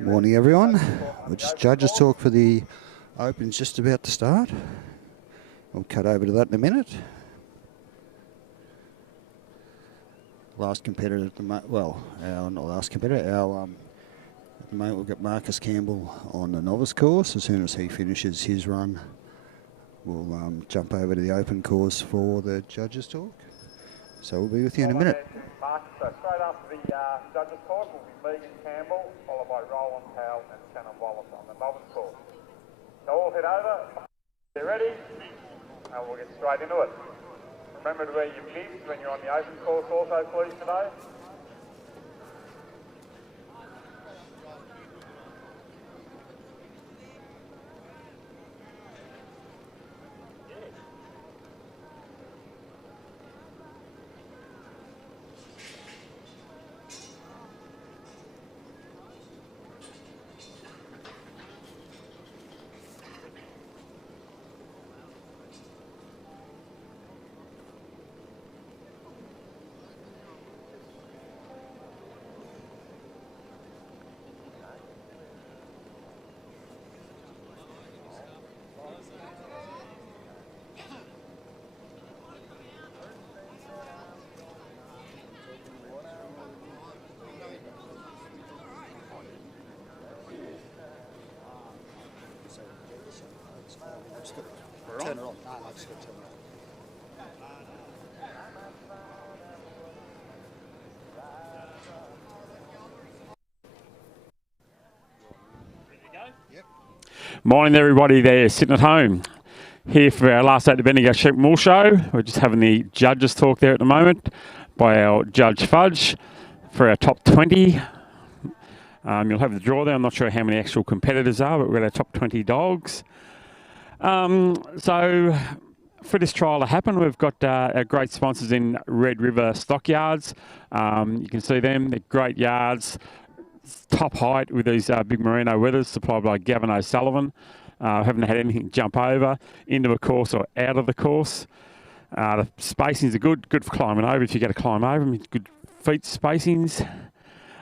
Morning everyone. We're just judges talk for the Open's just about to start. We'll cut over to that in a minute. Last competitor at the moment, well, our not last competitor, at the moment we've got Marcus Campbell on the novice course. As soon as he finishes his run, we'll jump over to the Open course for the judges talk. So we'll be with you in a minute. Marcus, so straight after the judges talk will be Megan Campbell, followed by Roland Powell and Shannon Wallace on the novice course. So all head over, get ready, and we'll get straight into it. Remember to wear your bibs when you're on the Open course also, please, today. Turn it on. No, I just got to turn it on. Yep. Morning everybody there sitting at home. Here for our last day at the Bendigo Sheep and Wool Show. We're just having the judges talk there at the moment by our Judge Fudge for our top 20. You'll have the draw there. I'm not sure how many actual competitors are, but we've got our top 20 dogs. So for this trial to happen, we've got our great sponsors in Red River Stockyards. You can see them, they're great yards, top height with these big merino wethers supplied by Gavin O'Sullivan. Haven't had anything jump over into a course or out of the course. The spacings are good for climbing over if you get to climb over them, good feet spacings.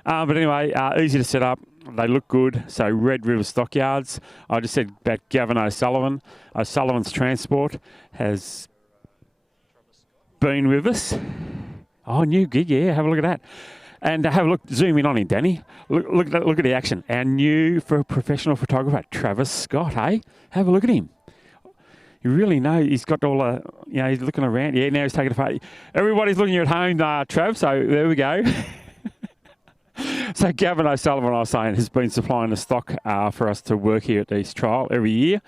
But anyway, easy to set up. They look good. So Red River Stockyards. I just said about Gavin O'Sullivan. O'Sullivan's Transport has been with us. Oh, new gig, yeah. Have a look at that. And have a look, zoom in on him, Danny. Look at the action. Our new professional photographer, Travis Scott, hey? Have a look at him. You really know he's got all the, he's looking around. Yeah, now he's taking a photo. Everybody's looking at home, Trav, so there we go. So Gavin O'Sullivan, I was saying, has been supplying the stock for us to work here at this trial every year.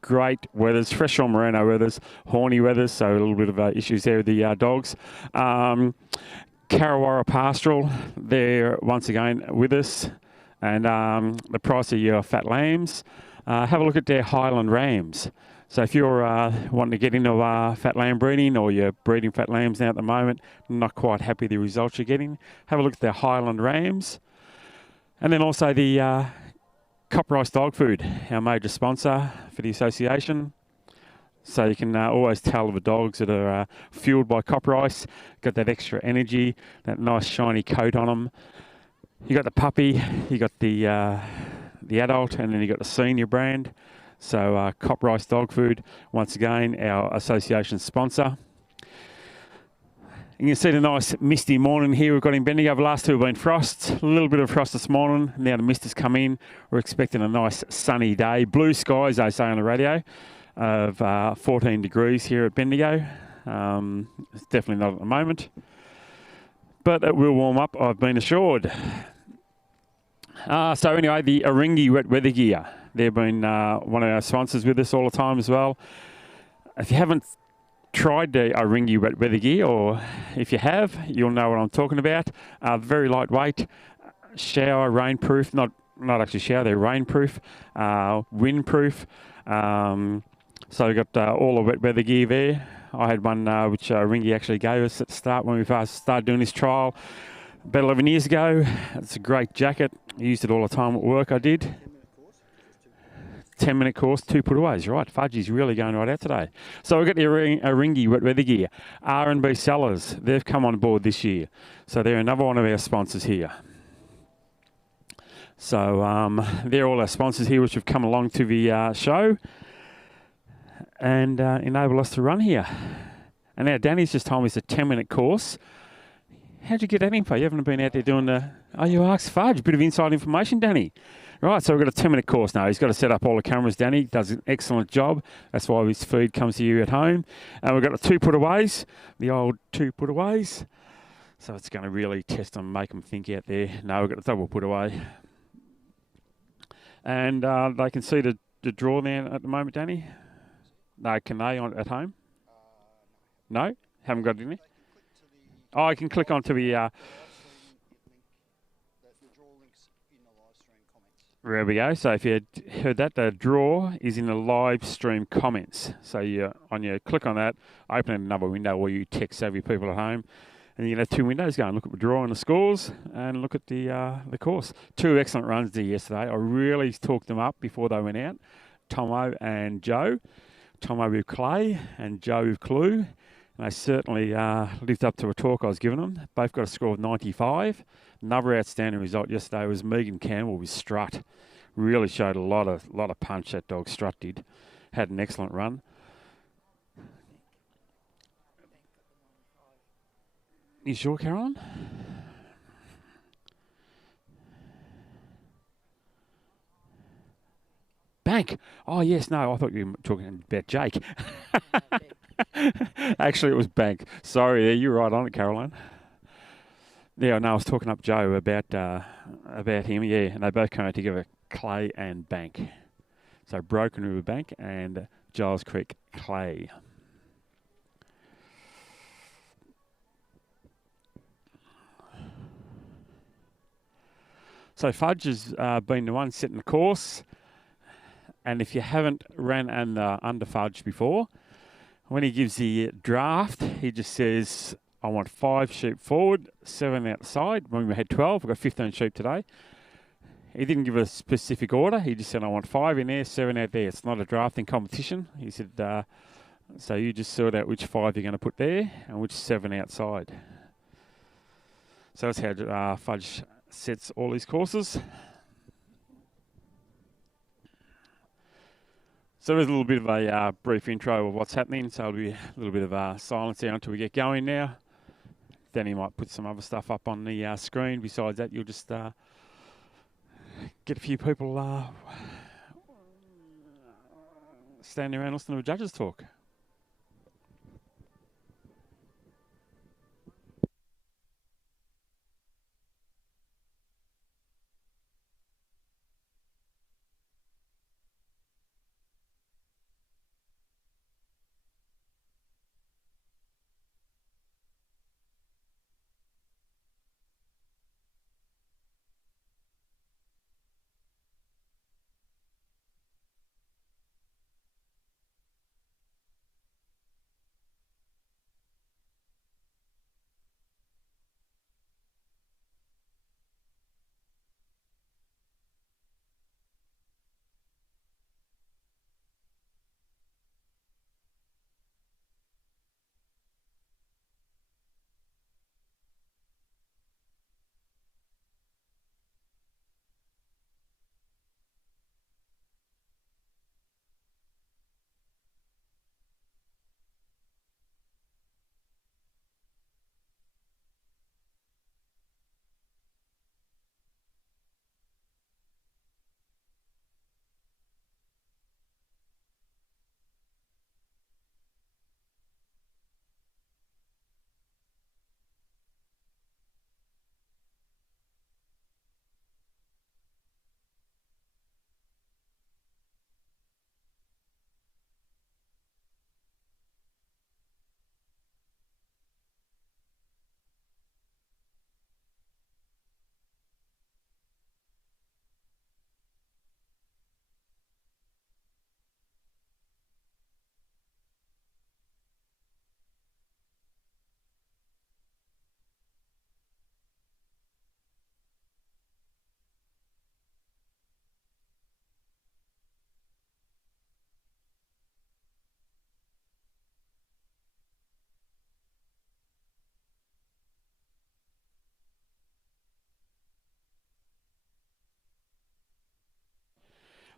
Great weathers, fresh on merino weathers, horny weathers, so a little bit of issues there with the dogs. Carrawara Pastoral, they're once again with us. And the price of your fat lambs. Have a look at their Highland Rams. So if you're wanting to get into fat lamb breeding, or you're breeding fat lambs now at the moment, not quite happy with the results you're getting, have a look at their Highland Rams. And then also the Cop Rice Dog Food, our major sponsor for the association. So you can always tell the dogs that are fueled by Cop Rice, got that extra energy, that nice shiny coat on them. You got the puppy, you got the adult, and then you got the senior brand. So Cop Rice Dog Food, once again, our association sponsor. You can see the nice misty morning here we've got in Bendigo. The last two have been frost, a little bit of frost this morning. Now the mist has come in. We're expecting a nice sunny day. Blue skies, they say on the radio, of 14 degrees here at Bendigo. It's definitely not at the moment, but it will warm up, I've been assured. So anyway, the Aringi wet weather gear. They've been one of our sponsors with us all the time as well. If you haven't tried the Aringi wet weather gear, or if you have, you'll know what I'm talking about. Very lightweight, shower, rainproof, not actually shower, they're rainproof, windproof. So we've got all the wet weather gear there. I had one which Aringi actually gave us at the start when we first started doing this trial about 11 years ago. It's a great jacket. I used it all the time at work, I did. 10-minute course, 2 putaways, right. Fudgy's really going right out today. So we've got the Aringi wet weather gear. R&B Sellers, they've come on board this year. So they're another one of our sponsors here. So they're all our sponsors here, which have come along to the show and enable us to run here. And now Danny's just told me it's a 10-minute course. How'd you get that info? You haven't been out there doing the... Oh, you asked Fudge. Bit of inside information, Danny. Right, so we've got a 10-minute course now. He's got to set up all the cameras, Danny. Does an excellent job. That's why his feed comes to you at home. And we've got the 2 put-aways, the old 2 put-aways. So it's going to really test them, make them think out there. No, we've got a double put-away. And they can see the draw there at the moment, Danny? No, can they at home? No? Haven't got it in there? Oh, I can click onto the... There we go. So if you heard that, the draw is in the live stream comments. So you click on that, open another window where you tech-savvy people at home, and you can have 2 windows. Go and look at the draw and the scores, and look at the course. 2 excellent runs there yesterday. I really talked them up before they went out. Tomo and Joe. Tomo with clay and Joe with clue. And they certainly lived up to a talk I was giving them. Both got a score of 95. Another outstanding result yesterday was Megan Campbell with Strut. Really showed a lot of punch that dog Strut did. Had an excellent run. You sure, Caroline? Bank. Oh, yes. No, I thought you were talking about Jake. Actually, it was Bank. Sorry, you're right on it, Caroline. Yeah, no, I was talking up Joe about him, yeah, and they both came out together, Clay and Bank. So Broken River Bank and Giles Creek Clay. So Fudge has been the one setting the course, and if you haven't ran under Fudge before, when he gives the draft, he just says, I want 5 sheep forward, 7 outside. When we had 12, we've got 15 sheep today. He didn't give a specific order. He just said, I want 5 in there, 7 out there. It's not a drafting competition. He said, so you just sort out which 5 you're going to put there and which 7 outside. So that's how Fudge sets all his courses. So there's a little bit of a brief intro of what's happening. So it'll be a little bit of silence here until we get going now. Then he might put some other stuff up on the screen. Besides that, you'll just get a few people standing around listening to the judges talk.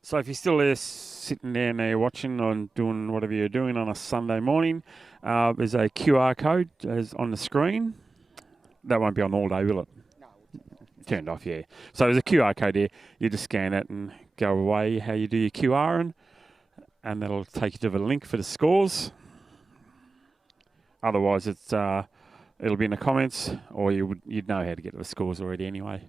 So if you're still there, sitting down there watching or doing whatever you're doing on a Sunday morning, there's a QR code on the screen. That won't be on all day, will it? No. Turned off, yeah. So there's a QR code there. You just scan it and go away how you do your QR, and that'll take you to the link for the scores. Otherwise, it'll be in the comments, or you'd know how to get to the scores already anyway.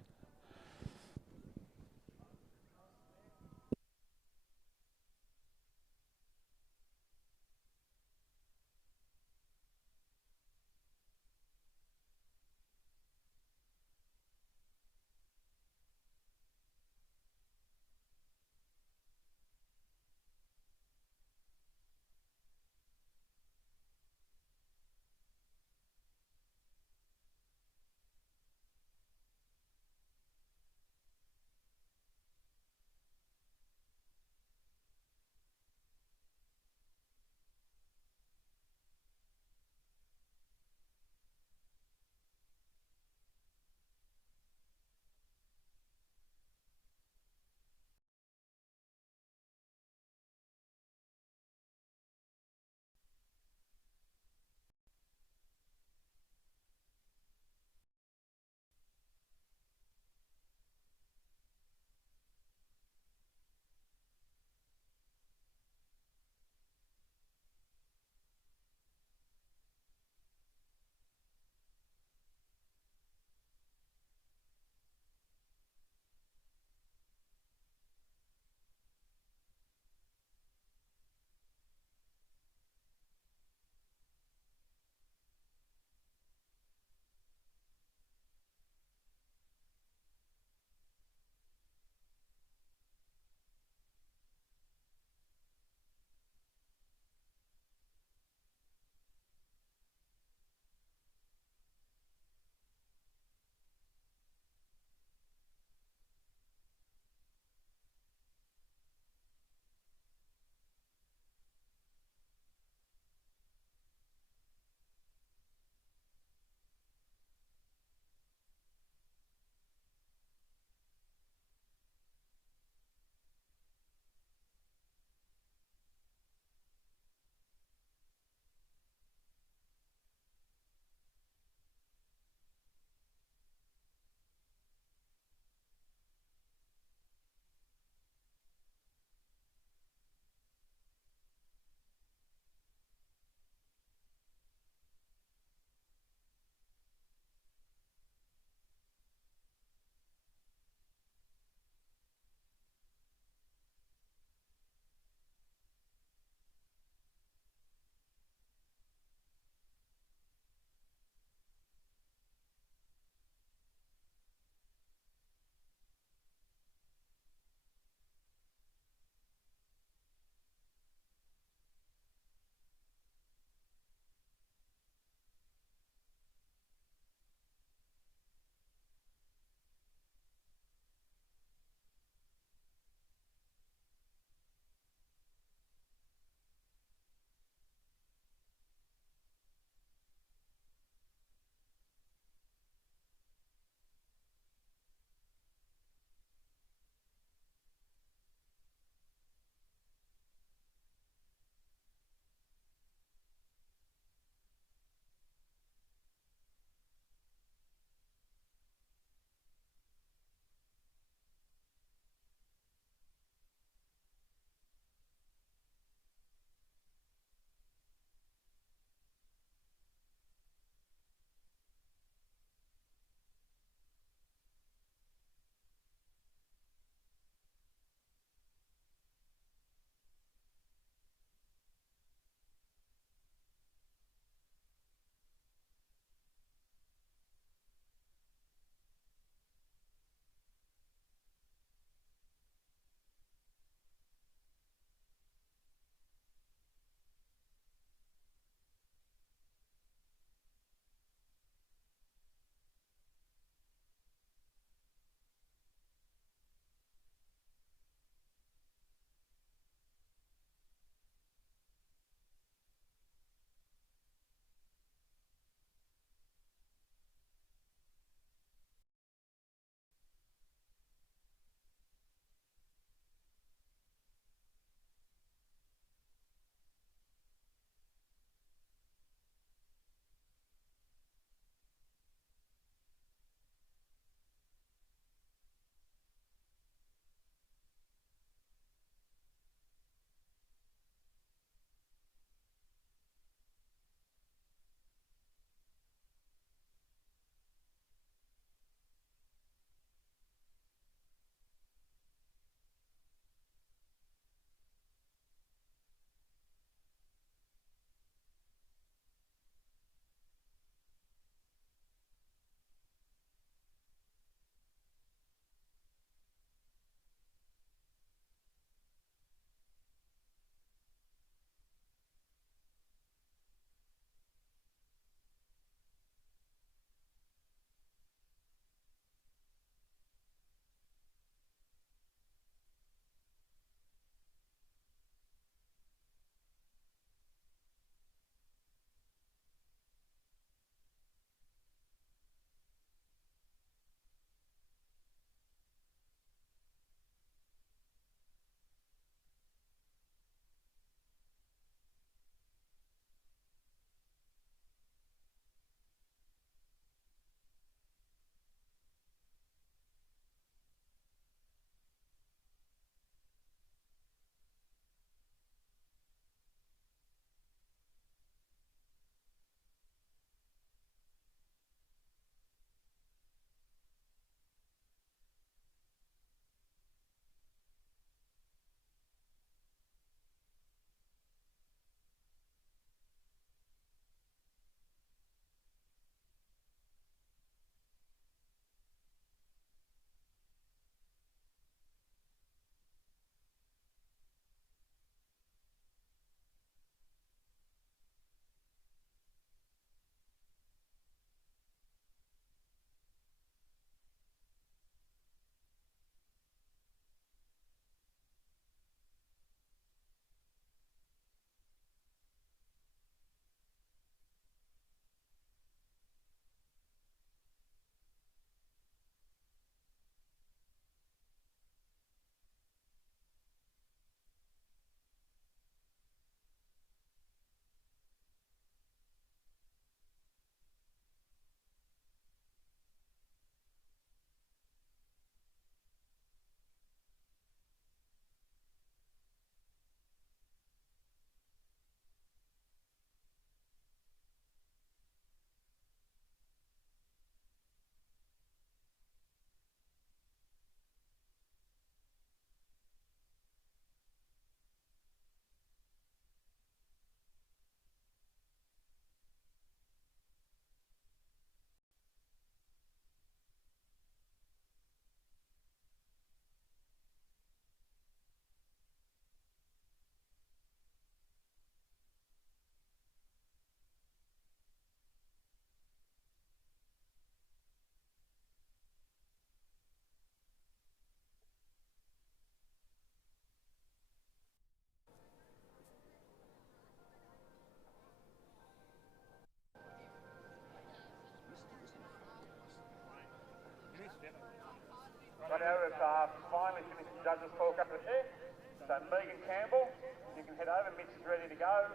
So Megan Campbell, you can head over. Mitch is ready to go.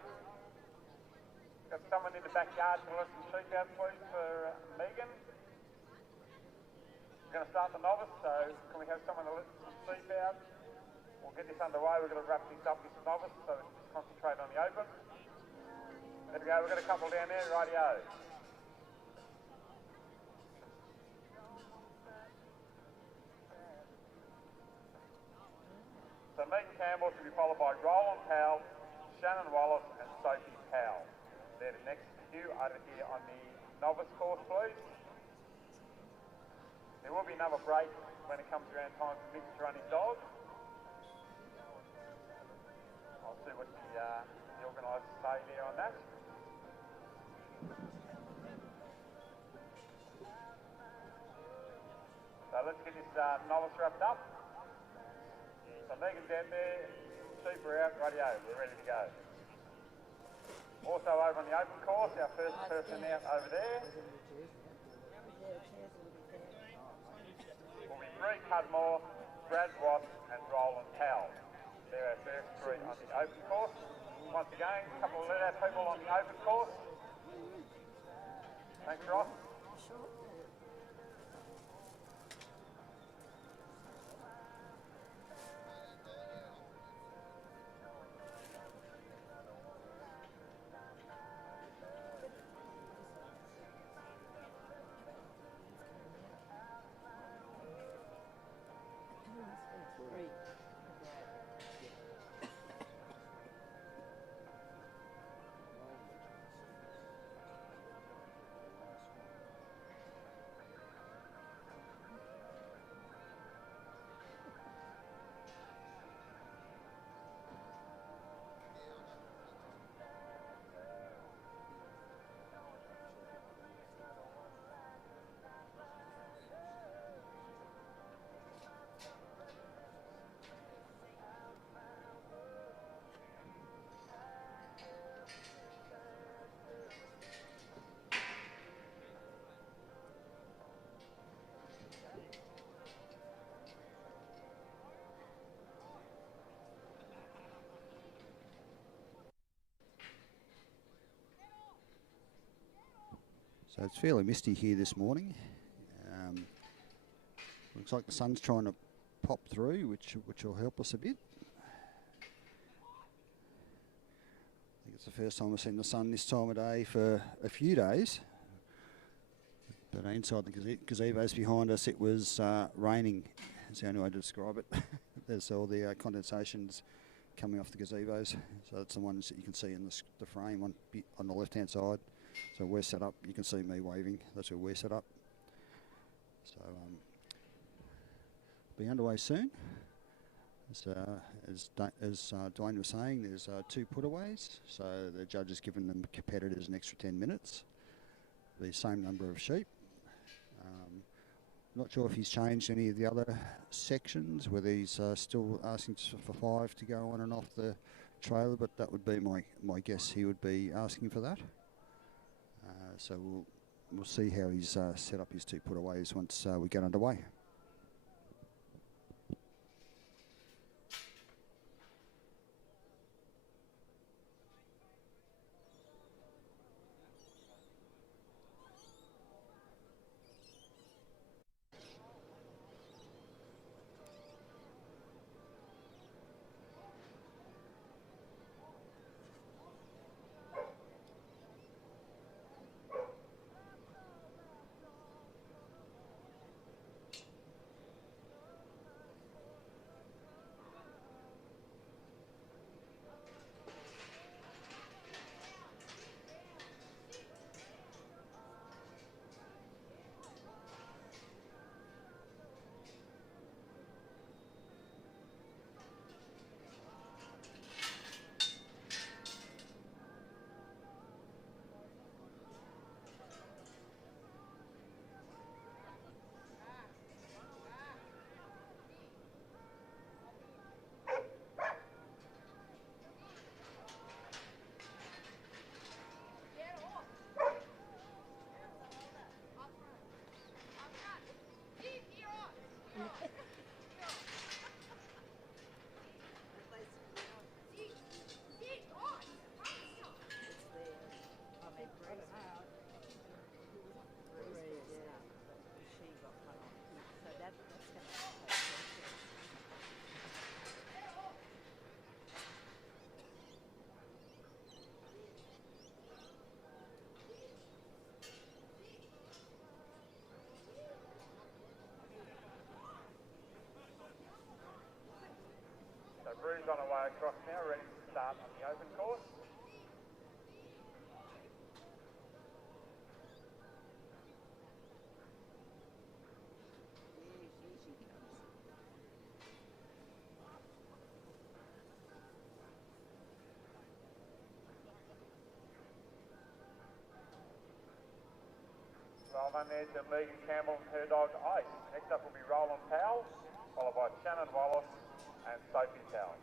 Got someone in the backyard to let some sheep out, please, for Megan. We're going to start the novice, so can we have someone to let some sheep out? We'll get this underway. We're going to wrap this up, this novice, so we can just concentrate on the open. There we go. We've got a couple down there. Rightio. So Megan Campbell should be followed by Roland Powell, Shannon Wallace and Sophie Powell. They're the next few over here on the novice course, please. There will be another break when it comes around time for Mitch to run his dog. I'll see what the organisers say there on that. So let's get this novice wrapped up. So Megan's out there, sheep are out, rightio, we're ready to go. Also over on the open course, our first person out over there will be Bree Cudmore, Brad Watt and Roland Powell. They're our first three on the open course. Once again, a couple of let-out people on the open course. Thanks, Ross. So it's fairly misty here this morning. Looks like the sun's trying to pop through, which will help us a bit. I think it's the first time I've seen the sun this time of day for a few days. But inside the gazebos behind us, it was raining. That's the only way to describe it. There's all the condensations coming off the gazebos. So that's the ones that you can see in the frame on the left-hand side. So we're set up. You can see me waving. That's where we're set up. So be underway soon. As Dwayne was saying, there's 2 putaways. So the judge has given the competitors an extra 10 minutes. The same number of sheep. Not sure if he's changed any of the other sections, whether he's still asking for 5 to go on and off the trailer, but that would be my guess. He would be asking for that. So we'll see how he's set up his 2 putaways once we get underway. across now, ready to start on the open course. Well done there to Megan Campbell and her dog Ice. Next up will be Roland Powell, followed by Shannon Wallace and Sophie Powell.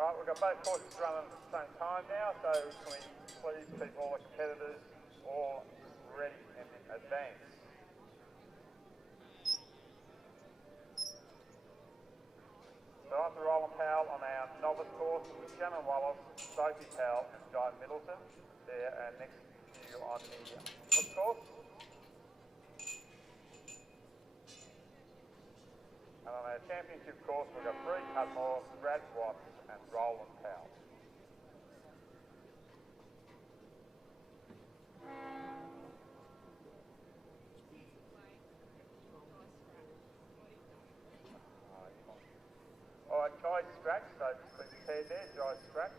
Alright, we've got both horses running at the same time now, so can we please keep all the competitors all ready and in advance. So after Roland Powell on our novice course with Shannon Wallace, Sophie Powell and Guy Middleton. They're next to you on the novice course. And on our championship course, we've got Bree Cudmore, Brad Watts and Roland Powell. Alright, Jai Scratch, so just put his head there, Jai Scratch.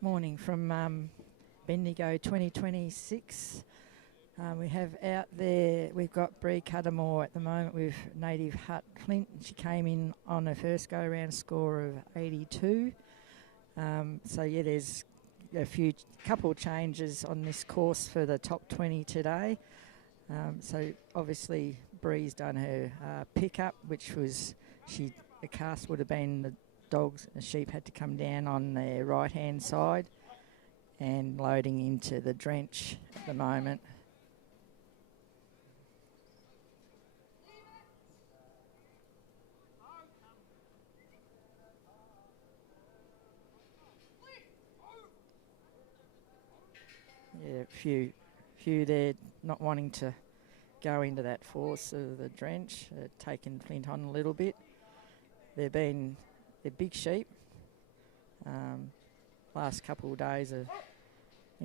Morning from Bendigo 2026. We have out there, we've got Bree Cudmore at the moment with Native Hut Flint. She came in on her first go-round score of 82. So yeah, there's a couple of changes on this course for the top 20 today. So obviously Bree's done her pickup, which was, the cast would have been the dogs and sheep had to come down on their right-hand side and loading into the drench at the moment. Yeah, a few there not wanting to go into that force of the drench, taking Flint on a little bit. They're big sheep. Last couple of days of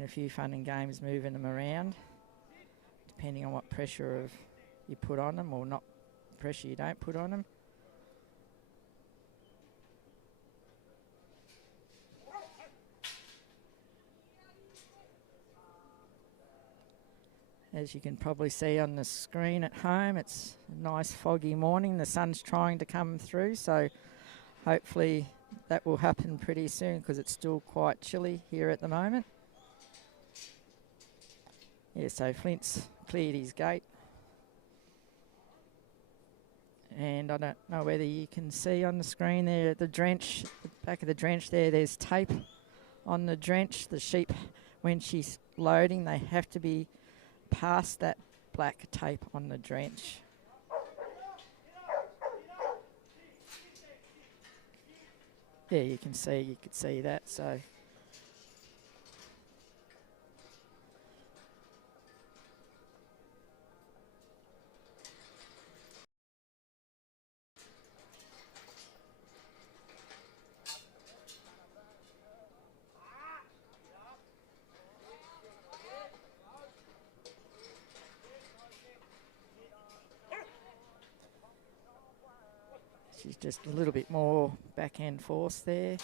a few fun and games moving them around, depending on what pressure you put on them or not pressure you don't put on them. As you can probably see on the screen at home, it's a nice foggy morning. The sun's trying to come through, so hopefully that will happen pretty soon because it's still quite chilly here at the moment. Yeah, so Flint's cleared his gate. And I don't know whether you can see on the screen there the drench, the back of the drench there, there's tape on the drench. The sheep, when she's loading, they have to be past that black tape on the drench. Yeah, you could see that, so. She's just a little bit more backhand force there.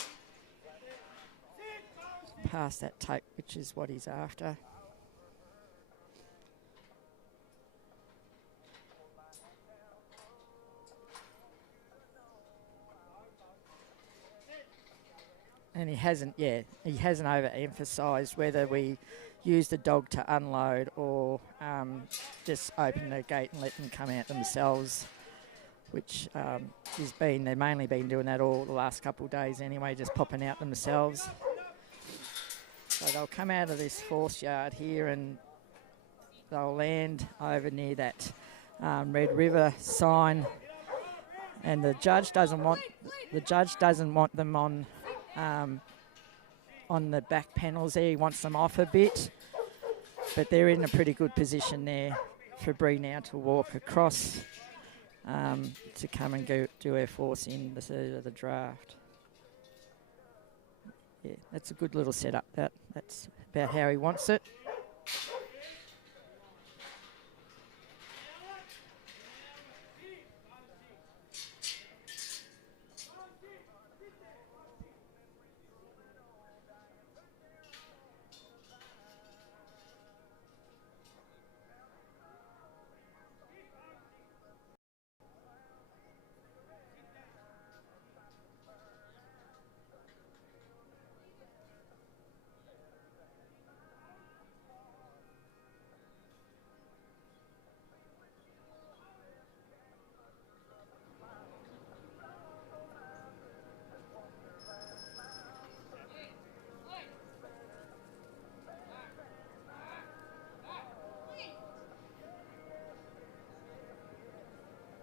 Past that tape, which is what he's after. And he hasn't overemphasised whether we use the dog to unload or just open the gate and let them come out themselves, which they've mainly been doing that all the last couple of days anyway, just popping out themselves. So they'll come out of this force yard here and they'll land over near that Red River sign, and the judge doesn't want them on the back panels there. He wants them off a bit, but they're in a pretty good position there for Bree now to walk across to come and go do her force in the third of the draft. Yeah, that's a good little setup. That's about how he wants it.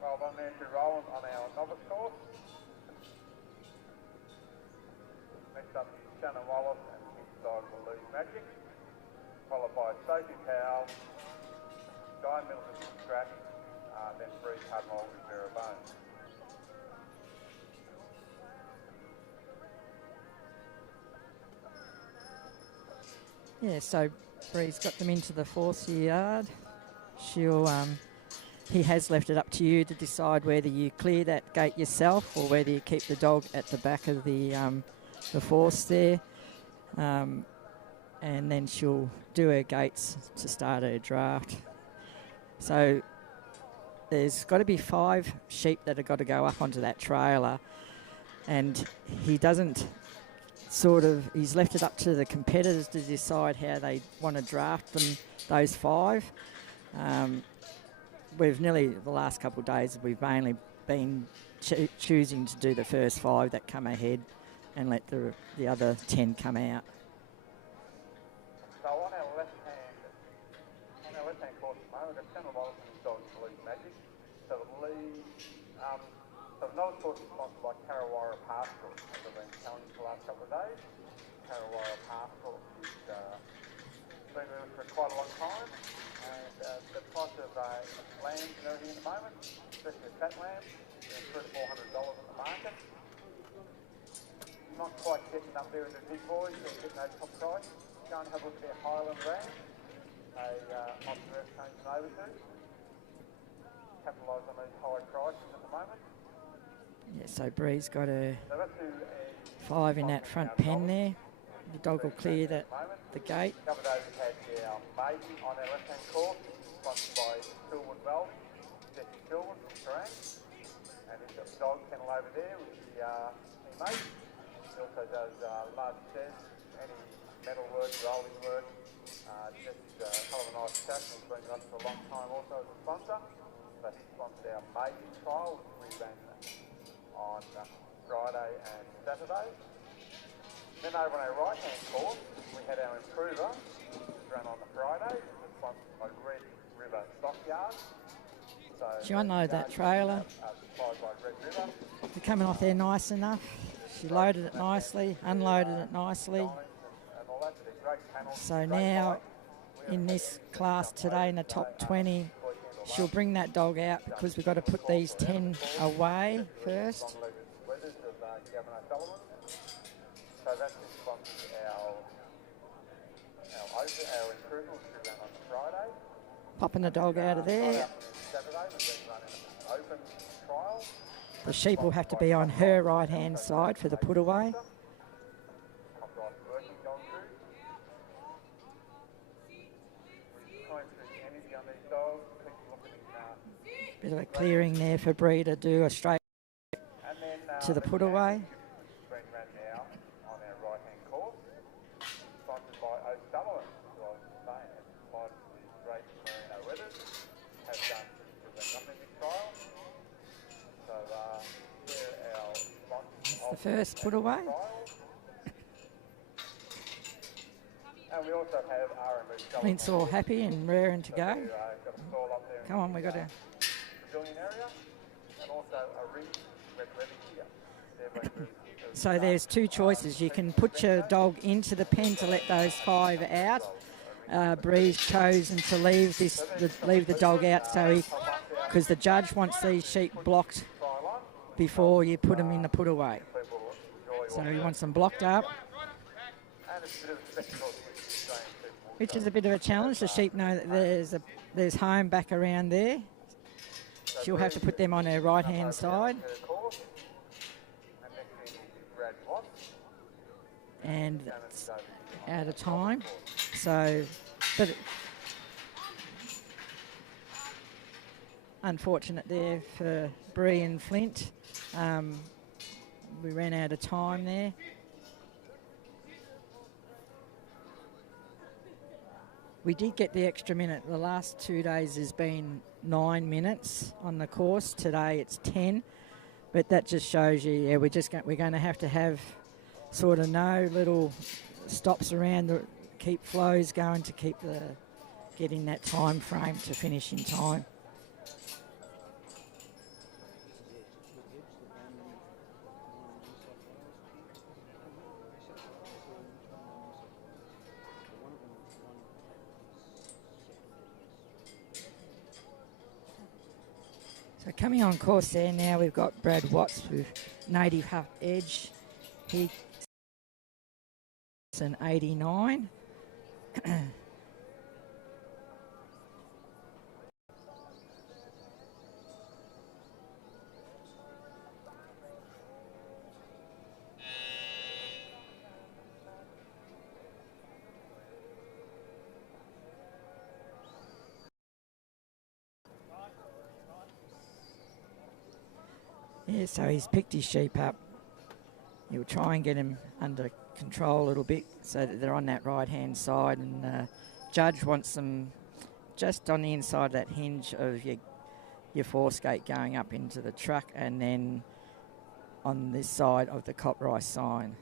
Well done there to Roland on our novice course. Next up is Shannon Wallace and his dog will lead Magic, followed by Sophie Powell, Guy Middleton Scratch, then Bree Cudmore with Vera Bones. Yeah, so Bree's got them into the fourth yard. He has left it up to you to decide whether you clear that gate yourself or whether you keep the dog at the back of the force there. And then she'll do her gates to start her draft. So there's got to be 5 sheep that have got to go up onto that trailer, and he doesn't he's left it up to the competitors to decide how they want to draft them, those 5. The last couple of days, we've mainly been choosing to do the first 5 that come ahead and let the other 10 come out. So on our left-hand course at the moment, we've got Shannon Wallace and his dog Lead Magic. So the lead, so the novice course is sponsored by Carrawara Pastoral, as I've been telling you for the last couple of days. Carrawara Pastoral has been with us for quite a long time, and the price of lambs and everything at the moment, especially a fat lamb, is $300 to $400 in the market. Not quite getting up there in the big boys, they're getting those top price. Go and have a look at their Highland ram. Monster changing over to. Capitalise on these high prices at the moment. Yeah, so Bree's got a 5 in that front pen there. The dog will clear the gate. A couple of days we've had our maiden on our left-hand course, sponsored by Silwood Welding, Jesse Silwood from Darren. And he's got the dog kennel over there with the mate. He also does large sheds, any metal work, rolling work. Jesse's a hell of a nice chap, and he's been with us for a long time also as a sponsor. So he sponsored our maiden trial, which we ran on Friday and Saturday. Then over on our right-hand course, we had our improver, which was run on the Friday, which was sponsored by Red River Stockyard. So She unloaded that trailer. supplied by Red River. They're coming off there nice enough. She loaded it nicely, unloaded it nicely. And all that, so they're great panels. So now in this class today in the top 20, she'll bring that dog out because we've got to put these 10 away first. Weathers of Gavin O'Sullivan. So that's just sponsored our improvement, which we ran on the Friday. Popping the dog out of there. Saturday, we've been running an open trial. The sheep will have to be on her right-hand side for the put away. Copyright working going through. We're trying to see energy on these dogs. Keep looking Bit of a clearing there for Bree to do a straight and then to the put away. been run now on our right-hand course, sponsored by O'Sullivan, who I was saying has supplied with great merino weathers, has done the nothing this trial. So they're our sponsors The first put away. And we also have R&B Clint's all happy and raring to go. got a stall up there Come on, we got to. pavilion area, and also a ring red weather here. They're both really good. So there's two choices. You can put your dog into the pen to let those 5 out. Bree's chosen to leave the dog out because the judge wants these sheep blocked before you put them in the put away. So he wants them blocked up, And it's a bit of a spectacle with the Australian people. which is a bit of a challenge. The sheep know that there's home back around there. She'll have to put them on her right-hand side. Her course. And next thing will be Brad Watts. And it's out of time. So, but unfortunate there for Bree and Flint. We ran out of time there. We did get the extra minute. The last 2 days has been 9 minutes on the course. Today it's 10, but that just shows you, yeah, we're going to have sort of no little stops around to keep flows going to keep getting that time frame to finish in time. So coming on course there now, we've got Brad Watts with Native Huff Edge. He's an 89. Yeah, so he's picked his sheep up. He'll try and get him under control a little bit so that they're on that right-hand side. And Judge wants them just on the inside of that hinge of your foreskate going up into the truck, and then on this side of the cop rice sign.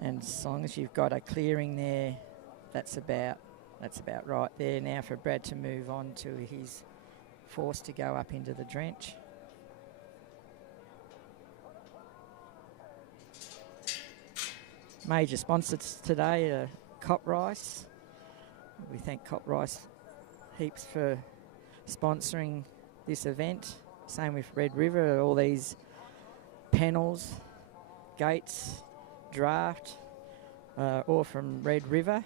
And as long as you've got a clearing there, that's about right there. Now for Brad to move on to his force to go up into the drench. Major sponsors today, Cop Rice. We thank Cop Rice heaps for sponsoring this event. Same with Red River, all these panels, gates, draft, all from Red River.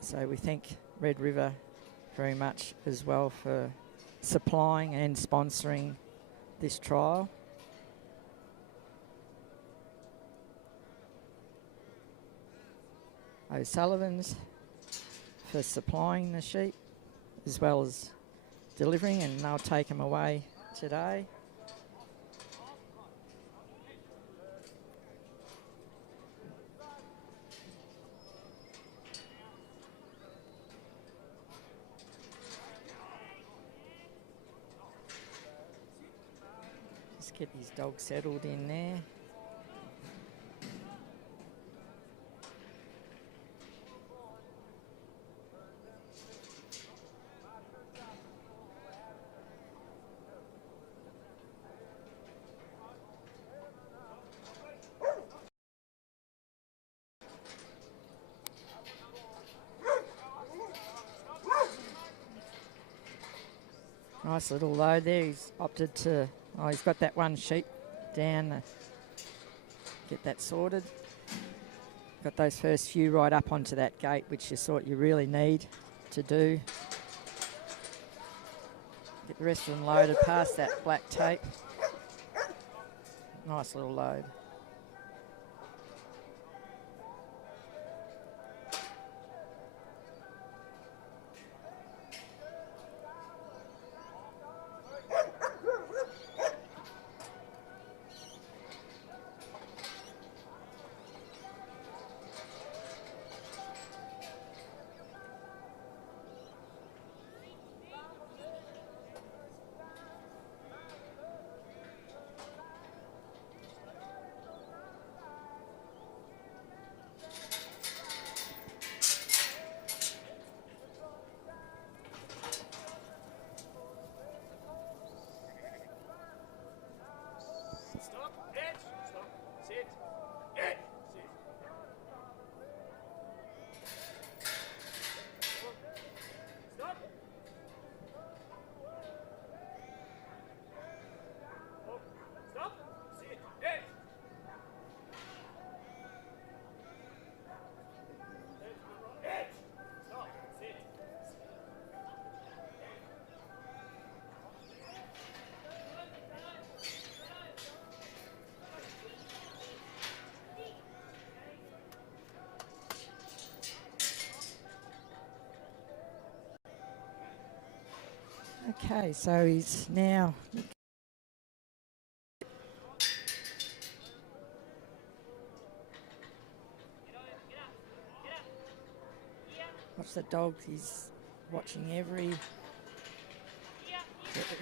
So we thank Red River very much as well for supplying and sponsoring this trial. O'Sullivan's for supplying the sheep as well as delivering, and they'll take them away today. Just get his dog settled in there. Nice little load there. He's opted to, he's got that one sheep down. Get that sorted. Got those first few right up onto that gate, which is what you really need to do. Get the rest of them loaded past that black tape. Nice little load. Okay, so he's now watch the dog. He's watching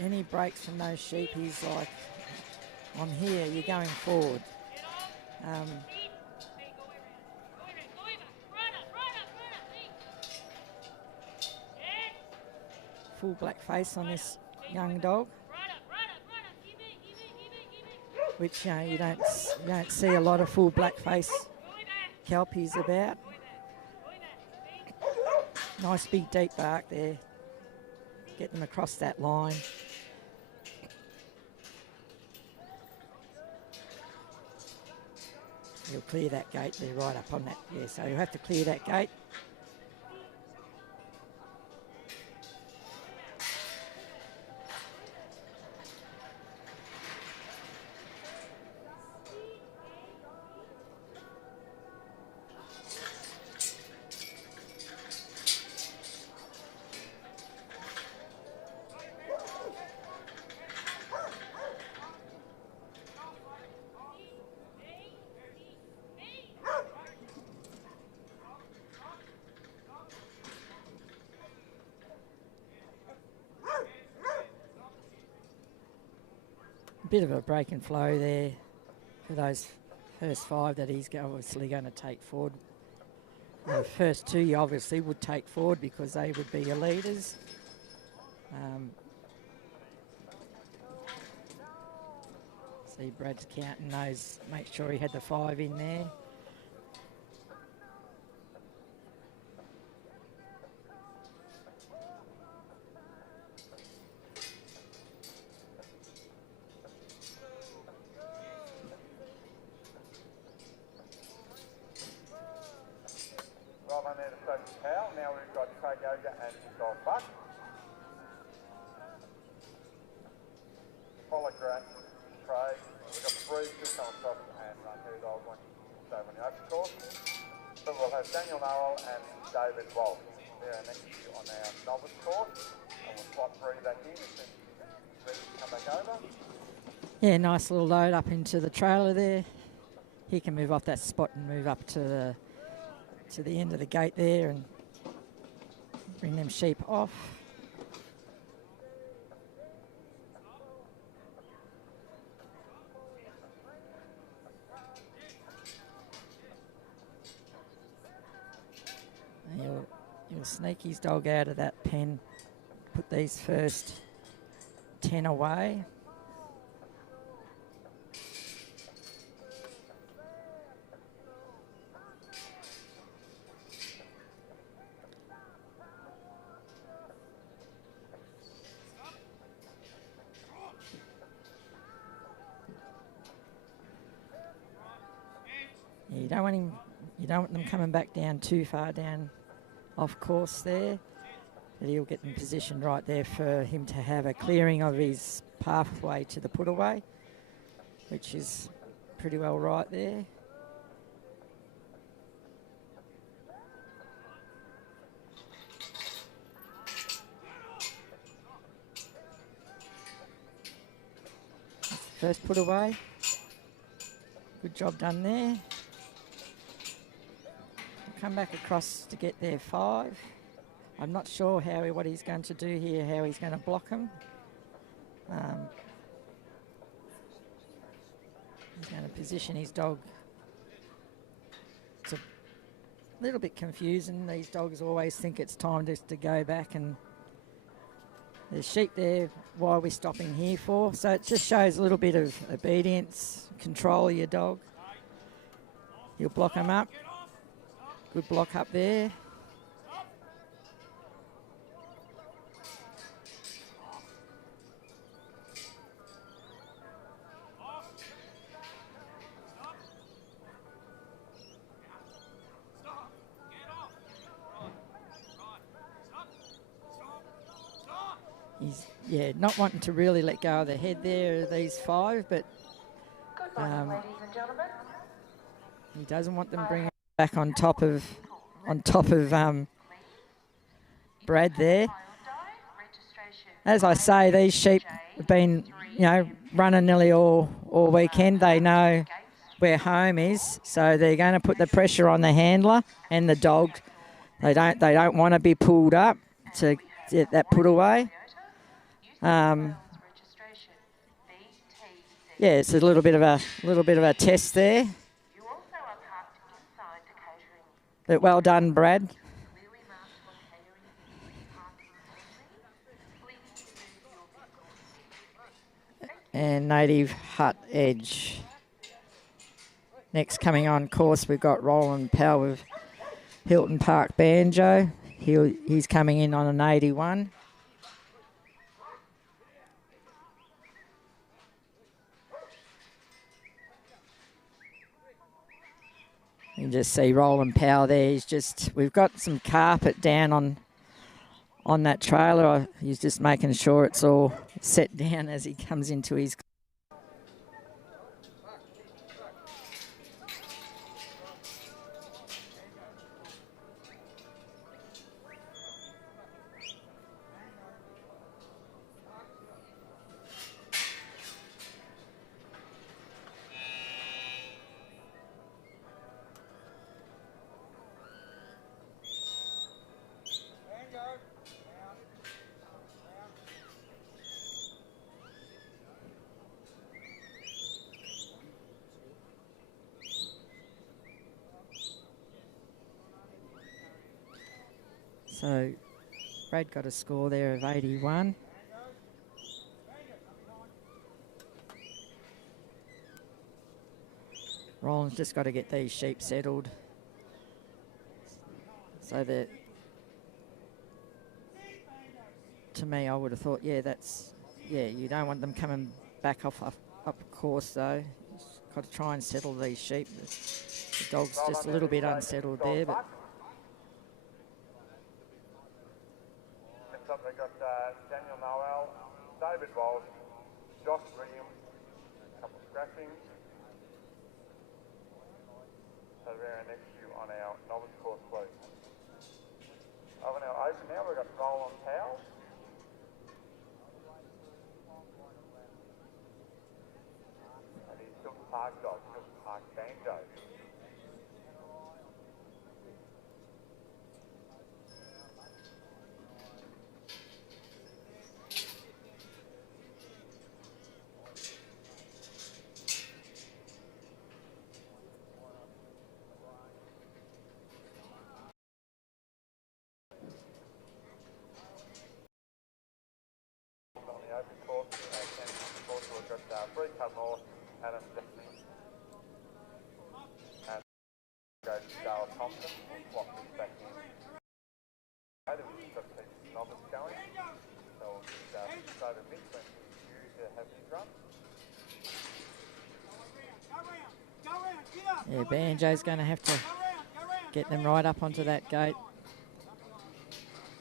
any breaks from those sheep. He's like, I'm here. You're going forward. Full black face on this young dog, which you don't see a lot of full black face kelpies about. Nice big deep bark there, get them across that line. You'll clear that gate there right up on that. Yeah, so you'll have to clear that gate. Bit of a break and flow there for those first five that he's obviously going to take forward. The first two you obviously would take forward because they would be your leaders. See Brad's counting those, make sure he had the 5 in there. Now we've got Craig Yoga and Dog Buck. Polygraph, Craig. We've got the breeze still coming across and run here, dog when you stay on the open course. So we'll have Daniel Noel and David Walsh. They're next to you on our novice course. And we'll slot Bree back in as soon as she's ready to come back over. Yeah, nice little load up into the trailer there. He can move off that spot and move up to the end of the gate there and bring them sheep off. He'll sneak his dog out of that pen, put these first 10 away. You don't want them coming back down too far down off course there. But he'll get in position right there for him to have a clearing of his pathway to the put away, which is pretty well right there. First put away. Good job done there. Come back across to get their 5. I'm not sure what he's going to do here, how he's going to block him. He's going to position his dog. It's a little bit confusing. These dogs always think it's time just to go back, and there's sheep there. Why are we stopping here for? So it just shows a little bit of obedience, control of your dog. You'll block him up. Good block up there. He's, not wanting to really let go of the head there of these 5, but Good morning, ladies and gentlemen. he doesn't want them bringing back on top of Brad there. As I say, these sheep have been, running nearly all weekend. They know where home is, so they're going to put the pressure on the handler and the dog. They don't want to be pulled up to get that put away. It's a little bit of a test there. But well done, Brad. And Native Hut Edge. Next coming on course, we've got Roland Powell with Hilton Park Banjo. He's coming in on an 81. You can just see Roland Powell there. We've got some carpet down on that trailer. He's just making sure it's all set down as he comes into his. So Brad got a score there of 81. Roland's just got to get these sheep settled so that, to me, I would have thought, you don't want them coming back up course though. Just got to try and settle these sheep. The dog's just a little bit unsettled there, but. Next up we've got Daniel Noel, David Walsh, Josh Williams, a couple of scratchings. So we're next to you on our novice course, please. Over now, open now, we've got Roll on Towel. And he's Silk Park Dog, Silk Park Banjo. On the open course, we've got Bree Cudmore, Adam Destiny, and goes to Dale Thompson, swap this back in. We've got the novice going, so we'll just over mid when he's due to have his run. Yeah, Banjo's going to have to get them right up onto that gate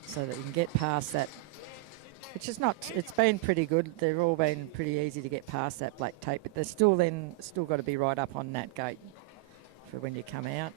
so that you can get past that. Which is not, it's been pretty good. They've all been pretty easy to get past that black tape, but they're still got to be right up on that gate for when you come out.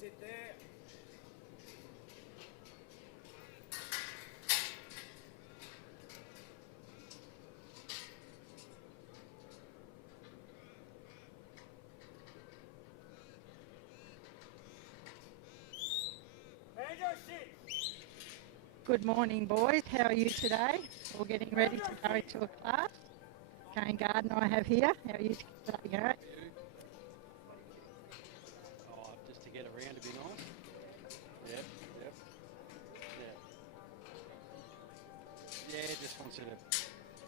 Sit there. Good morning, boys. How are you today? All getting ready to go into a class. Kane Gardner I have here. How are you today? All right? Just to get around to be nice. Yep. Yeah, just wants to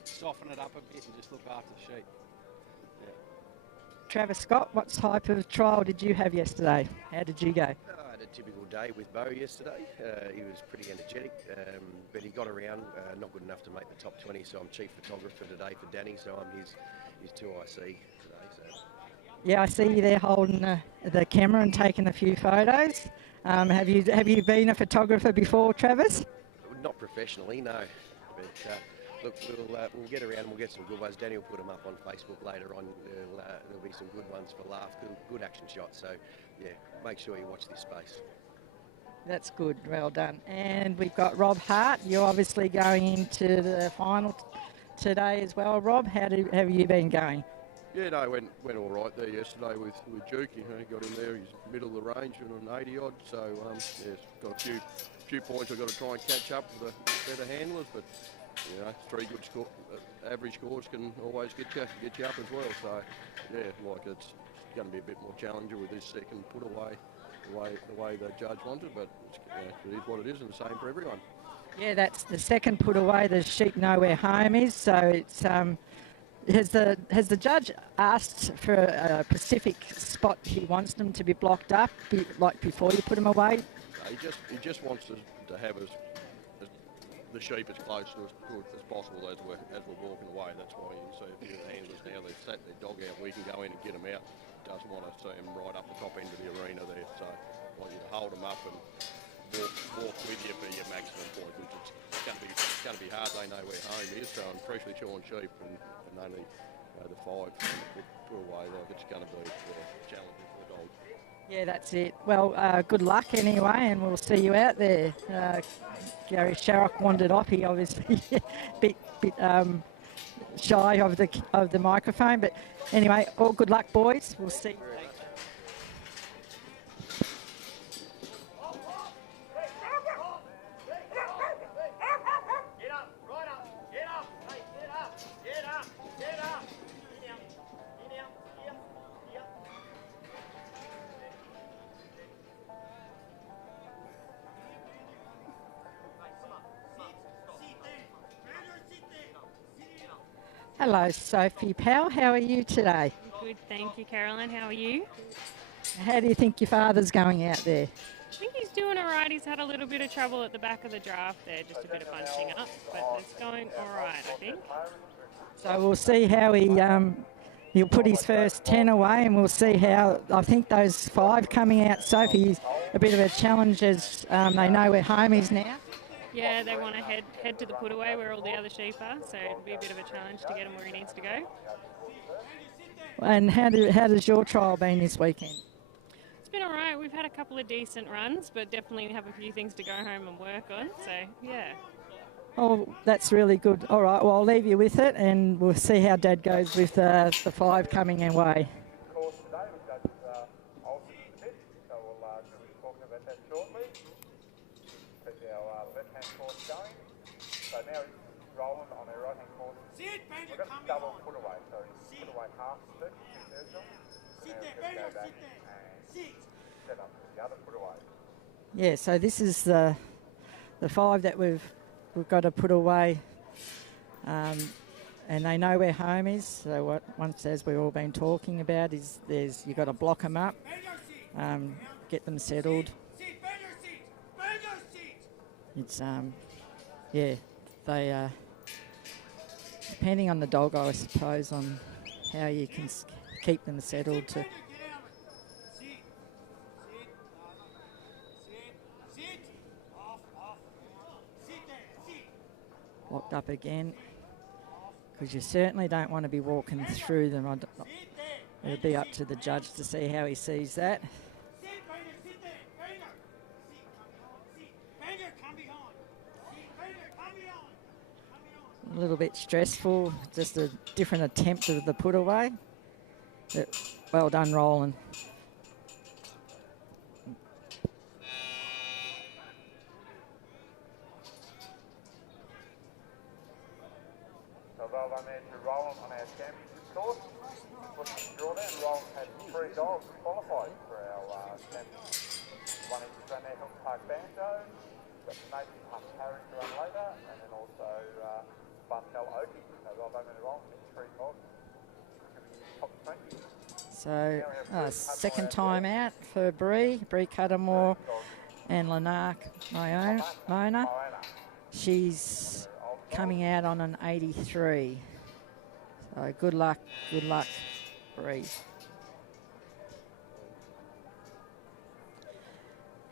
soften it up a bit and just look after the sheep. Yeah. Travis Scott, what type of trial did you have yesterday? How did you go? I had a typical day with Bo yesterday. He was pretty energetic, but he got around, not good enough to make the top 20, so I'm chief photographer today for Danny, so I'm his 2IC today. So. Yeah, I see you there holding the camera and taking a few photos. Have you been a photographer before, Travis? Not professionally, no. But look, we'll get around and we'll get some good ones. Danny will put them up on Facebook later on. There'll be some good ones for laugh, good action shots. So, yeah, make sure you watch this space. That's good. Well done. And we've got Rob Hart. You're obviously going into the final today as well, Rob. How have you been going? Yeah, no, went all right there yesterday with Duke. He got in there. He's middle of the range and an 80 odd. So yeah, got a few points I've got to try and catch up with the better handlers. But you know, 3 good average scores can always get you up as well. So yeah, like it's going to be a bit more challenging with this second put away, the way the judge wanted. But it is what it is, and the same for everyone. Yeah, that's the second put away. The sheep know where home is. So it's Has the judge asked for a specific spot he wants them to be blocked up, like before you put them away? No, he just wants to have the sheep as close to as possible as we're walking away. That's why you can see a few of the handlers now, they've sat their dog out. We can go in and get them out. Doesn't want to see them right up the top end of the arena there. So I want you to hold them up and walk with you for your maximum point, which it's going to be hard. They know where home is. So on freshly shorn sheep and only the 5 put away, like it's going to be challenging for the dog. Yeah, that's it. Well, good luck anyway, and we'll see you out there. Gary Sharrock wandered off. He obviously bit shy of the microphone, but anyway, all good luck, boys. We'll see you. Hello, Sophie Powell. How are you today? Good, thank you, Caroline. How are you? How do you think your father's going out there? I think he's doing all right. He's had a little bit of trouble at the back of the draft there, just a bit of bunching up, but it's going all right, I think. So we'll see how he'll put his first 10 away, and we'll see how, I think those 5 coming out, Sophie's a bit of a challenge as they know where home is now. Yeah, they want to head to the put away where all the other sheep are, so it'll be a bit of a challenge to get him where he needs to go. And how does your trial been this weekend? It's been all right. We've had a couple of decent runs, but definitely have a few things to go home and work on, so yeah. Oh, that's really good. All right, well, I'll leave you with it, and we'll see how Dad goes with the 5 coming away. Course today, we've got Olsen in the pit, so we'll be talking about that shortly. Keep our left-hand course going. So now he's rolling on our right-hand course. We've got a double put away, so he's put away half the circle. Sit there, go back and set up the other put away. Yeah, so this is the 5 that we've got to put away, and they know where home is. So once, as we've all been talking about, is you've got to block them up, get them settled. It's yeah, they depending on the dog, I suppose, on how you can keep them settled to. Locked up again, because you certainly don't want to be walking through them. It'll be up to the judge to see how he sees that. A little bit stressful, just a different attempt of the put away. But well done, Roland. Well done there to Roland on our championship course. Looking to draw there, and Roland had 3 dogs qualified for our championship. One is run there, Hilton Park Banjo, got Nathan Hunt Harry to run later, and then also Buntel Oakie. So well done there, Roland, with 3 dogs. Top 20. So second time out for Bree Cuttermore and Lanark Mona. She's coming out on an 83. So good luck, Bree.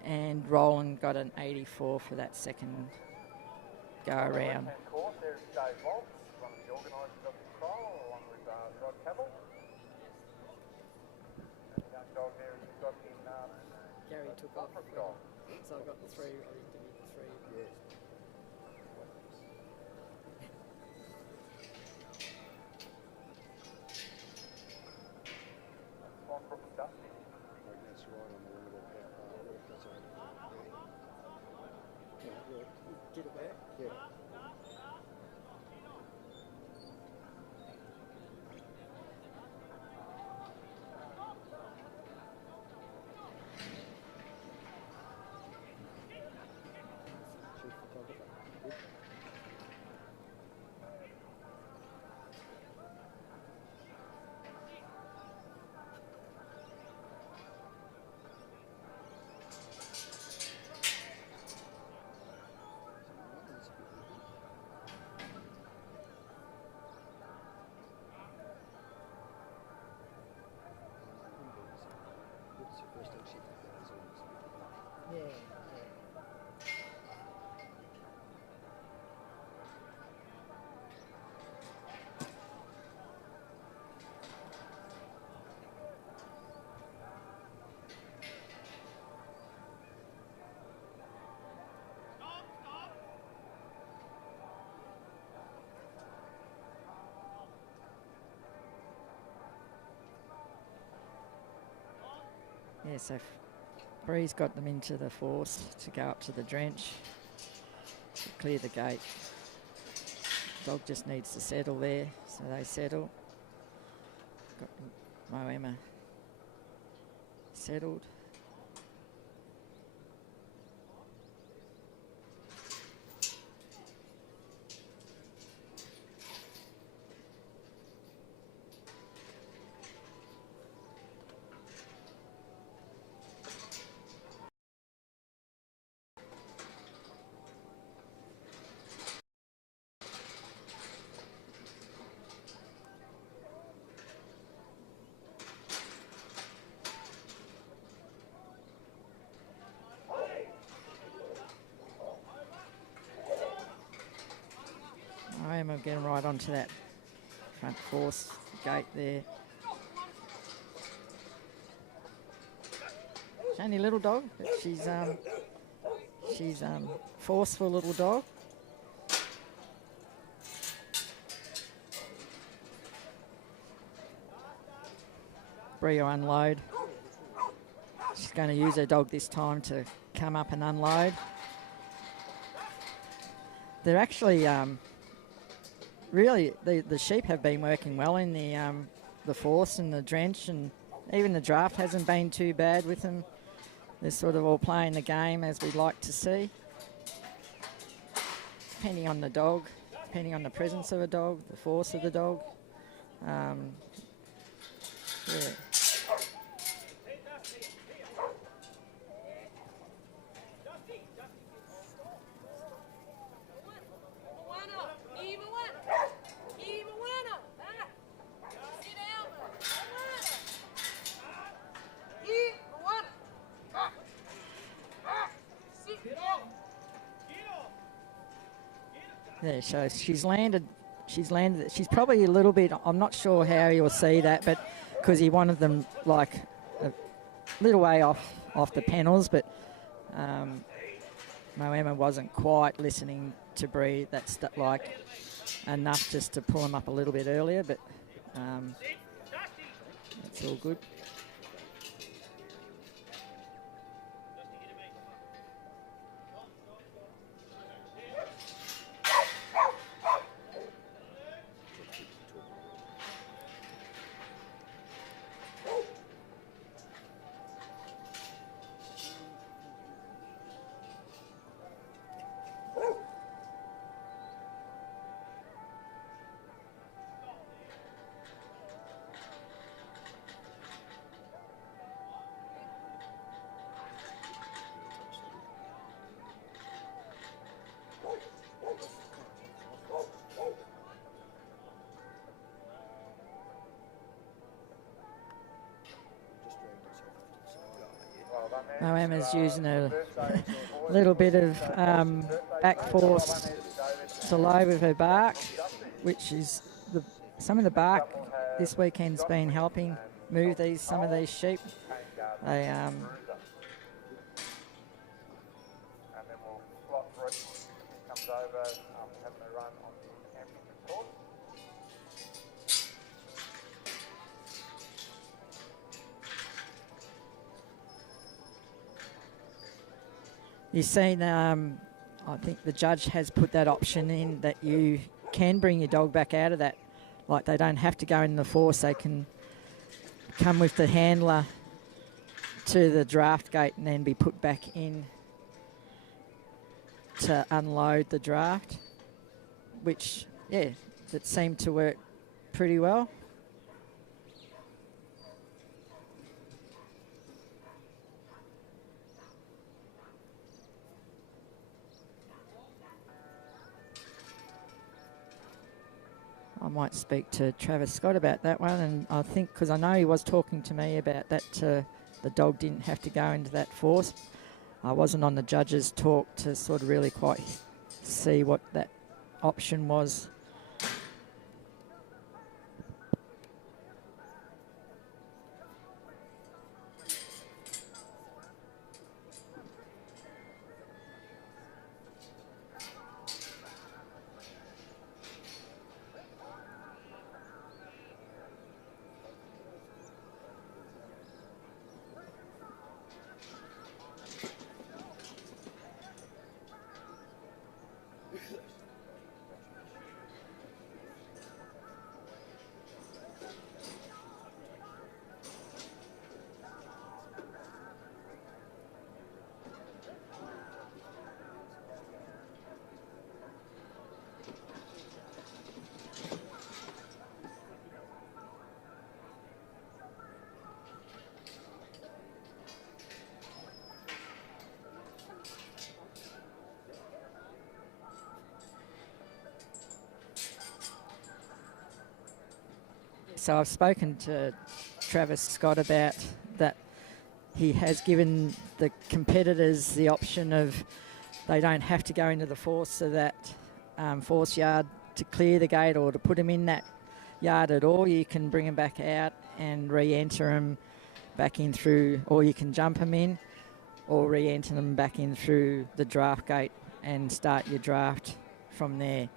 And Roland got an 84 for that second go around. Course, there's Dave Waltz, one of the organisers of the trial, along with Rod Cabell. And the young dog there has got in Gary took off, so I got the 3, I interviewed the 3. Yeah. Get it back? Yeah. Yeah, so Bree's got them into the force to go up to the drench, to clear the gate. Dog just needs to settle there, so they settle. Got Moema settled. Emma will get him right onto that front force gate there. She's only a little dog, but she's forceful little dog. Brio unload. She's going to use her dog this time to come up and unload. They're actually really the sheep have been working well in the force and the drench, and even the draft hasn't been too bad with them. They're sort of all playing the game as we'd like to see. Depending on the dog, depending on the presence of a dog, the force of the dog. Yeah. Yeah, so she's landed. She's probably a little bit, I'm not sure how you'll see that, but because he wanted them like a little way off the panels, but Moema wasn't quite listening to Bree. That's like enough just to pull him up a little bit earlier, but that's all good. Moema's using a little bit of back force to low with her bark, which is some of the bark this weekend's been helping move some of these sheep. They and then we'll slot Bree. He comes over after having a run on the championship course. You've seen, I think the judge has put that option in that you can bring your dog back out of that. Like they don't have to go in the force, they can come with the handler to the draft gate and then be put back in to unload the draft, which, yeah, that seemed to work pretty well. I might speak to Travis Scott about that one, and I think, because I know he was talking to me about that, the dog didn't have to go into that force. I wasn't on the judge's talk to sort of really quite see what that option was. So I've spoken to Travis Scott about that. He has given the competitors the option of they don't have to go into the force, so that force yard to clear the gate or to put them in that yard at all, you can bring them back out and re-enter them back in through, or you can jump them in or re-enter them back in through the draft gate and start your draft from there.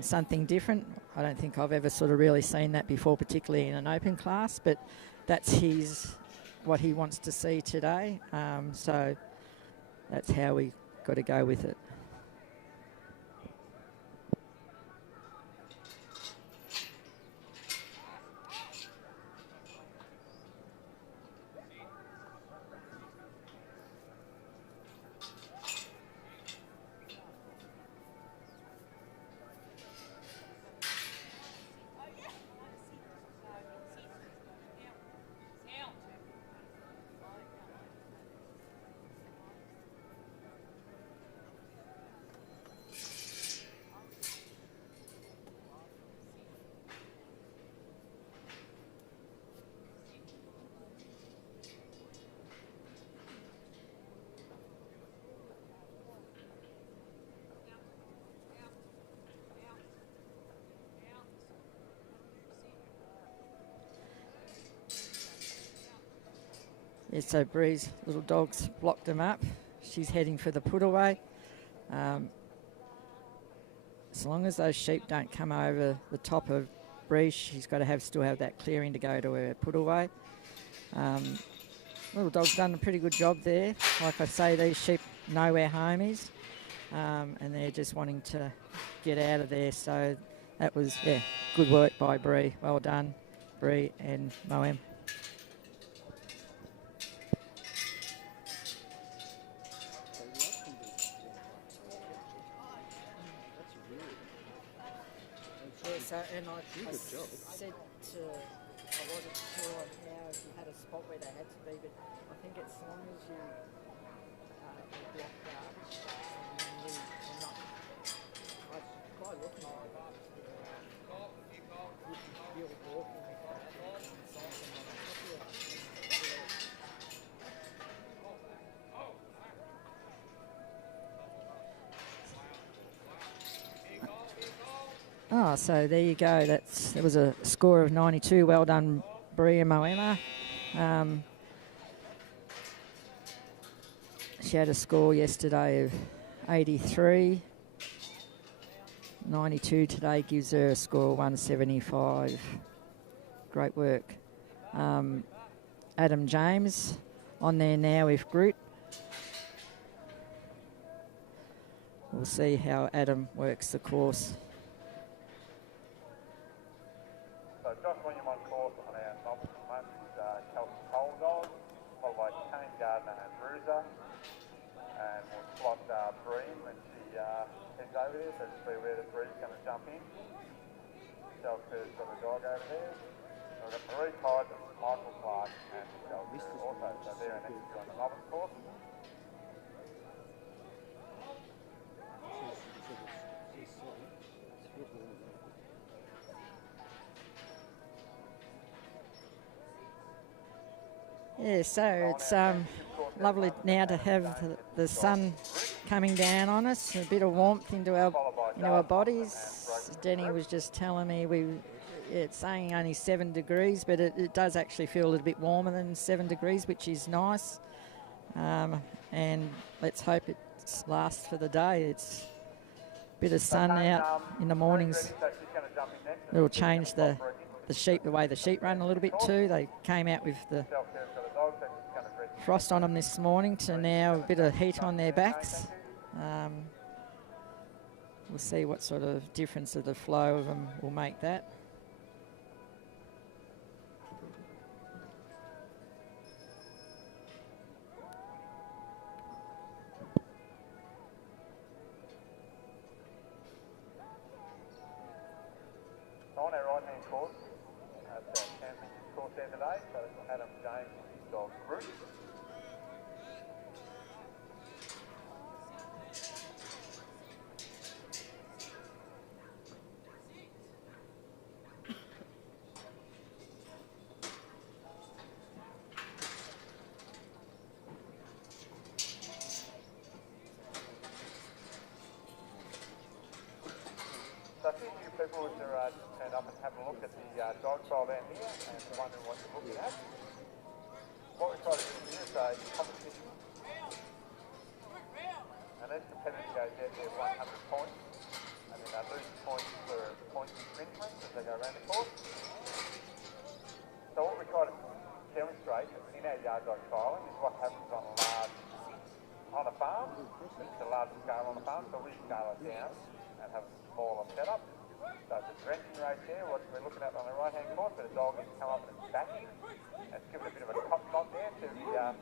Something different. I don't think I've ever sort of really seen that before, particularly in an open class, but that's what he wants to see today. So that's how we got to go with it. Yeah, so Bree's little dog's blocked him up. She's heading for the put away. As long as those sheep don't come over the top of Bree, she's got to still have that clearing to go to her put away. Little dog's done a pretty good job there. Like I say, these sheep know where home is, and they're just wanting to get out of there. So that was, good work by Bree. Well done, Bree and Moem. So, and I said to, I wasn't sure how if you had a spot where they had to be, but I think as long as you block garbage, and then you're not, by looking at it, you can feel walking with that and something on top of you. Oh, so there you go. That was a score of 92. Well done, Bria Moema. She had a score yesterday of 83. 92 today gives her a score of 175. Great work. Adam James on there now with Groot. We'll see how Adam works the course. So Josh William on course on our novice at the moment is Kelsey Cold Dog, followed by Kane Gardner and Bruiser. And we'll slot Bree when she heads over there, so just be aware that Bree's going to jump in. Michelle Kerr's got a dog over there. We've got Marie Todd, Michael Clark and Michelle Kerr also. So they're next to you on the novice course. Yeah, so it's lovely now to have the sun coming down on us, a bit of warmth into our bodies. Denny was just telling me it's saying only 7 degrees, but it does actually feel a little bit warmer than 7 degrees, which is nice. And let's hope it lasts for the day. It's a bit of sun out in the mornings. It'll change the way the sheep run a little bit too. They came out with the frost on them this morning to now a bit of heat on their backs. We'll see what sort of difference of the flow of them will make that. So on our right-hand course, it's our camping course there today, so it's Adam James and his dog Groot. people if they're just turned up and having a look at the dog trial down here and wondering what you're looking at. What we try to do here is a competition. And each competitor goes out there 100 points, and then they lose points for points infringement as they go around the course. So what we try to demonstrate in our yard dog trialling is what happens on a farm. It's a large scale on a farm, so we scale it down and have a smaller setup. So the drenching rate there, what we're looking at on the right hand course, where the dog is come up and it's backing. It's given a bit of a top knot there to the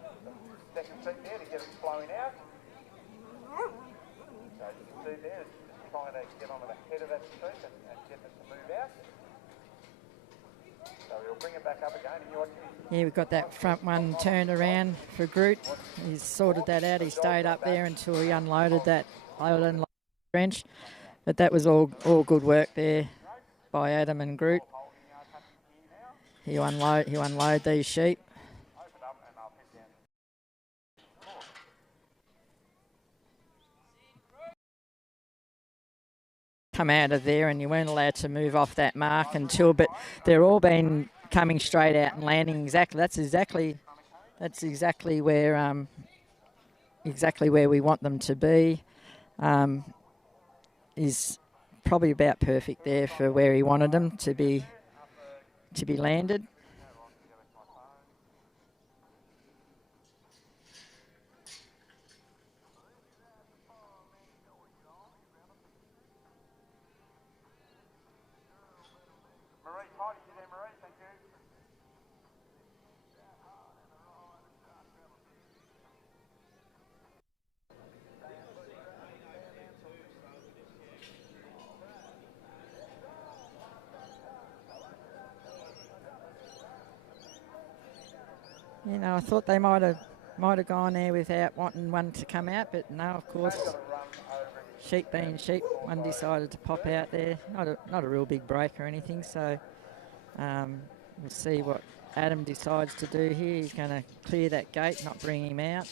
second seat there to get it flowing out. So you can see there, it's just trying to get onto the head of that seat and get it to move out. So we'll bring it back up again and you're watching. Yeah, we've got that front one turned around for Groot. He's sorted that out. He stayed up there until he unloaded that drench. But that was all good work there by Adam and Groot. He'll unload these sheep. Come out of there and you weren't allowed to move off that mark until, but they're all been coming straight out and landing exactly. That's exactly where we want them to be. Is probably about perfect there for where he wanted them to be landed. You know, I thought they might have gone there without wanting one to come out, but no, of course, sheep being sheep, one decided to pop out there. Not a real big break or anything, so we'll see what Adam decides to do here. He's going to clear that gate, not bring him out.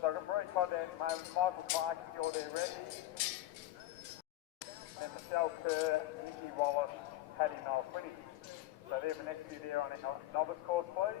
So I've got Bree Todd there at the moment, Michael Clark, you're there ready. And Michelle Kerr, Nikki Wallace, Paddy Noel Quinny. So they're the next few there on our novice course, please.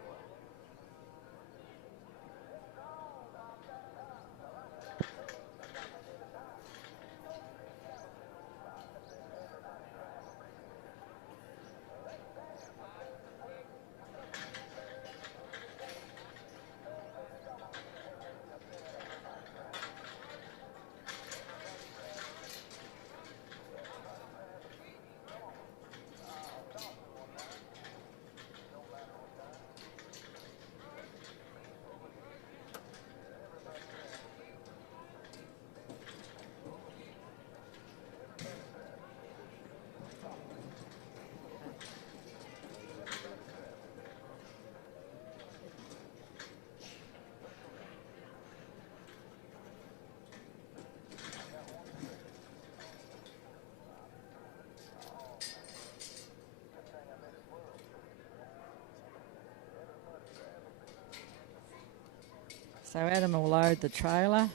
So Adam will load the trailer.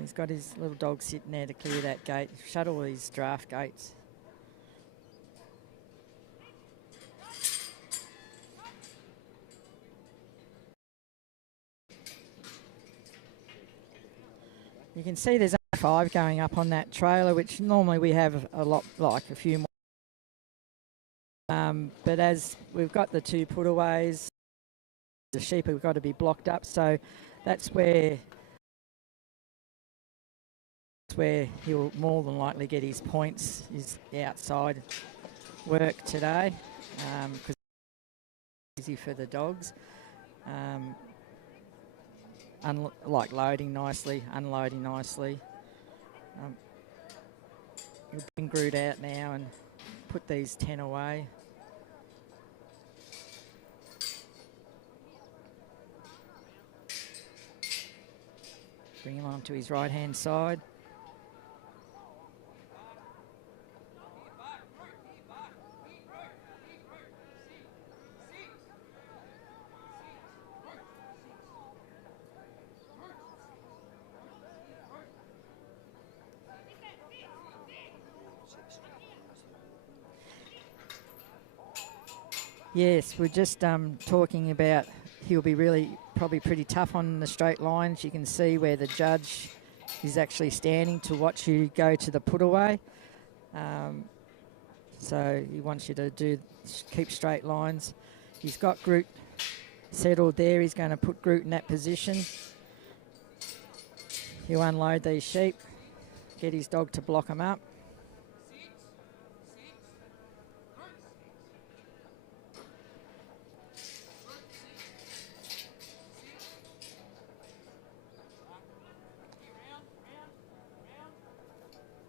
He's got his little dog sitting there to clear that gate, shut all these draft gates. You can see there's 5 going up on that trailer, which normally we have a lot, like a few more. But as we've got the 2 putaways, the sheep have got to be blocked up, so that's where he'll more than likely get his points, his outside work today, because it's easy for the dogs. Like loading nicely, unloading nicely. We'll bring Groot out now and put these 10 away. Bring him onto his right-hand side. Yes, we're just talking about he'll be probably pretty tough on the straight lines. You can see where the judge is actually standing to watch you go to the put away. So he wants you to keep straight lines. He's got Groot settled there. He's going to put Groot in that position. He'll unload these sheep, get his dog to block them up.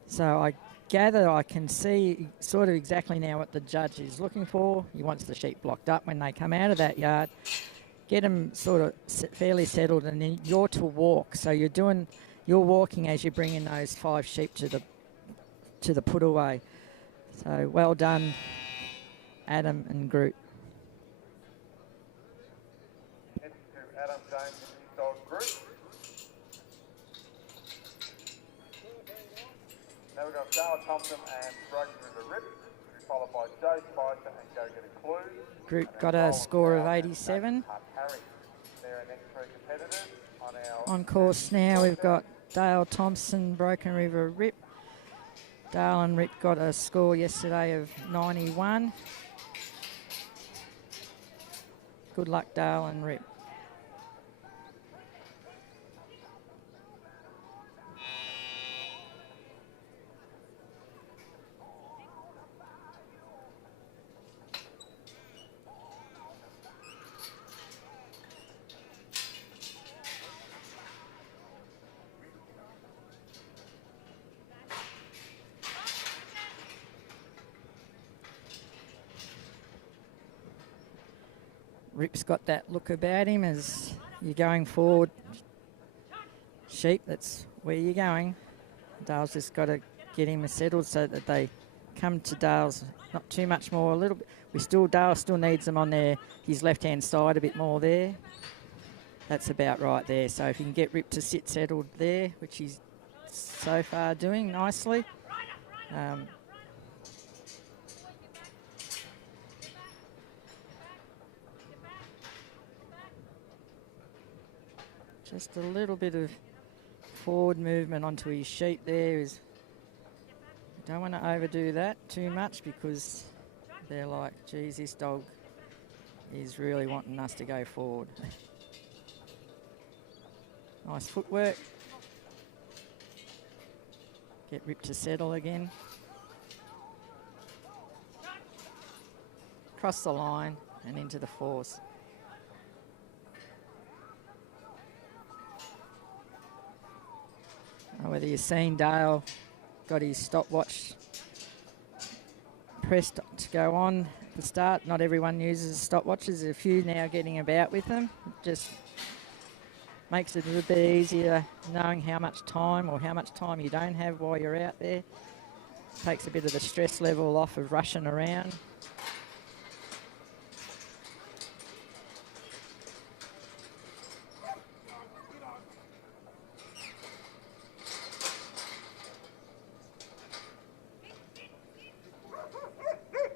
So I gather I can see sort of exactly now what the judge is looking for. He wants the sheep blocked up when they come out of that yard. Get them sort of fairly settled, and then you're to walk. So you're walking as you bring in those 5 sheep to the put away. So well done, Adam and Groot. Next to Adam James and his dog Groot. Now we've got Darren Thompson and Broken River Rip, to be followed by Joe Spicer and Go Get a Clue. Groot got a score of 87. There are next 3 competitors on our... On course now, we've got Dale Thompson, Broken River Rip. Dale and Rip got a score yesterday of 91. Good luck, Dale and Rip. Rip's got that look about him as you're going forward. Sheep, that's where you're going. Dale's just got to get him settled so that they come to Dale's not too much more, a little bit. Dale still needs them on his left-hand side a bit more there. That's about right there. So if you can get Rip to sit settled there, which he's so far doing nicely. Just a little bit of forward movement onto his sheep there. Don't want to overdo that too much because they're like, geez, this dog is really wanting us to go forward. Nice footwork. Get Rip to settle again. Cross the line and into the force. Whether you've seen Dale got his stopwatch pressed to go on at the start. Not everyone uses stopwatches. There's a few now getting about with them. It just makes it a little bit easier knowing how much time or how much time you don't have while you're out there. Takes a bit of the stress level off of rushing around.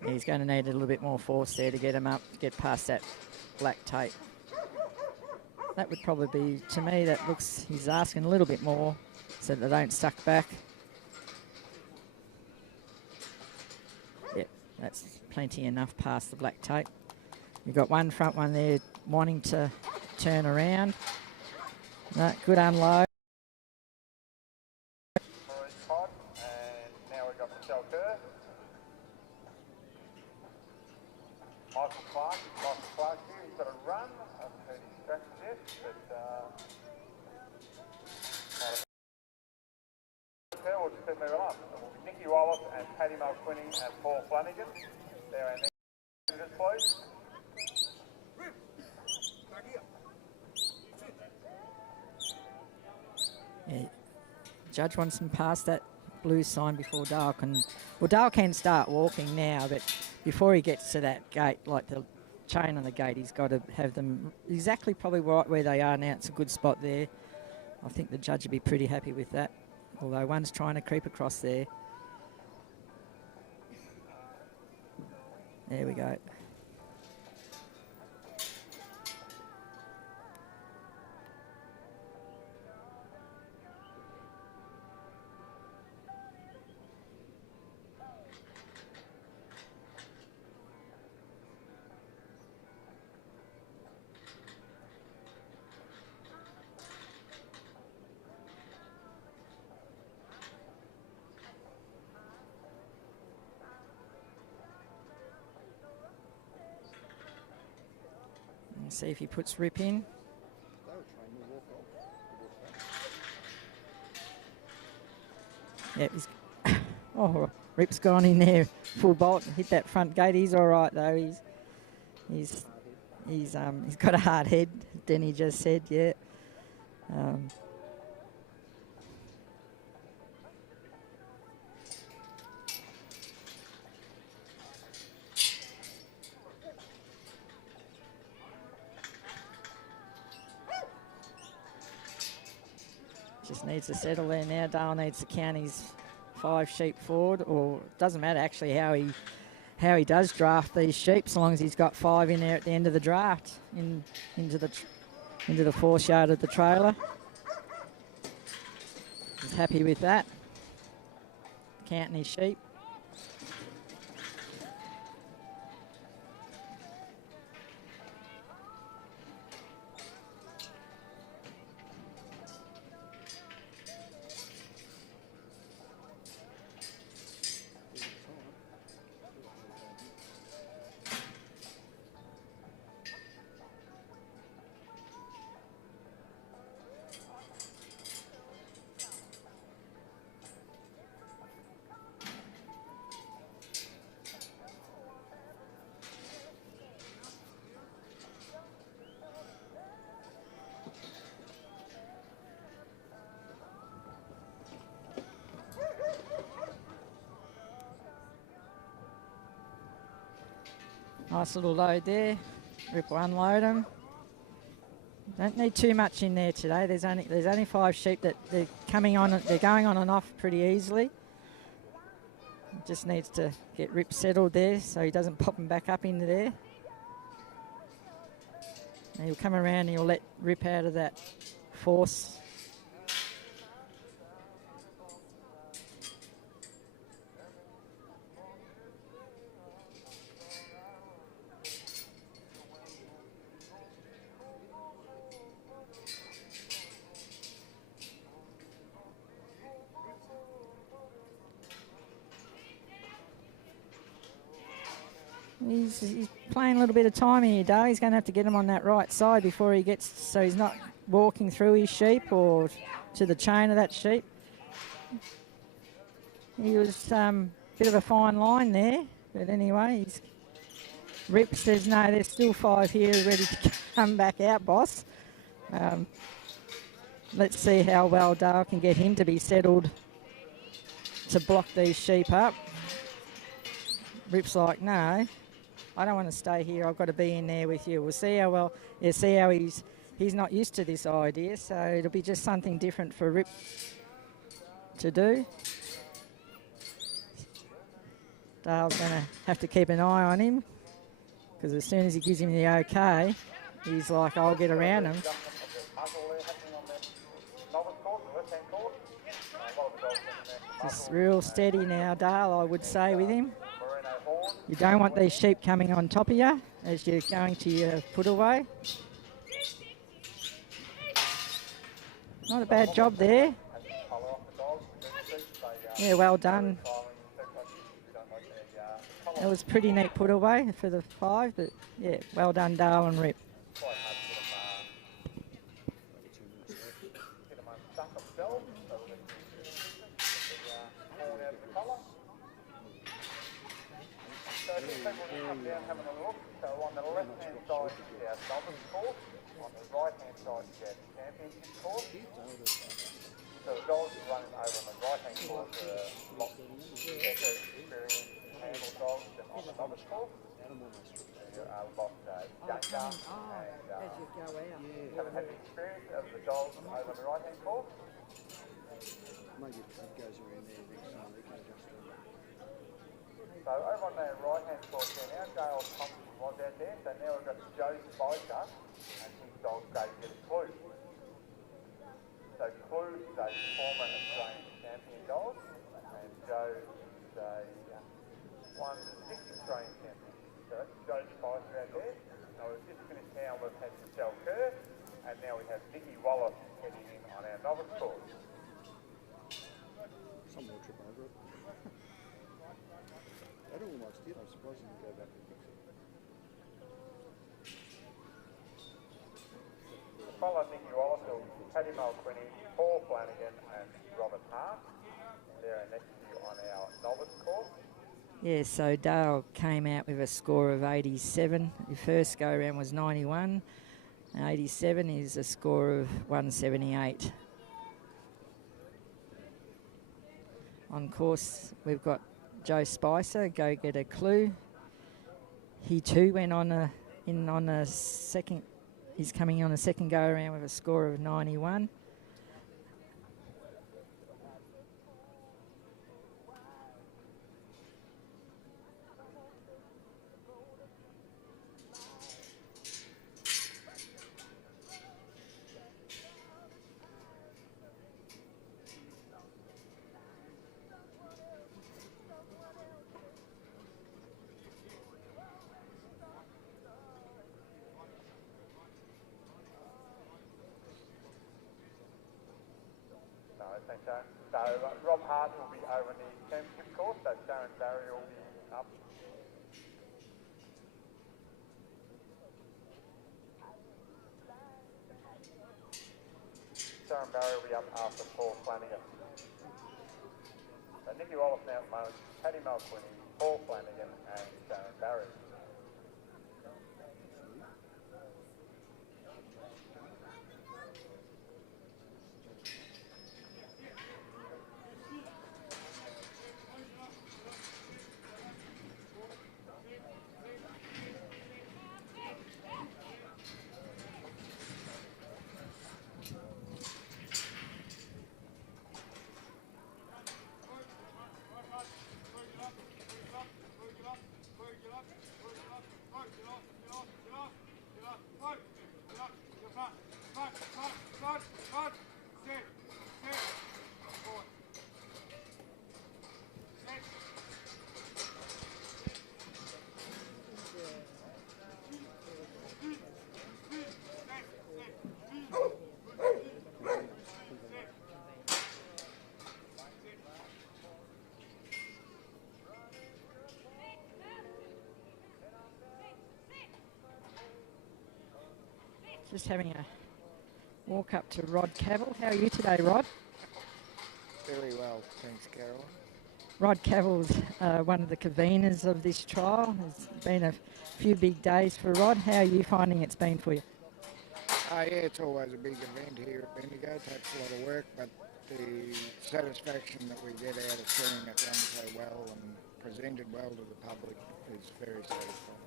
He's going to need a little bit more force there to get him up, get past that black tape. That would probably be, to me, that looks, he's asking a little bit more so that they don't suck back. Yep, that's plenty enough past the black tape. You've got one front one there wanting to turn around. No, good unload. Michael Clark here, he's got a run. I haven't heard his tracks yet, but we'll just move on. So we'll be Nicky Wallace and Paddy Mulquinny and Paul Flanagan. They're our next competitors, please. Yeah. Judge wants him past that blue sign before Dale can... Well, Dale can start walking now, but before he gets to that gate, like the chain on the gate, he's got to have them exactly probably right where they are now. It's a good spot there. I think the judge would be pretty happy with that, although one's trying to creep across there. There we go. See if he puts Rip in. Yeah, he's oh, Rip's gone in there full bolt and hit that front gate. He's all right though. He's got a hard head. Denny just said, yeah. Just needs to settle there now. Dale needs to count his 5 sheep forward, or doesn't matter actually how he does draft these sheep, so long as he's got 5 in there at the end of the draft into the force yard of the trailer. He's happy with that. Counting his sheep. Nice little load there. Rip will unload them. Don't need too much in there today. There's only 5 sheep that they're coming on. They're going on and off pretty easily. Just needs to get Rip settled there so he doesn't pop them back up into there. And he'll come around and he'll let Rip out of that force. He's playing a little bit of time here, Dale. He's going to have to get him on that right side before he gets, so he's not walking through his sheep or to the chain of that sheep. He was a bit of a fine line there, but anyway, Rip says, no, there's still 5 here ready to come back out, boss. Let's see how well Dale can get him to be settled to block these sheep up. Rip's like, no, I don't want to stay here. I've got to be in there with you. We'll see how well. Yeah, see how he's not used to this idea, so it'll be just something different for Rip to do. Dale's going to have to keep an eye on him because as soon as he gives him the okay, he's like, I'll get around him. Just real steady now, Dale, I would say, with him. You don't want these sheep coming on top of you as you're going to your put away. Not a bad job there. Yeah, well done. That was pretty neat put away for the 5, but yeah, well done, Dale and Rip. Having a look, so on the left-hand side is our novice course, on the right-hand side is our championship course. So the dogs are running over on the right-hand course are lots of better experienced handle dogs than on the novice course. There are lots of younger and haven't had the experience of the dogs over on the right-hand course. Maybe if it goes around there next time, we can adjust it. So over on the right-hand course there now, Dale Thompson was out there, so now we've got Joe Spicer and his dog David Clue. So Clue is a former Australian champion dog, and Joe is a 1-6 Australian champion. So that's Joe Spicer out there. Now we've just finished now, we've had Michelle Kerr, and now we have Vicky Wallace heading in on our novice course. Some will trip over it. That almost did. I'm surprised you didn't go back and fix it. follow Nicky Wallace will be Paddy Mulquinny, Paul Flanagan and Robert Hart. They're next to you on our novice course. Yeah, so Dale came out with a score of 87. The first go around was 91. 87 is a score of 178. On course, we've got Joe Spicer, Go Get a Clue. He too went on a second. He's coming on a second go around with a score of 91. Thanks, Darren. So Rob Hart will be over in the championship course, so Darren Barry will be up. Darren Barry will be up after Paul Flanagan. So Nicky Wallace now at the moment, Paddy Mulquinny, Paul Flanagan and Darren Barry. Just having a walk up to Rod Cavill. How are you today, Rod? Very well, thanks, Carol. Rod Cavill's one of the conveners of this trial. It's been a few big days for Rod. How are you finding it's been for you? Yeah, it's always a big event here at Bendigo. It takes a lot of work, but the satisfaction that we get out of seeing it run so well and presented well to the public is very satisfying.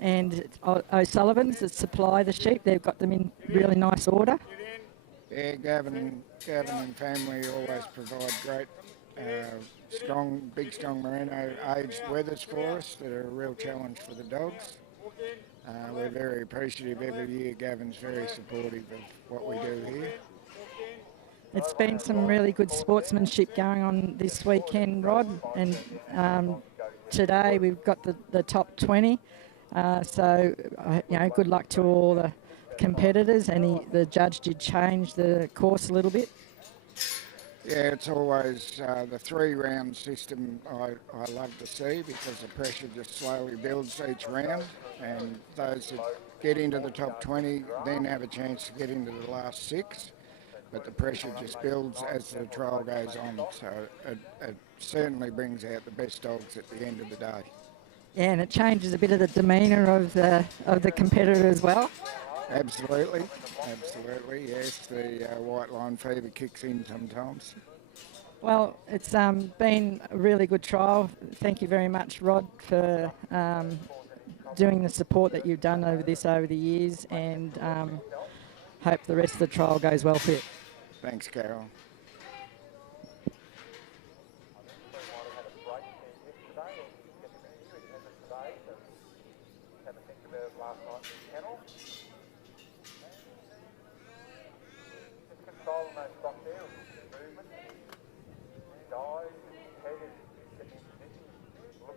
And O'Sullivan's that supply the sheep, they've got them in really nice order. Yeah, Gavin and family always provide great, big, strong merino aged wethers for us that are a real challenge for the dogs. We're very appreciative every year. Gavin's very supportive of what we do here. It's been some really good sportsmanship going on this weekend, Rod, and today we've got the top 20. So, good luck to all the competitors, and the judge did change the course a little bit. Yeah, it's always the 3-round system I love to see because the pressure just slowly builds each round, and those that get into the top 20 then have a chance to get into the last 6, but the pressure just builds as the trial goes on, so it certainly brings out the best dogs at the end of the day. Yeah, and it changes a bit of the demeanour of the competitor as well. Absolutely, yes. The white line fever kicks in sometimes. Well, it's been a really good trial. Thank you very much, Rod, for doing the support that you've done over the years, and hope the rest of the trial goes well for you. Thanks, Carol.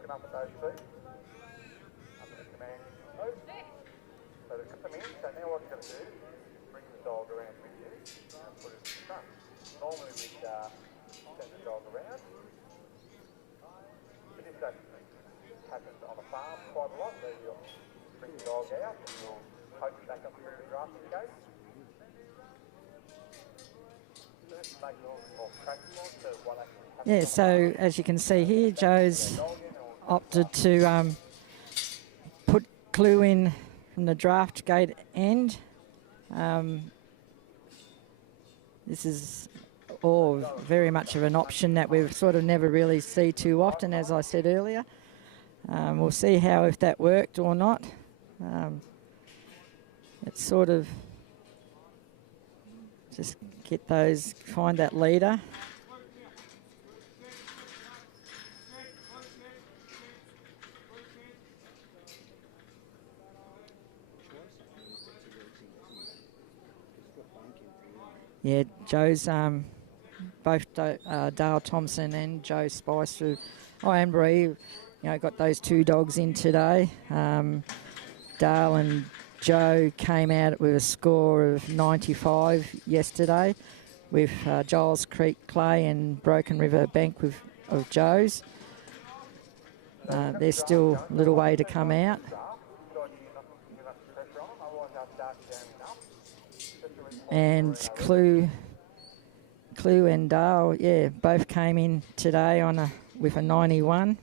Up at those feet, under the command move. So they've got them in, so now what you've got to do is bring the dog around with you and put it in front. Normally we'd send the dog around, but this happens on a farm quite a lot, so you'll bring the dog out and you'll poke it back up through the grassy gate, Yeah, so as you can see here, Joe's opted to put Clue in from the draft gate end. This is all very much of an option that we've sort of never really see too often, as I said earlier. We'll see how if that worked or not. It's sort of just get those, find that leader. Yeah, Joe's both Dale Thompson and Joe Spice and Bree, you know, got those two dogs in today. Dale and Joe came out with a score of 95 yesterday, with Giles Creek Clay and Broken River Bank of Joe's. There's still a little way to come out. And Clue and Dale, yeah, both came in today on with a 91.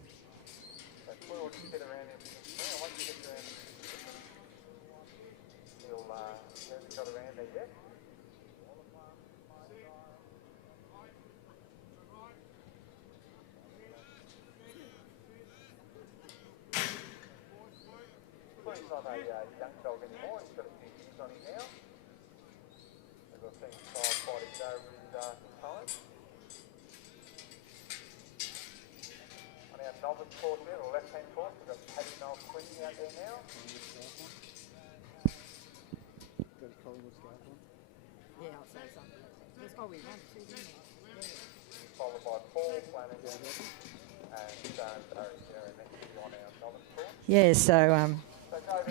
Yeah, so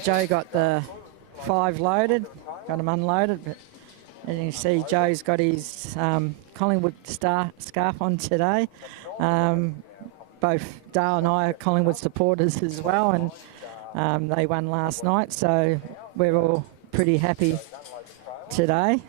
Joe got the 5 loaded, got them unloaded, but and you see Joe's got his Collingwood scarf on today. Both Dale and I are Collingwood supporters as well, and they won last night, so we're all pretty happy today.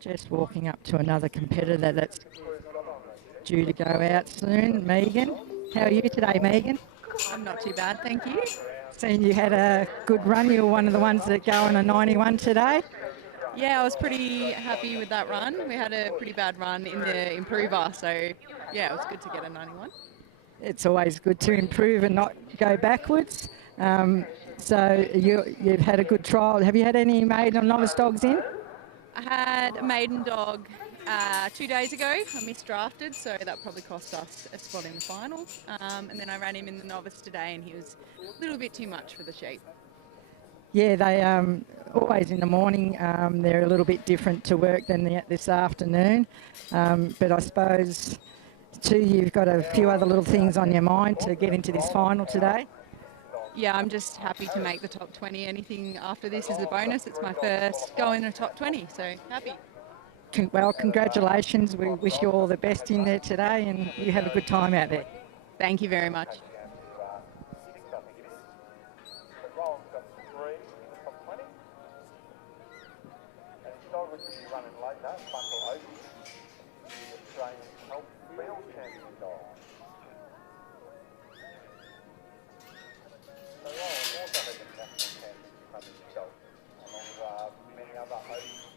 Just walking up to another competitor that's due to go out soon, Megan. How are you today, Megan? I'm not too bad, thank you. Seen you had a good run. You were one of the ones that go on a 91 today. Yeah, I was pretty happy with that run. We had a pretty bad run in the improver, so yeah, it was good to get a 91. It's always good to improve and not go backwards. So you've had a good trial. Have you had any maiden or novice dogs in? I had a maiden dog 2 days ago. I misdrafted, so that probably cost us a spot in the final. And then I ran him in the novice today, and he was a little bit too much for the sheep. Yeah, they always in the morning. They're a little bit different to work than this afternoon. But I suppose too, you've got a few other little things on your mind to get into this final today. Yeah, I'm just happy to make the top 20. Anything after this is a bonus. It's my first go in the top 20, so happy. Well, congratulations. We wish you all the best in there today, and you have a good time out there. Thank you very much. gentlemen, to be running later, Buckle Oakley, the Australian Health Field Champion dog. So Roland also has a national championship under his belt, along with many other Oakley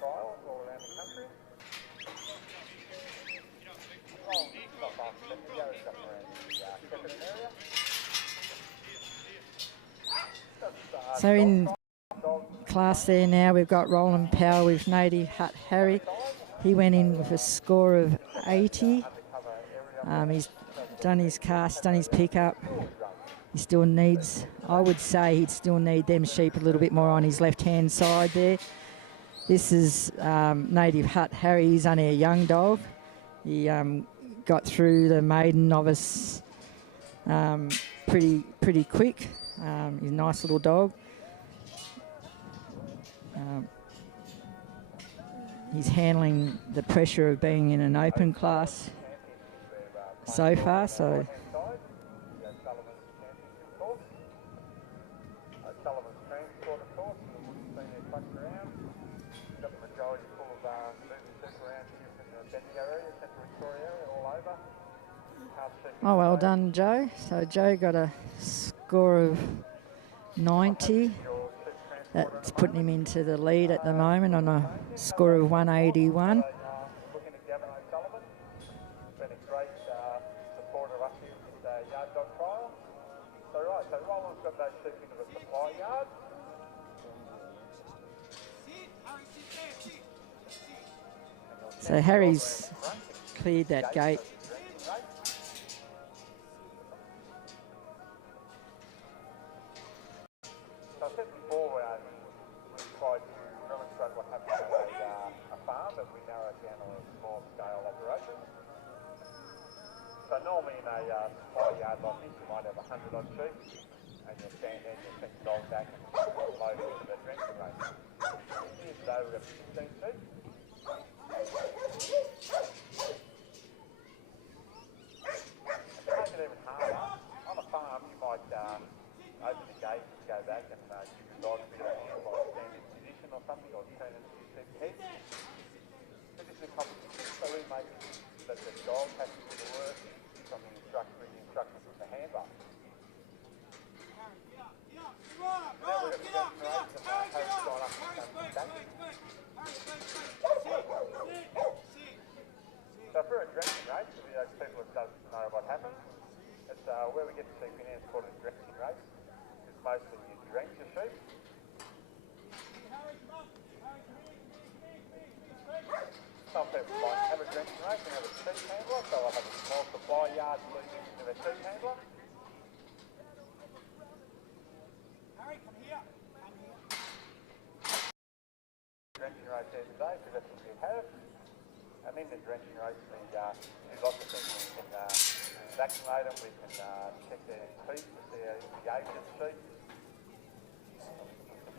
trials all around the country. Roland's not far from the goes up around the Shepparton area. So in class there now, we've got Roland Powell with Native Hut Harry. He went in with a score of 80. He's done his cast, done his pickup. He still needs, I would say he'd still need them sheep a little bit more on his left-hand side there. This is Native Hut Harry. He's only a young dog. He got through the maiden novice pretty quick. He's a nice little dog. He's handling the pressure of being in an open class so far, so oh, well done, Joe. So Joe got a score of 90. That's putting him into the lead at the moment on a score of 181. So Harry's cleared that gate. So normally in a supply yard like this, you might have 100 odd sheep, and you'll stand there and you'll send the dog back and load it into the drenching race. Here today we've got 16 sheep. And to make it even harder, on a farm you might open the gate and go back and give the dog a bit of a hand, like stand in position or something, or turn into your sheep's head. But this is a competition, so we make it that the dog has to do the work from the instructions from the handler. Now we're going to get race and Harry's gone up and done back. So for a drenching race, for those people that don't know what happens, it's where we get the sheep in here, it's called a drenching race. It's mostly you drench your sheep. Some people might have a drenching race and have a sheep handler, so I'll have a small supply yard leading into the sheep handler. Harry, come here. Drenching race here today, so that's what we have. And in the drenching race, we do lots of things. We can vaccinate them, we can check their teeth to see the age of the sheep.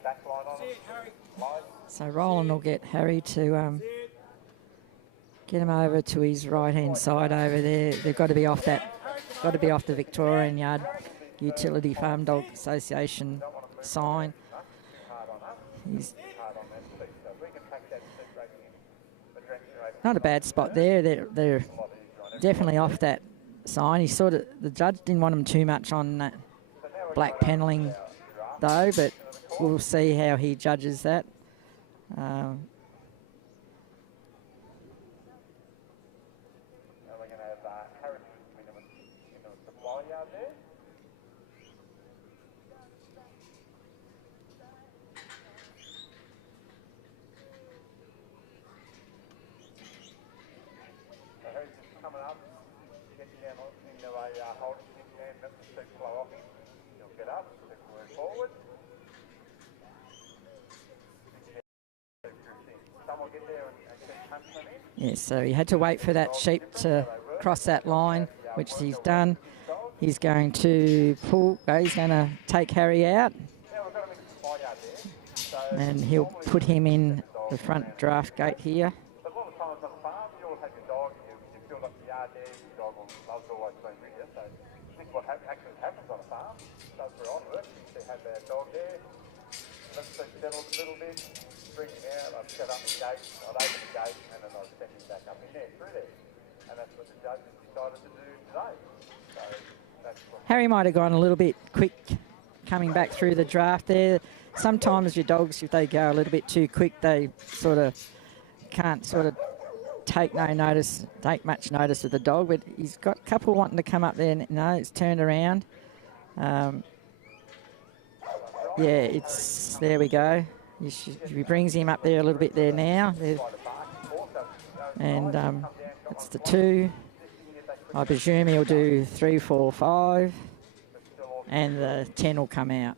Backline on them. So Roland will get Harry to get him over to his right-hand side over there. They've got to be off that, got to be off the Victorian Yard Utility Farm Dog Association sign. He's not a bad spot there. They're definitely off that sign. He sort of, the judge didn't want him too much on that black panelling though, but we'll see how he judges that. Yeah, so he had to wait for that sheep to cross that line, which he's done. He's going to pull, he's going to take Harry out, and he'll put him in the front draft gate here. A lot of times on the farm, you'll have your dog, you build up the yard there, your dog loves always being with you. So I think what actually happens on a farm, does for on work, is they have their dog there, let's settle a little bit, bring him out, shut up the gate, I'd open the gate, and then I'd send him back up in there, through there. And that's what the judges decided to do today. So that's what Harry might have gone a little bit quick coming back through the draft there. Sometimes your dogs, if they go a little bit too quick, they sort of can't sort of take much notice of the dog. But he's got a couple wanting to come up there. No, it's turned around. Yeah, it's there we go. He brings him up there a little bit there now. And that's the 2. I presume he'll do 3, 4, 5. And the 10 will come out.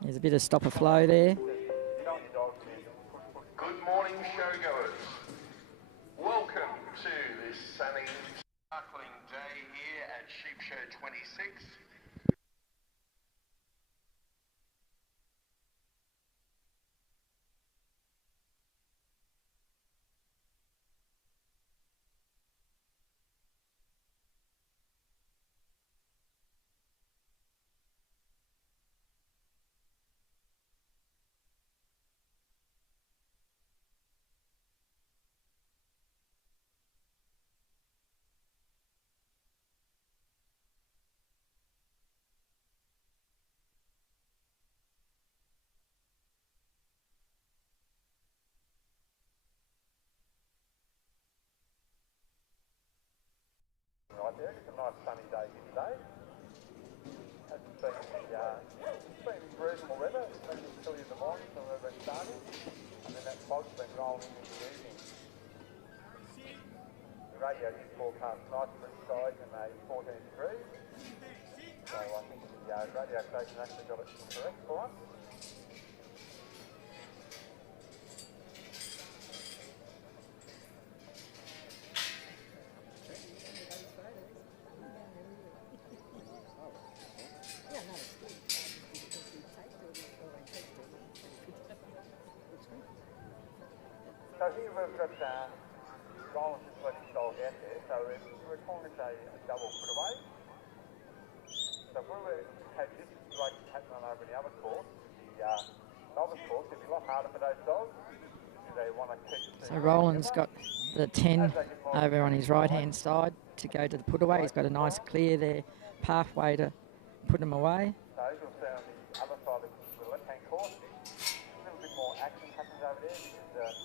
There's a bit of stopper flow there. Good morning, showgoers. Welcome to this sunny, sparkling day here at Sheep Show 26. Right there, it's a nice sunny day here today. Hasn't been it's been reasonable weather. It's been chilly in the morning when we've been starting, and then that fog's been rolling into the evening. The radio did forecast nice blue skies and a 14 degrees. So I think the radio station actually got it correct for us. So here we've got Roland just let his dog out there, so we're calling it a double put away. So if we had this situation happening over in the other course, the novice course, it'd be a lot harder for those dogs. Do they want to keep it? So Roland's got the 10 over on his right-hand side to go to the put away. He's got a nice clear there, pathway to put him away. So as you'll see on the other side of the left-hand course, a little bit more action happens over there because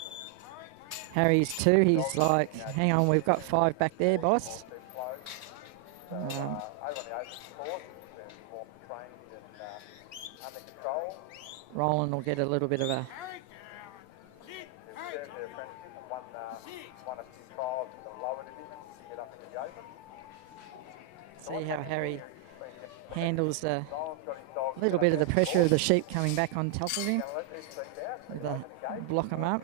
Harry's 2. He's like, hang on, we've got 5 back there, boss. over on the open course, there's more trained and under control. Roland will get a little bit of a... They've served their apprenticeship and won a few trials in the lower division to get up into the open. See how Harry handles the little bit of the pressure of the sheep coming back on top of him. Block him up.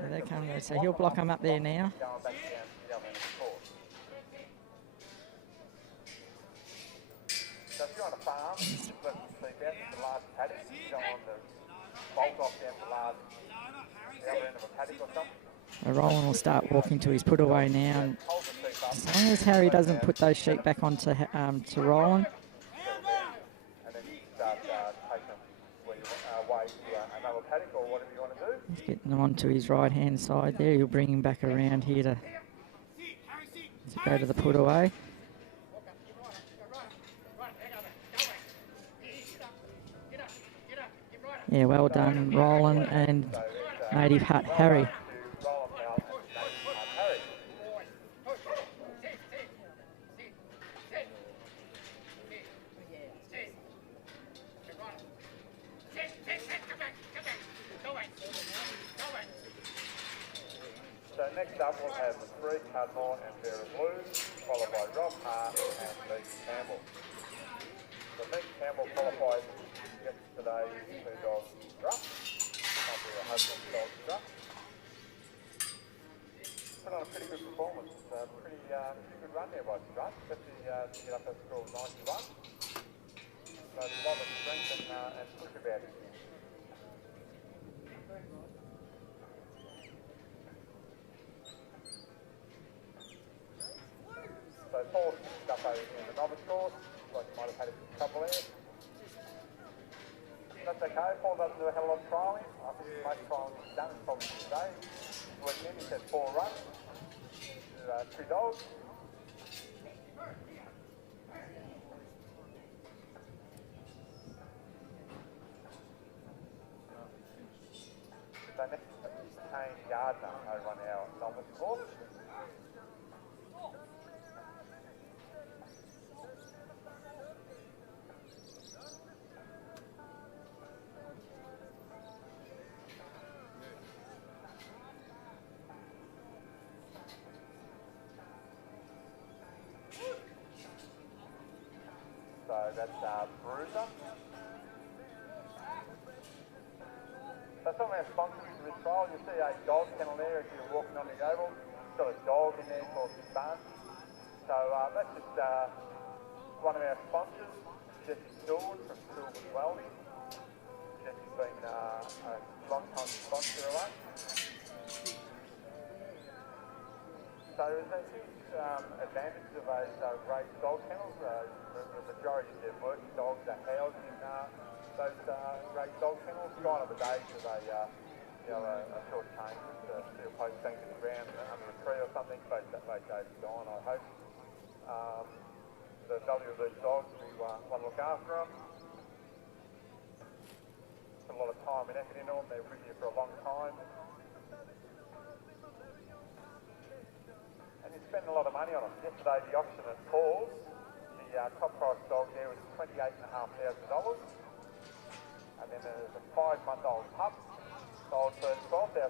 So they come there. So he'll block him up there now. So if you're on a farm, just let them sleep out in the large paddock. You don't want to bolt off down the other end of a paddock or something. So Roland will start walking to his put away now. And as long as Harry doesn't put those sheep back onto to Roland. And then you start taking them away to another paddock or whatever you want to do. He's getting them onto his right-hand side there. He'll bring him back around here to go to the put away. Yeah, well done, Roland and Native Hut Harry. So next up we'll have the 3 Cudmore and Vera Blue, followed by Rob Hart and Meek Campbell. So Meek Campbell qualified yesterday with 2 dogs Druff. Might be a husband dog Druff. Put on a pretty good performance. Pretty good run there by Druff, especially to get up that score of 91. So there's a lot of strength and push about it. So novice course, like you might have had a couple there. That's okay. Paul doesn't do a hell of a lot of trialling. I think most trialling he's done is probably today. Weekend he said 4 runs, 2 dogs. So next Kane Gardner over on our novice course. So that's Bruiser. So some of our sponsors for this trial, you see a dog kennel there as you're walking on the oval. Got a dog in there called Bun. So that's just one of our sponsors, Jesse Stewart from Stewart Welding. Jesse's been a long time sponsor of us. So there's a huge advantage of those raised dog kennels. The majority of their working dogs are housed in those raised dog kennels. Gone are the days of a short chain with steel post hanging to the ground under a tree or something. Those days are gone, I hope. The value of these dogs, we want to look after them. Put a lot of time and effort into them. They're with you for a long time. And you spend a lot of money on them. Yesterday, the auction at Paul's, the top price dog there was $28,500. And then there's a 5-month-old pup sold for $12,000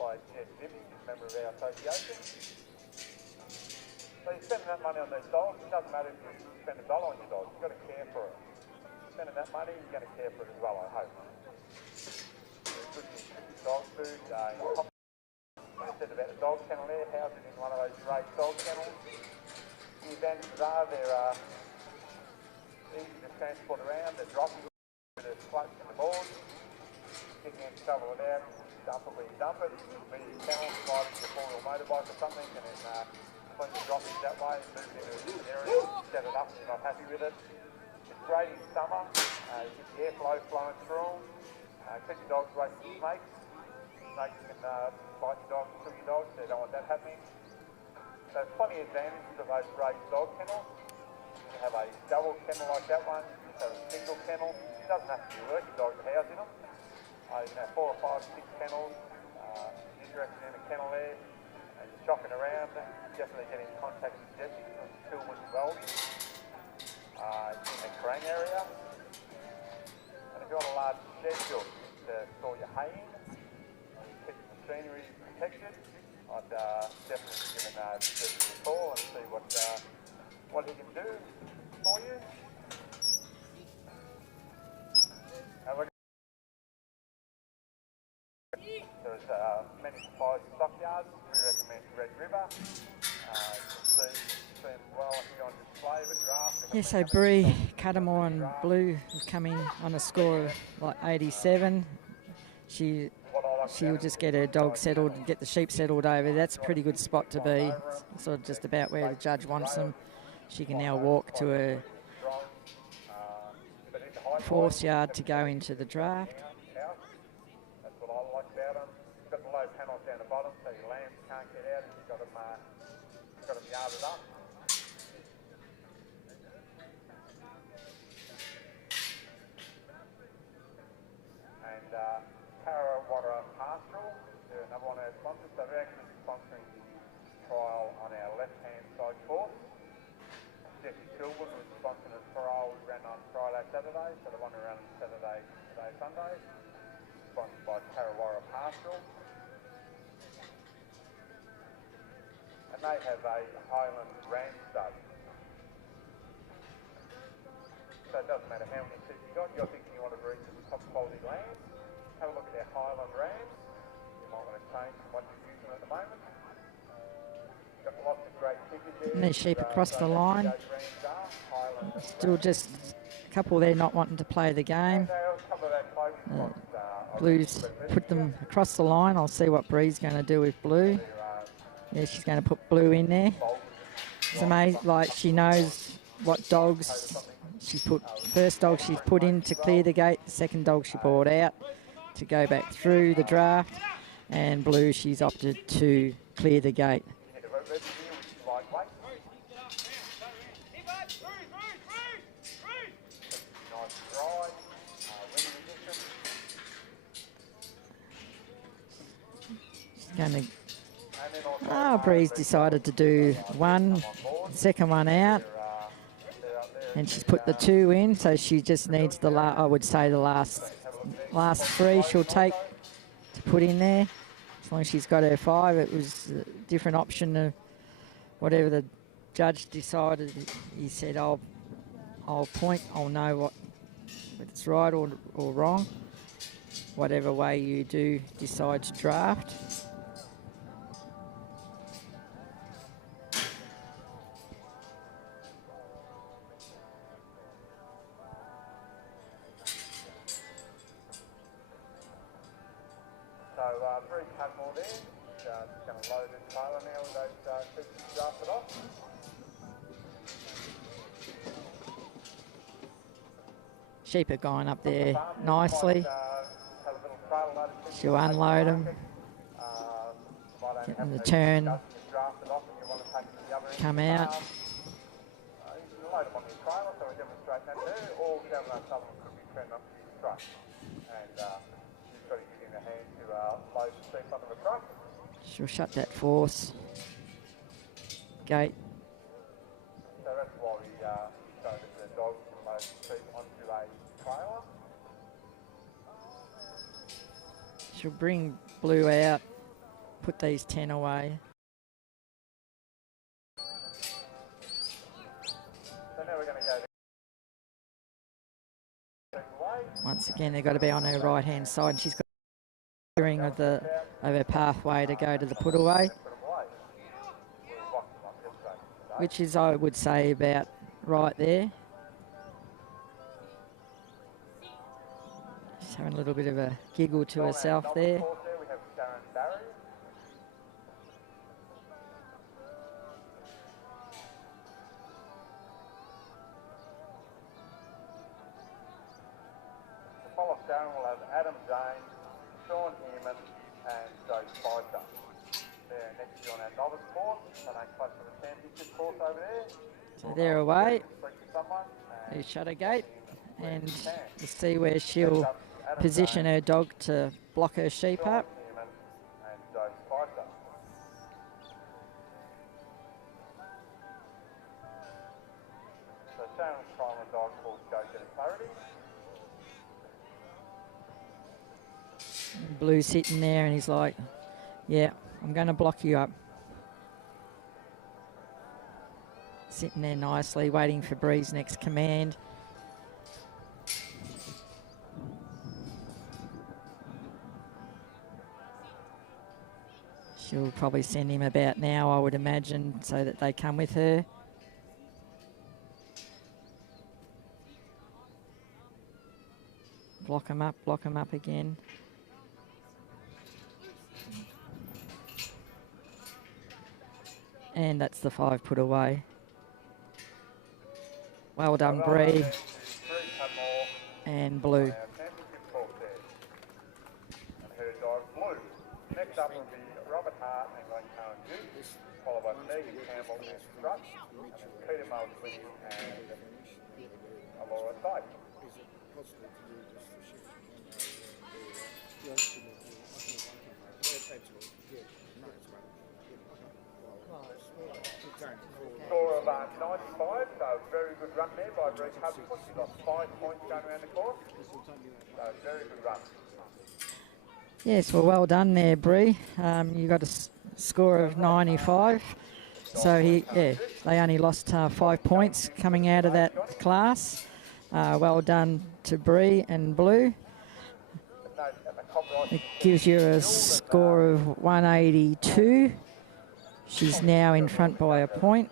by Jed Bibby, member of our association. So you're spending that money on these dogs. It doesn't matter if you spend $1 on your dog. You've got to care for it. Spending that money, you're going to care for it as well, I hope. Good dog food. I said about the dog kennel there, housed in one of those raised dog kennels. The advantages are they're easy to transport around, they're dropping with the clutch and the board. You can shovel it out, dump it where you dump it. Be your kennel, slide it to your 4-wheel motorbike or something, and then clean the droppings that way, move it into an area, set it up if you're not happy with it. It's great in summer, you get the airflow flowing through them, keep your dogs away from snakes. Snakes can bite your dog and kill your dog, so you don't want that happening. So there's plenty of advantages of those raised dog kennels. You can have a double kennel like that one, you can have a single kennel. It doesn't have to be working dogs to house in them. You can have 4 or 5, 6 kennels. Interested in a kennel there and shopping around, definitely get in contact with Jesse from Stillman Welding in the Crane area. And if you want a large schedule to store your hay in, keep the machinery protected, I'd definitely give Jesse a call and see what he can do for you. There's many suppliers in stockyards. We recommend Red River. You can see them well here on display, the draft. Yeah, so Bree, Cudamore and Blue have come in on a score of like 87. She'll just get her dog settled and get the sheep settled over. That's a pretty good spot to be. It's sort of just about where the judge wants them. She can now walk to her 4th yard to go into the draft. That's what I like about them. You've got the low panels down the bottom, so your lambs can't get out if you've got them yarded up. And Tarawara Pastoral, they're another one of our sponsors. So we're actually sponsoring the trial on our left-hand side course. Jesse Silverwood was sponsoring the trial we ran on Friday, Saturday, so the one we ran on Saturday, Sunday. Sponsored by Tarawara Pastoral. And they have a Highland ram stud. So it doesn't matter how many sheep you're thinking you want to breed some top quality lambs. Have a look at their Highland rams. You might want to change from what you're using at the moment. Got lots of great figures there. And there's sheep across the line. Still just a couple there not wanting to play the game. Blue's put them across the line. I'll see what Bree's going to do with Blue. Yeah, she's going to put Blue in there. It's amazing, like she knows what dogs she put, first dog she's put in to clear the gate, the second dog she brought out to go back through the draft, and Blue she's opted to clear the gate. Bree's decided to do one, second one out, and she's put the 2 in, so she just needs the I would say the last 3 she'll take to put in there. As long as she's got her 5, it was a different option of whatever the judge decided. He said, I'll point, I'll know what if it's right or wrong, whatever way you do decide to draft. Sheep are going up there nicely. She'll unload them, get them to turn, come out. She'll shut that force gate. So that's why we showed the dogs can load sheep onto a trailer. She'll bring Blue out, put these 10 away. So now we're going to go once again, they've got to be on her right-hand side, and she's got clearing of her pathway to go to the put away, which is, I would say, about right there. She's having a little bit of a giggle to herself there. we have Darren. To follow Darren, we'll have Adam James, Sean Hearman, and Joe Spicer. They're next to you on our novice course, so they close to the championship course over there. So they're away. They shut a gate, and we'll see where she'll position her dog to block her sheep up. And Joe Spicer. So Shannon's trying a dog called Go Get a Clarity. Blue's sitting there, and he's like, yeah, I'm going to block you up. Sitting there nicely, waiting for Bree's next command. She'll probably send him about now, I would imagine, so that they come with her. Block him up again. And that's the 5 put away. Well done, Bree. And Blue. And her dog Blue. Next up will be Robert Hart and Glenn Cohen Duke, followed by Megan Campbell and Strutt, and then Peter Mosley and Alora Syke. Score of 95, so very good run there by Bree Hudson. She got 5 points going around the course. So very good run. Yes, well done there, Bree. You got a score of 95. So they only lost 5 points coming out of that class. Well done to Bree and Blue. It gives you a score of 182. She's now in front by a point.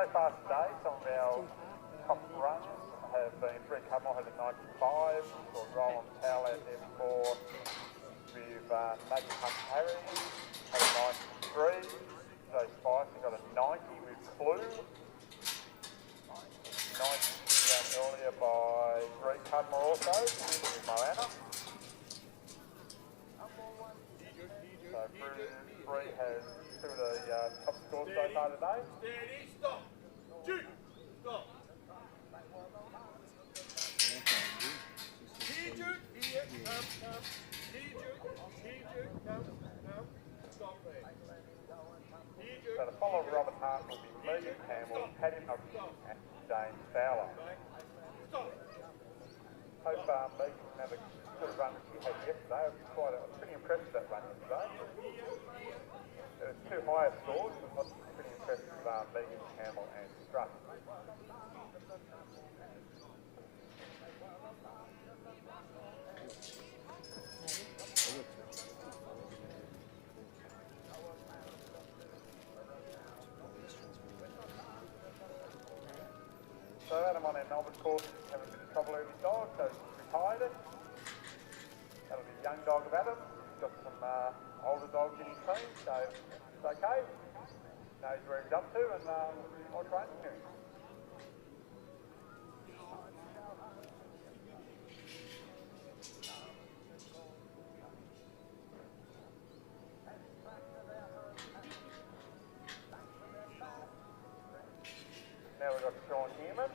So far today, some of our top runners have been Brett Cudmore had a 95, we've got Roland Powell out there before, with Nathan Hunt Harry had a 93, Joe Spicer got a 90 with Clue, 90 ran earlier by Brett Cudmore also, with Moana. So Bree has two of the top scores so far today. Steady, stop. Shoot. Stop. Here, Jude. Here. Come. Here, Jude. Come. Stop there. Here, Jude. So the follow of Robert Hart will be Megan Campbell, Paddy McAinch and James Fowler. Stop. Hope Megan can have a good run that she had yesterday. I was pretty impressed with that run yesterday. There was two higher scores, but was pretty impressed with Megan Campbell and Strutt. So Adam on our Melbourne course having a bit of trouble with his dog, so he's retired it. That'll be a young dog of Adam. He's got some older dogs in his team, so it's okay. Knows where he's up to and what training doing. Now we've got Sean Hearman.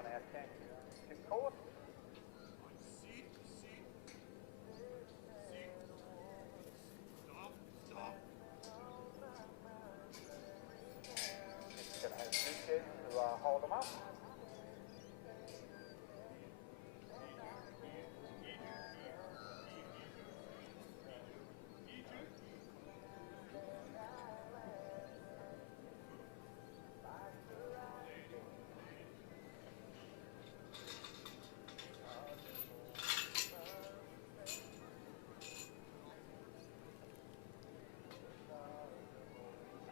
on our championship course. Just going to have two sheds to hold them up.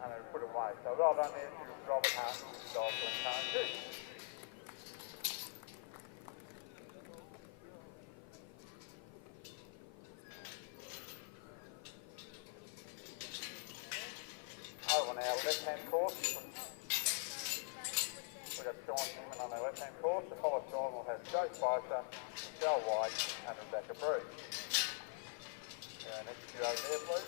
And they put it away. So well done there to Robert Hart and Dolphin Kane too. Over on our left-hand course, we've got Sean Newman on our left-hand course. The follow Sean will have Joe Spicer, Michelle White and Rebecca Bruce. Next few over there, please.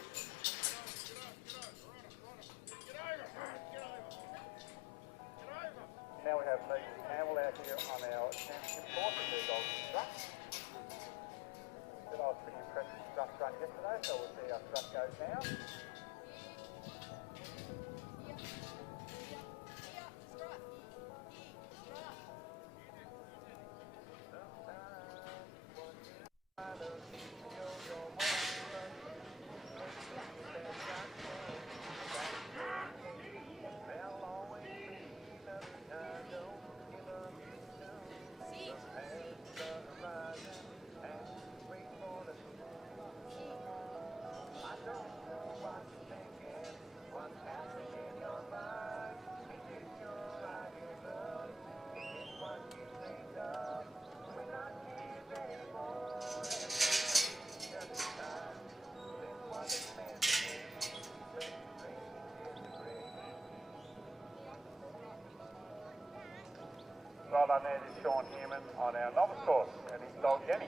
Now we have Megan Campbell out here on our championship course at their dog strut. I was pretty impressed with strut run yesterday, so we'll see how strut goes now. Well done there to Sean Newman on our novice course and his dog Jenny.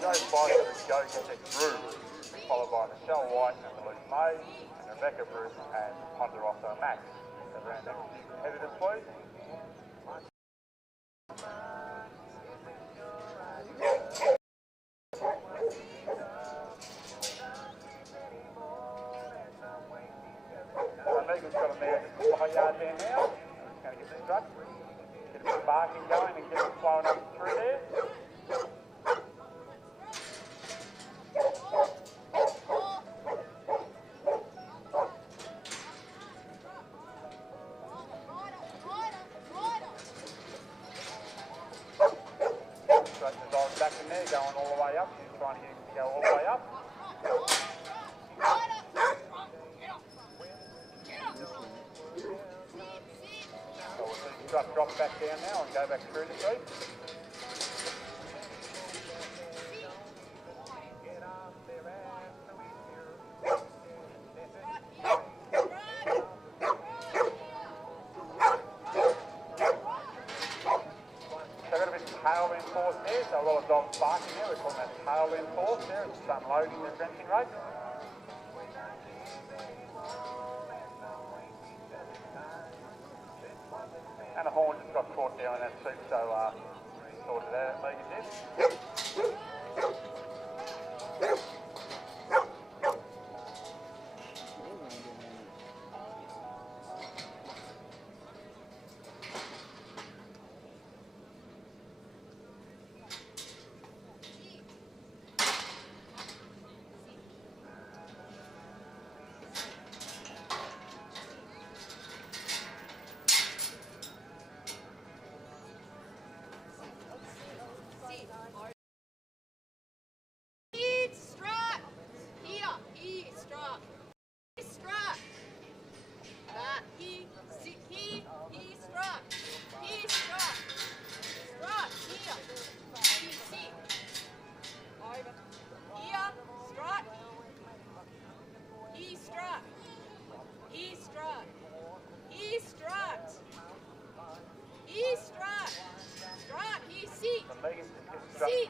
Joe Spicer and Joe Getter Drew, followed by Michelle White and Luke May, and Rebecca Bruce and Ponderosa Max. So round next few competitors, please. So Megan's got a mare at the fly yard there now. Just going to get the strut, get a bit of barking going and get it flowing up through there. Back in there, going all the way up. She's trying to get him to go all the way up. So we'll see the strut drop back down now and go back through the street. Tailwind force there, so a lot of dogs barking there. We're calling that tailwind force there. It's unloading the drenching rate. And the horn just got caught down in that seat, so sorted out, Megan did.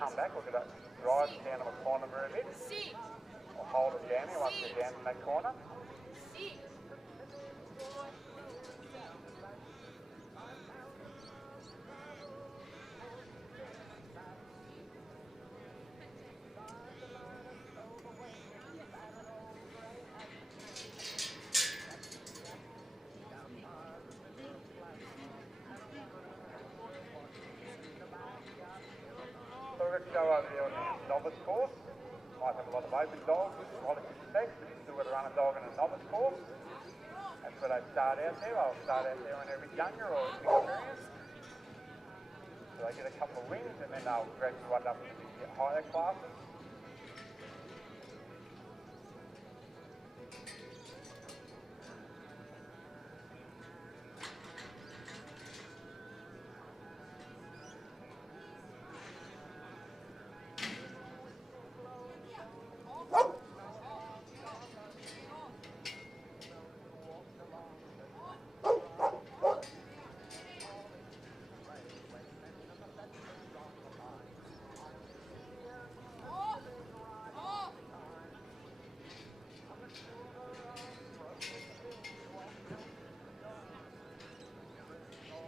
come back, look at that, drive down to the corner for a bit. Or hold it down here once you're down in that corner. So we're going to go over here on the novice course. Might have a lot of open dogs, a lot of respect, but you've still got to run a dog in a novice course. That's where they start out there. They'll start out there when they're a bit younger or experienced. So they get a couple of wins and then they'll graduate up into the higher classes.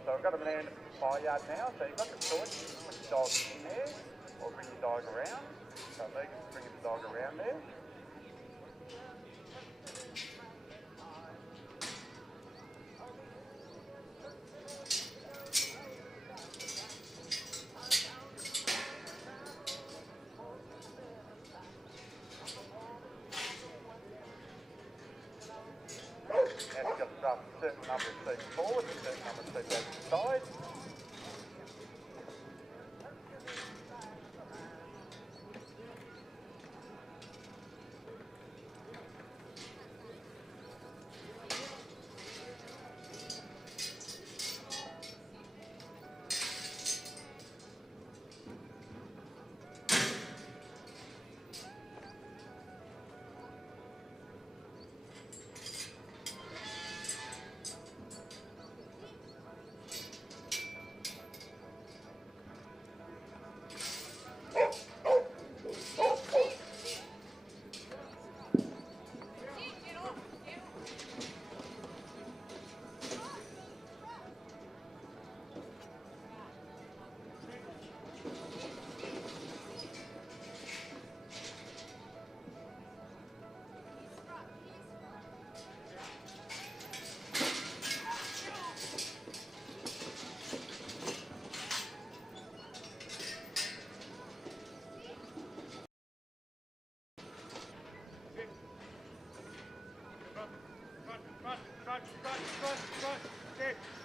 So we've got a man in the fire yard now, so you've got the choice, you can put your dog in there or bring your dog around. So Megan's bringing the dog around there. Now she's got to start a certain number of feet forward, a certain number of feet back to the side.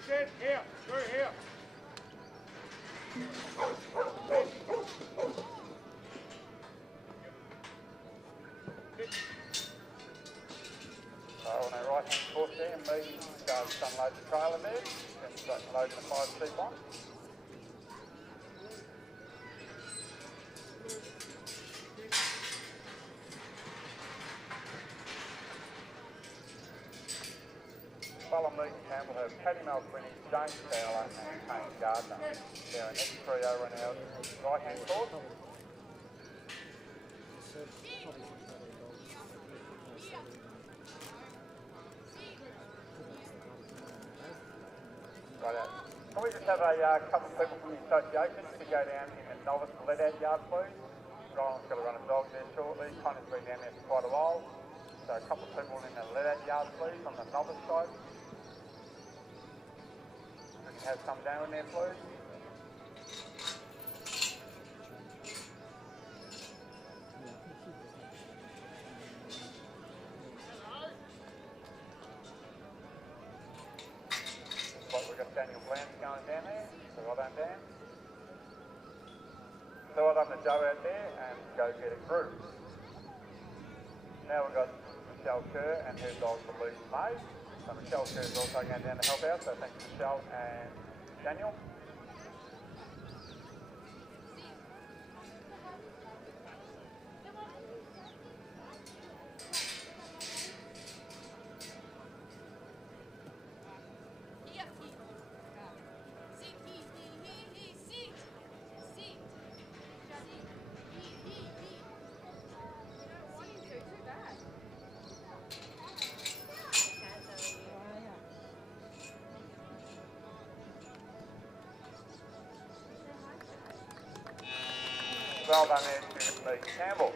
Sit here, through here. So on our right hand course there, Megan starts to unload the trailer there, and start loading the 5-seat one. Follow Megan Campbell, her Paddy Malquini, James Fowler and Kane Gardner. They're our next three over on our right hand course. Right. Can we just have a couple of people from the association to go down in the novice let-out yard, please? Ryan's got to run a dog there shortly. Connor's been down there for quite a while. So a couple of people in the let-out yard, please, on the novice side. We can have some down there, please. Looks like we've got Daniel Blanche going down there, so well done, Dan. So well done to Joe out there, and go get it through. Now we've got Michelle Kerr and her dog, Louise May. So Michelle Kerr is also going down to help out, so thanks Michelle and Daniel. Well done there to Megan Campbell.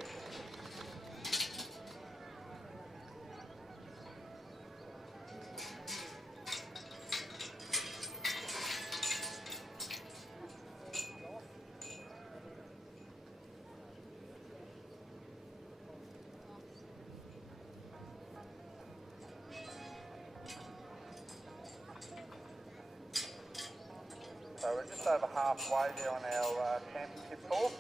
So we're just over halfway there on our championship course.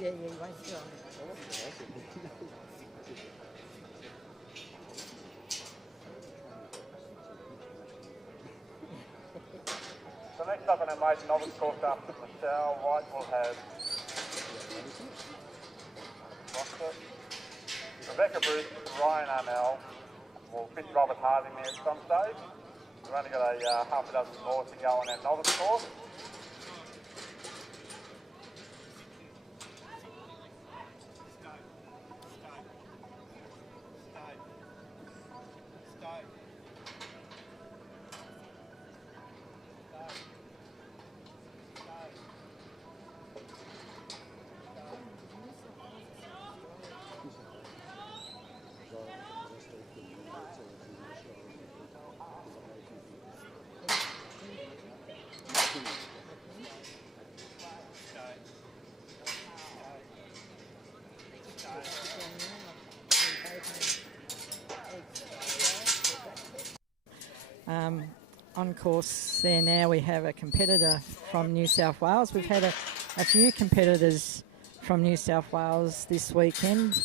Yeah, you won't go. So next up on our maiden novice course after Michelle White will have Roster, Rebecca Bruce, Ryan Arnell, will fit Robert Harding there at some stage. We've only got a half a dozen more to go on our novice course. On course there now we have a competitor from New South Wales. We've had a few competitors from New South Wales this weekend.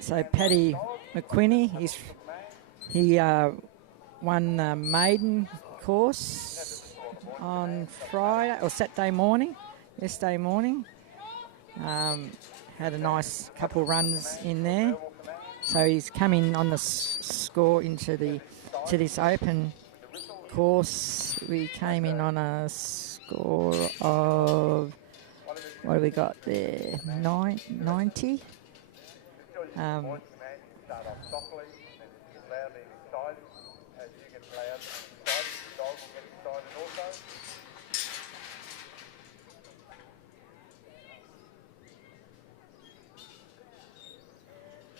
So Paddy McQuinney, he won the maiden course on Friday or Saturday morning, yesterday morning. Had a nice couple runs in there. So he's coming on the score into this open course. We came in on a score of, what have we got there, 90.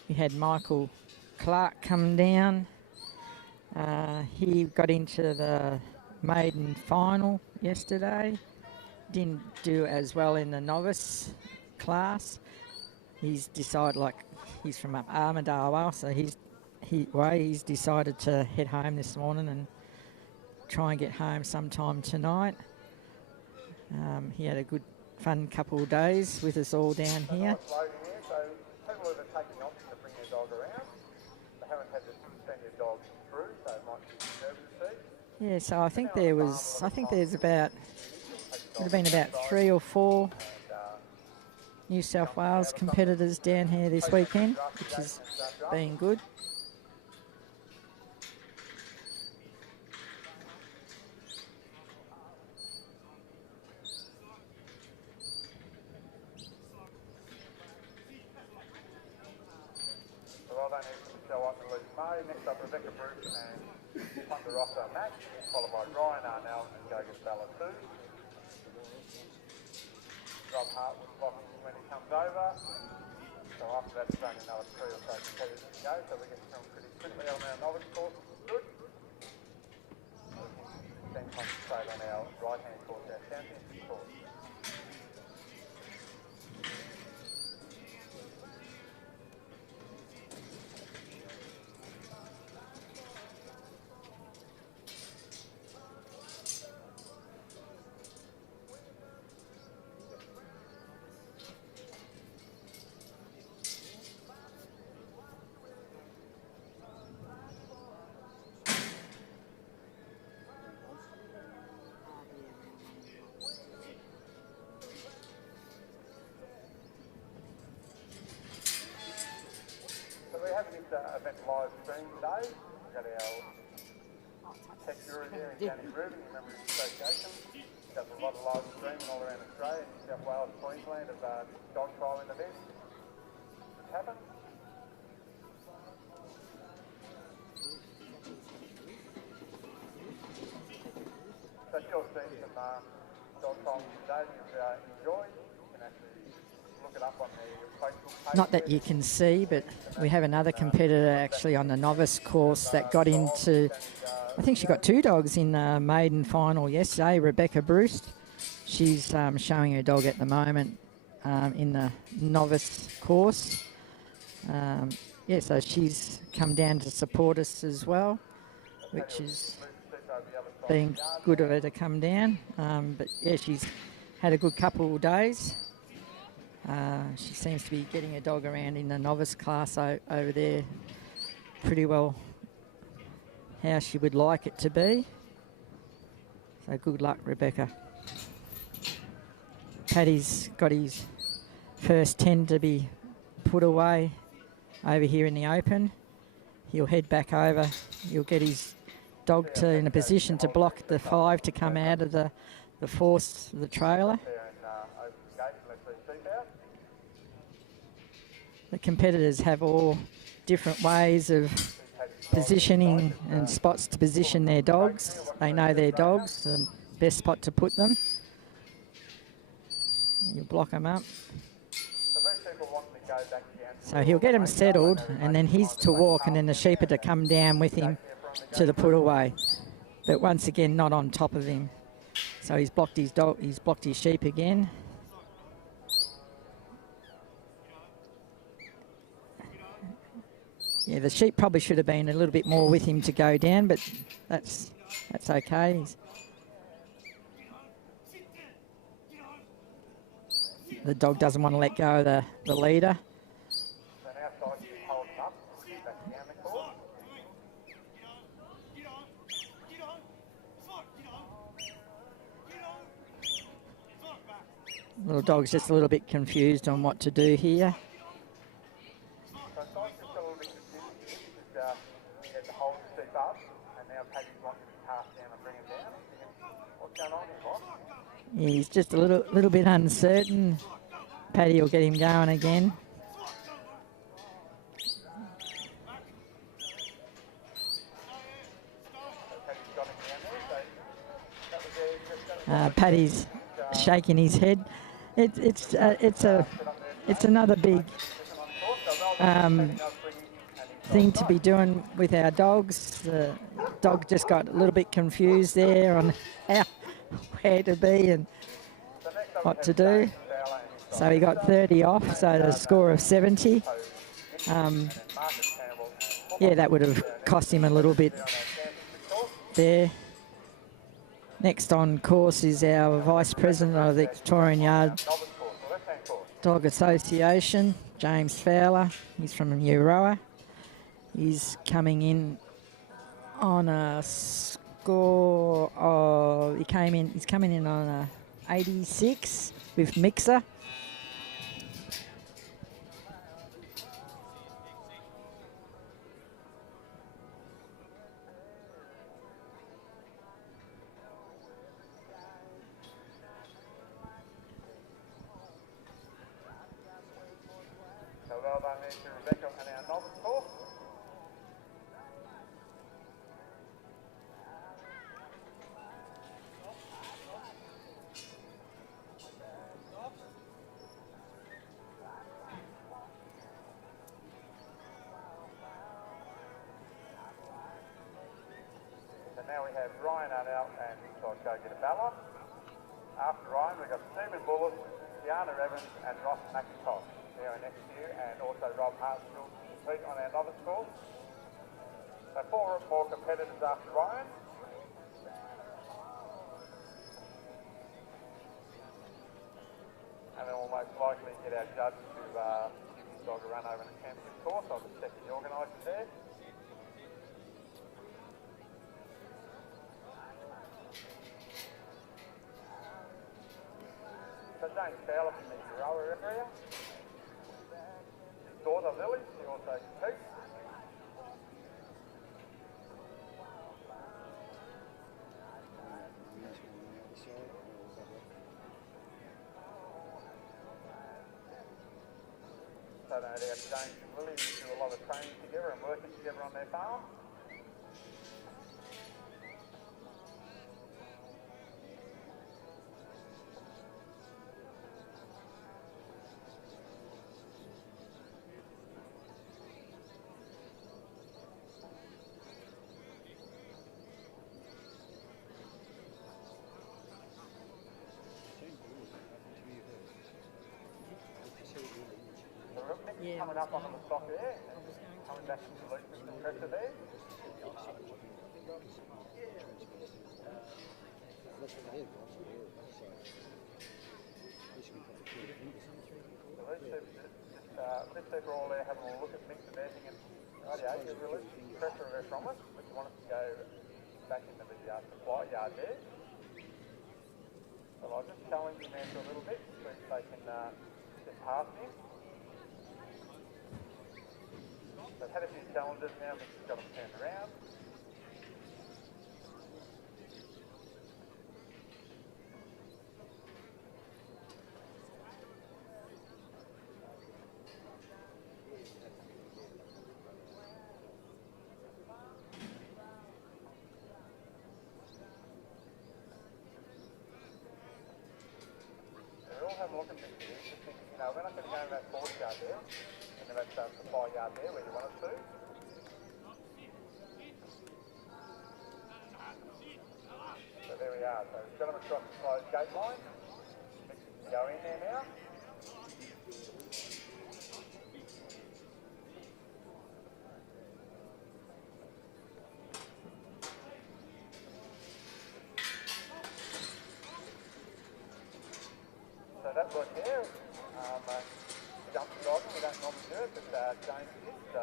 We had Michael Clark come down. He got into the maiden final yesterday. Didn't do as well in the novice class. He's decided, like, he's from up Armidale, so he's decided to head home this morning and try and get home sometime tonight. He had a good, fun couple of days with us all down here. Yeah, so I think there's about would have been about 3 or 4 New South Wales competitors down here this weekend, which has been good. Next up, Rebecca Bruce and Ponderosa Max, followed by Ryan Arnell and Gogus Bella 2. Rob Hart was blocking when he comes over. So after that, it's only another 3 or so competitors to go. So we get through pretty quickly on our novice course, which is good. So we can then concentrate on our right-hand course, our championship course. Event live stream today. We've got our tech guru here in Danny Rubin, Memory Association. Does a lot of live streaming all around Australia, New South Wales, Queensland of dog trialing events. It's happened. So if you're seeing some dog trialing today that you've enjoyed, you can actually look it up on the Facebook page. Not that you can see, but we have another competitor actually on the novice course that got into, I think she got 2 dogs in the maiden final yesterday, Rebecca Bruce. She's showing her dog at the moment in the novice course. Yeah, so she's come down to support us as well, which has been good of her to come down. But yeah, she's had a good couple of days. She seems to be getting a dog around in the novice class over there pretty well how she would like it to be. So good luck, Rebecca. Paddy's got his first 10 to be put away over here in the open. He'll head back over. He'll get his dog in a position to block the 5 to come out of the force of the trailer. The competitors have all different ways of positioning and spots to position their dogs. They know their dogs, the best spot to put them. You block them up. So he'll get him settled, and then he's to walk, and then the sheep are to come down with him to the put away. But once again, not on top of him. So he's blocked his dog. He's blocked his sheep again. Yeah, the sheep probably should have been a little bit more with him to go down, but that's okay. The dog doesn't want to let go of the leader. Little dog's just a little bit confused on what to do here. Yeah, he's just a little bit uncertain. Paddy will get him going again. Paddy's shaking his head. It's another big thing to be doing with our dogs. The dog just got a little bit confused there on where to be and what to do. So he got 30 off, so the score of 70. Yeah, that would have cost him a little bit there. Next on course is our Vice President of the Victorian Yard Dog Association, James Fowler. He's from Euroa. He's coming in on a score of, he's coming in on a 86 with Mixer. So well done there to Rebecca and our novice course. So now we have Ryan out and I'll go get a ballot. After Ryan, we've got Stephen Bullis, Deanna Evans and Ross McIntosh there next to you, and also Rob Hart will compete on our novice course. So 4 more competitors after Ryan. And then we'll most likely get our judge to give his dog a run over the championship course. I'll just check the organisers there. So James Fowler from the Euroa area. His daughter Lily, she also competes. So no doubt James and Lily do a lot of training together and working together on their farm. Yeah, coming up onto the stock there, and coming back to the loop with the pressure there. So let's see we're all there having a look at mix of everything, and rightio, you release the pressure of it from us, but you want it to go back into the supply yard there. So I'll just challenge them there for a little bit, so they can get past him. So I've had a few challenges now, Mick's got them turned around. So we're all having a look at this here, just thinking, you know, we're not going to go to that forward yard there. And that's the supply yard there where you want us to. So there we are. So we've got them across the closed gate line. Mix can go in there now. So that work there. Jump the dog, we don't normally do it, but James did, so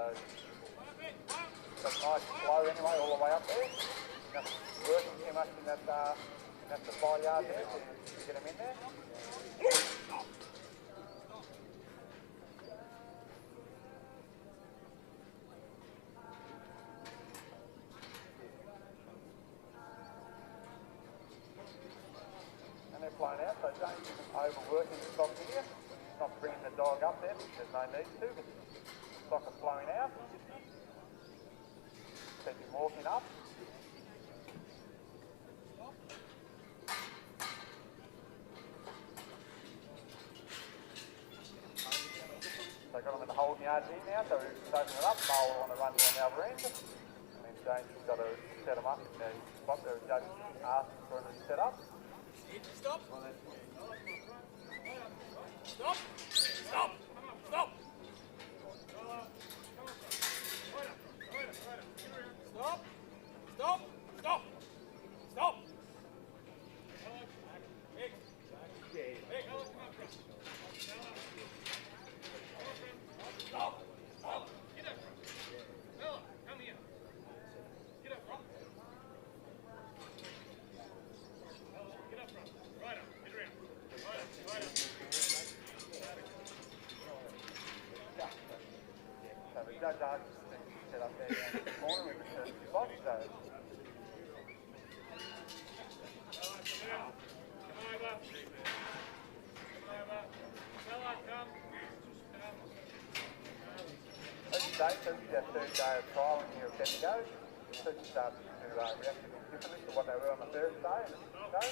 got a nice flow anyway all the way up there. Not working too much in that supply yard there to get him in there. And they're flying out, so James isn't overworking the stock here. Not bringing the dog up there because there's no need to, but the stock is flowing out. Keep him walking up. So I've got him in the holding yard here now, so we're just opening it up. Mo will want to run down the other end. And then James has got to set him up in the spot there. The judge asked for him to set up. Stop! Stop! Stop! Stop! Stop! Stop! Stop! Stop! Stop! Stop! Get up front. Bella, come here. Get up front. Get up front. Right up. Get around. those arguments that you set up there down the corner with the first spot, so. As you say, since our third day of trialling here at Bendigo, things started to react a bit differently to what they were on the first day and the second day.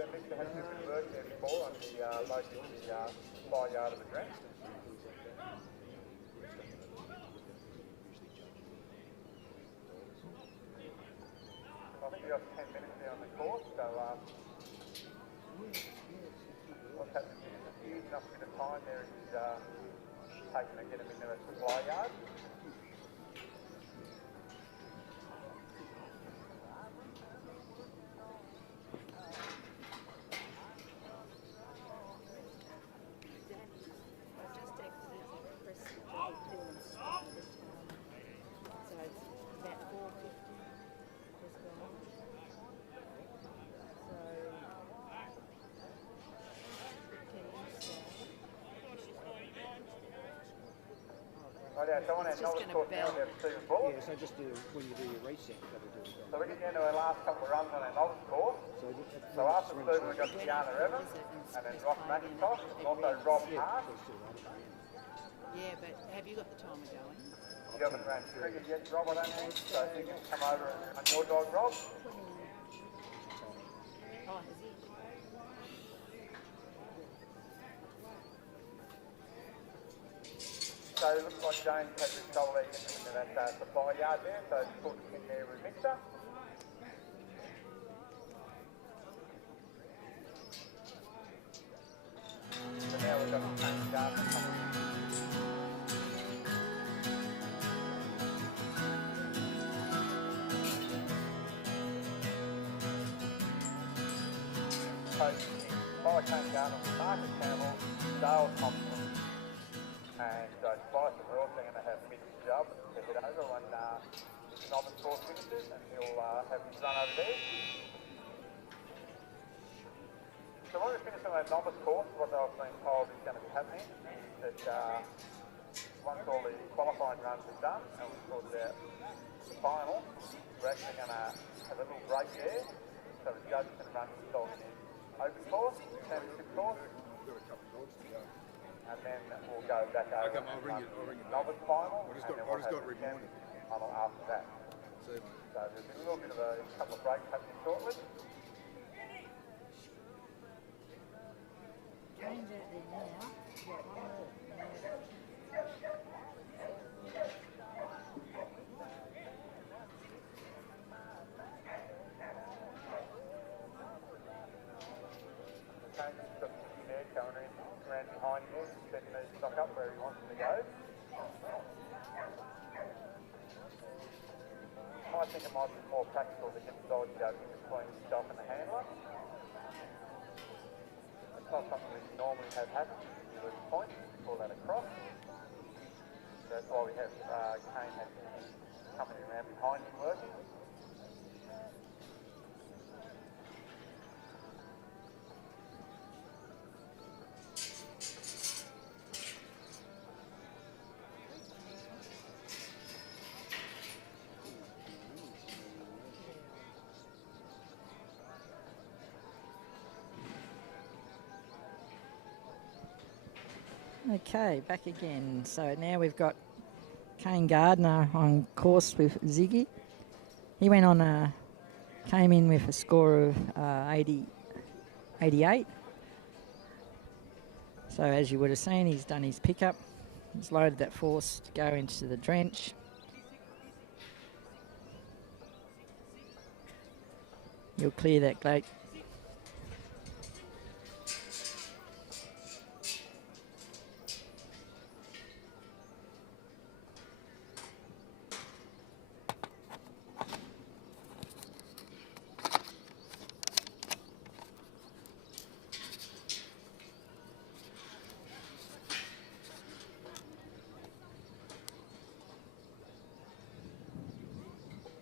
Mixer had a bit of work there before on the local supply yard of the drink. I think we got 10 minutes there on the course, so what's happening is a huge enough bit of time there is taking to get them into a supply yard. Oh yeah, so on our novice course now we have Stephen Bullock. Yeah, so just do, when you do your reset, you've got to do it. So we get down to our last couple of runs on our novice course. So after Stephen we've got Deanna Evans, and then Ross McIntosh, and also Rob Hart. Yeah, but have you got the timer going? You haven't ran cricket yet, Rob, I don't think, so you can come over and run your dog, Rob. Oh, has he? So it looks like James has his shoulder leg into that supply yard there, so it's put in there with Mixer. So now we've got the same garden coming in. By Kane Garden with Marcus Campbell, Dale Thompson, and Spicer. We're also going to have Mitch Jubb to head over when his novice course finishes, and he'll have his run over there. So when we finish on our novice course, what I've been told is going to be happening is that once all the qualifying runs are done and we've sorted out the final, we're actually going to have a little break there, so the judge can run his dog in his open course, championship course, and then we'll go back over and run the novice final, and then we'll have the championship final after that. So there's a little bit of a couple of breaks happening shortly. Kane's out there now. Got one more. Around behind you, setting these stock up where he wants them to go. I think it might be more practical to get the dog to go in between himself and the handler. It's not something we normally have happen. You lose points, we call that a cross. So that's why we have Kane has company around behind him working. Okay, back again. So now we've got Kane Gardner on course with Ziggy. He went on came in with a score of 88. So as you would have seen, he's done his pickup. He's loaded that force to go into the drench. You'll clear that gate.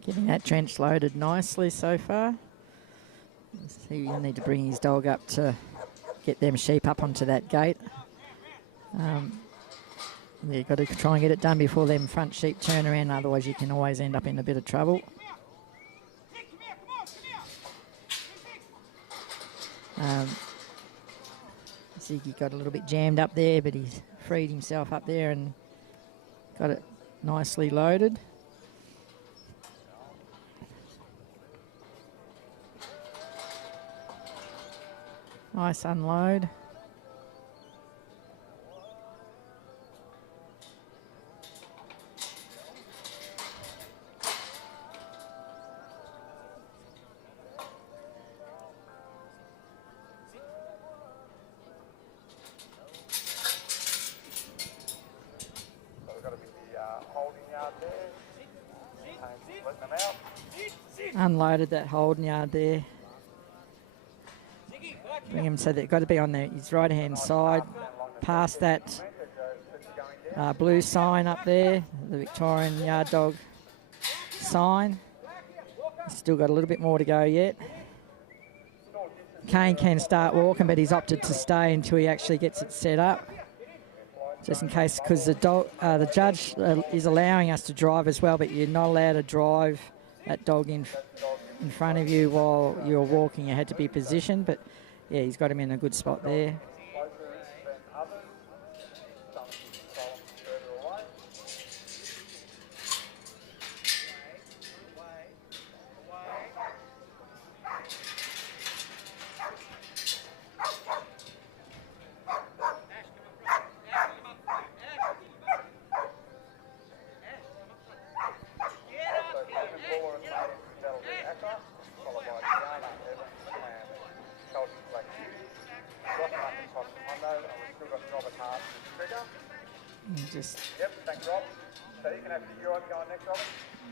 Getting that trench loaded nicely so far. He'll need to bring his dog up to get them sheep up onto that gate. You've got to try and get it done before them front sheep turn around, otherwise you can always end up in a bit of trouble. Ziggy got a little bit jammed up there, but he's freed himself up there and got it nicely loaded. Nice unload. Unloaded that holding yard there. Bring him so they've got to be on his right hand side, past that blue sign up there, the Victorian yard dog sign. Still got a little bit more to go yet. Kane can start walking, but he's opted to stay until he actually gets it set up, just in case, because the judge is allowing us to drive as well, but you're not allowed to drive that dog in front of you while you're walking. You had to be positioned, but yeah, he's got him in a good spot there. Just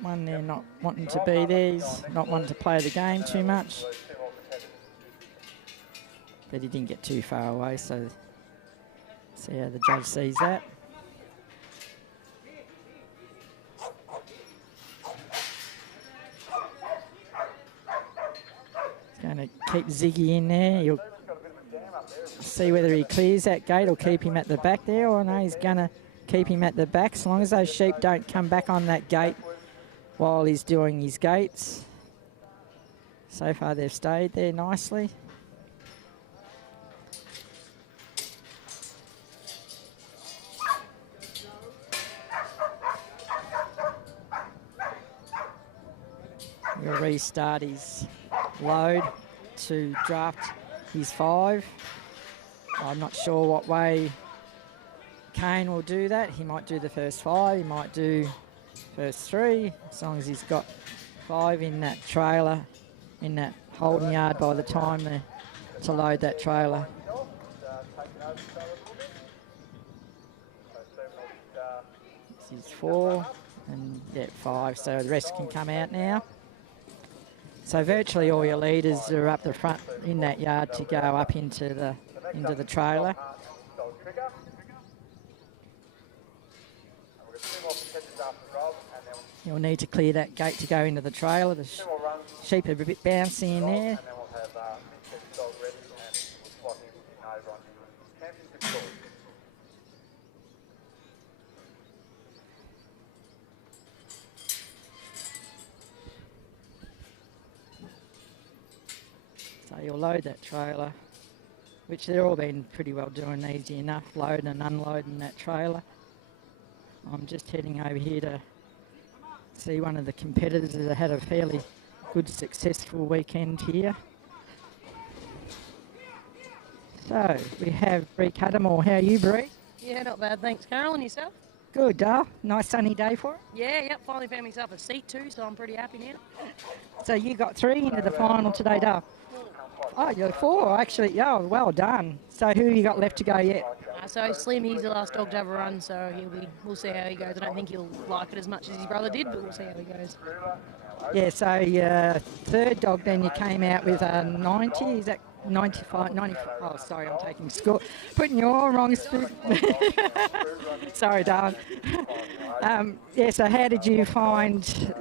one there not wanting to be there. He's not wanting to play the game too much. But he didn't get too far away, so see how the judge sees that. He's going to keep Ziggy in there. He'll see whether he clears that gate or keep him at the back there, or no, he's going to keep him at the back, as long as those sheep don't come back on that gate while he's doing his gates. So far they've stayed there nicely. He'll restart his load to draft his 5. I'm not sure what way Kane will do that. He might do the first 5, he might do first 3, as long as he's got 5 in that trailer, in that holding yard by the time to load that trailer. This is 4 and 5, so the rest can come out now. So virtually all your leaders are up the front in that yard to go up into the trailer. You'll need to clear that gate to go into the trailer. The sheep are a bit bouncy in there. So you'll load that trailer, which they're all been pretty well doing easy enough, loading and unloading that trailer. I'm just heading over here to see one of the competitors that had a fairly good, successful weekend here. So we have Bree Cudamore. How are you, Bree? Yeah, not bad, thanks, Carol. And yourself? Good, Dale. Nice sunny day for it. Yeah, yep. Finally found myself a seat too, so I'm pretty happy now. So you got 3 into the final today, Dale. Oh, you're 4, actually. Yeah, well done. So who have you got left to go yet? So Slim, he's the last dog to have a run, so we'll see how he goes. I don't think he'll like it as much as his brother did, but we'll see how he goes. Yeah, so your third dog then you came out with a 90, is that 95, 95. Oh, sorry, I'm taking score. Putting you all wrong. Sorry, Darren. Yeah, so how did you find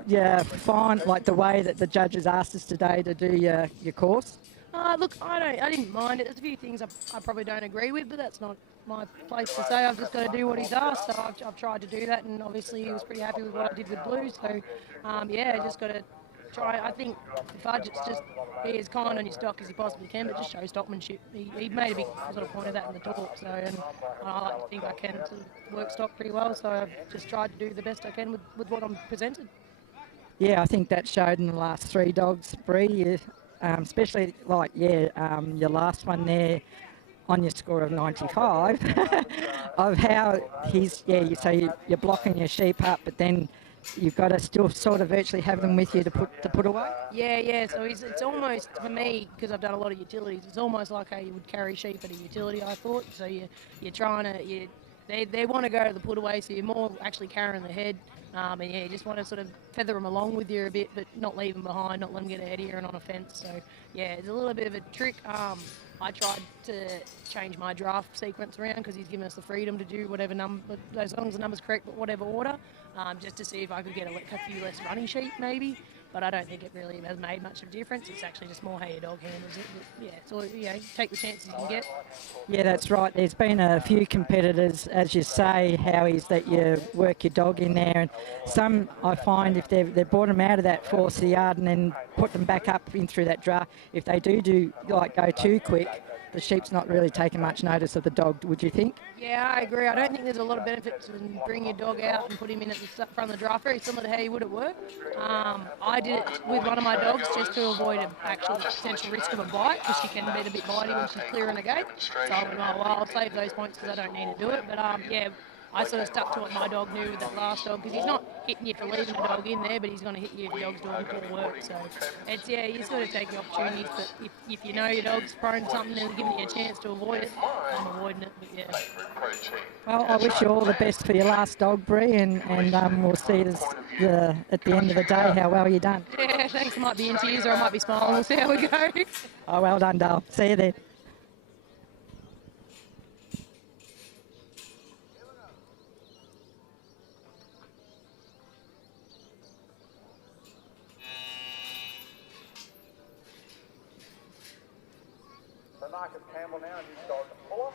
like the way that the judges asked us today to do your course? Look, I didn't mind it. There's a few things I probably don't agree with, but that's not my place to say. I've just got to do what he's asked, so I've tried to do that, and obviously he was pretty happy with what I did with Blue. So, yeah, just got to try. I think the budget's just be as kind on your stock as you possibly can, but just show stockmanship. He made a big sort of point of that in the talk. So, and I like to think I can sort of work stock pretty well. So I've just tried to do the best I can with what I'm presented. Yeah, I think that showed in the last 3 dogs, Bree. Especially like your last one there on your score of 95 of how you're blocking your sheep up, but then you've got to still sort of virtually have them with you to put away. Yeah. So it's almost, for me, because I've done a lot of utilities, it's almost like how you would carry sheep at a utility, I thought. So you're trying to they want to go to the put away, so you're more actually carrying the head. And yeah, you just want to sort of feather them along with you a bit, but not leave them behind, not let them get ahead of you and on a fence. So yeah, it's a little bit of a trick. I tried to change my draft sequence around because he's given us the freedom to do whatever number, as long as the number's correct, but whatever order, just to see if I could get a few less running sheep maybe. But I don't think it really has made much of a difference. It's actually just more how your dog handles it. But yeah, it's all, take the chances you can get. Yeah, that's right. There's been a few competitors, as you say, Howies, that you work your dog in there. And some, I find, if they've brought them out of that 4 yard and then put them back up in through that draft, if they do like go too quick, the sheep's not really taking much notice of the dog, would you think? Yeah, I agree. I don't think there's a lot of benefit to bring your dog out and put him in at the front of the draft, very similar to how you would at work. I did it with one of my dogs just to avoid an actual potential risk of a bite, because she can be a bit bitey when she's clearing a gate. So I went, I'll save those points because I don't need to do it. But yeah, I sort of stuck to what my dog knew with that last dog, because he's not hitting you for leaving a dog in there, but he's going to hit you if your dog's doing poor work. So it's, you just got to take the opportunities. But if you know your dog's prone to something and giving you a chance to avoid it, I'm avoiding it. But yeah. Well, I wish you all the best for your last dog, Bree, and we'll see at the end of the day how well you've done. Yeah, thanks. I might be in tears or I might be smiling. We'll see how we go. Oh, well done, Dale. See you then. So Marcus Campbell now, and he's got the puller.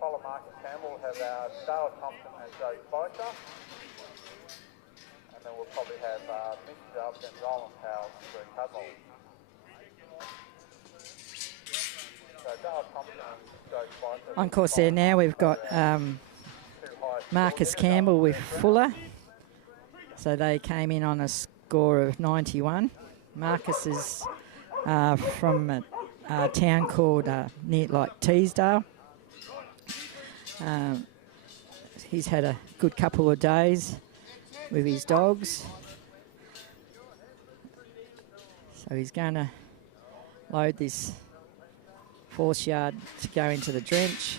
Follow Marcus Campbell, we'll have Dale Thompson and Joe Spicer. And then we'll probably have Mitch Jubbs and Roland Powell and Greg Cudmore. So Dale Thompson and Joe Spicer. On course there now, we've got Marcus Campbell with Fuller. So they came in on a score of 91. Marcus is from a town called near Teesdale. He's had a good couple of days with his dogs. So he's going to load this 4th yard to go into the drench.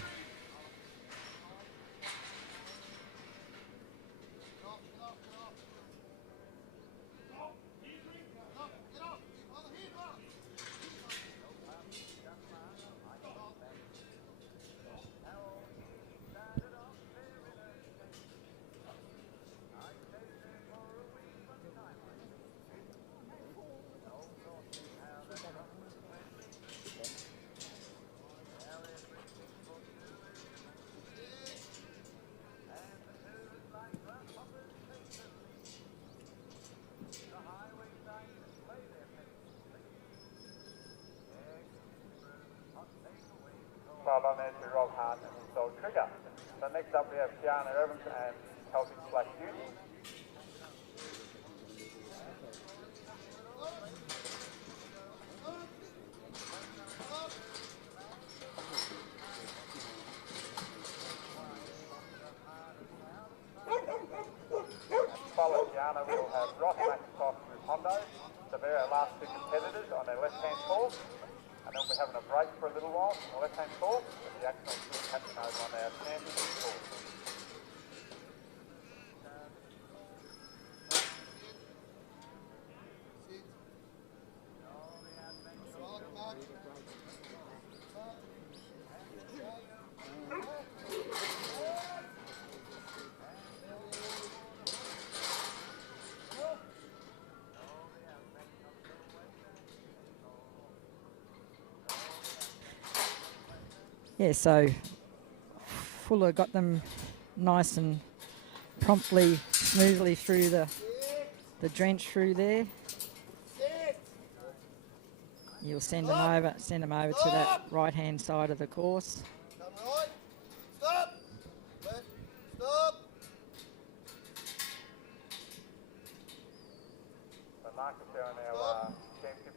Well done there to Rob Hart and his dog Trigger. So next up we have Kiana Evans and Celtic Black Beauty. Yeah, so Fuller got them nice and promptly, smoothly through the drench through there. You'll send them over to that right-hand side of the course. Stop! Stop!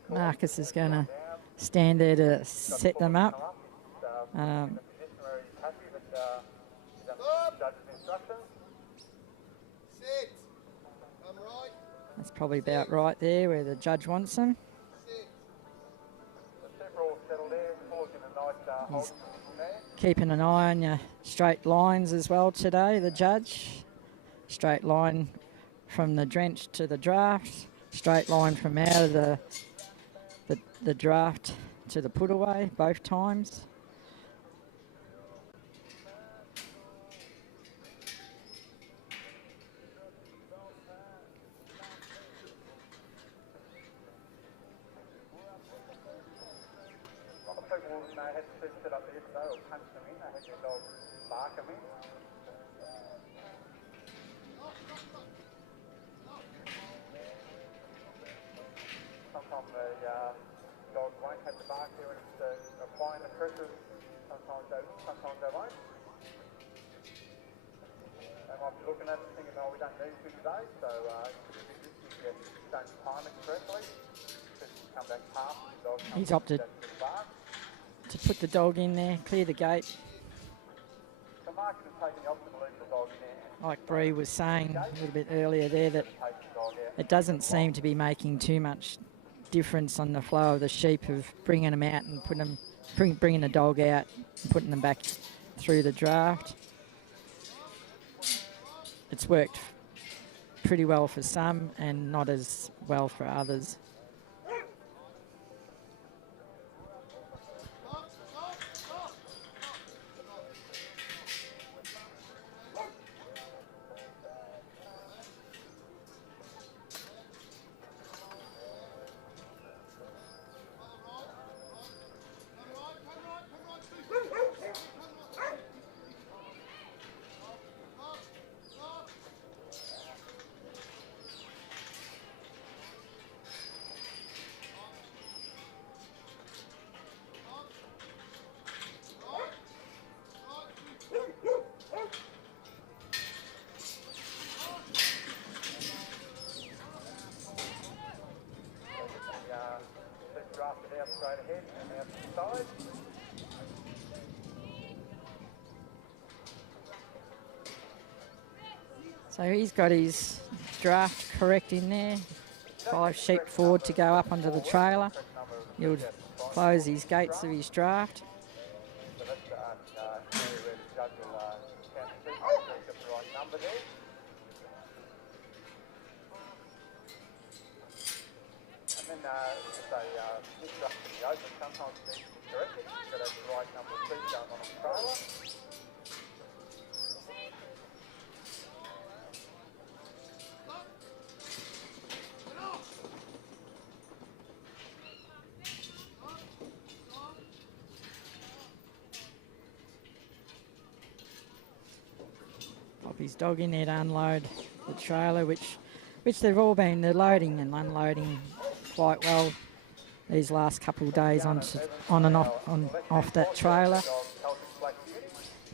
Marcus is going to stand there to set them up. That's probably about right there where the judge wants them. He's keeping an eye on your straight lines as well today, the judge. Straight line from the drench to the draft. Straight line from out of the draft to the put away, both times. Sometimes the dog won't have the bark there when it's applying the pressure. Sometimes they won't. They might be looking at it thinking, oh, we don't need to today, so if you don't time it correctly, just come back past the dog. He's opted to put the dog in there, clear the gate. The market is taking the option to leave the dog in there. Like Bree was saying a little bit earlier there, that it doesn't seem to be making too much difference on the flow of the sheep of bringing them out and bringing the dog out and putting them back through the draft. It's worked pretty well for some and not as well for others. So he's got his draft correct in there. 5 sheep forward to go up onto the trailer. He'll close his gates of his draft. Pop his dog in there to unload the trailer, which they've all been. They're loading and unloading quite well these last couple of days on and off that trailer.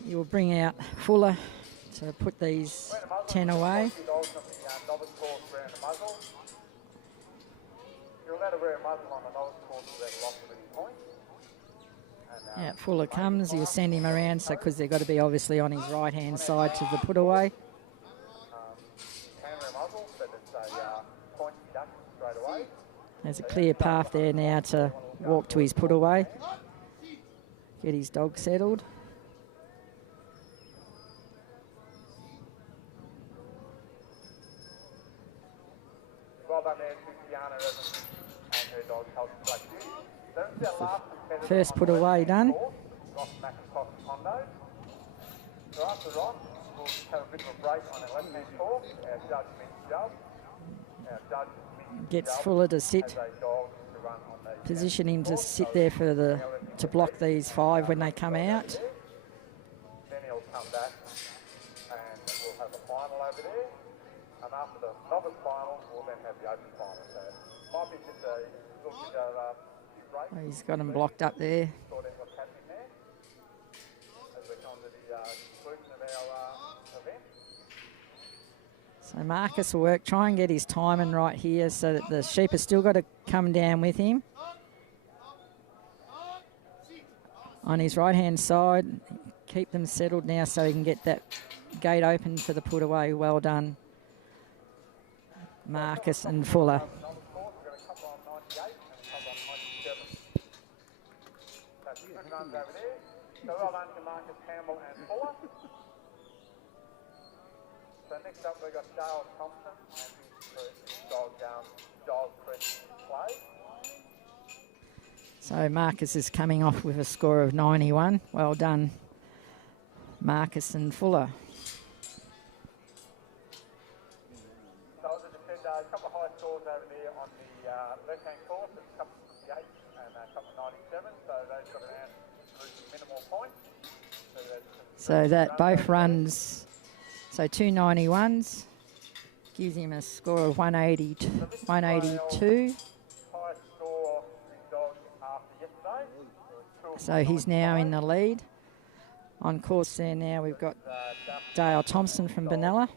You'll bring out Fuller to put these 10 away. Yeah, Fuller comes, he'll send him around, so because they've got to be obviously on his right-hand side to the put-away. There's a clear path there now to walk to his put-away, get his dog settled. First put away done. So after Ross, we'll have a bit of a break on our left-hand talk. Our judge Mitch Jubb. Our judge Gets Fuller to sit, position him to sit there for the to block these 5 when they come out. Then he'll come back and we'll have a final over there. And after the novice final, we'll then have the open final. So might be just a little bit of few breaks. Oh, he's got them blocked up there. Sort out what's happening there as we come to the conclusion of our event. So Marcus will work, try and get his timing right here so that the sheep have still got to come down with him. On his right-hand side, keep them settled now so he can get that gate open for the put away. Well done, Marcus and Fuller. Runs over there. So well done to Marcus Campbell and Fuller. So next up we've got Dale Thompson and his dog Giles Chris Clay. So Marcus is coming off with a score of 91. Well done, Marcus and Fuller. So as I said, a couple of high scores over there on the left-hand course, a couple of 58 and a couple of 97. So those got around minimal points. So that both runs, so 2 91s, gives him a score of 180, 182. So he's now in the lead. On course there now we've got Dale Thompson from Benalla.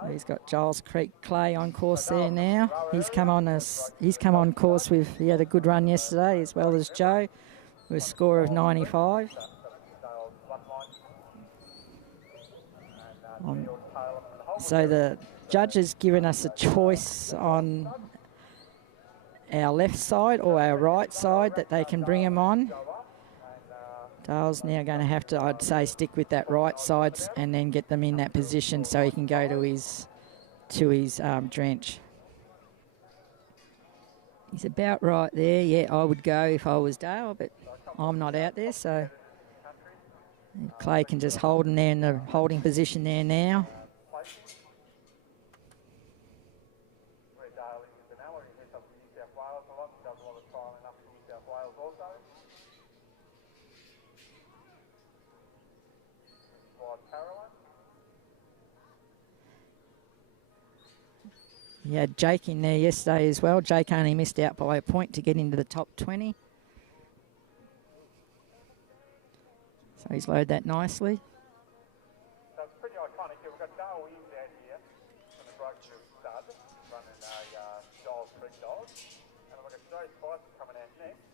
So he's got Giles Creek Clay on course there now. He's come on course with, he had a good run yesterday as well as Joe with a score of 95. So the judge has given us a choice on our left side or our right side that they can bring him on. Dale's now going to have to, I'd say, stick with that right side and then get them in that position so he can go to his drench. He's about right there. Yeah, I would go if I was Dale, but I'm not out there, so Clay can just hold him there in the holding position there now. He had Jake in there yesterday as well. Jake only missed out by a point to get into the top 20. So he's loaded that nicely. So it's pretty iconic. We've got Dale Williams out here from the Broken Stud running a Giles Creek dog. And we've got Joe Spicer coming out next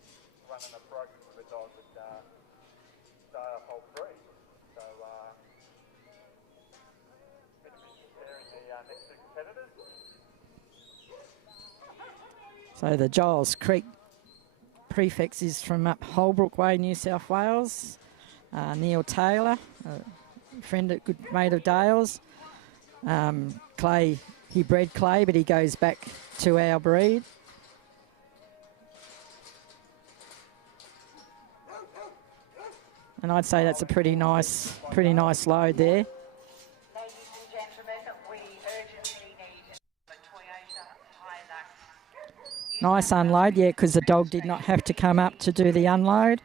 running a Broken River dog with Dale Whole Breed. So comparing the next two competitors. So the Giles Creek prefix is from up Holbrook Way, New South Wales. Neil Taylor, a friend, a good mate of Dale's. Clay, he bred Clay, but he goes back to our breed. And I'd say that's a pretty nice load there. Nice unload, yeah, because the dog did not have to come up to do the unload.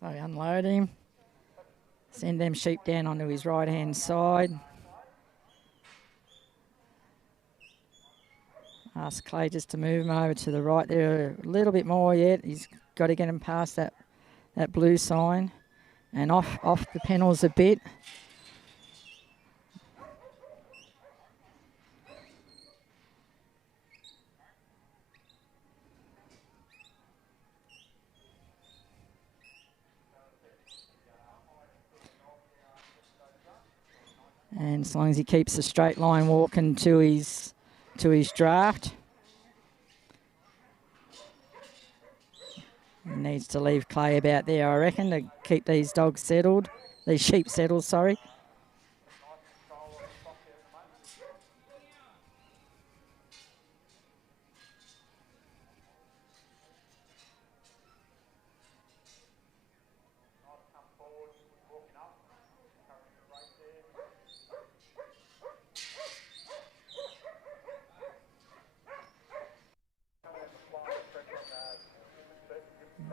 So unload him. Send them sheep down onto his right-hand side. Ask Clay just to move him over to the right there a little bit more yet. He's got to get him past that blue sign and off the panels a bit. And as long as he keeps a straight line walking to his draft. He needs to leave Clay about there, I reckon, to keep these dogs settled. These sheep settled, sorry.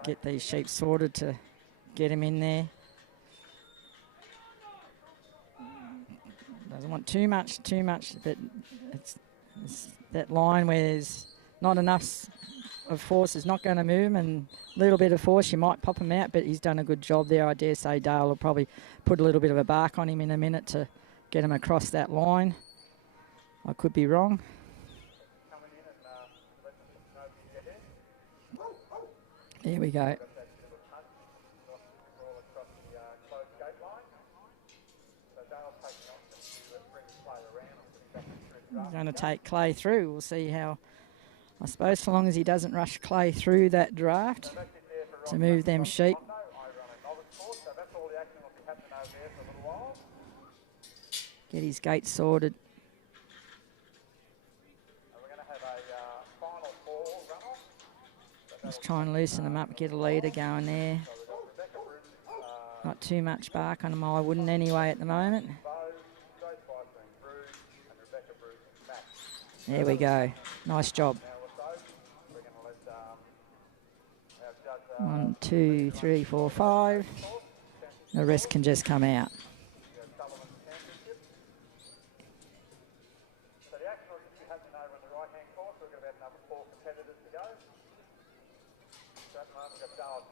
get these sheep sorted to get him in there. Doesn't want too much, but it's that line where there's not enough of force is not going to move him, and a little bit of force you might pop him out, but he's done a good job there. I dare say Dale will probably put a little bit of a bark on him in a minute to get him across that line. I could be wrong. There we go. He's going to take Clay through. We'll see how, I suppose, so long as he doesn't rush Clay through that draft to move them sheep. Get his gate sorted. Just try and loosen them up, get a leader going there. Not too much bark on them, I wouldn't anyway at the moment. There we go. Nice job. 1, 2, 3, 4, 5. The rest can just come out.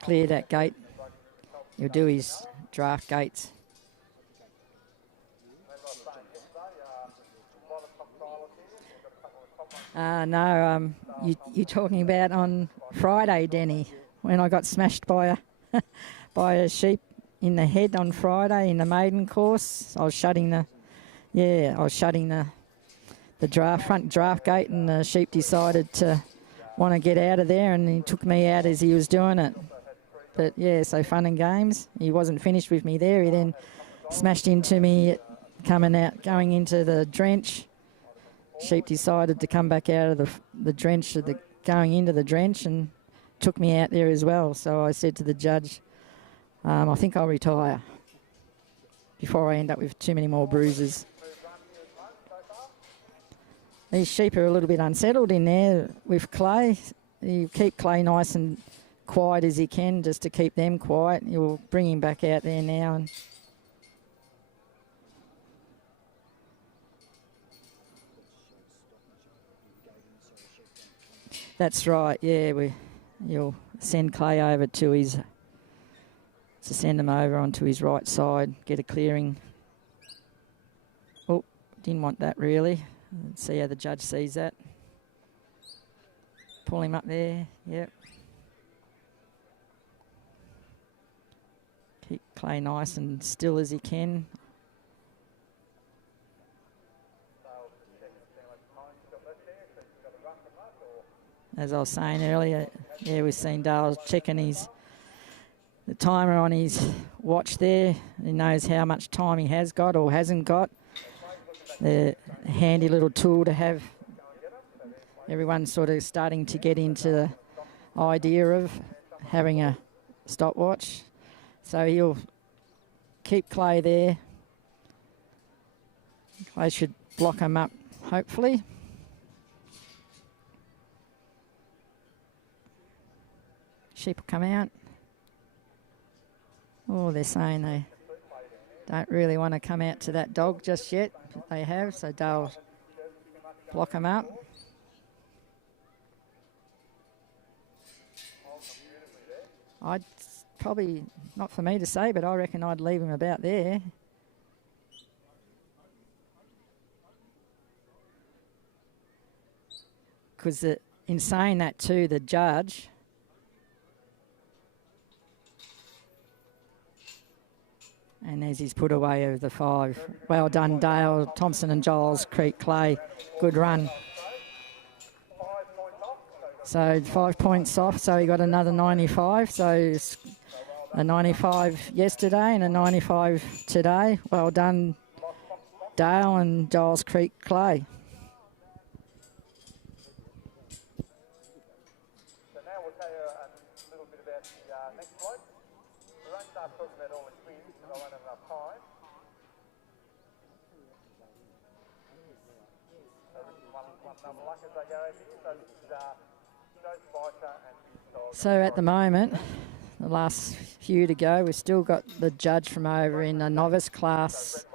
Clear that gate. He'll do his draft gates. No, you're talking about on Friday, Denny, when I got smashed by a by a sheep in the head on Friday in the maiden course. I was shutting the front draft gate, and the sheep decided to want to get out of there, and he took me out as he was doing it. But yeah, so fun and games. He wasn't finished with me there. He then smashed into me going into the drench. Sheep decided to come back out of the drench, going into the drench, and took me out there as well. So I said to the judge, I think I'll retire before I end up with too many more bruises. These sheep are a little bit unsettled in there with Clay. You keep Clay nice and quiet as you can, just to keep them quiet. You'll bring him back out there now. And that's right, yeah. You'll send Clay over to send him over onto his right side, get a clearing. Oh, didn't want that really. Let's see how the judge sees that. Pull him up there, yep. Keep Clay nice and still as he can. As I was saying earlier, yeah, we've seen Dale checking the timer on his watch there. He knows how much time he has got or hasn't got. The handy little tool to have. Everyone's sort of starting to get into the idea of having a stopwatch. So he'll keep Clay there. Clay should block him up, hopefully. Sheep will come out. Oh, they're saying they don't really want to come out to that dog just yet. But they have, so Dale block him up. I'd probably, not for me to say, but I reckon I'd leave him about there. Because in saying that too, the judge, and there's his put away of the 5. Well done, Dale, Thompson and Giles, Creek, Clay. Good run. So 5 points off, so he got another 95. So a 95 yesterday and a 95 today. Well done, Dale and Giles, Creek, Clay. So now we'll tell you a little bit about the next bloke. We won't start talking about all the twins because I won't have enough time. One number luck as they go over here. So this is Joe Spicer and his dog. So at the moment, the last few to go. We've still got the judge from over in the novice class,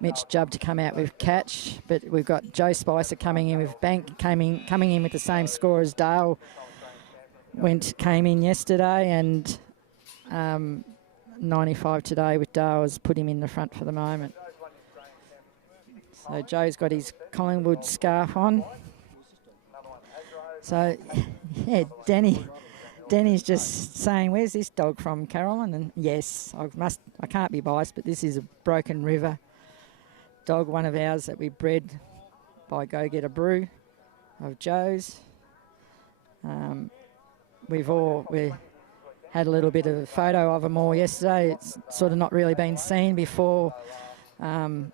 Mitch Jubb, to come out with catch, but we've got Joe Spicer coming in with Bank, coming in with the same score as Dale came in yesterday, and 95 today with Dale has put him in the front for the moment. So Joe's got his Collingwood scarf on. So, yeah, Danny's just saying, where's this dog from, Carolyn? And yes, I can't be biased, but this is a Broken River dog, one of ours that we bred by Go Get a Brew of Joe's. We had a little bit of a photo of them all yesterday. It's sort of not really been seen before. 5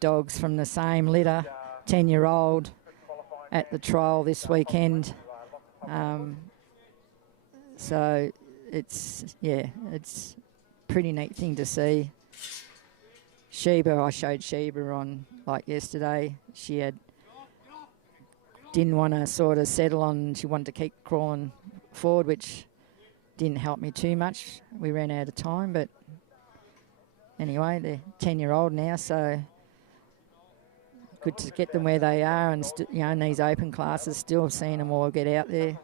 dogs from the same litter, 10-year-old, at the trial this weekend. So it's a pretty neat thing to see. Sheba, I showed Sheba on like yesterday. She didn't want to sort of settle on, she wanted to keep crawling forward, which didn't help me too much. We ran out of time, but anyway, they're 10-year-old now, so good to get them where they are, and in these open classes, still seeing them all get out there.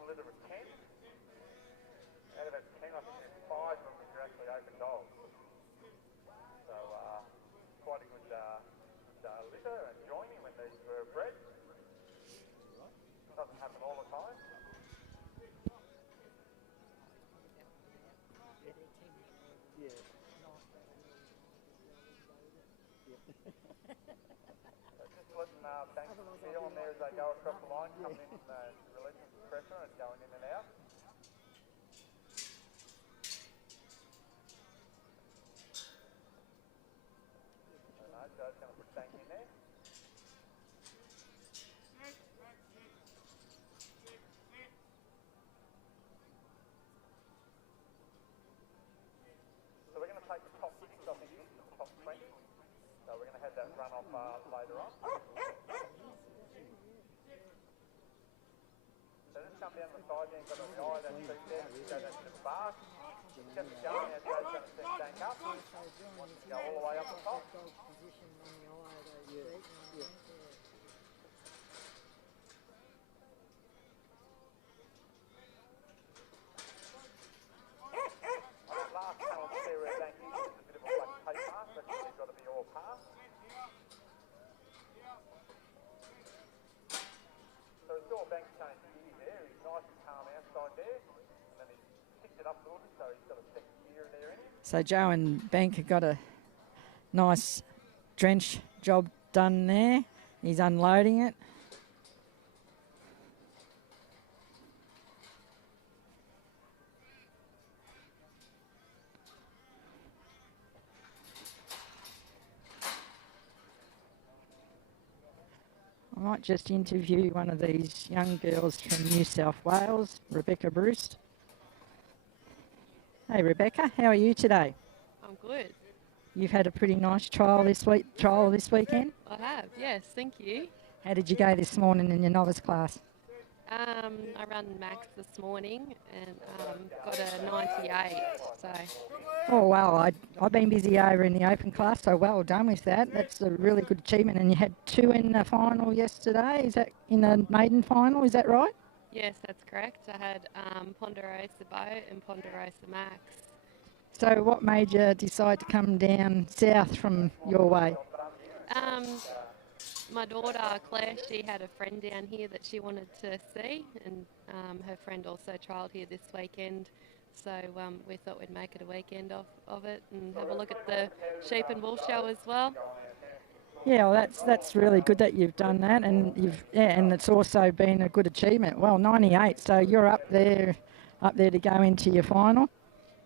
Feel on there as they go across the line, coming in, releasing some pressure and going in and out. Joe's going to put Bank in there. So we're going to take the top 6, I think, the top 20. So we're going to have that run off later on. So just come down the side there and got on the eye, that street there, go down to the bar. Just going, now Joe's going to set Bank up. Wants to go all the way up the top. Last panel there where Bank is a bit of a black tape mark, but it's got to be all passed. So it's all Bank change gear there. He's nice and calm outside there. And then he's picked it up a little bit, so he's got a second gear there in him. So Joe and Bank have got a nice drench job done there. He's unloading it. I might just interview one of these young girls from New South Wales, Rebecca Bruce. Hey Rebecca, how are you today? I'm good. You've had a pretty nice trial this weekend? I have, yes, thank you. How did you go this morning in your novice class? I ran max this morning and got a 98, so... Oh, well, I've been busy over in the open class, so well done with that. That's a really good achievement. And you had 2 in the final yesterday. Is that in the maiden final? Is that right? Yes, that's correct. I had Ponderosa Boat and Ponderosa Max. So what made you decide to come down south from your way? My daughter, Claire, she had a friend down here that she wanted to see, and her friend also trialled here this weekend. So we thought we'd make it a weekend of it and have a look at the sheep and wool show as well. Yeah, well, that's really good that you've done that, and and it's also been a good achievement. Well, 98, so you're up there to go into your final.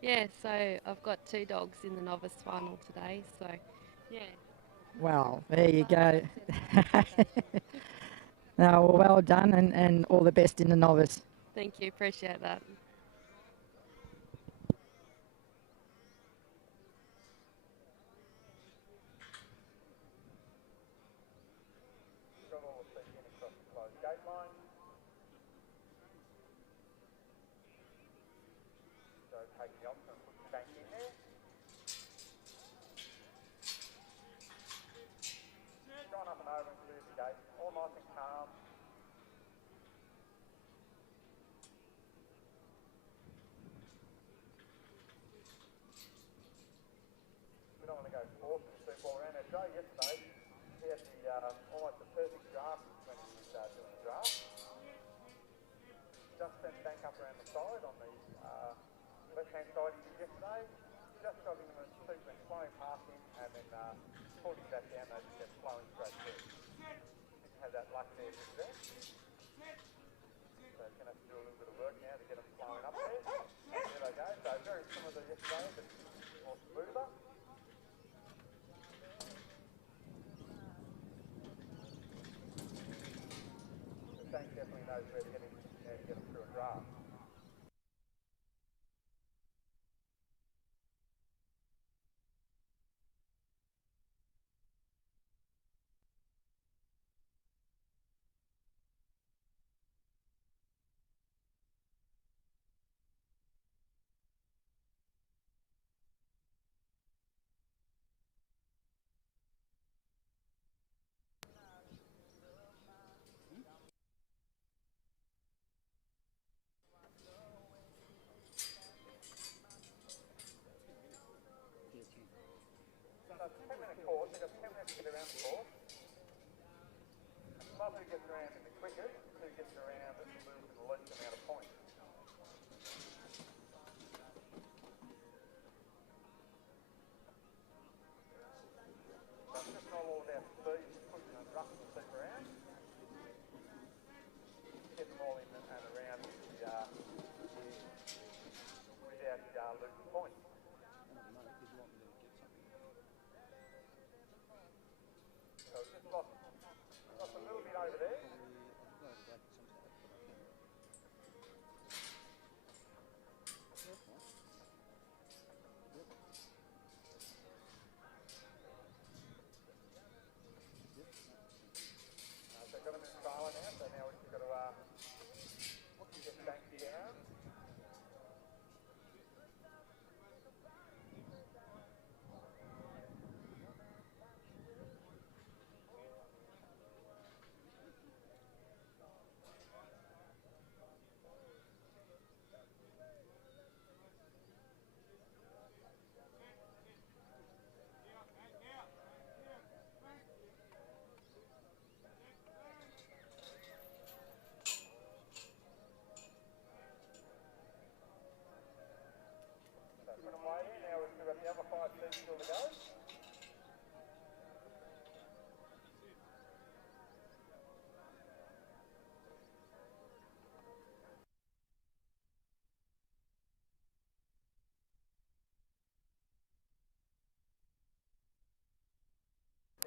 Yeah, so I've got 2 dogs in the novice final today, so yeah. Well, there you go. No, well done, and all the best in the novice. Thank you, appreciate that. So take the option and put the bank in there. Going up and over and through the gate, all nice and calm. We don't want to go forcing the super ball around. Now, Joe yesterday, he had the almost the perfect draft when he was doing the draft. Just sent the bank up around the side on the left-hand side he did yesterday. Just got him in the seat, went flowing past him, and then pulled him back down. They just kept flowing straight through. Didn't have that luck there just then. So he's going to have to do a little bit of work now to get them flowing up there. There they go. So very similar to yesterday, but more smoother. The bank definitely knows where to get him through a draft. So it's a 10-minute course, they've got 10 minutes to get around the course. It's not who gets around in the quickest, it's who gets around and loses the least amount of points. So it's just not all about speed, pushing and roughing the seat around. Get them all in and around without losing points. So it's just lost a little bit over there. So got him in trailer now, so now we've just got to get bank down. Put them way in, now we've still got the other 5 seats still to go.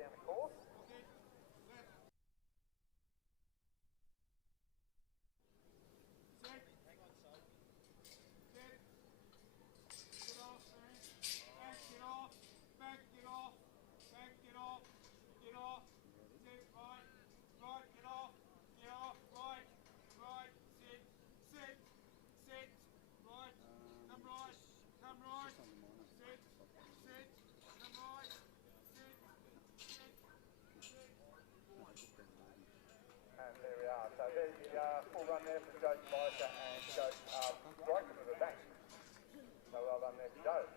Down the course. And there we are. So there's the full run there for Joe Spicer and Joe right to the bank. So well done there for Joe.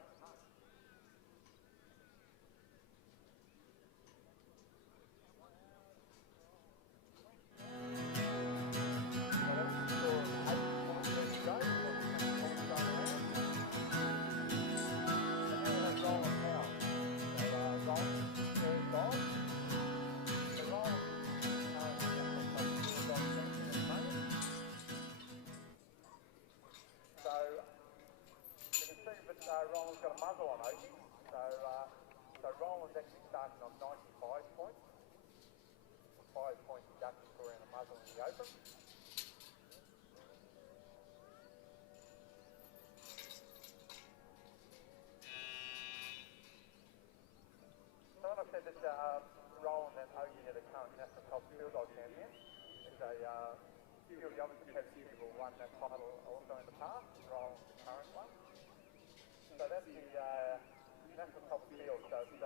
Roland's got a muzzle on Oakie, so Roland's actually starting on 95 points. 5 points deducted for around a muzzle in the open. So when I said that Roland and Oakie are the current national top field dog champion, there's a few of the other competitors who have won that title also in the past. Roland's the current one. So that's the national top field. So it's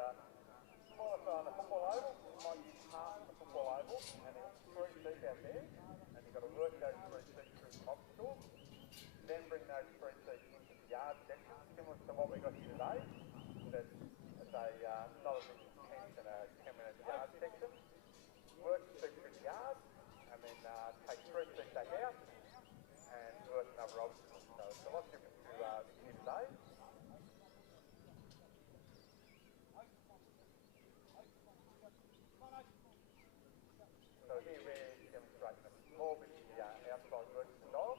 qualify on the football oval. You might use half the football oval, and there's 3 seats out there, and you've got to work those 3 seats through some obstacles. Then bring those 3 seats into the yard section, similar to what we got here today. That's not a big intense and a 10-minute yard section. Work the seat through the yard, and then take 3 seats back out and work another obstacle. So it's a lot different to here today. So here we're demonstrating a small bit of the outside work of the dog.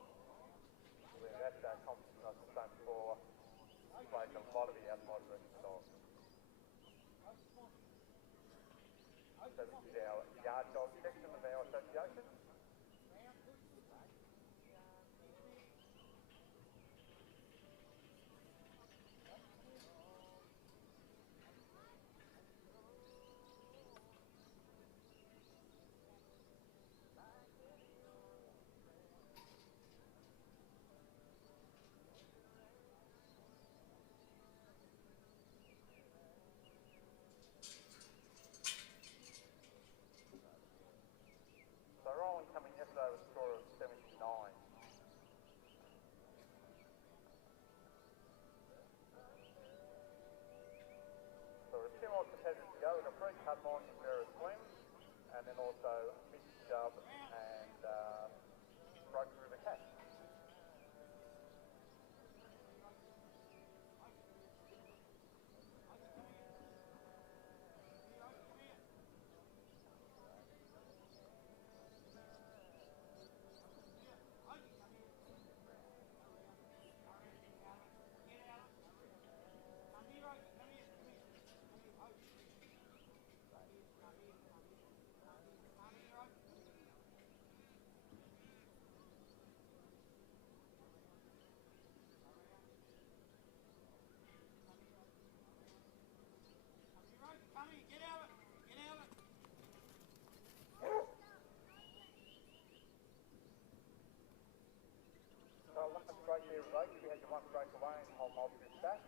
Where that competition I was done before played a lot of the outside work of the dog. So this is our yard dog section of our association. So Roland coming yesterday with a score of 79. So we've 2 more competitors to go. We've got Brett Cudmore in Vera Swim, and then also Mitch Jubb and Broken River Cat. So last break there was 8. We had the 1 break away and the whole multi back.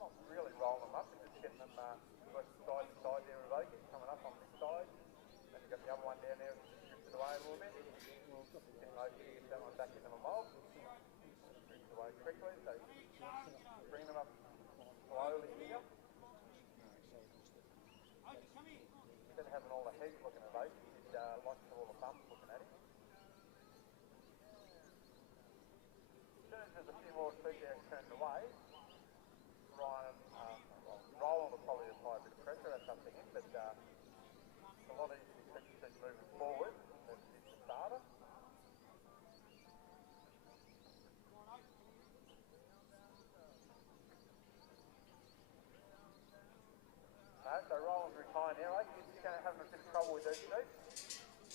Not really rolling them up, but just getting them working side to side there with Oakie, coming up on this side. Then you've got the other one down there, drifted away a little bit. Getting Oakie to get that one back into the mob. Drifted away quickly, so bring them up slowly here. Instead of having all the heat looking at Oakie, you'd like to have all the bumps looking at him. As soon as there's a few more feet there turned away, Roland will probably apply a bit of pressure, that's up to him, but it's a lot easier to keep moving forward than it's the starter. No, so Roland's retiring now. Oakie is having a bit of trouble with these sheep.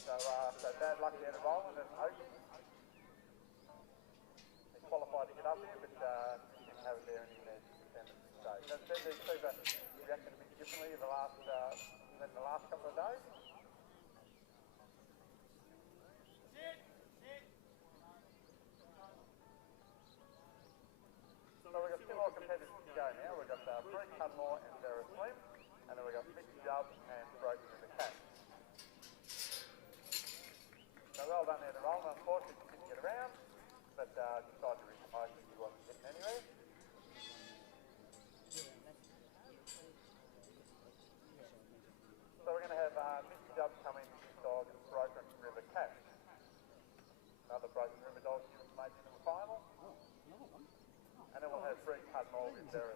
So bad luck there to Roland and Oakie. He qualified to get up here, but didn't have it there in the defendant's stage. As I said, these sheep are reacting a bit differently than the last couple of days. So we've got 2 more competitors to go now. We've got Brett Cudmore and Vera Swim, and then we've got Mitch Jubb and Broken River Cat. So well done there to Roland. Unfortunately, he didn't get around, but decided to retire because he wasn't getting anywhere. So we're going to have Mitch Jubb come in with his dog and Broken River Cat. Another Broken River dog who was made into the final. And then we'll have Brett Cudmore with Darren.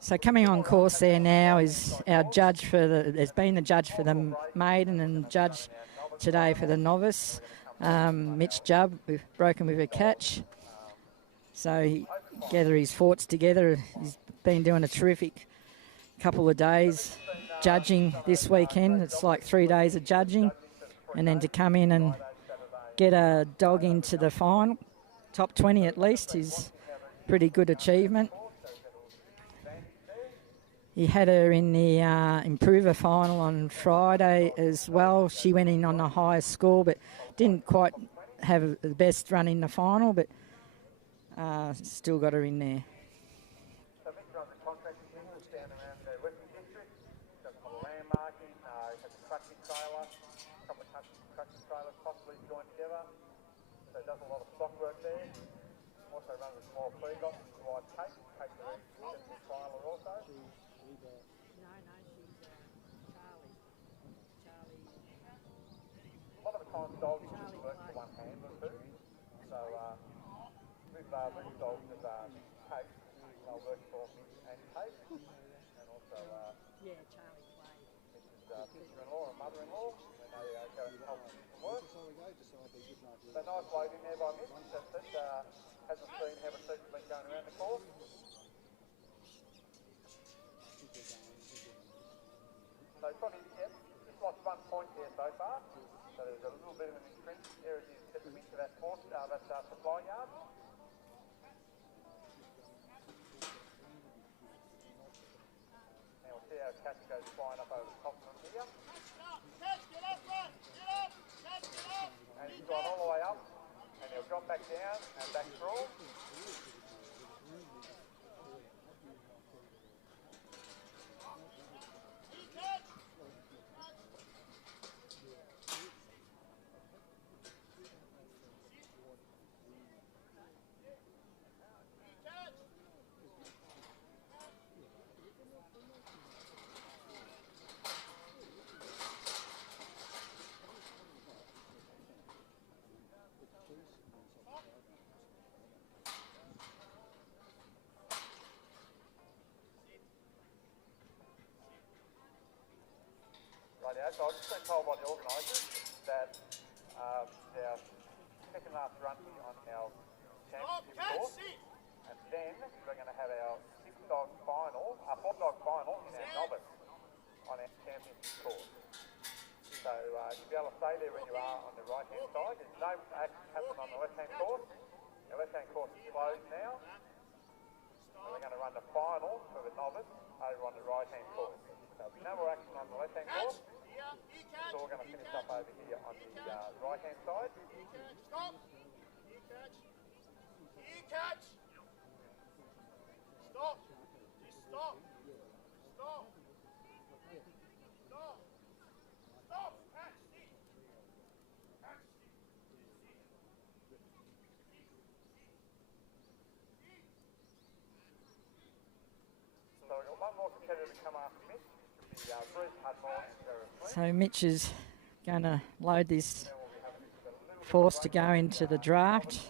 So coming on course there now is our judge for has been the judge for the maiden and judge today for the novice, Mitch Jubb, with Broken River Catch. So he gather his thoughts together. He's been doing a terrific couple of days judging this weekend. It's like 3 days of judging, and then to come in and get a dog into the final, top 20 at least, is pretty good achievement. He had her in the improver final on Friday as well. She went in on the highest score, but didn't quite have the best run in the final, but still got her in there. So Mick runs a contract business down around the Western District. Does some landmarking, has a trucking trailer, a couple of trucking trailers possibly joined together. So does a lot of stock work there. Also runs a small feedlot with his wife Kate. Kate's a very successful trialer also. A lot of the time dogs just work for one handler too. So with these dogs with Kate, they'll work for Mick and Kate. And also Mrs. sister-in-law and mother-in-law when they go and help from work. So nice load in there by Mick, that hasn't seen how the season's been going around the course. So probably, just lost 1 point there so far. So there's a little bit of an intrinsic there as you get them into that supply yard. Now we'll see how Cash goes flying up over the top of them here. And he's gone all the way up, and he'll drop back down and back through. So I've just been told by the organisers that our second last run here on our championship course, and then we're going to have our 4-dog final in our novice on our championship course. So you'll be able to stay there where you are on the right hand side. There's no action happening on the left hand course. The left hand course is closed now. So we're going to run the final for the novice over on the right hand course. So there'll be no more action on the left hand course. So we're going to finish up over here on the right-hand side. Stop! E-catch! Stop! Just stop! Stop! Stop! Stop! Catch! Sit! Catch! So we've got one more competitor to come after Mitch. It'll be Bruce Hudmore and Darren. So Mitch is going to load this force to go into the draft.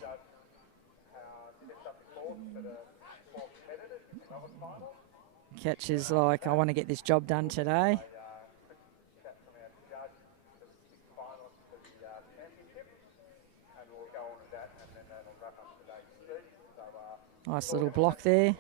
Catch is like, I want to get this job done today. Nice little block there.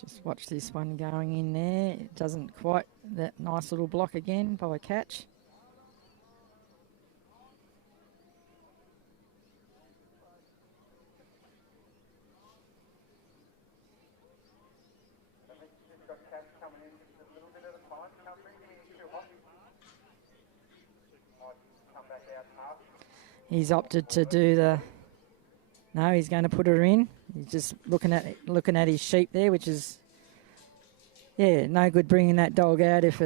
Just watch this one going in there. It doesn't quite, that nice little block again by Catch. He's opted to do the, no, he's going to put her in. He's just looking at his sheep there, which is, yeah, no good bringing that dog out if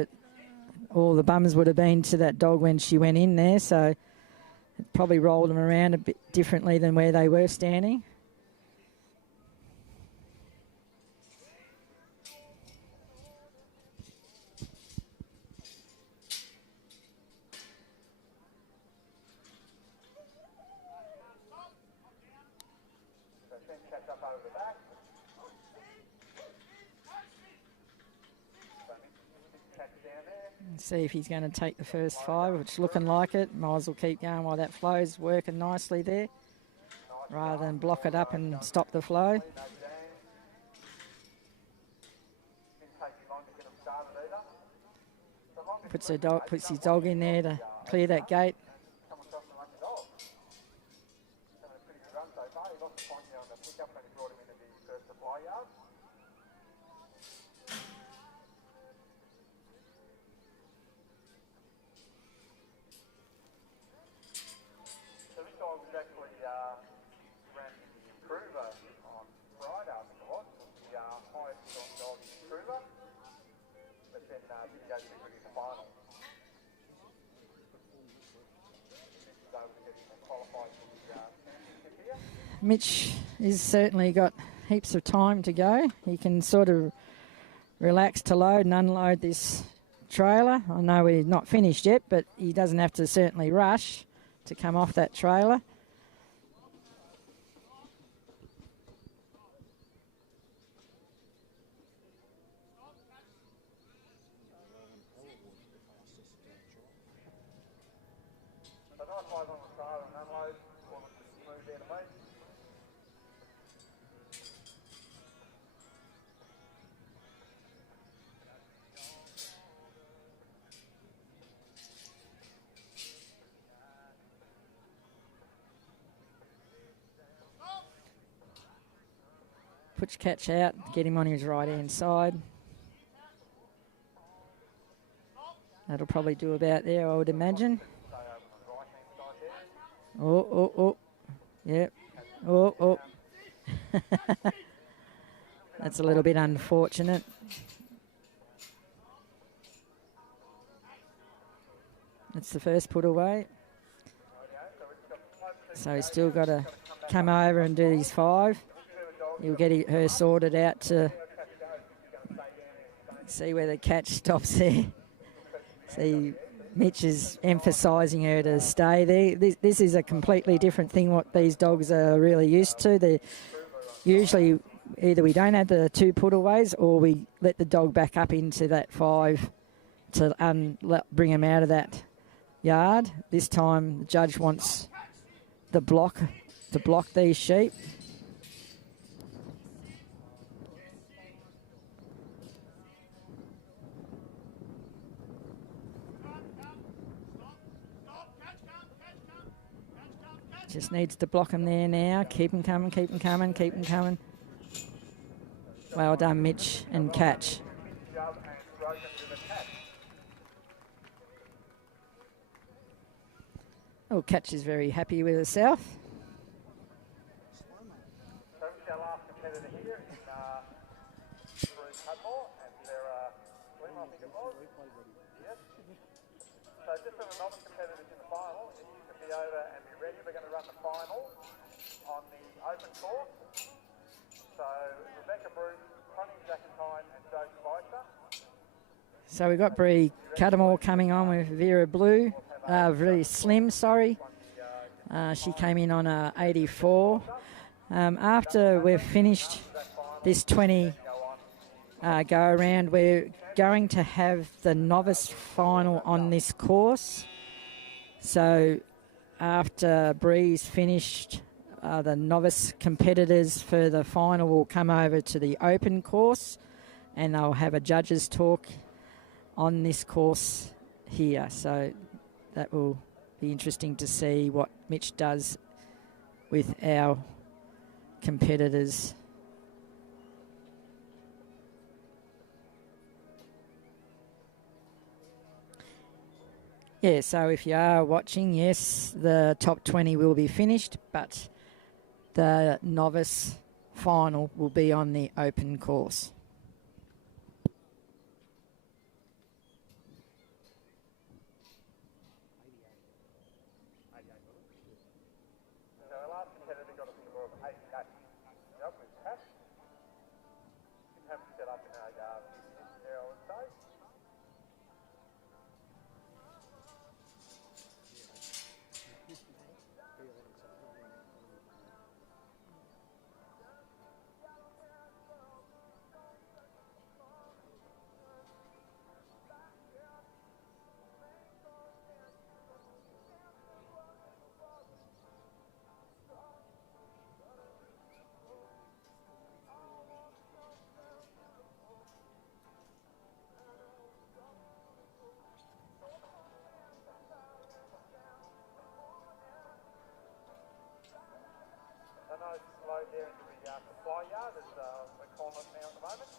all the bums would have been to that dog when she went in there. So it probably rolled them around a bit differently than where they were standing. then catch up over the back. Catch down there. See if he's going to take the first 5, which is looking like it. Might as well keep going while that flow's working nicely there, rather than block it up and stop the flow. Puts his dog in there to clear that gate. So this dog was actually ran the improver on Friday, I think it was. The highest on dog improver. But then didn't go too good in the final. So we get him qualified for the championship here. Mitch has certainly got heaps of time to go. He can sort of relax to load and unload this trailer. I know we're not finished yet, but he doesn't have to certainly rush to come off that trailer. So nice load on the trailer and unload. All looks smooth there to me. Push catch out, get him on his right hand side. That'll probably do about there, I would imagine. Oh. Yep. Oh. That's a little bit unfortunate. That's the first put away. So he's still got to come over and do his 5. He'll get her sorted out to see where the catch stops there. See, Mitch is emphasising her to stay there. This is a completely different thing what these dogs are really used to. They usually either we don't have the 2 putaways or we let the dog back up into that 5 to bring him out of that yard. This time the judge wants the block to block these sheep. Just needs to block him there now. Keep him coming, keep him coming, keep him coming. Well done, Mitch, and catch. Oh, Catch is very happy with herself. So this is our last competitor here in Bruce Cudmore, and Sarah Slim, I think it was. Yes. So just for the novice competitors in the final, if you can be over and be ready, we're going to run the final on the open course. So Rebecca Bruce, Connie Jackentine, and Joe Spicer. So we've got Bree Cudmore coming on with Vera Blue. Really Slim, sorry. She came in on a 84. After we've finished this 20 go around, we're going to have the novice final on this course. So after Bree's finished, the novice competitors for the final will come over to the open course and they'll have a judges talk on this course here. So that will be interesting to see what Mitch does with our competitors. Yeah, so if you are watching, yes, the top 20 will be finished, but the novice final will be on the open course. both load there into the supply yard, as we're calling it now at the moment.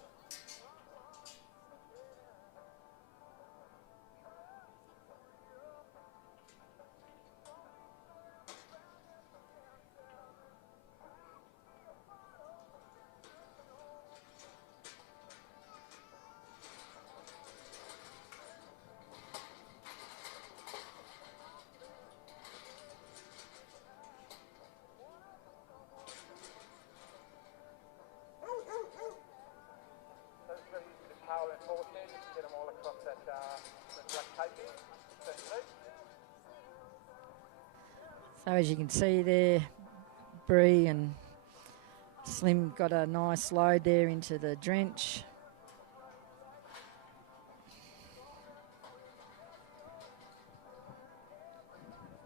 So as you can see there, Bree and Slim got a nice load there into the drench.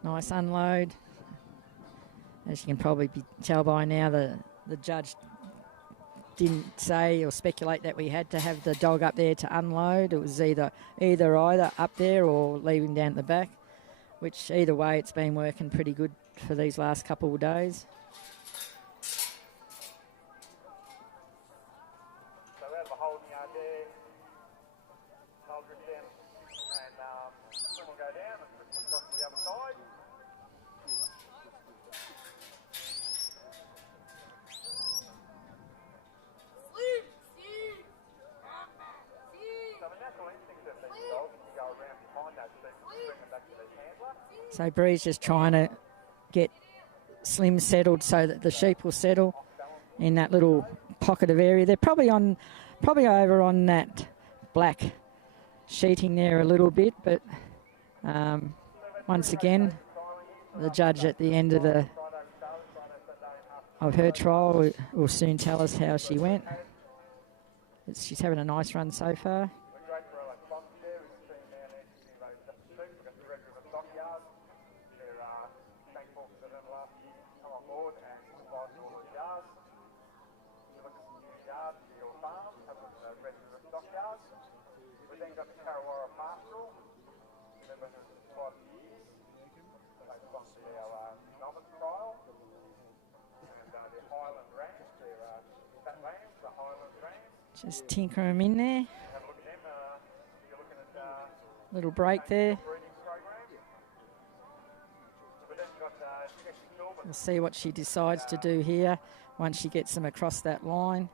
Nice unload. As you can probably tell by now, the judge didn't say or speculate that we had to have the dog up there to unload. It was either up there or leaving down at the back, which either way it's been working pretty good for these last couple of days. So we have a holding yard there. I'll drift down and Slim will go down and drift across to the other side. So Bree's just trying to get Slim settled so that the sheep will settle in that little pocket of area. They're probably over on that black sheeting there a little bit, but once again, the judge at the end of her trial will soon tell us how she went. She's having a nice run so far. Just tinker them in there. Little break there. We'll see what she decides to do here once she gets them across that line.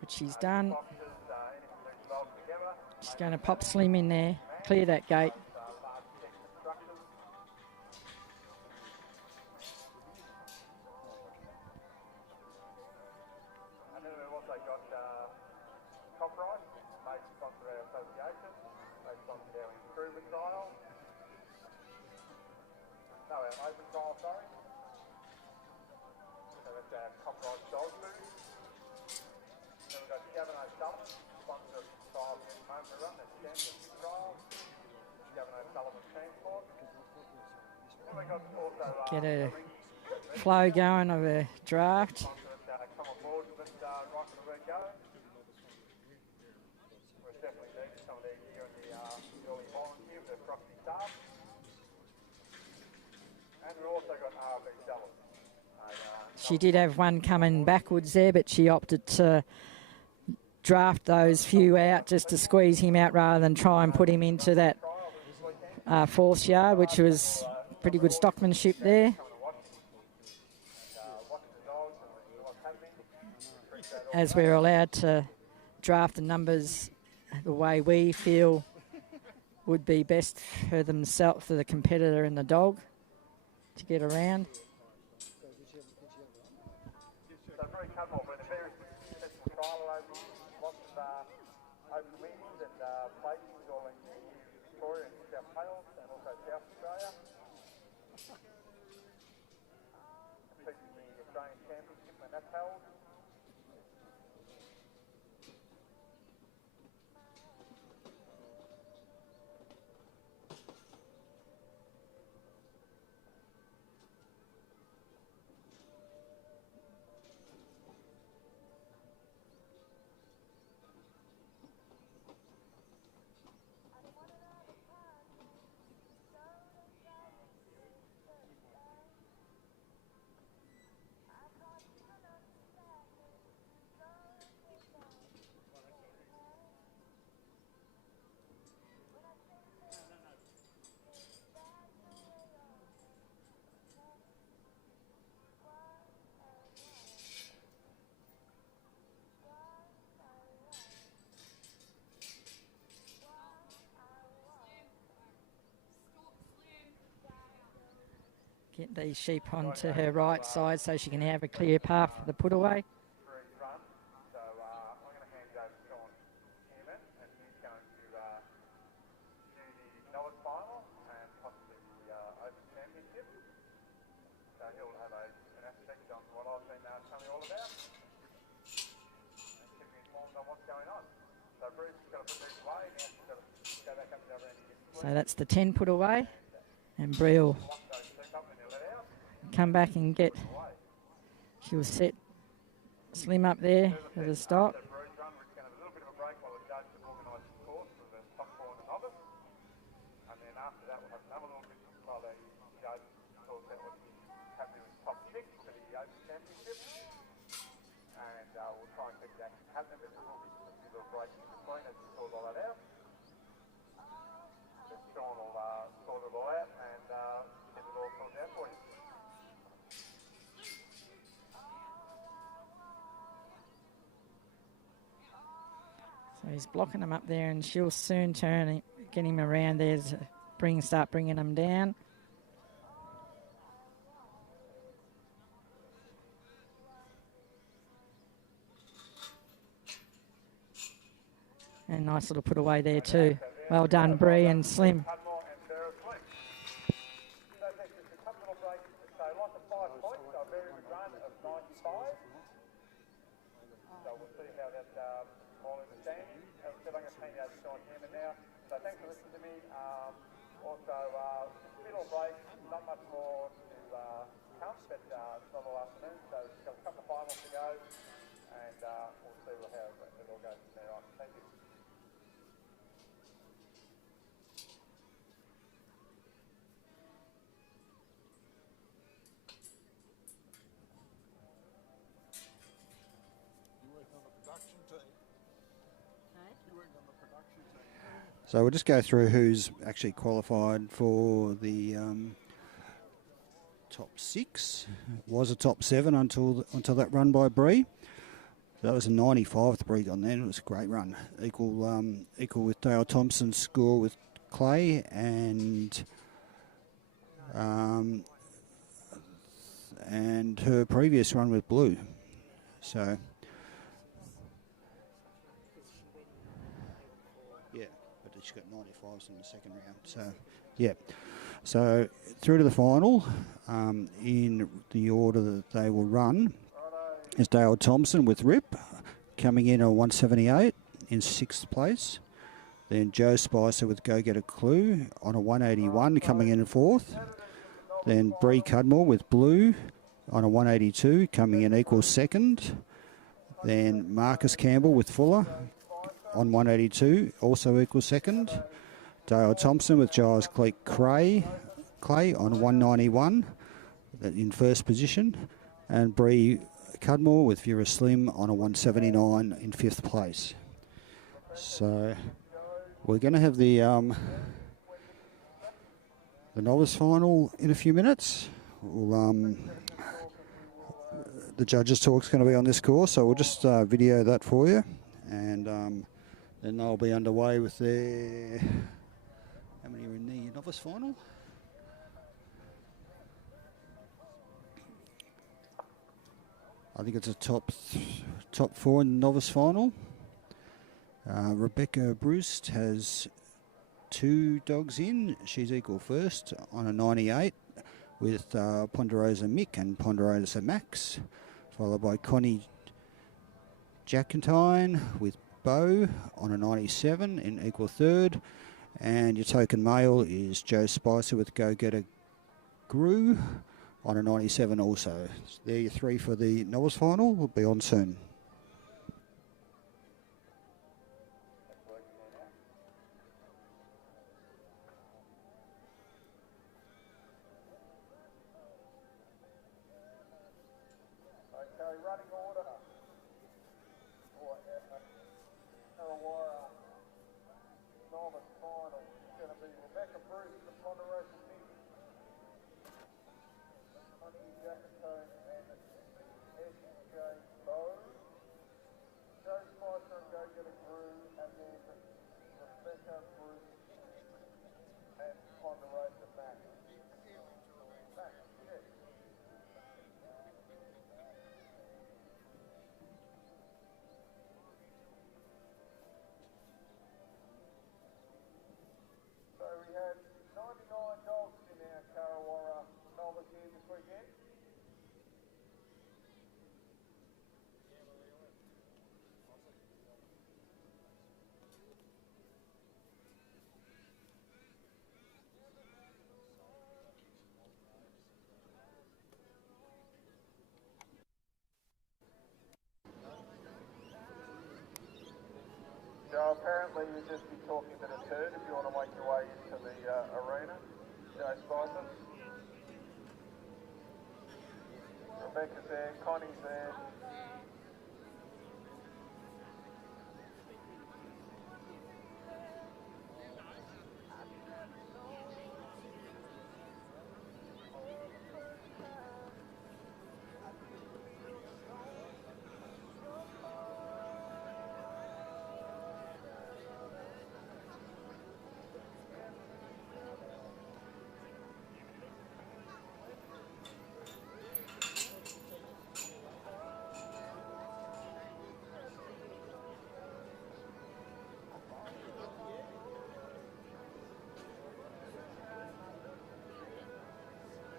Which she's done. She's going to pop Slim in there, clear that gate. Get a flow going of a draft. She did have one coming backwards there, but she opted to draft those few out just to squeeze him out rather than try and put him into that fourth yard, which was pretty good stockmanship there. As we're allowed to draft the numbers the way we feel would be best for themselves, for the competitor and the dog to get around. So very comfortable, but a very successful trial over lots of open meetings and placings all in Victoria and South Wales and also South Australia. Competing in the Australian Championship when that's held. get these sheep onto her right side so she can have a clear path for the put away. So that's the 10 put away, and Brie will come back and get, she'll set Slim up there for the stop. So he's blocking him up there, and she'll soon turn and get him around there to start bringing him down. And nice little put away there too. Well done, Bree and Slim. So we'll just go through who's actually qualified for the top 6. It was a top 7 until that run by Bree. So that was a 95 the Bree on then. It was a great run, equal with Dale Thompson's score with Clay and her previous run with Blue. So. She got 95s in the second round. So, yeah. So, through to the final, in the order that they will run, is Dale Thompson with Rip, coming in on 178 in 6th place. Then Joe Spicer with Go Get a Clue on a 181, coming in 4th. Then Bree Cudmore with Blue on a 182, coming in equal 2nd. Then Marcus Campbell with Fuller on 182, also equal 2nd. Dale Thompson with Giles Clay on 191 in 1st position. And Bree Cudmore with Vera Slim on a 179 in 5th place. So we're going to have the novice final in a few minutes. The judges' talk's going to be on this course, so we'll just video that for you. And then they'll be underway with their, how many are in the novice final? I think it's a top 4 in the novice final. Rebecca Bruce has 2 dogs in. She's equal 1st on a 98 with Ponderosa Mick and Ponderosa Max, followed by Connie Jackentine with Bo on a 97 in equal 3rd. And your token male is Joe Spicer with Go Get a Grew on a 97 also. So there are your 3 for the novice final. We'll be on soon. weekend? Joe, apparently you'll just be talking to the turd if you want to make your way into the arena. Joe Spicer. Rebecca's there, Connie's there.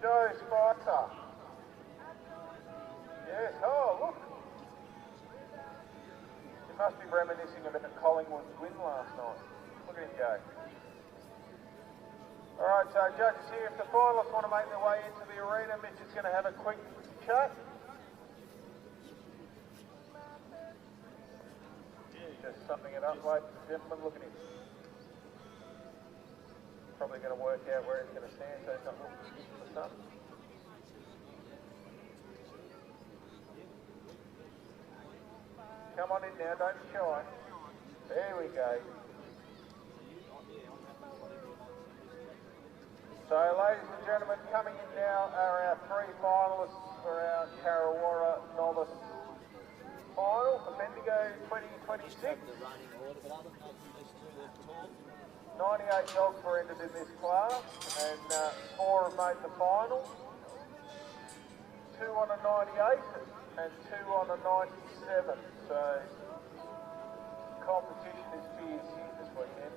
Joe Spicer. Yes, oh look. You must be reminiscing about Collingwood's win last night. Look at him go. Alright, so judges here, if the finalists want to make their way into the arena, Mitch is going to have a quick chat. Just summing it up, ladies and gentlemen, look at him. Probably going to work out where he's going to stand so he's not looking for the sun. Come on in now, don't be shy. There we go. So, ladies and gentlemen, coming in now are our three finalists for our Tarrawarra Novice Final for Bendigo 2026. 98 dogs were entered in this class, and 4 have made the final. 2 on a 98 and 2 on a 97. So, competition is fierce here this weekend.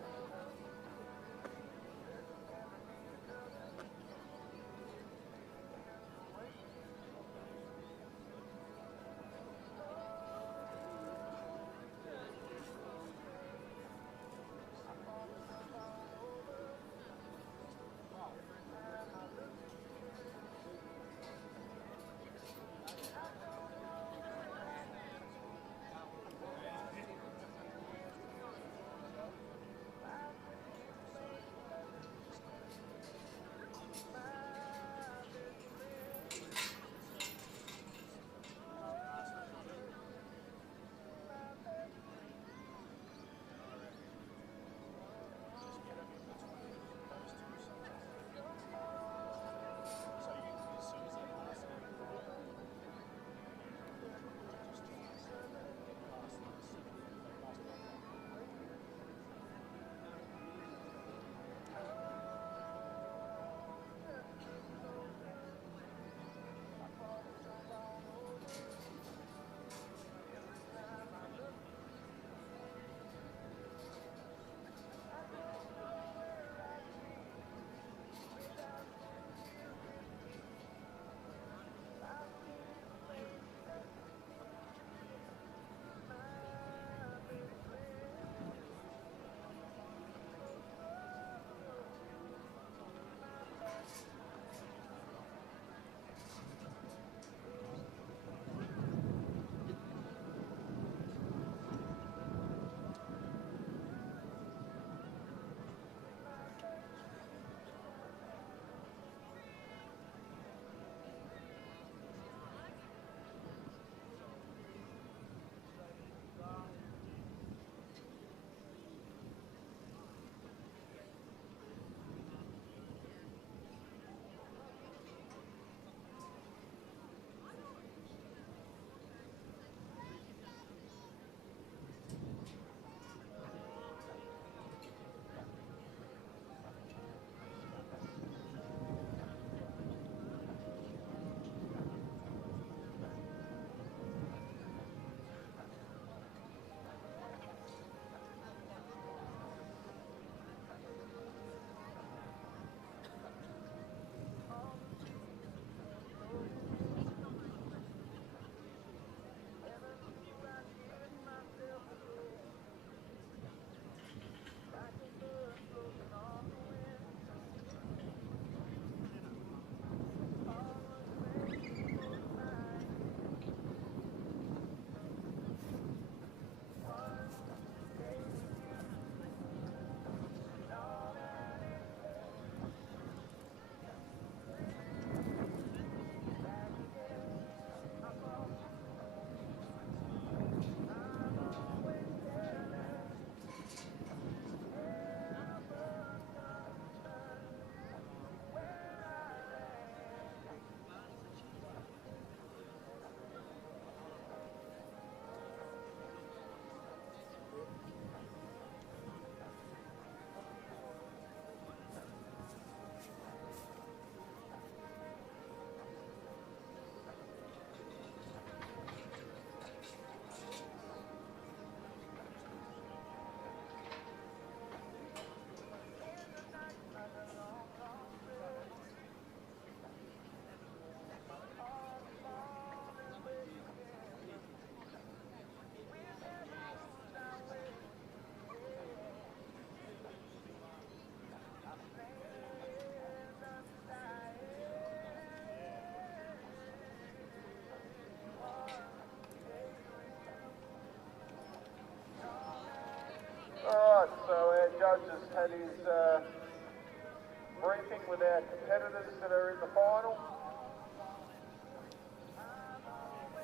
briefing with our competitors that are in the final.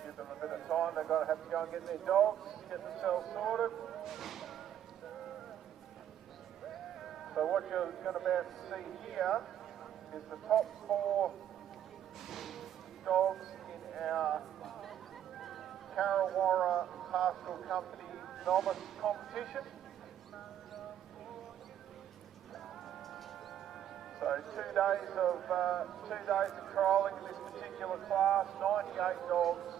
Give them a bit of time. They've got to have to go and get their dogs, get themselves sorted. So what you're going to be able to see here is the top 4 dogs in our Carrawarra Pastoral Company novice competition. So 2 days of trialling in this particular class. 98 dogs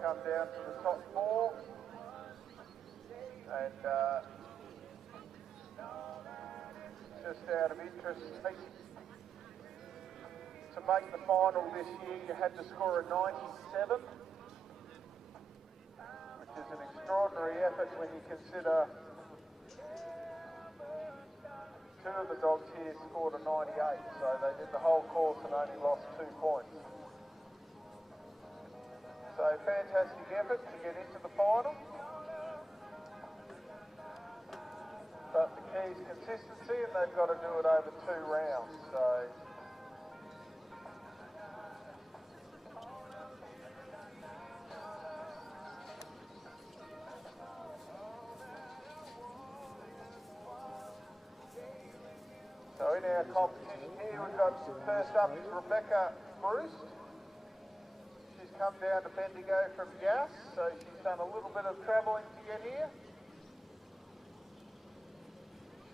come down to the top 4, and just out of interest, to make the final this year, you had to score a 97, which is an extraordinary effort when you consider 2 of the dogs here scored a 98, so they did the whole course and only lost 2 points. So fantastic effort to get into the final. But the key is consistency, and they've got to do it over 2 rounds. So in our competition here, we've got first up is Rebecca Bruce. She's come down to Bendigo from Yass, so she's done a little bit of travelling to get here.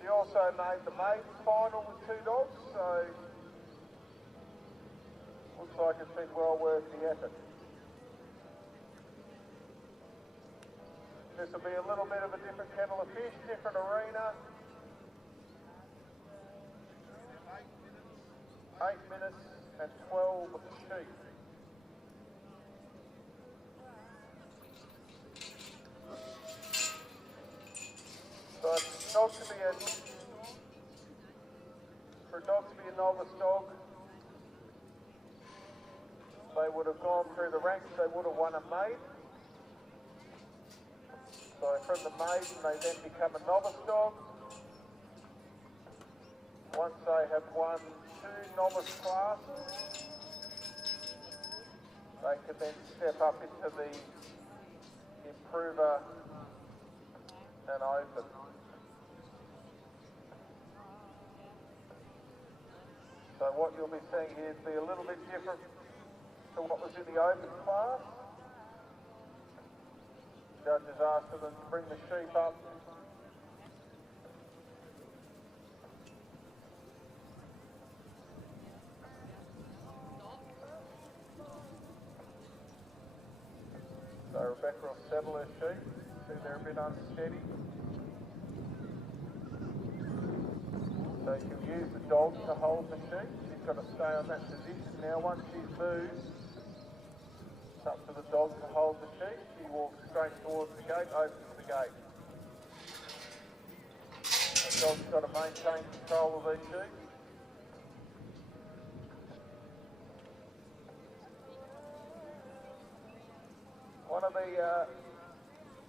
She also made the maiden final with 2 dogs, so looks like it's been well worth the effort. This will be a little bit of a different kettle of fish, different arena. 8 minutes and 12 sheep. So for a dog to be a novice dog, they would have gone through the ranks, they would have won a maiden. So from the maiden, they then become a novice dog. Once they have won 2 novice classes, they can then step up into the improver and open. So what you'll be seeing here will be a little bit different to what was in the open class. Judges asked them to bring the sheep up. So Rebecca will settle her sheep. See, they're a bit unsteady. So she'll use the dog to hold the sheep. She's got to stay on that position. Now once she's moved, it's up to the dog to hold the sheep. She walks straight towards the gate, opens the gate. The dog's got to maintain control of these sheep.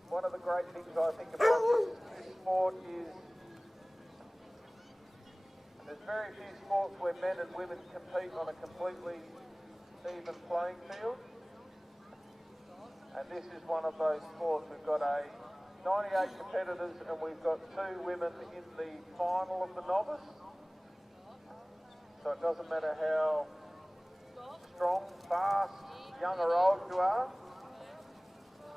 One of the great things I think about this sport is there's very few sports where men and women compete on a completely even playing field, and this is one of those sports. We've got 98 competitors, and we've got 2 women in the final of the novice, so it doesn't matter how strong, fast, young or old you are.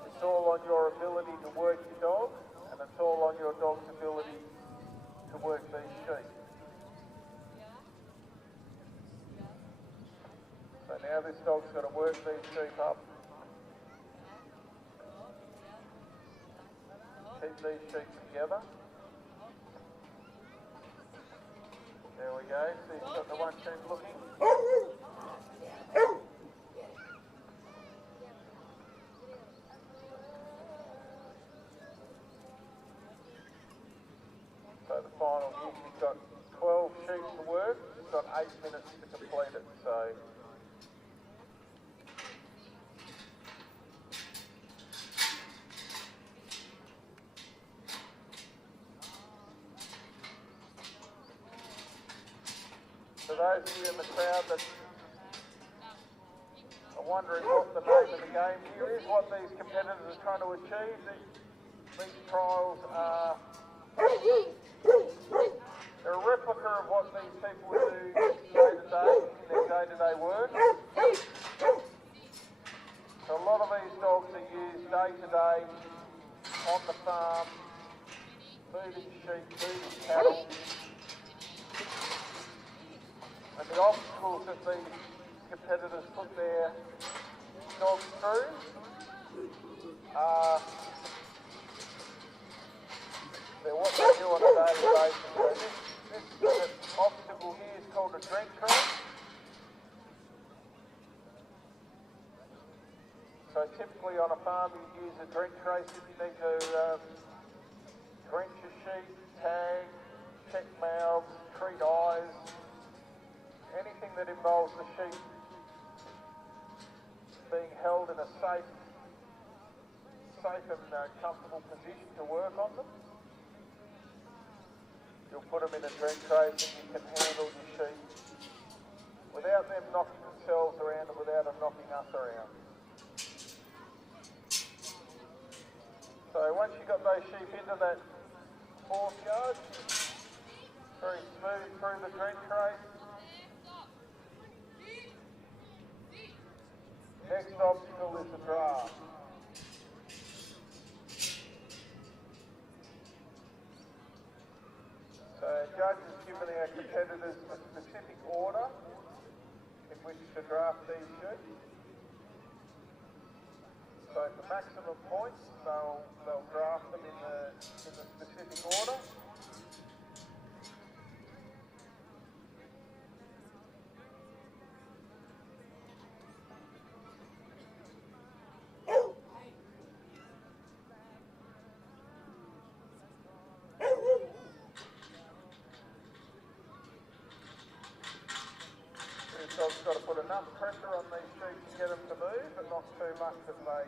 It's all on your ability to work your dog, and it's all on your dog's ability to work these sheep. So now this dog's got to work these sheep up. Keep these sheep together. There we go. So you've got the one sheep looking. So the final here, she's got 12 sheep to work. She's got 8 minutes to complete it. So For those of you in the crowd that are wondering what the name of the game here is, what these competitors are trying to achieve, these trials are they're a replica of what these people do day to day, in their day-to-day work. So a lot of these dogs are used day to day on the farm, moving sheep, moving cattle. And the obstacles that these competitors put their dogs through are they're what they do on a daily basis. So this obstacle here is called a drench race. So typically on a farm you use a drench race if you need to drench your sheep, tag, check mouths, treat eyes, anything that involves the sheep being held in a safe and comfortable position to work on them. You'll put them in a drench race and you can handle your sheep without them knocking themselves around and without them knocking us around. So once you've got those sheep into that fourth yard, very smooth through the drench race. Next obstacle is the draft. So judge has given our competitors a specific order in which to draft these sheep. So for maximum points, they'll draft them in the specific order. This dog's got to put enough pressure on these sheep to get them to move, but not too much that they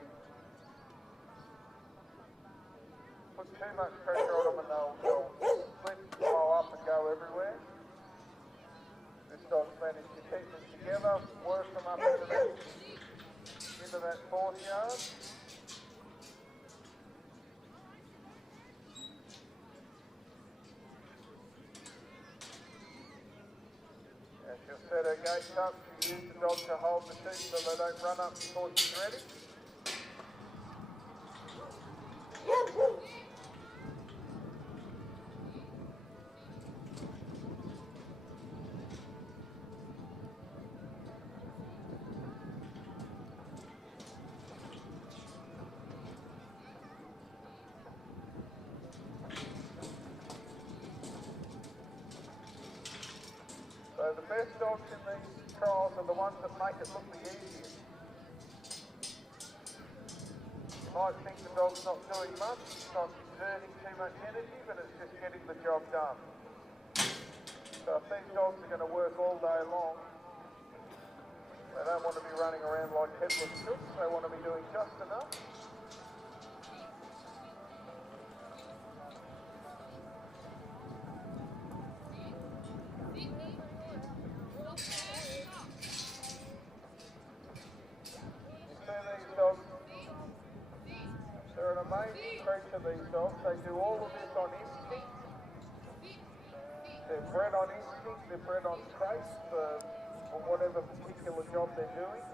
put too much pressure on them and they'll split, blow up and go everywhere. This dog's managed to keep them together, work them up into that fourth yard. And she'll set her gates up, she'll use the dog to hold the sheep so they don't run up before she's ready. So the best dogs in these trials are the ones that make it look the easiest. You might think the dog's not doing much, it's not exerting too much energy, but it's just getting the job done. So if these dogs are going to work all day long, they don't want to be running around like headless chooks, they want to be doing just enough. They're an amazing creature, these dogs. They do all of this on instinct. They're bred on instinct, they're bred on traits for whatever particular job they're doing.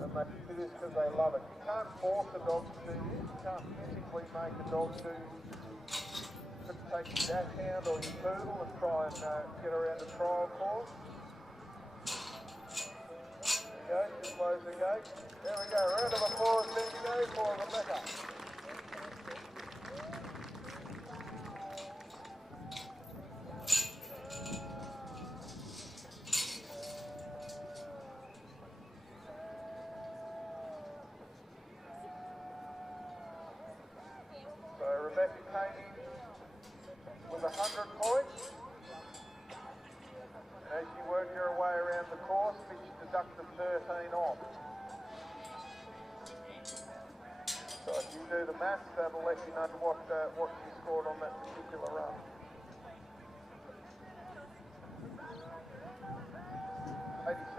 And they do this because they love it. You can't force a dog to do this. You can't physically make a dog do take your dachshund or your poodle and try and get around a trial course. There we go, just close the gate. There we go, round of applause, there for Rebecca. So Rebecca came in with 100 points. As she worked her way around the course, she deducted 13 off. So if you do the maths, that'll let you know what she scored on that particular run.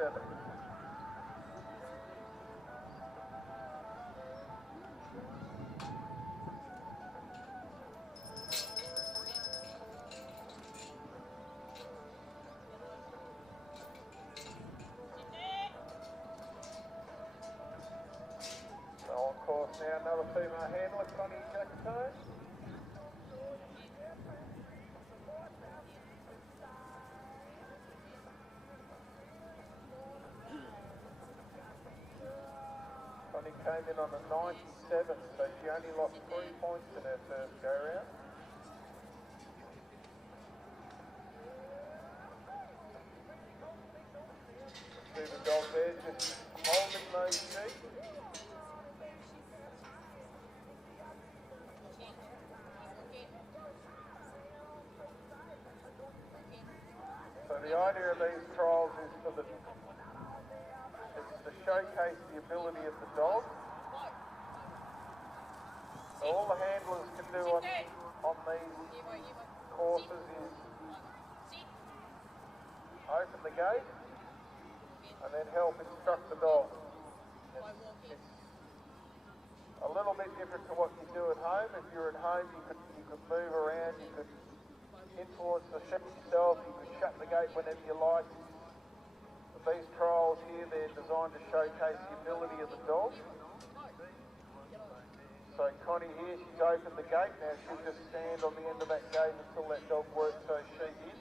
7. So on course now, another female handler, Connie Jackson. Connie came in on a 97, so she only lost 3 points in her first go round. See the dog there just holding those sheep. So the idea of these trials is to showcase the ability of the dog. So all the handlers can do on these courses is open the gate and then help instruct the dog. It's a little bit different to what you do at home. If you're at home, you could move around, you could influence the sheep yourself, you could shut the gate whenever you like. But these trials here, they're designed to showcase the ability of the dog. So Connie here, she's opened the gate. Now she'll just stand on the end of that gate until that dog works those sheep in.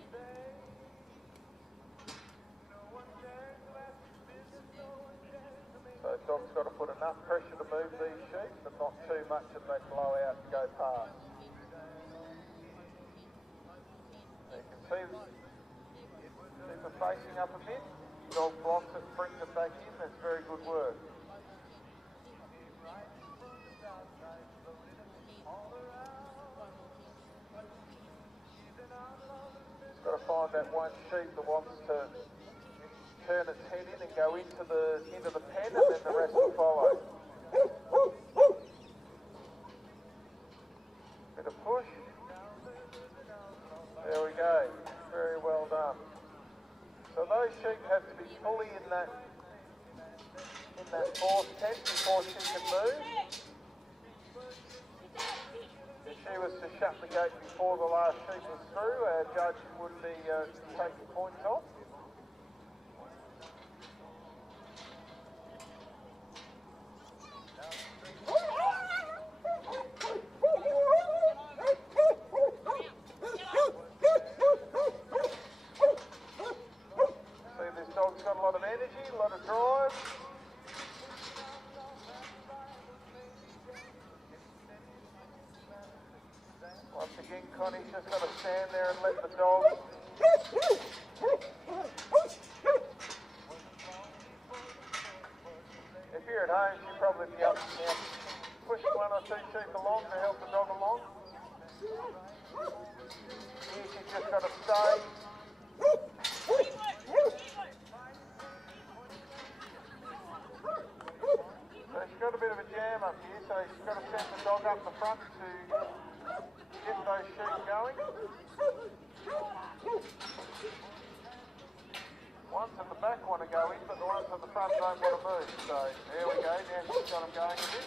So the dog's got to put enough pressure to move these sheep, but not too much that they blow out and go past. You can see the facing up a bit. The dog blocks it, brings it back in. That's very good work. Just got to find that one sheep that wants to turn its head in and go into the pen, and then the rest will follow. Bit of push. There we go. Very well done. So those sheep have to be fully in that fourth tent before she can move. If she was to shut the gate before the last sheep was through, our judge would be taking points off. See, this dog's got a lot of energy, a lot of drive. Once again, Connie's just got to stand there and let the dog. If you're at home, she'd probably be up now, pushing 1 or 2 sheep along to help the dog along. Here she's just got to stay. So she's got a bit of a jam up here, so she's got to send the dog up the front to get those sheep going. Ones at the back want to go in, but the ones at the front don't want to move. So there we go, now she's got them going a bit.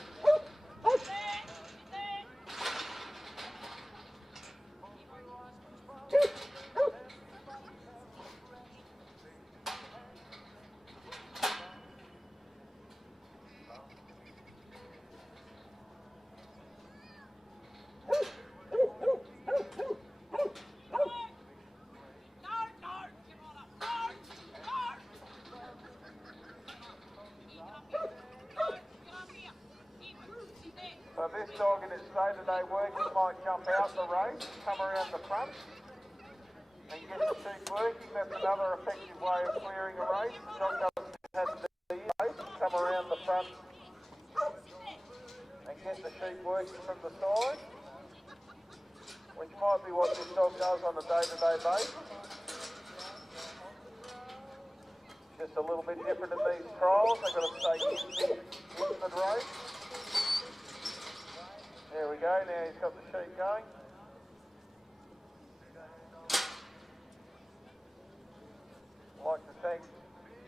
So this dog in its day-to-day working might jump out the race, come around the front and get the sheep working. That's another effective way of clearing a race. The dog doesn't have to be in the race, come around the front and get the sheep working from the side, which might be what this dog does on a day-to-day basis. Just a little bit different in these trials. They've got to stay in the race. There we go, now he's got the sheep going. I'd like to thank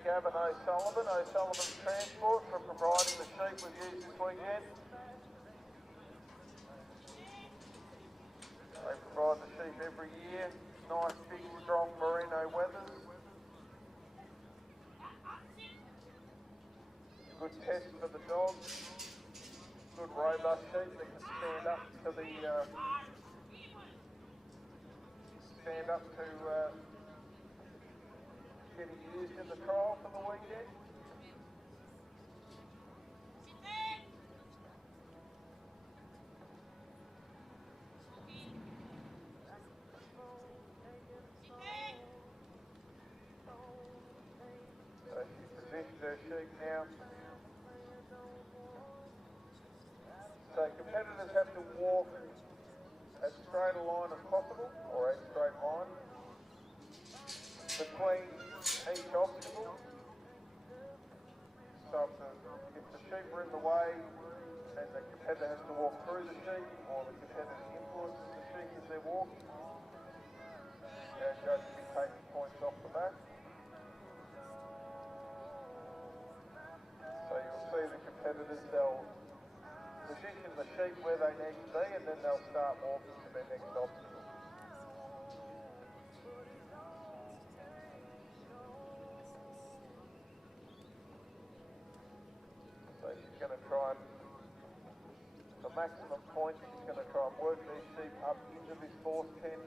Gary Gavin O'Sullivan, O'Sullivan's Transport, for providing the sheep we've used this weekend. They provide the sheep every year. Nice, big, strong merino wethers. Good test for the dogs. Good robust sheep that can stand up to getting used in the trial for the weekend. So she's positioned her sheep now. So competitors have to walk as straight a line as possible, or a straight line, between each obstacle. So if the sheep are in the way, then the competitor has to walk through the sheep, or the competitor influences the sheep as they're walking. Our judge will be taking points off the back. So you'll see the competitors, they'll position the sheep where they need to be, and then they'll start walking to their next obstacle. So she's going to try and, for maximum points, she's going to try and work these sheep up into this fourth pen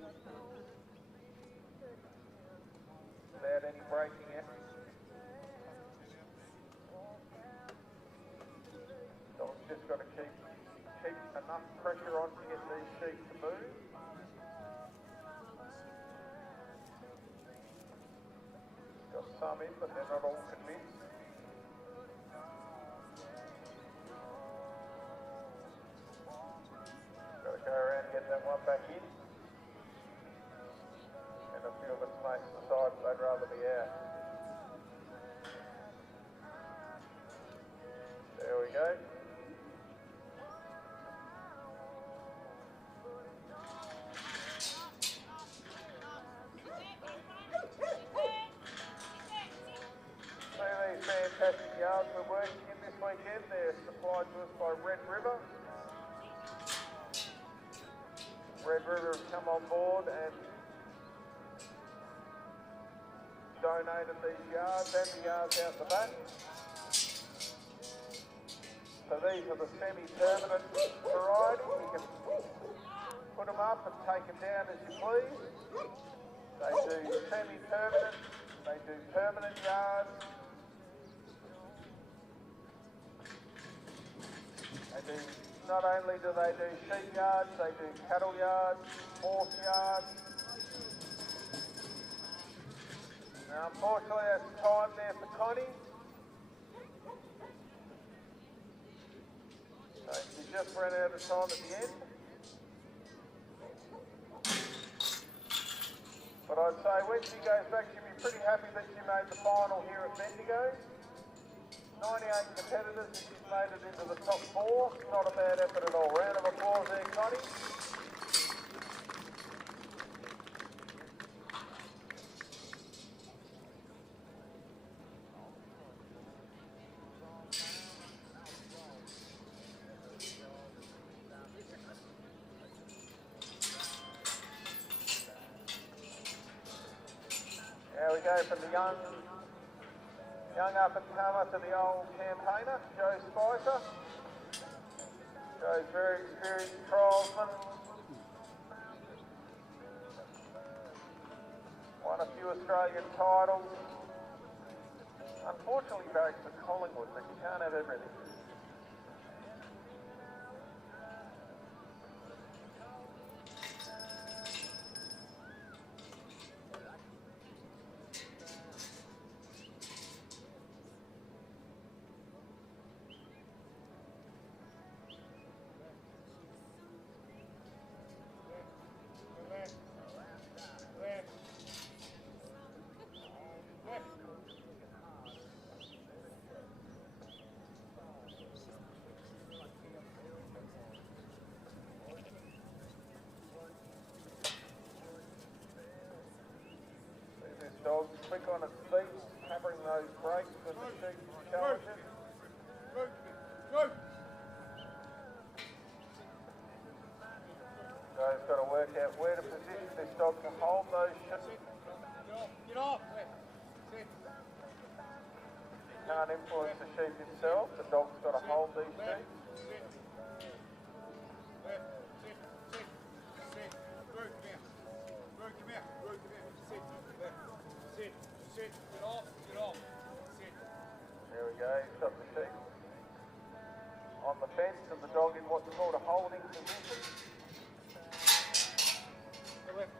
without any breaking effort. So we've just got to keep enough pressure on to get these sheep to move. Got some in, but they're not all convinced. Got to go around and get that one back in. And a few of us mates decide they'd rather be out. There we go. See these fantastic yards we're working in this weekend. They're supplied to us by Red River. Red River have come on board and donated these yards and the yards out the back. So these are the semi-permanent variety. You can put them up and take them down as you please. They do semi-permanent, they do permanent yards. They do, not only do they do sheep yards, they do cattle yards, horse yards. Now unfortunately that's time there for Connie. So she just ran out of time at the end. But I'd say when she goes back, she'll be pretty happy that she made the final here at Bendigo. 98 competitors and she's made it into the top 4. Not a bad effort at all. Round of applause there, Connie. Now we go from the young up-and-comer to the old campaigner, Joe Spicer. Joe's very experienced trialsman. Won a few Australian titles. Unfortunately barracks for Collingwood, but you can't have everything. Dog's quick on its feet, covering those brakes when the sheep challenges. Joe's got to work out where to position this dog to hold those sheep. Get off. Can't influence the sheep himself, the dog's got to hold these sheep. There we go, he's got the sheep on the fence and the dog in what's called a holding position. Go left.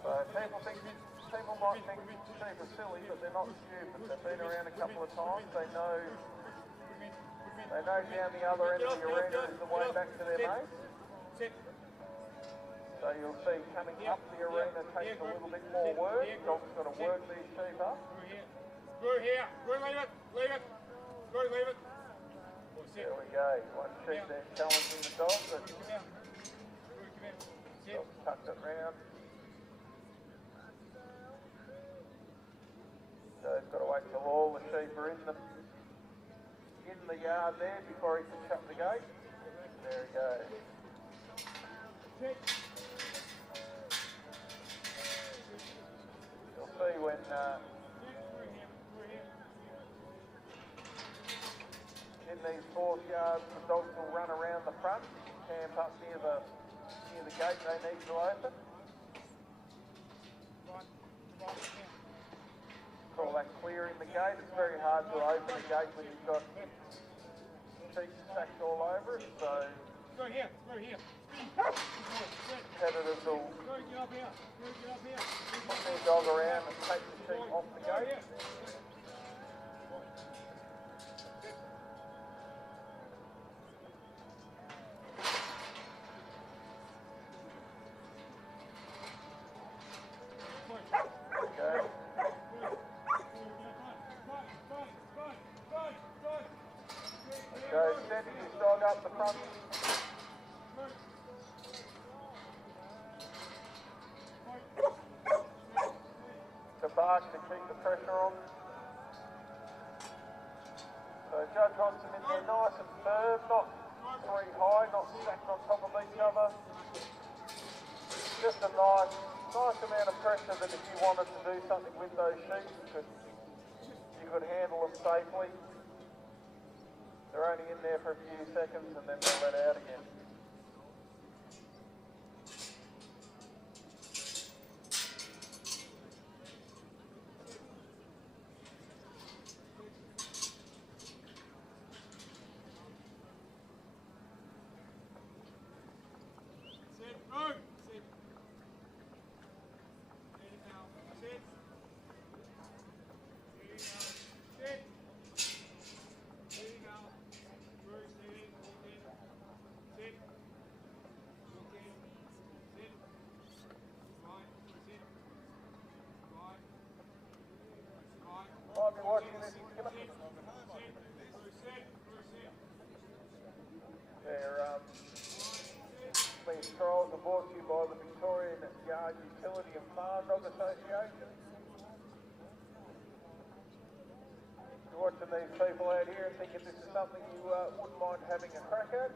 So people might think sheep are silly, but they're not stupid. They've been around a couple of times. They know down the other end of the arena is the way back to their mates. So you'll see coming up the arena takes a little bit more work. Dog's got to work these sheep up. Through here. Leave it. There we go. One sheep there challenging the dog, but dog's tucked it round. So he's got to wait till all the sheep are in the yard there before he can shut the gate. There he goes. You'll see when in these fourth yards the dogs will run around the front, camp up near the gate they need to open. Call that clearing the gate. It's very hard to open a gate when you've got sheep stacked all over it, so Through here. competitors will put their dog around and take the sheep off the gate. Okay, setting his dog up the front. To bark to keep the pressure on. So Judge wants them in there nice and firm, not very high, not stacked on top of each other. Just a nice amount of pressure that if you wanted to do something with those sheep, you could handle them safely. They're only in there for a few seconds and then they're let out again. Might be watching this. These trials are brought to you by the Victorian Yard Utility and Farm Dog Association. You're watching these people out here and thinking this is something you wouldn't mind having a crack at.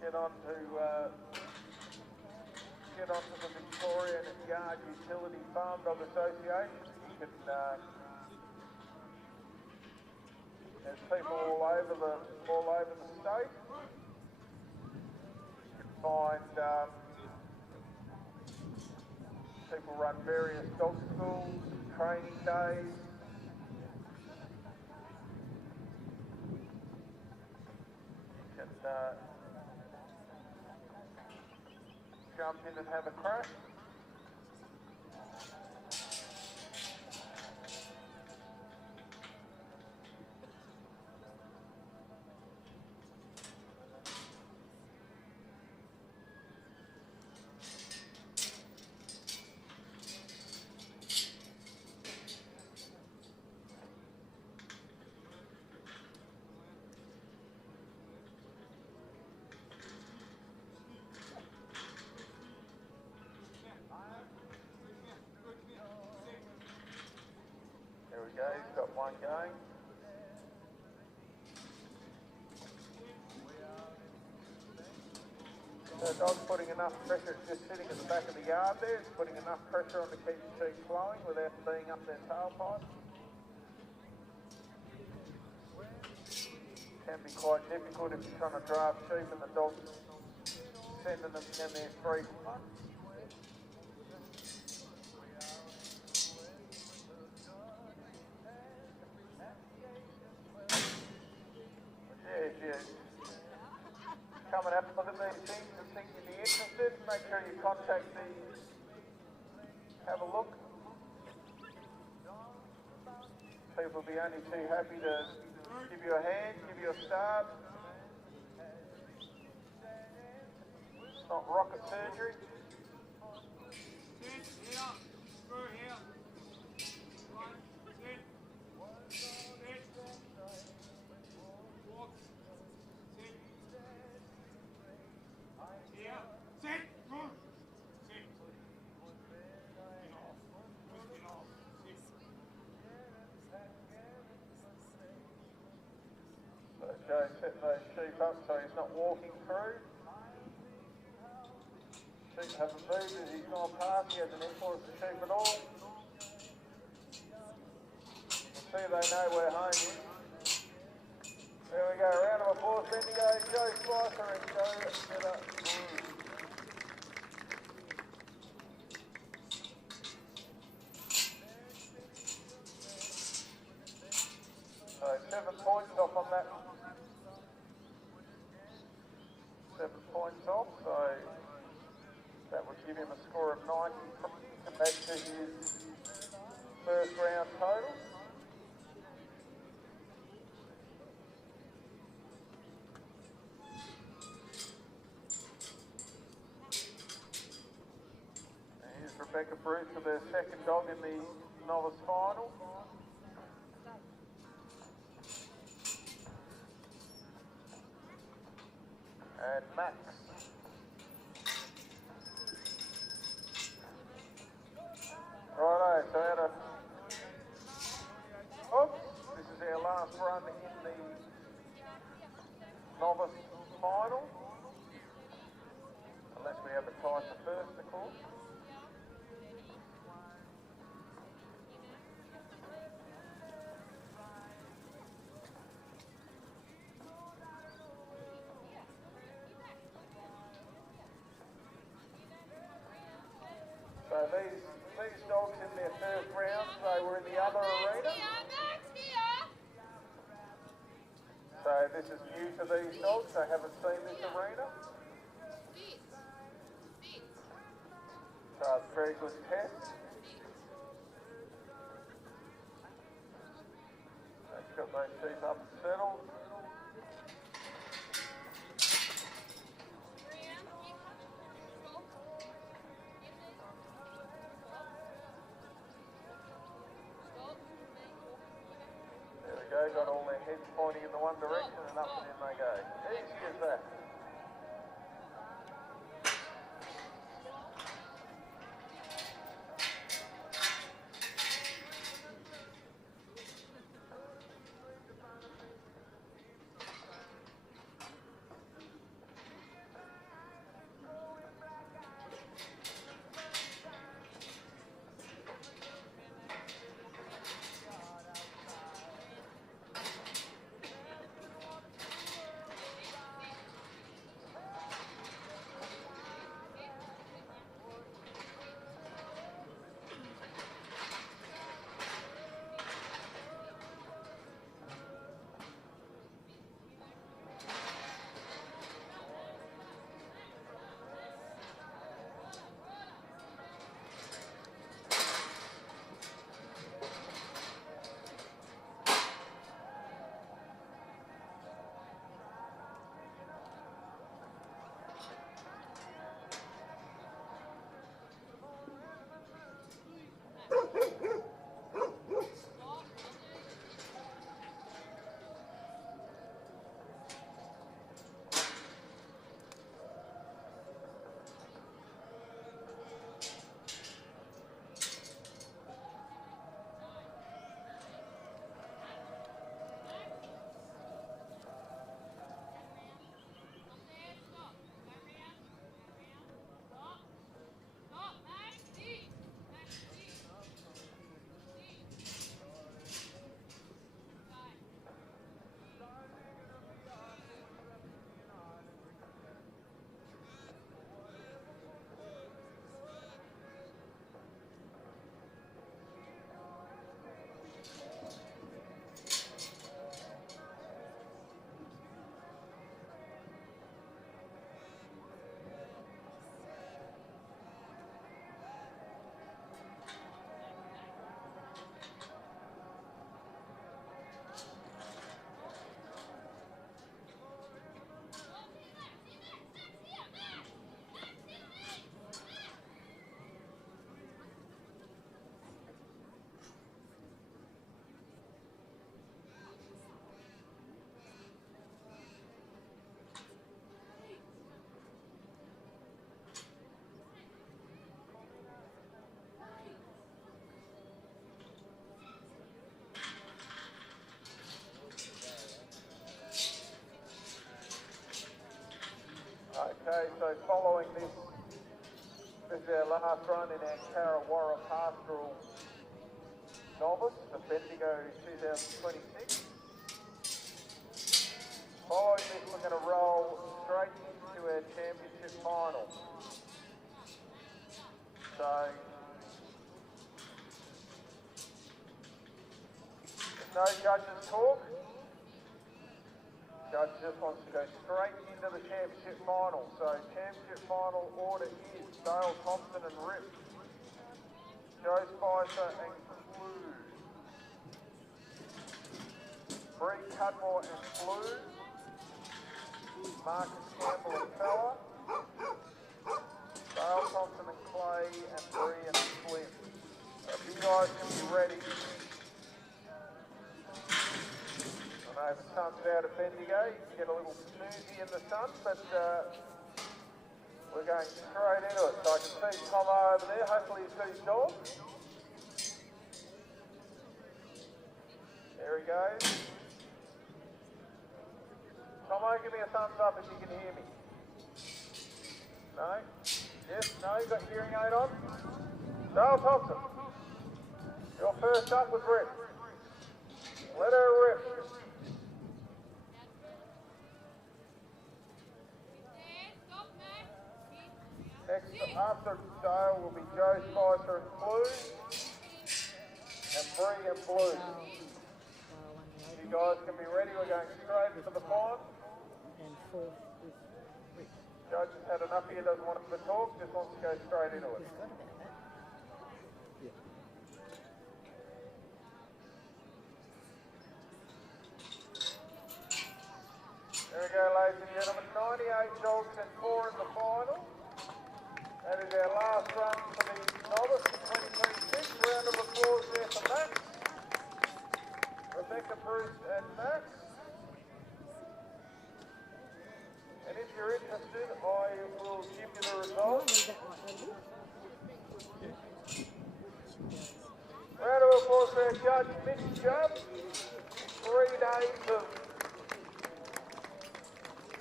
Get on to the Victorian Yard Utility Farm Dog Association. You can, there's people all over the state. You can find people run various dog schools, training days. You can jump in and have a crack. The dog's putting enough pressure, it's just sitting at the back of the yard there, it's putting enough pressure on to keep the sheep flowing without being up their tailpipe. Can be quite difficult if you're trying to draft sheep and the dog's sending them in there frequently. Yeah, if you're coming up with these things and think you'd be interested, make sure you contact have a look. People will be only too happy to give you a hand, give you a start. It's not rocket surgery. So Joe set those sheep up so he's not walking through. Sheep haven't moved as he's gone past, he hasn't influenced the sheep at all. See, they know where home is. There we go, round of applause, Bendigo, Joe Slicer and Joe Setter. So 7 points off on that. 7 points off, so that would give him a score of 93 to match to his first round total. And here's Rebecca Bruce for their second dog in the novice final. And Max. Righto, so out of... Oops, this is our last run in the novice final. Unless we advertise the first, of course. So these dogs in their first round, they were in the other arena. So this is new to these dogs, they haven't seen this arena. So it's a very good test. They've got those sheep up and settled. Got all their heads pointing in the one direction and up and in they go. Easy as that. So following this is our last run in our Carrawara Pastoral Novice, the Bendigo 2026. Following this, we're going to roll straight into our championship final. So, there's no judges talk. Judge just wants to go straight into the championship final. So, championship final order is Dale Thompson and Rip, Joe Spicer and Clue, Bree Cudmore and Clue, Marcus Campbell and Fella, Dale Thompson and Clay, and Bree and Slim. So if you guys can be ready. I know the sun's out at Bendigo, you can get a little snoozy in the sun, but we're going straight into it. So I can see Tom over there, hopefully he's got his dog. There he goes. Tomo, give me a thumbs up if you can hear me. No? Yes? No? You got your hearing aid on? Dale Thompson, you're first up with Rip. Let her rip. Next after Dale will be Joe Spicer and Clue, and Bree and Blue. You guys can be ready, we're going straight into the final. And fourth with Rick. Judge has had enough here, doesn't want to talk, just wants to go straight into it. There we go, ladies and gentlemen, 98 dogs and 4 in the final. That is our last run for the novice for 2026. Round of applause there for Max, Rebecca, Bruce and Max. And if you're interested, I will give you the results. Round of applause for our judge, Mitch Judd. 3 days of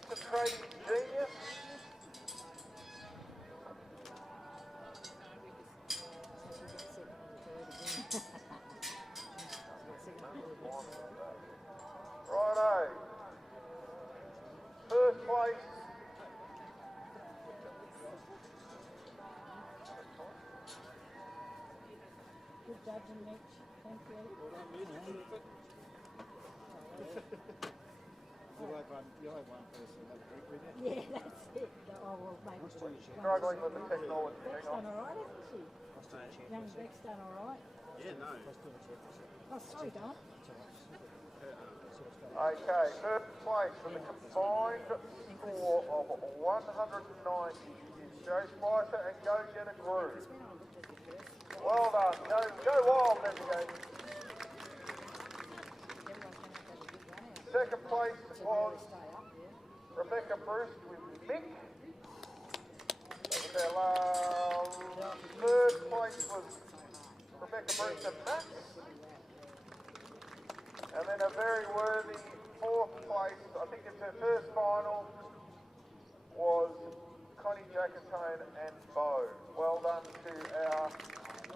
concentrating genius. Righto. First place. Good judging, Mitch. Thank you. You'll have one person have a drink with you. Yeah, that's it. Oh, well, maybe. Struggling with the technology. Beck's Hang done on. all right, hasn't she? Young Beck's done all right. Yeah, no. Oh, sorry, Darren. Okay, first place for the combined score of 190 is Joe Spicer and Go Get a Groove. Well done. Go wild, Bendigo. Second place was Rebecca Bruce with Mick. That was our last. Third place was Rebecca Bruce and Max. And then a very worthy fourth place, I think it's her first final, was Connie Jackatone and Bo. Well done to our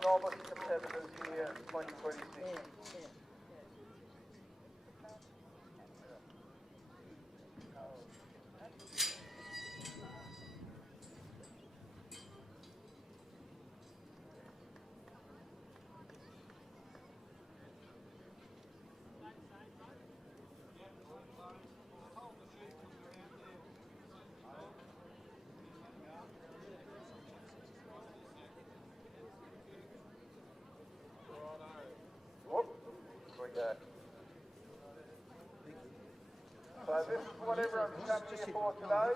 novice competitors here in 2026. So this is what everyone's come here for today.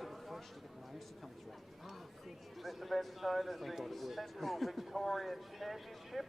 This event's known as the Central Victorian Championship.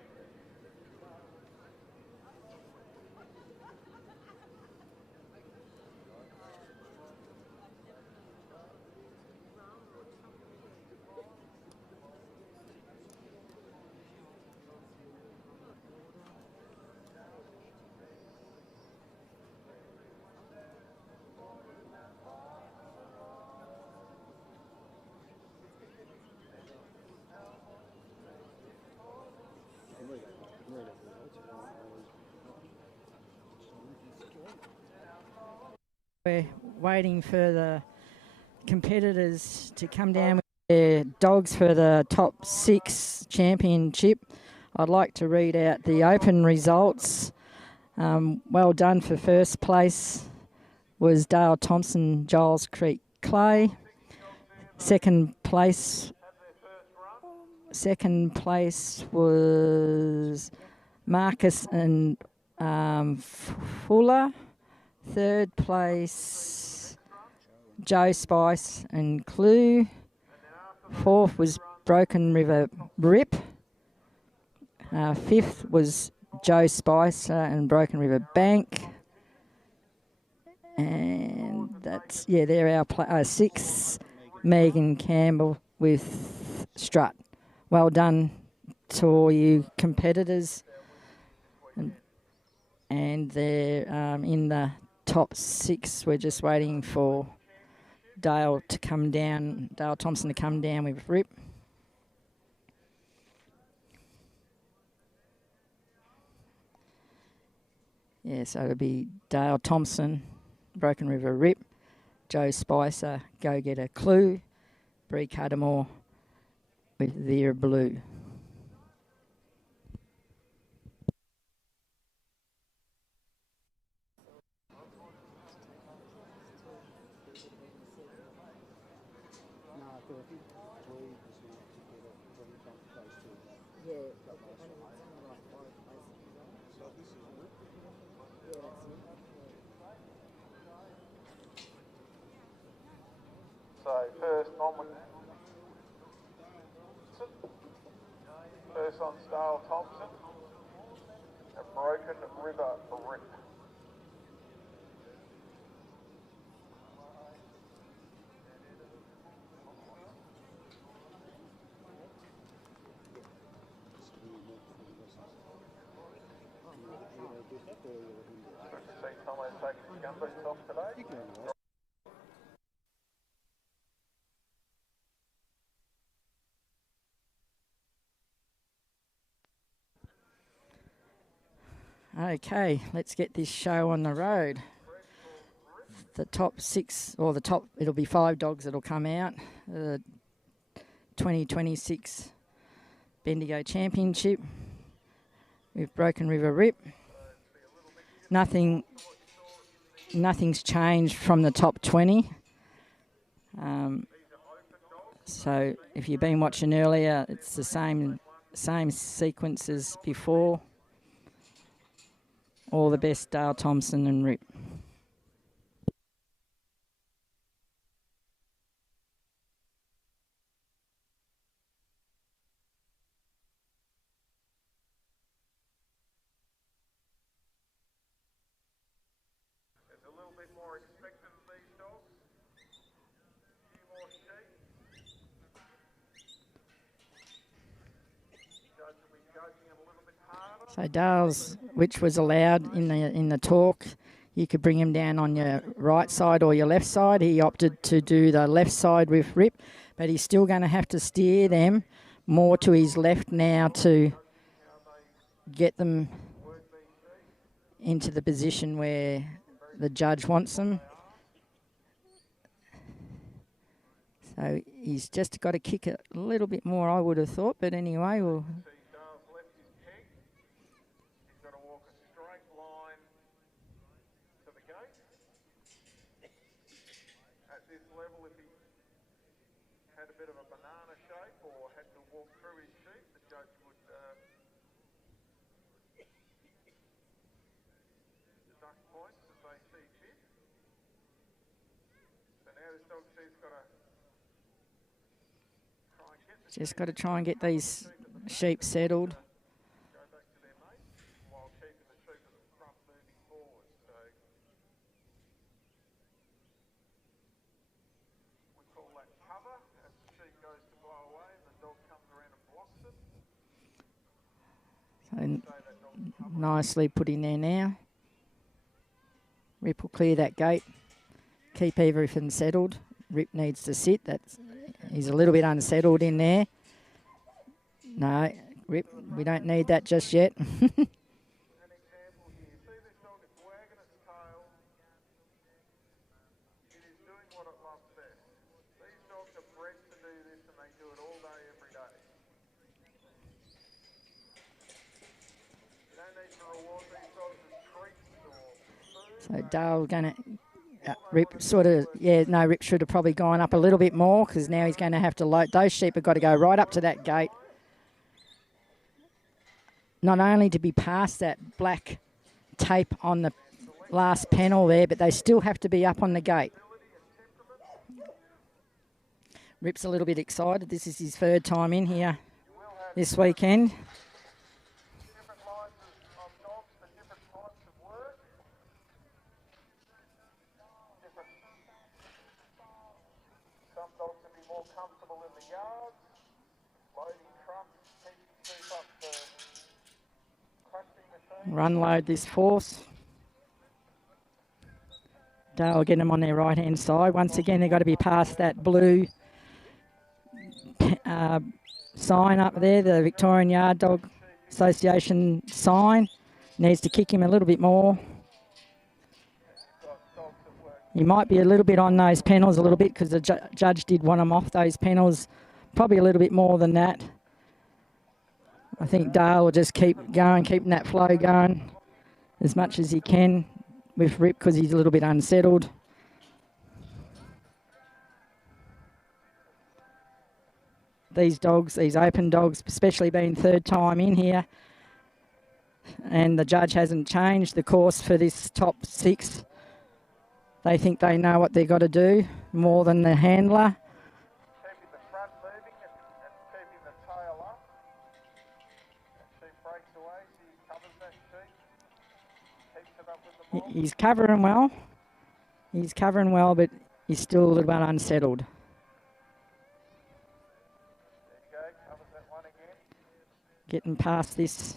We're waiting for the competitors to come down with their dogs for the top 6 championship. I'd like to read out the open results. Well done for first place was Dale Thompson, Giles Creek Clay. Second place was Marcus and Fuller. Third place, Joe Spice and Clue. Fourth was Broken River Rip. Fifth was Joe Spicer and Broken River Bank. And that's, yeah, they're our 6. Megan Campbell with Strut. Well done to all you competitors. And they're in the top 6. We're just waiting for Dale Thompson to come down with Rip. Yeah, so it'll be Dale Thompson, Broken River Rip, Joe Spicer, Go Get a Clue, Bree Cudamore with Vera Blue. So first on Dale Thompson, a Broken River Rip. See Tomo take his gumboots off today. Okay, let's get this show on the road. The top 6, or it'll be 5 dogs that'll come out. The 2026 Bendigo Championship with Broken River Rip. Nothing's changed from the top 20. So if you've been watching earlier, it's the same sequence as before. All the best, Dale Thompson and Rip. There's a little bit more expected of these dogs. A few more sheep. Judge will be judging them a little bit harder. So Dale's, which was allowed in the talk, you could bring him down on your right side or your left side. He opted to do the left side with Rip, but he's still going to have to steer them more to his left now to get them into the position where the judge wants them. So he's just got to kick it a little bit more, I would have thought, but anyway, we'll... Just got to try and get these sheep settled. So nicely put in there now. Rip will clear that gate. Keep everything settled. Rip needs to sit. He's a little bit unsettled in there. No, Rip, we don't need that just yet. So Dale going to Rip Rip should have probably gone up a little bit more because now he's going to have to load. Those sheep have got to go right up to that gate. Not only to be past that black tape on the last panel there, but they still have to be up on the gate. Rip's a little bit excited. This is his third time in here this weekend. Unload this force. Dale get them on their right-hand side. Once again, they've got to be past that blue sign up there, the Victorian Yard Dog Association sign. Needs to kick him a little bit more. He might be a little bit on those panels a little bit because the judge did want him off those panels, probably a little bit more than that. I think Dale will just keep going, keeping that flow going as much as he can with Rip because he's a little bit unsettled. These dogs, these open dogs, especially being third time in here, and the judge hasn't changed the course for this top 6. They think they know what they've got to do more than the handler. He's covering well. He's covering well, but he's still a little bit unsettled. Getting past this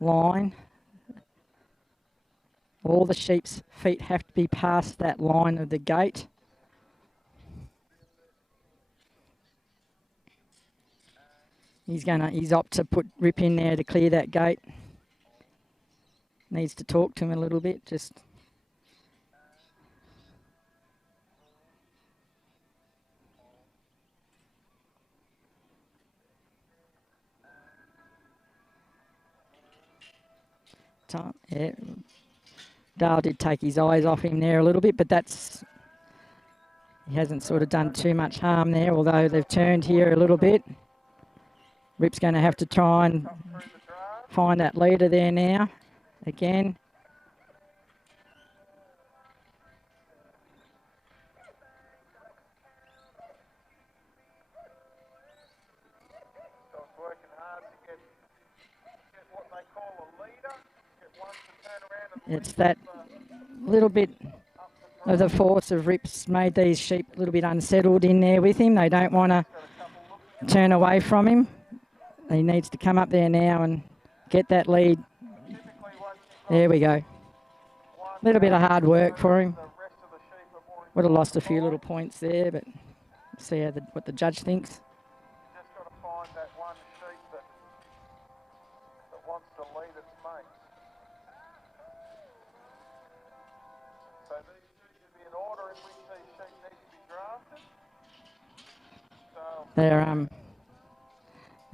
line. All the sheep's feet have to be past that line of the gate. He's opt to put Rip in there to clear that gate. Needs to talk to him a little bit, just. Yeah. Dale did take his eyes off him there a little bit, but he hasn't sort of done too much harm there, although they've turned here a little bit. Rip's going to have to try and find that leader there now, again. It's that little bit of the force of Rip's made these sheep a little bit unsettled in there with him. They don't want to turn away from him. He needs to come up there now and get that lead. There we go. A little bit of hard work for him. Would have lost a few little points there, but see what the judge thinks. They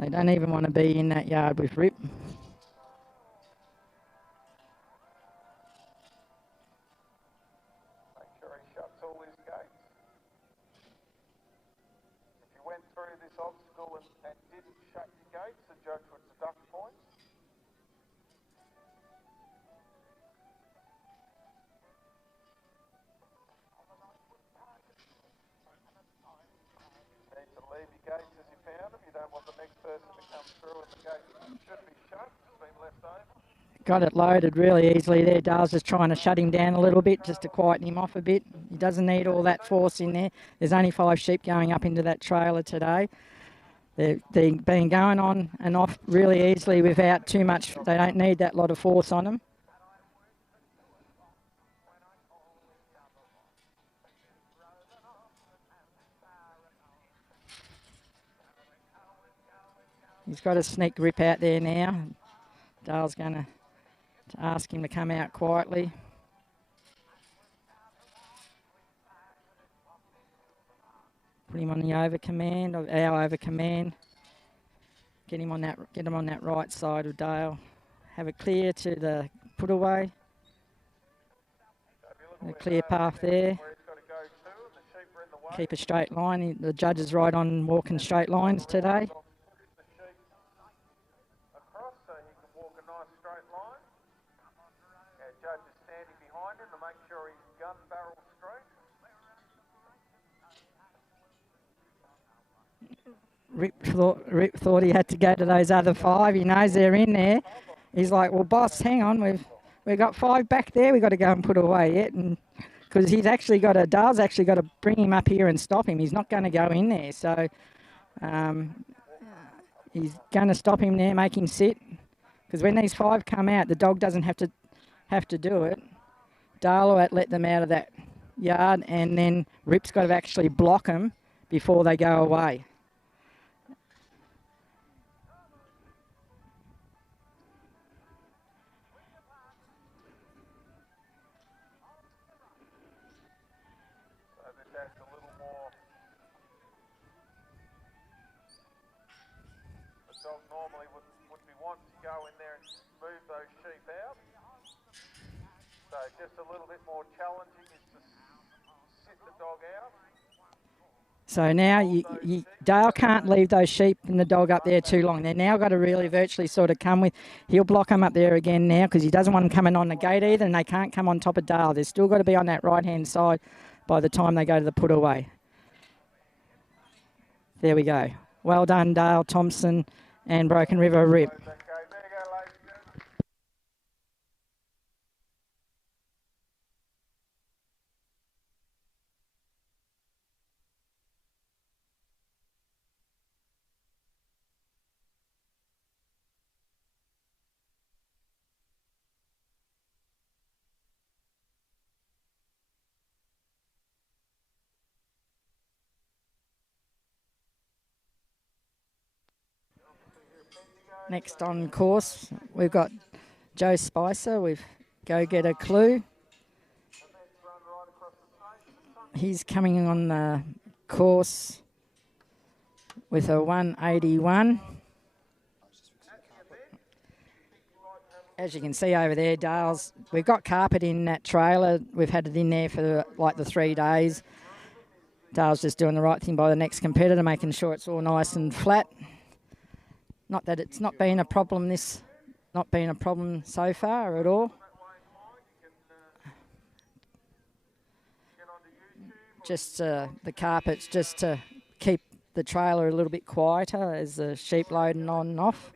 don't even want to be in that yard with Rip. Make sure he shuts all his gates. If you went through this obstacle and didn't shut your gates, the judge would deduct points. You need to leave your gates as you found them. You don't want the next person to come through and the gate should be shut. It's been left over. Got it loaded really easily there. Dale's just trying to shut him down a little bit just to quieten him off a bit. He doesn't need all that force in there. There's only 5 sheep going up into that trailer today. They've been going on and off really easily without too much. They don't need that lot of force on them. He's got a sneak Rip out there now. Dale's going to ask him to come out quietly. Put him on the over command, or our over command. Get him on that right side of Dale. have it clear to the put away. A clear path there. Keep a straight line. The judge is right on walking straight lines today. Across so he can walk a nice straight line. Judge is standing behind him to make sure his gun barrel straight. Rip thought he had to go to those other 5. He knows they're in there. He's like, well, boss, hang on. We've got 5 back there. We've got to go and put away yet. And because Dale's actually got to bring him up here and stop him. He's not going to go in there. So he's going to stop him there, make him sit. Because when these 5 come out, the dog doesn't have to do it. Dale will let them out of that yard, and then Rip's got to actually block them before they go away. Normally would be wanting to go in there and move those sheep out. So just a little bit more challenging is to sit the dog out. So now Dale can't leave those sheep and the dog up there too long. They're now got to really virtually sort of come with. He'll block them up there again now because he doesn't want them coming on the gate either, and they can't come on top of Dale. They've still got to be on that right-hand side by the time they go to the put away. There we go. Well done, Dale, Thompson, and Broken River Rip. Next on course, we've got Joe Spicer with Go Get a Clue. He's coming on the course with a 181. As you can see over there, Dale's, we've got carpet in that trailer. We've had it in there for like the 3 days. Dale's just doing the right thing by the next competitor, making sure it's all nice and flat. Not that it's not been a problem so far at all. Just the carpet's just to keep the trailer a little bit quieter as the sheep loading on and off.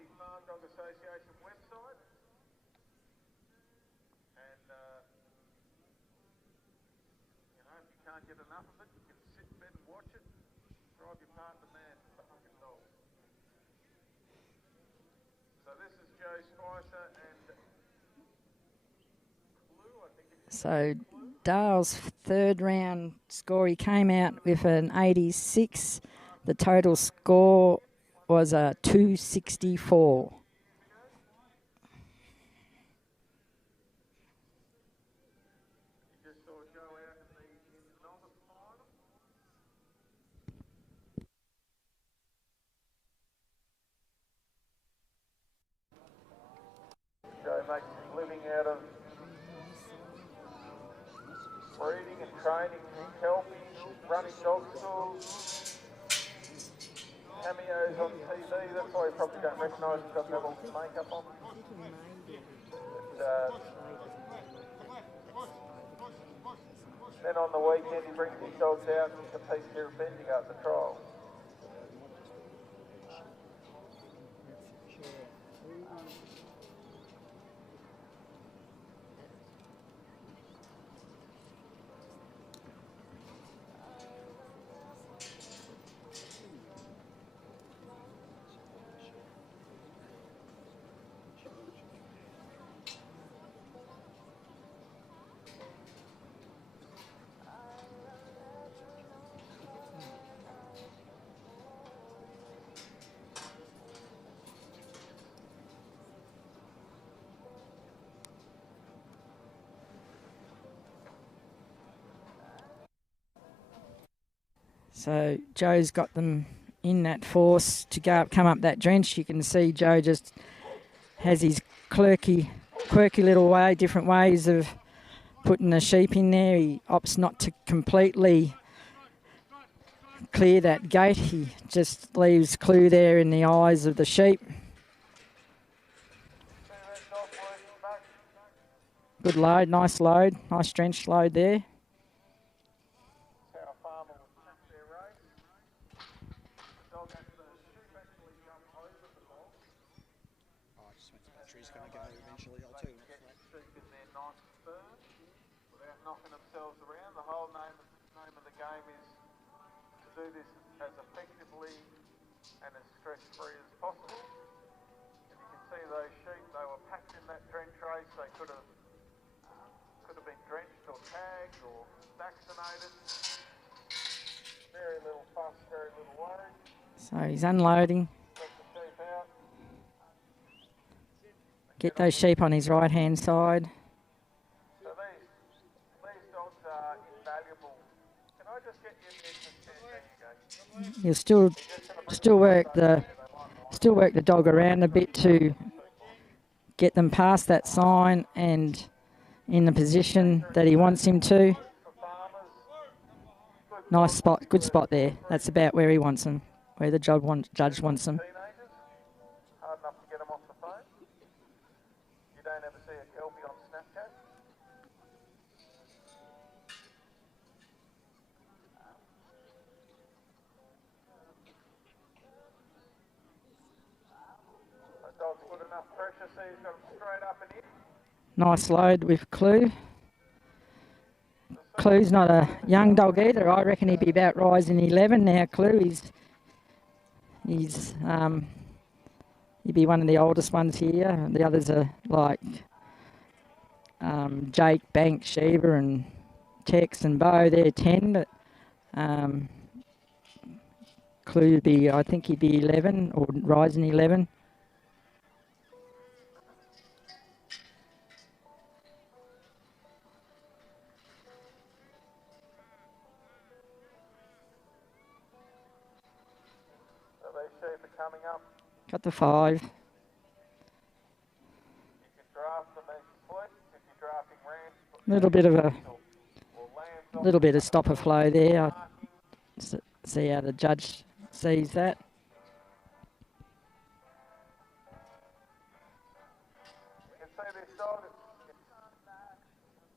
So Dale's 3rd round score, he came out with an 86. The total score was a 264. Joe makes his living out of breeding and training healthy, running dog schools, cameos on TV. That's why you probably don't recognise him, doesn't have all his makeup on. Then on the weekend he brings his dogs out and competes here at Bendigo at the trials. So Joe's got them in that force to come up that drench. You can see Joe just has his quirky little way, different ways of putting the sheep in there. He opts not to completely clear that gate. He just leaves clue there in the eyes of the sheep. Good load, nice drenched load there. Do this as effectively and as stress-free as possible. And you can see those sheep, they were packed in that drench race. They could have been drenched or tagged or vaccinated. Very little fuss, very little worry. So he's unloading. Let the sheep out. Get those sheep on his right-hand side. So these dogs are invaluable. Can I just get you in this? There you go. He'll still work the dog around a bit to get them past that sign and in the position that he wants him to. Nice spot, good spot there. That's about where he wants them, where the judge wants them. Hard enough to get them off the phone. You don't ever see a kelpie on Snapchat. That dog's good enough pressure, so he's got him straight up and in. Nice load with Clue. Clue's not a young dog either. I reckon he'd be about rising 11 now. Clue, he'd be one of the oldest ones here. The others are like Jake, Bank, Sheba and Tex and Bo. They're 10, but Clue would be, I think he'd be 11 or rising 11. Coming up. Got the 5. You can draft them as you please. If you're drafting rams, Little bit of stopper flow there. See how the judge sees that. You can see this dog. It's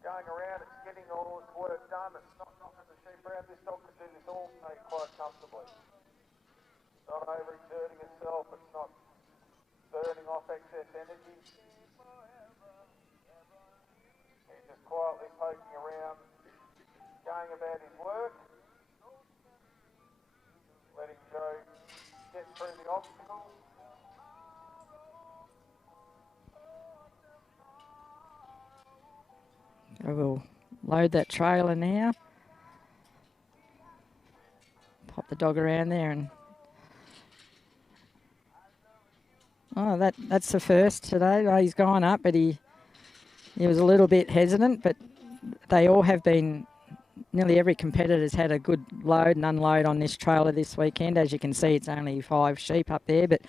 going around. It's getting all its work done. It's not knocking the sheep around. This dog can do this all day quite comfortably. Not overexerting itself, it's not burning off excess energy. He's just quietly poking around, going about his work, letting Joe get through the obstacles. I will load that trailer now. Pop the dog around there and that's the first today. Oh, he's gone up, but he was a little bit hesitant, but they all have been, nearly every competitor's had a good load and unload on this trailer this weekend. As you can see, it's only 5 sheep up there, but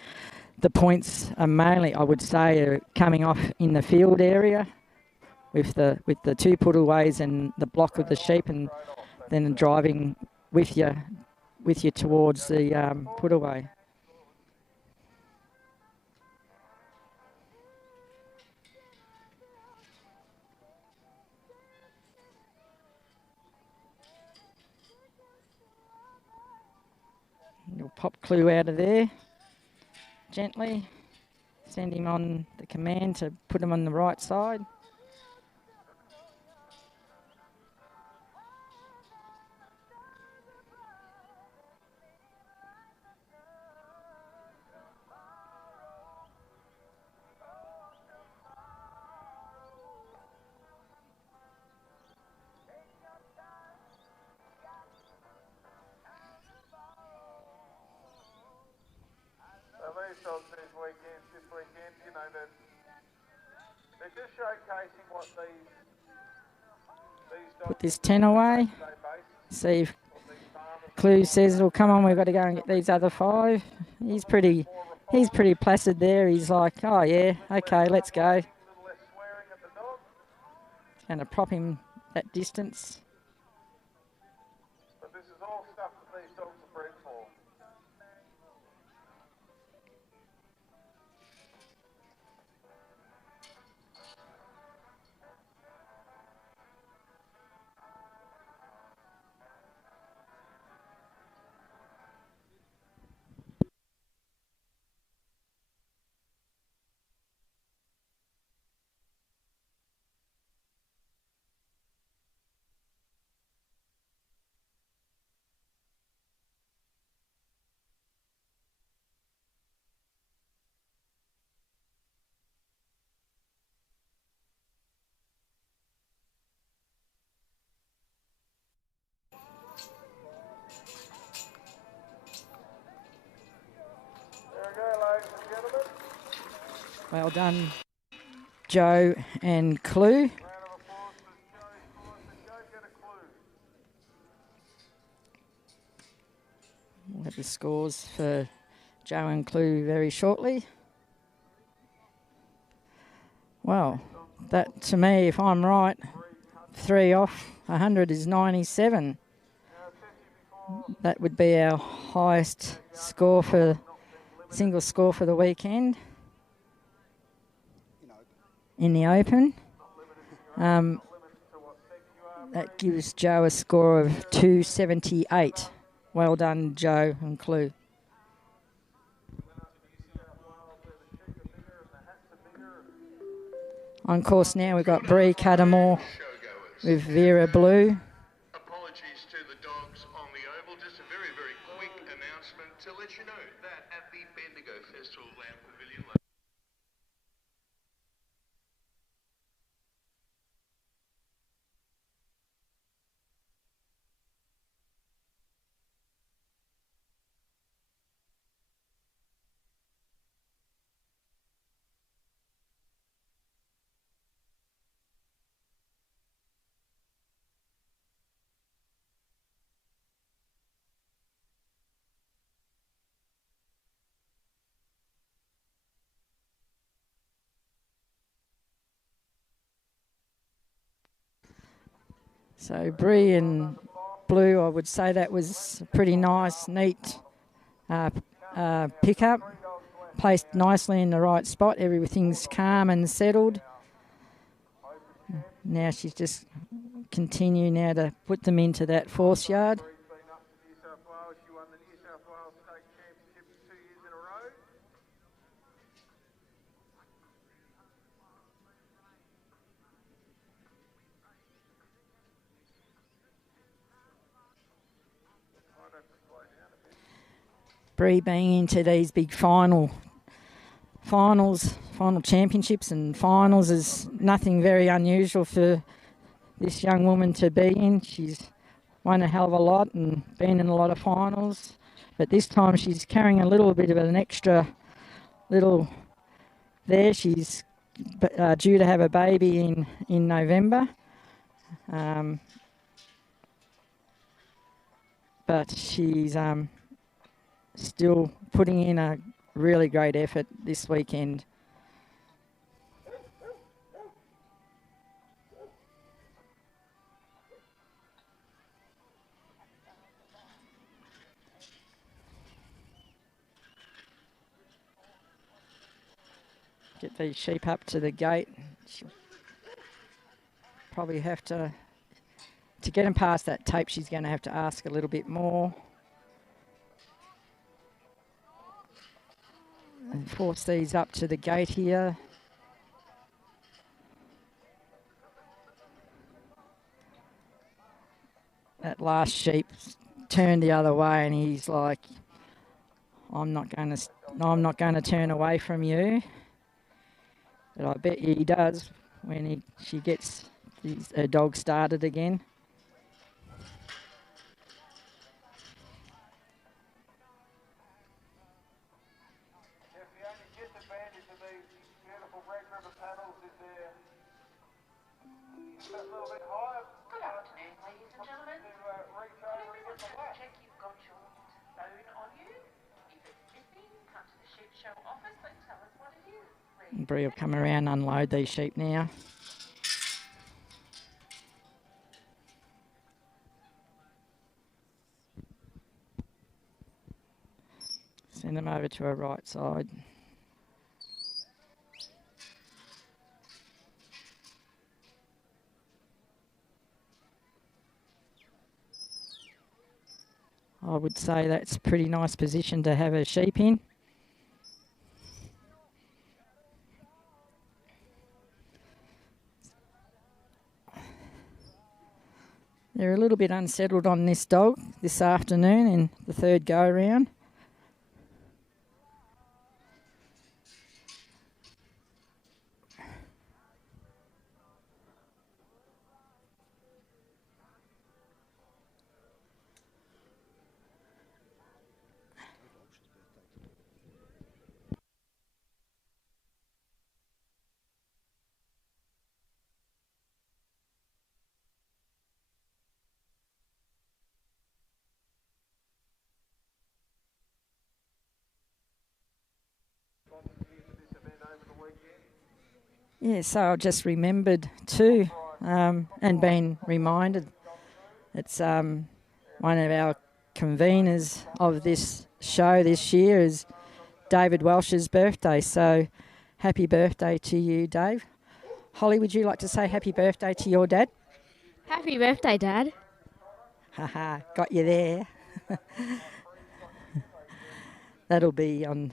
the points are mainly, I would say, are coming off in the field area with the 2 putaways and the block of the sheep, and then driving with you towards the putaway. You'll pop Clue out of there gently, send him on the command to put him on the right side. This weekend, you know, they're just showcasing what these dogs Put this 10 away. See if Clue says, well, come on, we've got to go and get these other 5. He's pretty he's pretty placid there. He's like, oh yeah, okay, let's go. Going to prop him that distance. But this is all stuff that these dogs are bred for. Well done, Joe and Clue. We'll have the scores for Joe and Clue very shortly. Well, that to me, if I'm right, 3 off 100 is 97. That would be our highest score for single score for the weekend in the Open. That gives Joe a score of 278. Well done, Joe and Clue. On course now, we've got Bree Cudamore with Vera Blue. Apologies to the dogs on the oval. Just a very, very quick announcement to let you know that at the Bendigo Festival Land Pavilion. So Bree and Blue, I would say that was a pretty nice, neat pickup. Placed nicely in the right spot. Everything's calm and settled. Now she's just continue now to put them into that force yard. Bree being into these big final championships and finals is nothing very unusual for this young woman to be in. She's won a hell of a lot and been in a lot of finals, but this time she's carrying a little bit of an extra little there. She's due to have a baby in November. But she's still putting in a really great effort this weekend. Get these sheep up to the gate. She'll probably have to get them past that tape, she's going to have to ask a little bit more. And force these up to the gate here. That last sheep turned the other way, and he's like, I'm not going to turn away from you. But I bet he does when she gets her dog started again. Good afternoon, ladies and gentlemen. Everyone have to check you've got your phone on you. If it's missing, come to the sheep show Bree will come around and unload these sheep now. Send them over to her right side. I would say that's a pretty nice position to have a sheep in. They're a little bit unsettled on this dog this afternoon in the third go round. Yeah, so I just remembered too, and been reminded. It's one of our conveners of this show this year is David Welsh's birthday. So happy birthday to you, Dave. Holly, would you like to say happy birthday to your dad? Happy birthday, Dad. Haha, got you there. That'll be on.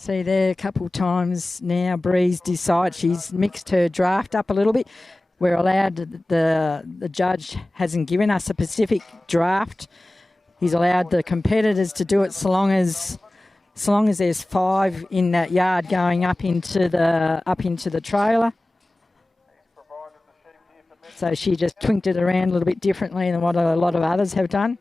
See there a couple times now, Bree's decided she's mixed her draft up a little bit. We're allowed, the judge hasn't given us a specific draft. He's allowed the competitors to do it so long as there's 5 in that yard going up into the trailer. So she just twinked it around a little bit differently than what a lot of others have done.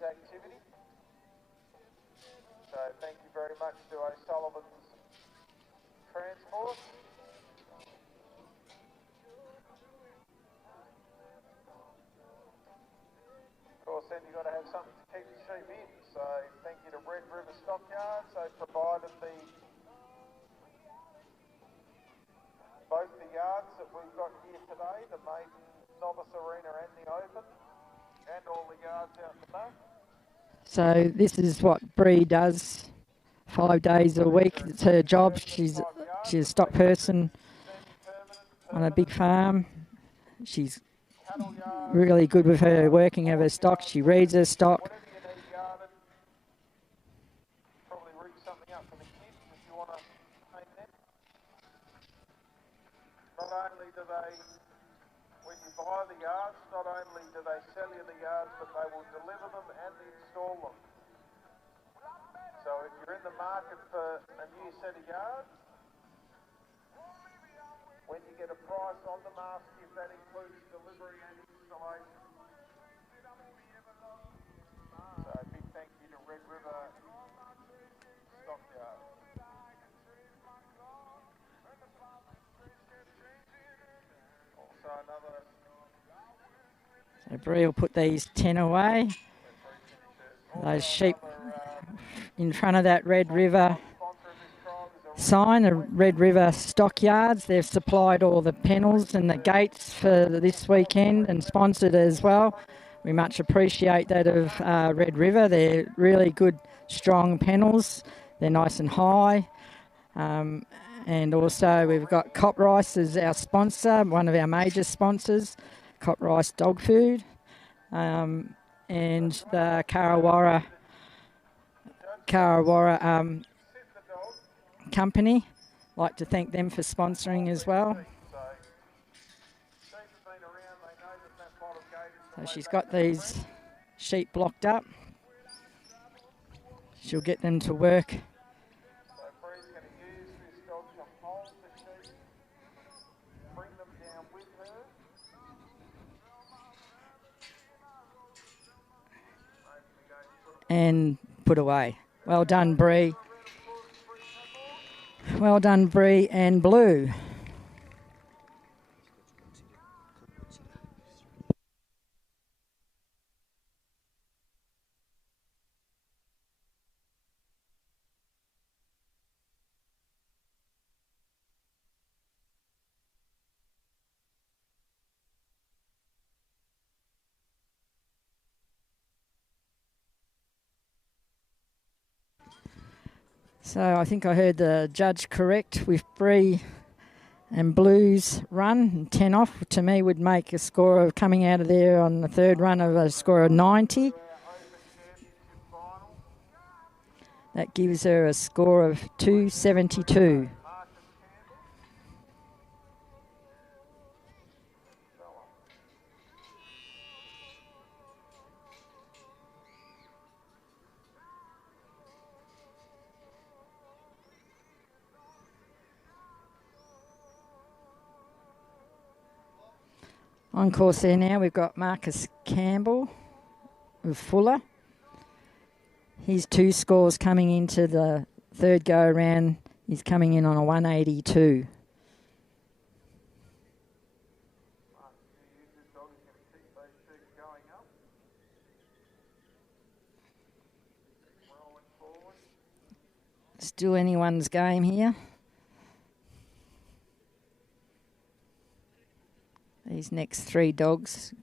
Activity. So thank you very much to O'Sullivan's Transport. Of course, then you've got to have something to keep the sheep in. So thank you to Red River Stockyards. They provided both the yards that we've got here today, the maiden, novice arena and the open, and all the yards out the back. So this is what Bree does 5 days a week. It's her job. She's a stock person on a big farm. She's really good with her working of her stock. She reads her stock. Probably rig something up for the kids if you want to paint them. Not only do they, when you buy the yards, not only do they sell you the yards, but they will deliver them and install them. So if you're in the market for a new set of yards, when you get a price on them, ask if that includes delivery and installation. So a big thank you to Red River Stockyard. Also another. So Bree will put these 10 away. Those sheep in front of that Red River sign, the Red River Stockyards. They've supplied all the panels and the gates for this weekend and sponsored as well. We much appreciate that of Red River. They're really good, strong panels. They're nice and high. And also we've got Cop Rice as our sponsor, one of our major sponsors, Cop Rice Dog Food. and the Karawara company. Like to thank them for sponsoring as well. So she's got these sheep blocked up. She'll get them to work. And put away. Well done, Bree. Well done, Bree and Blue. So I think I heard the judge correct with Bree and Blue's run. 10 off to me would make a score of coming out of there on the third run of a score of 90. That gives her a score of 272. On course there now, we've got Marcus Campbell of Fuller. His 2 scores coming into the third go around. He's coming in on a 182. Still anyone's game here. These next 3 dogs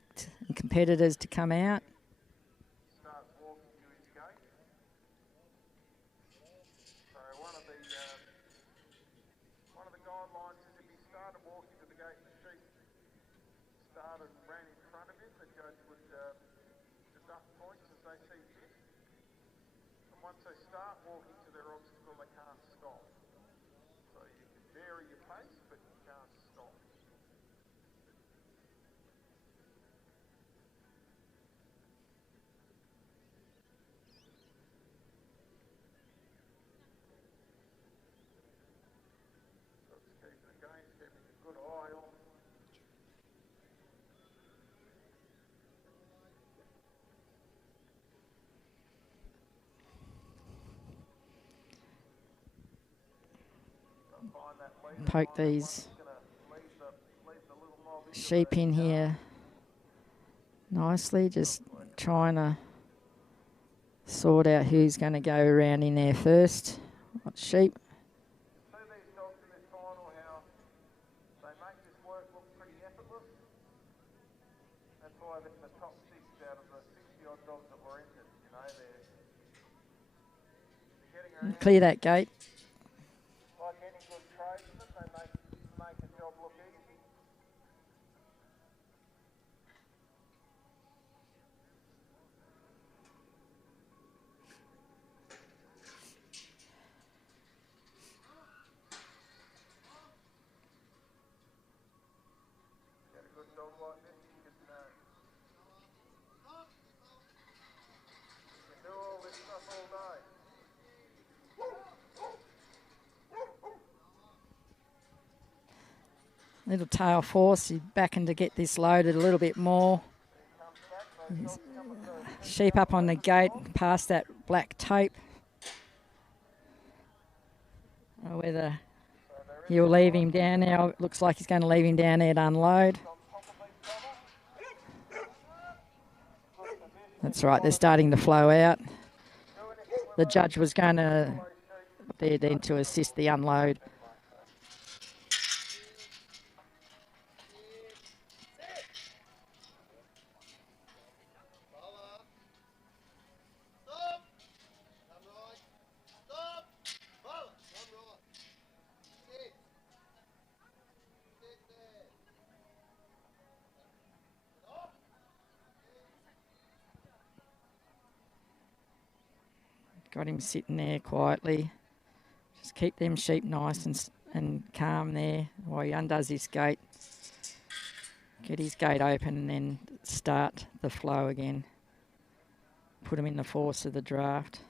and competitors to come out. Poke these sheep in here nicely, just trying to sort out who's going to go around in there first. What sheep? Clear that gate. Little tail force, he's backing to get this loaded a little bit more. Sheep up on the gate, past that black tape. Whether he'll leave him down now. It looks like he's going to leave him down there to unload. That's right, they're starting to flow out. The judge was going to there then to assist the unload. Got him sitting there quietly. Just keep them sheep nice and calm there while he undoes his gate. Get his gate open and then start the flow again. Put him in the force of the draft.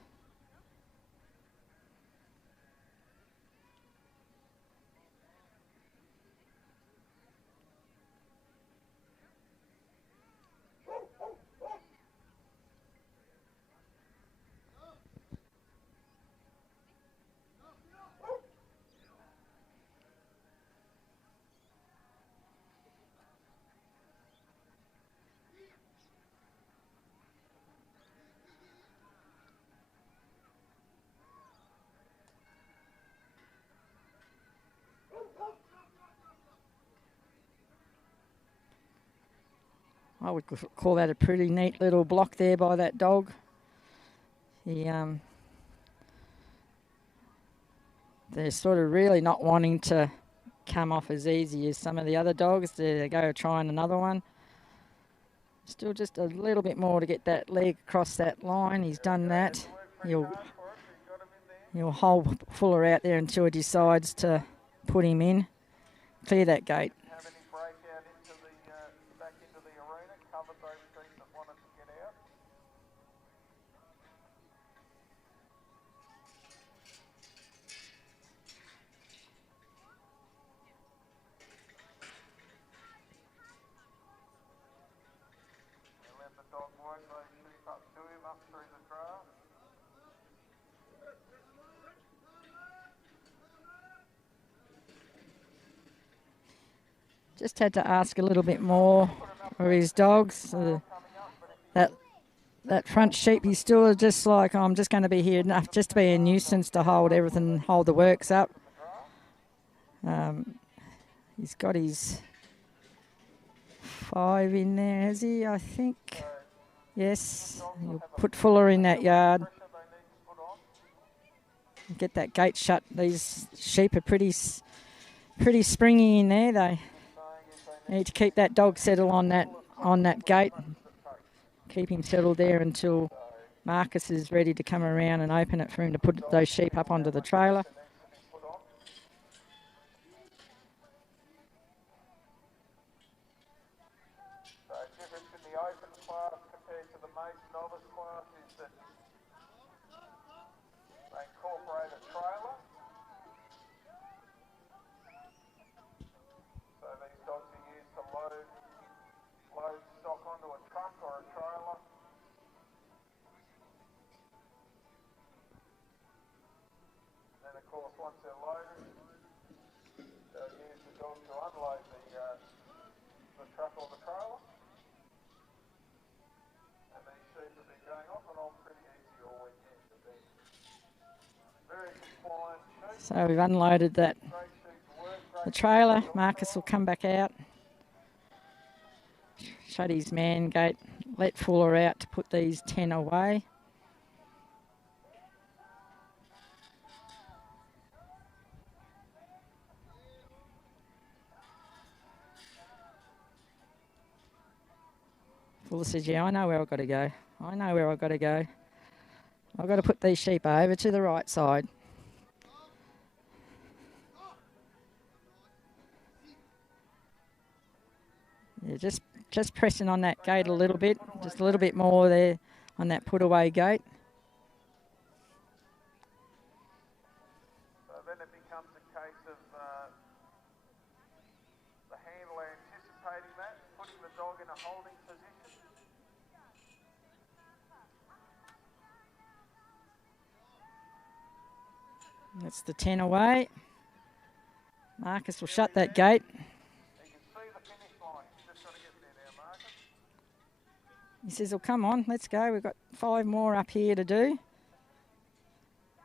I would call that a pretty neat little block there by that dog. They're sort of really not wanting to come off as easy as some of the other dogs. They go trying another one. Still just a little bit more to get that leg across that line. He's done that. He'll hold Fuller out there until he decides to put him in. Clear that gate. Just had to ask a little bit more for his dogs. That front sheep, he's still just like, I'm just going to be here enough just to be a nuisance to hold everything, hold the works up. He's got his 5 in there, has he? I think. Yes. He'll put Fuller in that yard. Get that gate shut. These sheep are pretty springy in there. They need to keep that dog settled on that gate. Keep him settled there until Marcus is ready to come around and open it for him to put those sheep up onto the trailer. So we've unloaded the trailer. Marcus will come back out, shut his man gate, let Fuller out to put these 10 away. Fuller says, yeah, I know where I've got to go. I know where I've got to go. I've got to put these sheep over to the right side. Yeah, just pressing on that gate a little bit, just a little bit more there on that put away gate. So then it becomes a case of the handler anticipating that, putting the dog in a holding position. That's the 10 away. Marcus will shut that gate. He says, well, come on, let's go. We've got 5 more up here to do.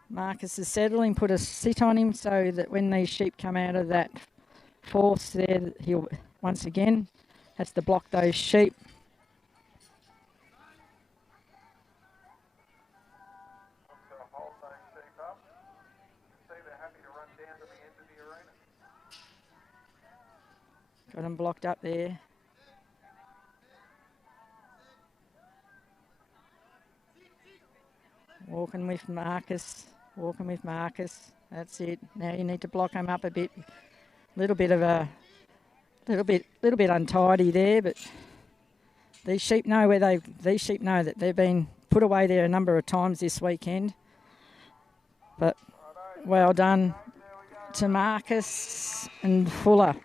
Marcus is settling, put a sit on him so that when these sheep come out of that force there, he'll once again has to block those sheep. Got them blocked up there. Walking with Marcus. Walking with Marcus. That's it. Now you need to block him up a bit. Little bit untidy there, but these sheep know that they've been put away there a number of times this weekend. But well done to Marcus and Fuller.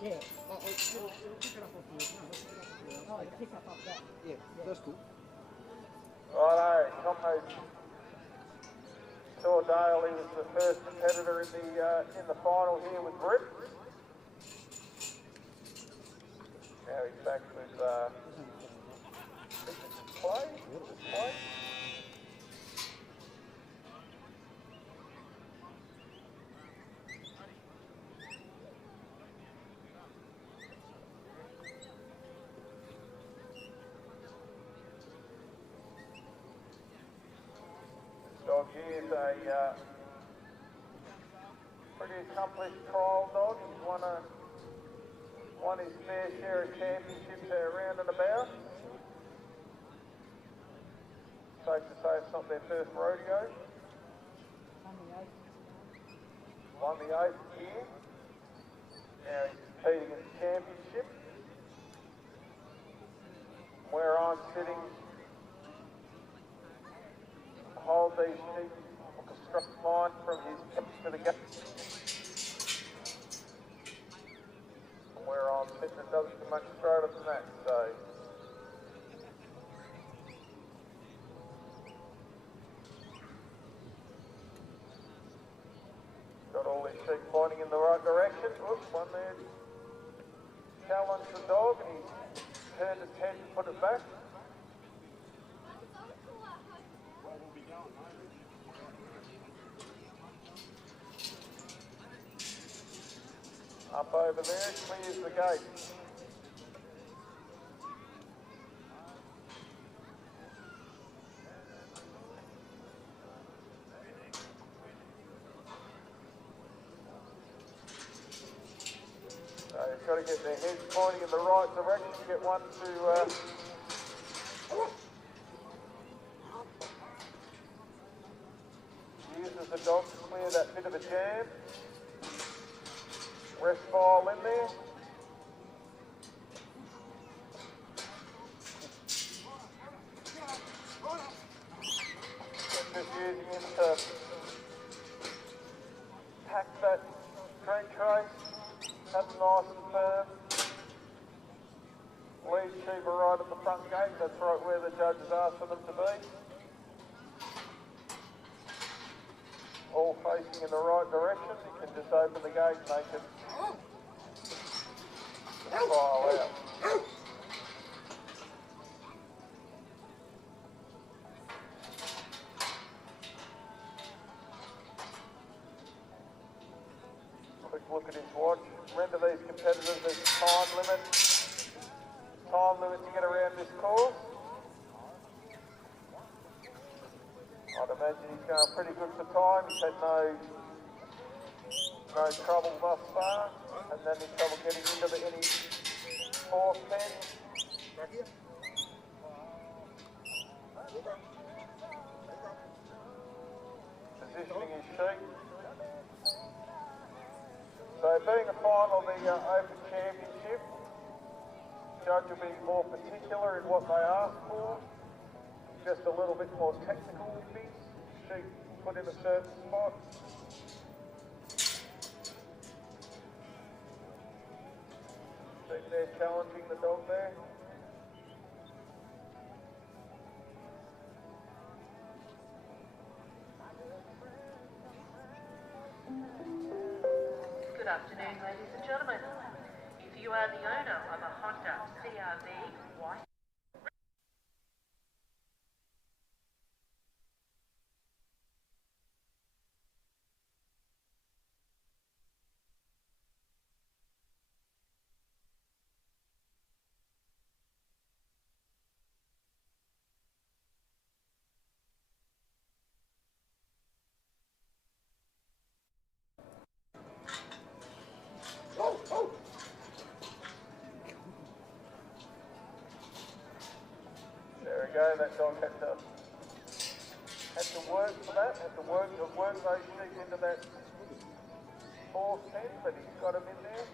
Yeah. It'll pick it up off you. Oh, pick up off that. Yeah, that's cool. Righto, comrades. Saw Dale, he was the first competitor in the final here with Grip. Now he's back with play. Dog here is a pretty accomplished trial dog. He's won his fair share of championships around and about. Safe to say it's not their first rodeo. Won the 8th here. Now he's competing in the championship. Where I'm sitting, hold these sheep a straight line from his peak to the gate. From where I'm sitting, it doesn't get much straighter than that, so. Got all these sheep pointing in the right direction. Oops, one there challenged the dog and he turned his head and put it back. Up over there, clears the gate. So you've got to get their heads pointing in the right direction, get one to uses the dog to clear that bit of a jam. Rest file in there. So just using him to pack that drink trace, have it nice and firm. Lead sheep are right at the front gate, that's right where the judges asked for them to be. All facing in the right direction, you can just open the gate and make it file out. Quick look at his watch. Remember these competitors, there's a time limit to get around this course. I'd imagine he's going pretty good for time. He's had no trouble thus far, and then he's trouble getting into any fourth pen. Positioning his sheep. So being a final of the Open Championship, judge will be more particular in what they ask for. Just a little bit more technical with these. Sheep put in a certain spot. See they're challenging the dog there. Good afternoon, ladies and gentlemen. If you are the owner of a Honda CRV white we go. That dog had to work for that. Had to work those sheep into that fourth pen, but he's got him in there.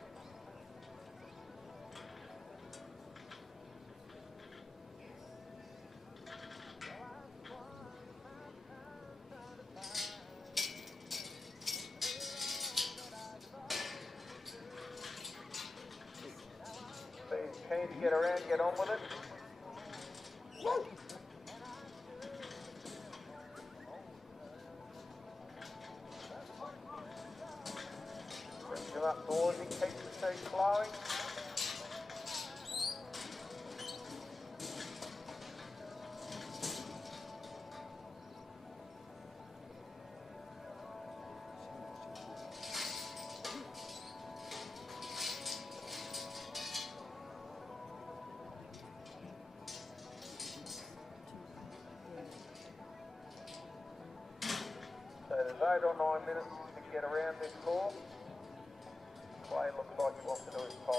So he's keen to get around, get on with it. Brings him up towards him, keeps the sheep flowing. So there's 8 or 9 minutes to get around this floor. Clay looks like he wants to do his 5.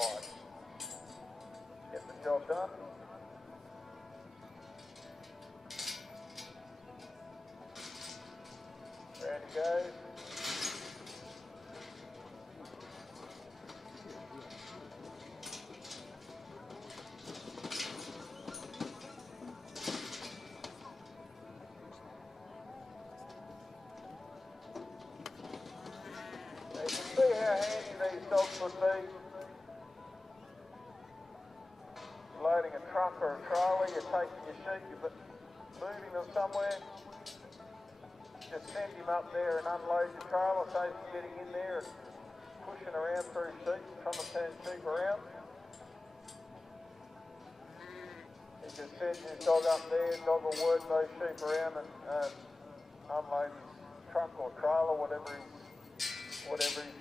Get the job done. Round he goes. You can see how handy these dogs would be. Loading a truck or a trailer, you're taking your sheep, you're moving them somewhere. Just send him up there and unload your trailer, saves you getting in there and pushing around through sheep, trying to turn sheep around. You just send your dog up there, dog will work those sheep around and unload his truck or trailer, whatever he's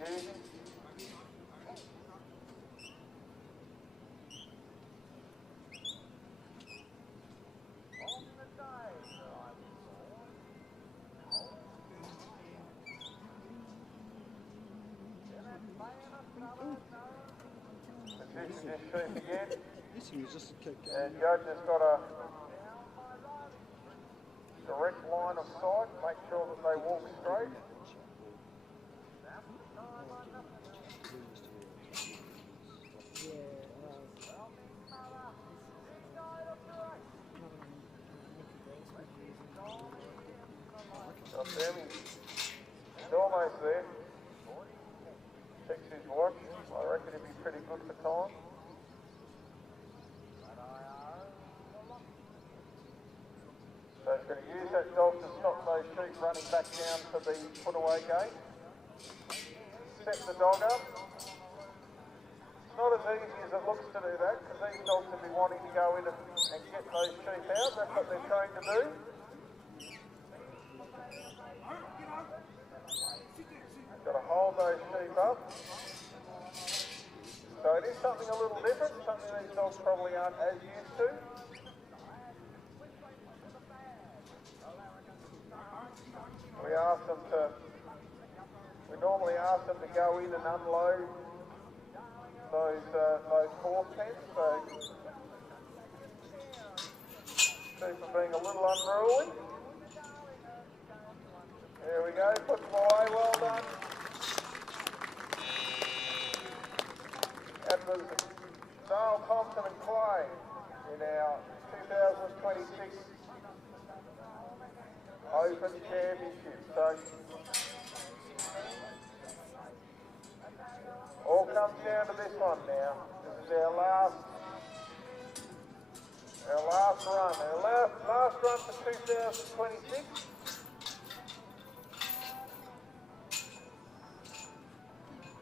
using. Position this sheep again. And Judge has got a direct line of sight, make sure that they walk straight. Got them, he's almost there. Checks his watch, I reckon he'd be pretty good for time. So he's going to use that dog to stop those sheep running back down to the put-away gate. Set the dog up. It's not as easy as it looks to do that, because these dogs will be wanting to go in and get those sheep out. That's what they're trained to do. Got to hold those sheep up. So it is something a little different, something these dogs probably aren't as used to. We normally ask them to go in and unload those fourth pens, so sheep are being a little unruly. There we go, put them away, well done. That was Dale Thompson and Clay in our 2026 Open Championship. So all comes down to this one now. This is our last run. Our last run for 2026.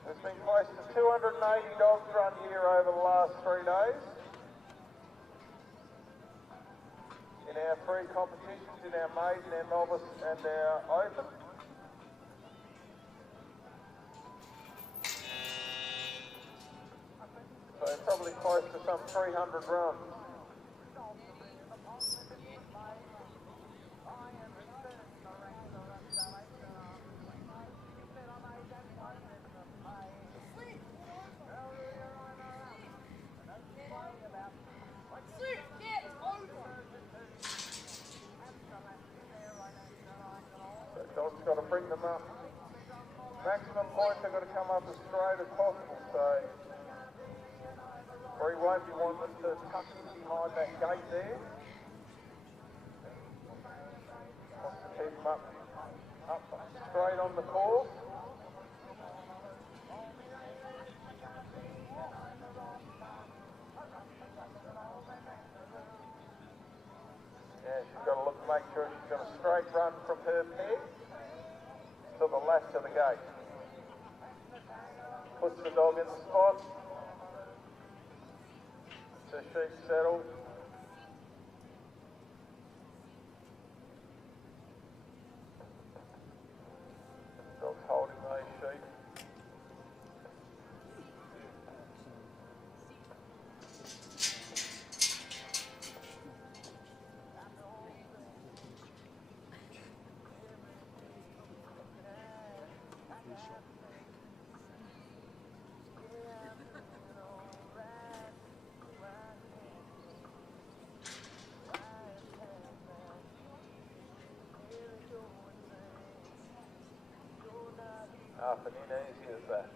There's been close to 280 dogs run here over the last 3 days. In our free competitions, in our maiden, our novice and our open. So probably close to some 300 runs. them up. Maximum points are going to come up as straight as possible, so Bree won't be wanting to tuck in behind that gate there. Wants to keep them up straight on the course. Yeah, she's got to look to make sure she's got a straight run from her peg to the left of the gate. Puts the dog in the spot. So sheep settled. Dog's holding those sheep. Half an in easy as that.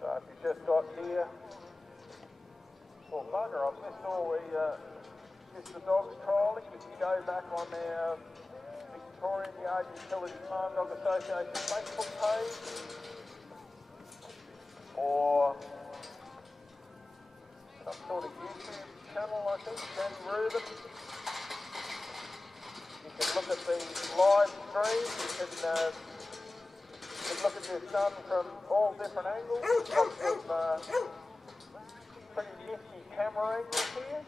So if you just got here, well bugger, I've missed the dogs trialling. If you go back on our Victorian Yard Utility Farm Dog Association Facebook page, or some sort of YouTube channel, I think, Danny Rubin. You can look at the live stream, you can look at this done from all different angles. We've got some pretty nifty camera angles here.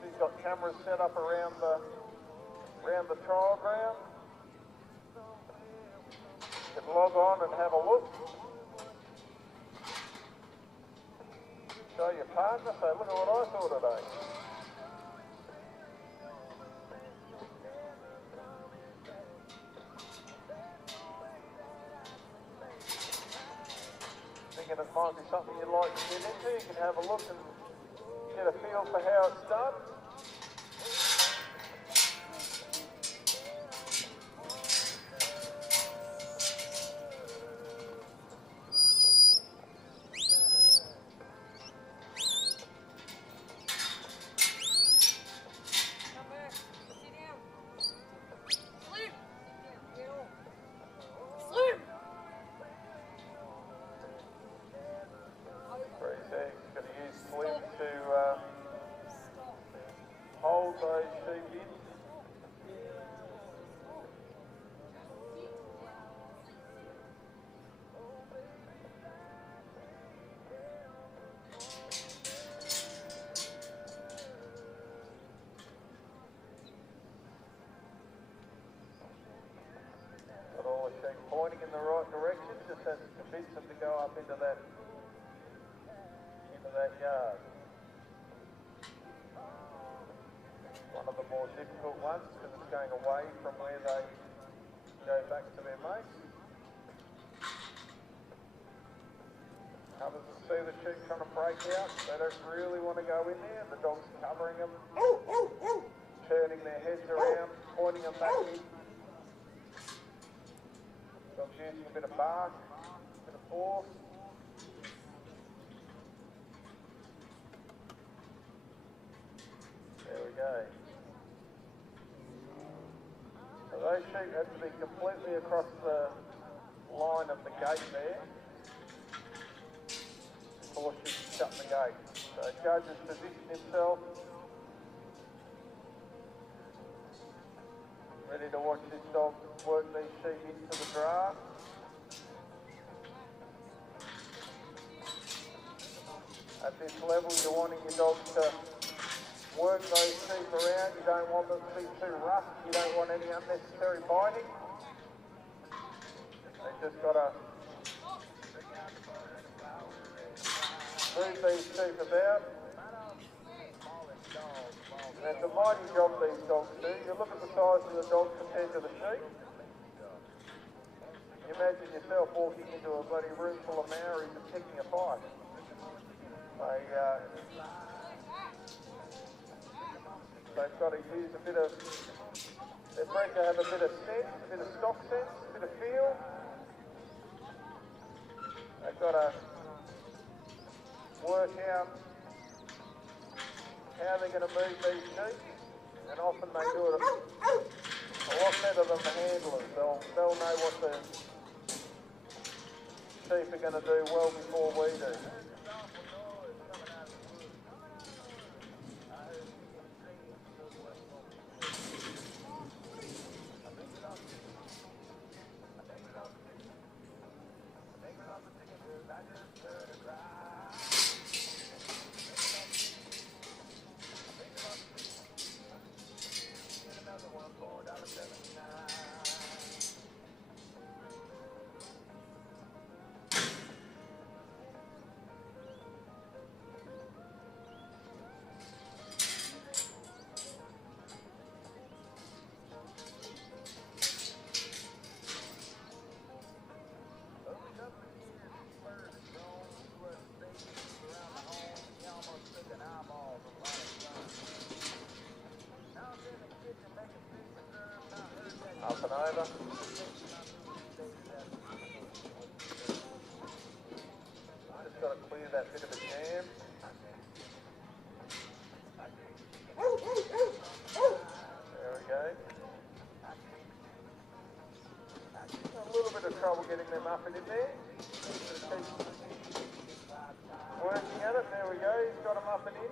She's got cameras set up around the trial ground. You can log on and have a look. Show your partner, say, look at what I saw today. Thinking it might be something you'd like to get into, you can have a look and get a feel for how it's done. Hold those sheep in. Got all the sheep pointing in the right direction, just has to convince them to go up into that yard. One of the more difficult ones because it's going away from where they go back to their mates. Others will see the sheep trying to break out. They don't really want to go in there. The dog's covering them, turning their heads around, pointing them back in. Dog's using a bit of bark, a bit of force. There we go. So those sheep have to be completely across the line of the gate there before she can shut the gate. So Judge has positioned himself, ready to watch this dog work these sheep into the draft. At this level, you're wanting your dogs to work those sheep around. You don't want them to be too rough. You don't want any unnecessary biting. They just got to move these sheep about. And it's a mighty job these dogs do. You look at the size of the dog compared to the sheep. You imagine yourself walking into a bloody room full of Maoris and picking a fight. They've got to use a bit of, they're bred to have a bit of sense, a bit of stock sense, a bit of feel. They've got to work out how they're going to move these sheep, and often they do it a lot better than the handlers. They'll know what the sheep are going to do well before we do. Up and over. Just got to clear that bit of a jam. There we go. A little bit of trouble getting them up and in there. Just keep working at it. There we go. He's got them up and in.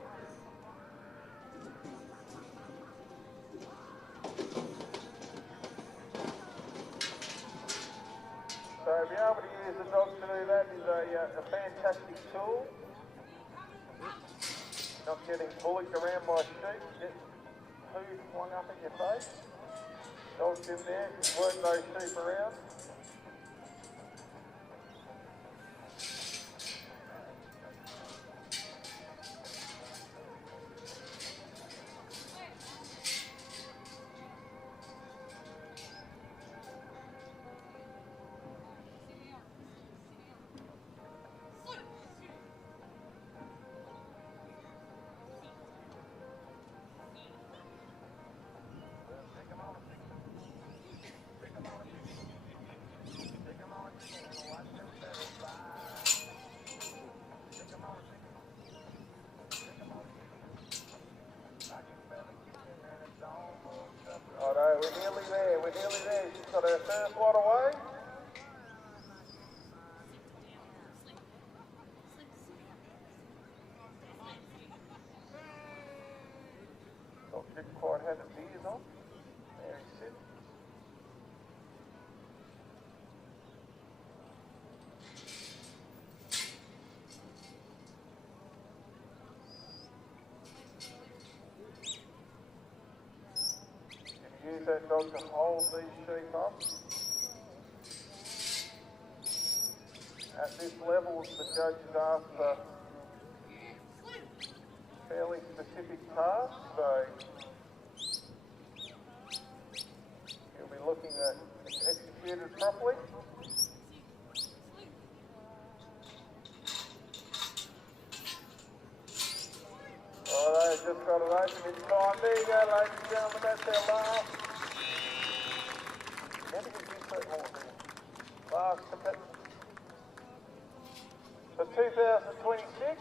So being able to use the dog to do that is a fantastic tool. Not getting bullied around by sheep, get food flung up in your face. Dog's in there, work those sheep around. We're nearly there, we're nearly there. She's got her first lot away. Dog didn't quite have his ears on. There he sits. Use that dog to hold these sheep up. At this level, the judges ask for fairly specific tasks, so you'll be looking at executed properly. Alright, just got it open in time. There you go, ladies and gentlemen, that's our last. Never get this so hard there. Last competitor. For 2026,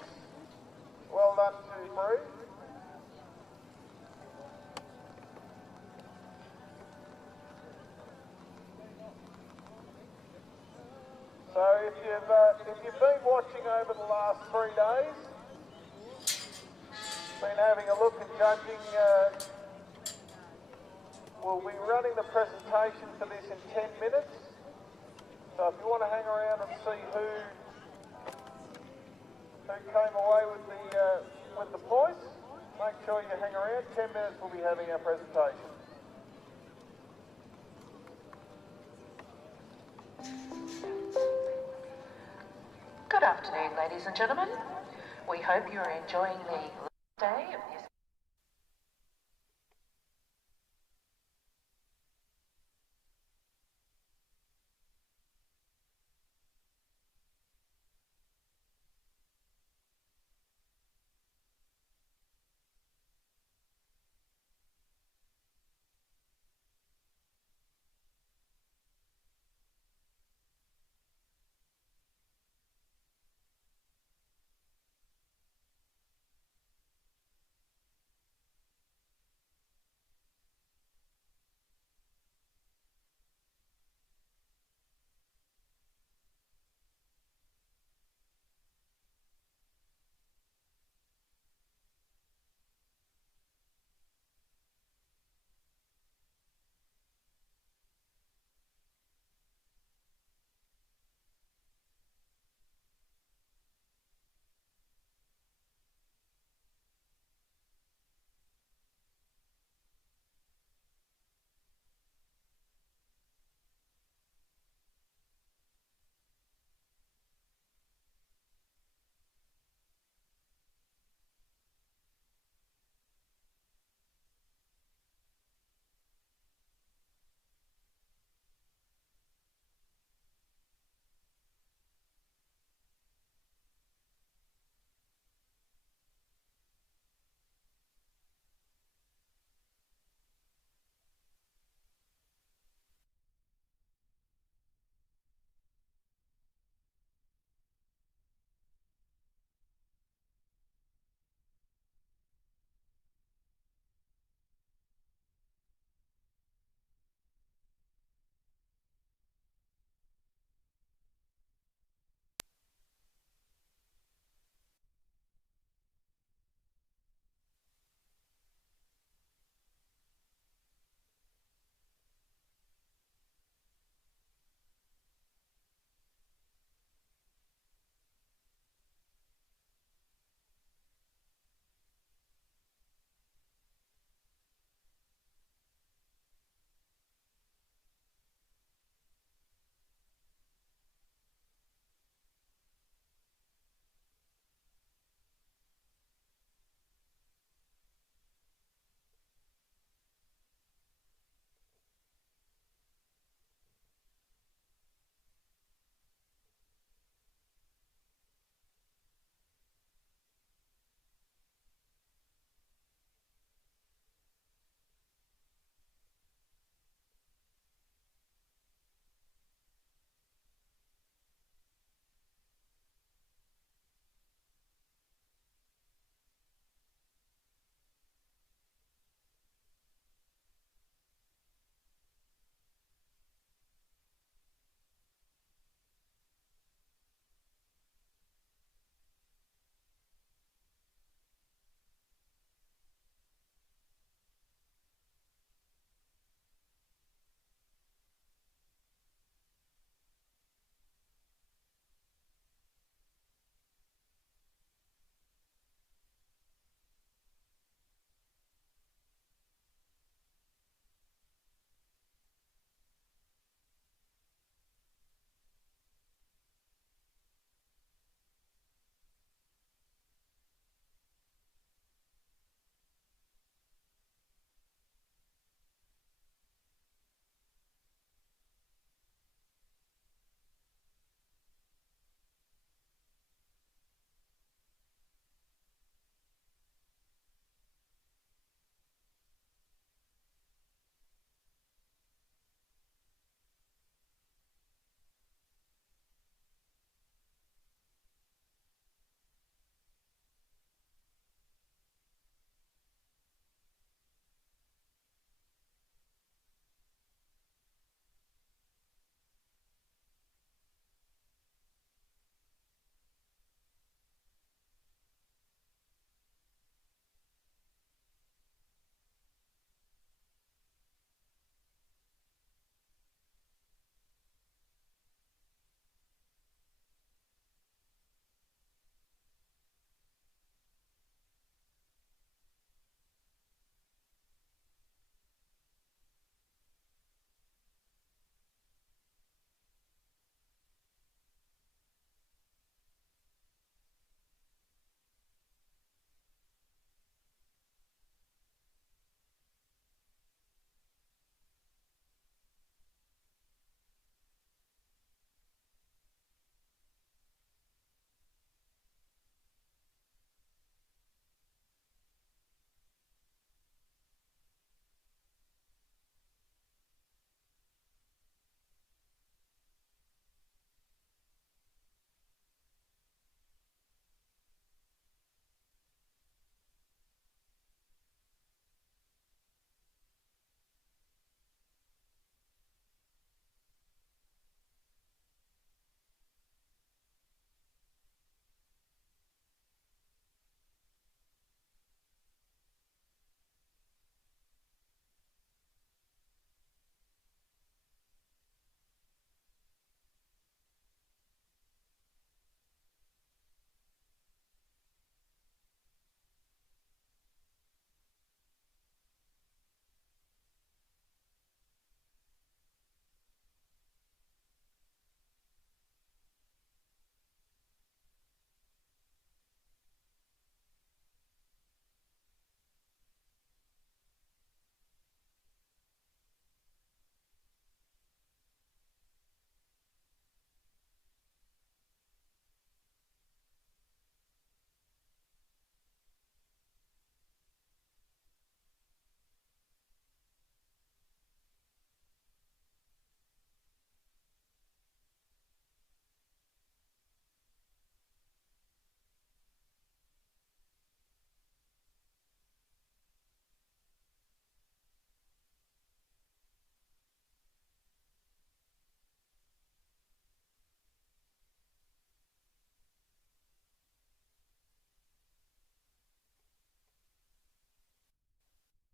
well done to Bree. So if you've been watching over the last 3 days, been having a look and judging, we'll be running the presentation for this in 10 minutes. So if you want to hang around and see who came away with the points, make sure you hang around. 10 minutes we'll be having our presentation. Good afternoon, ladies and gentlemen. We hope you're enjoying the last day of this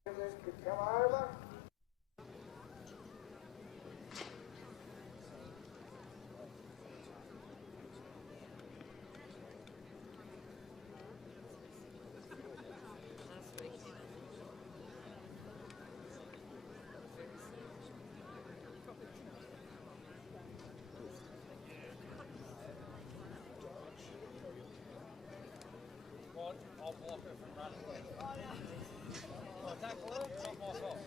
Could come over. I'll block her from running. Oh, tackle her, not my fault.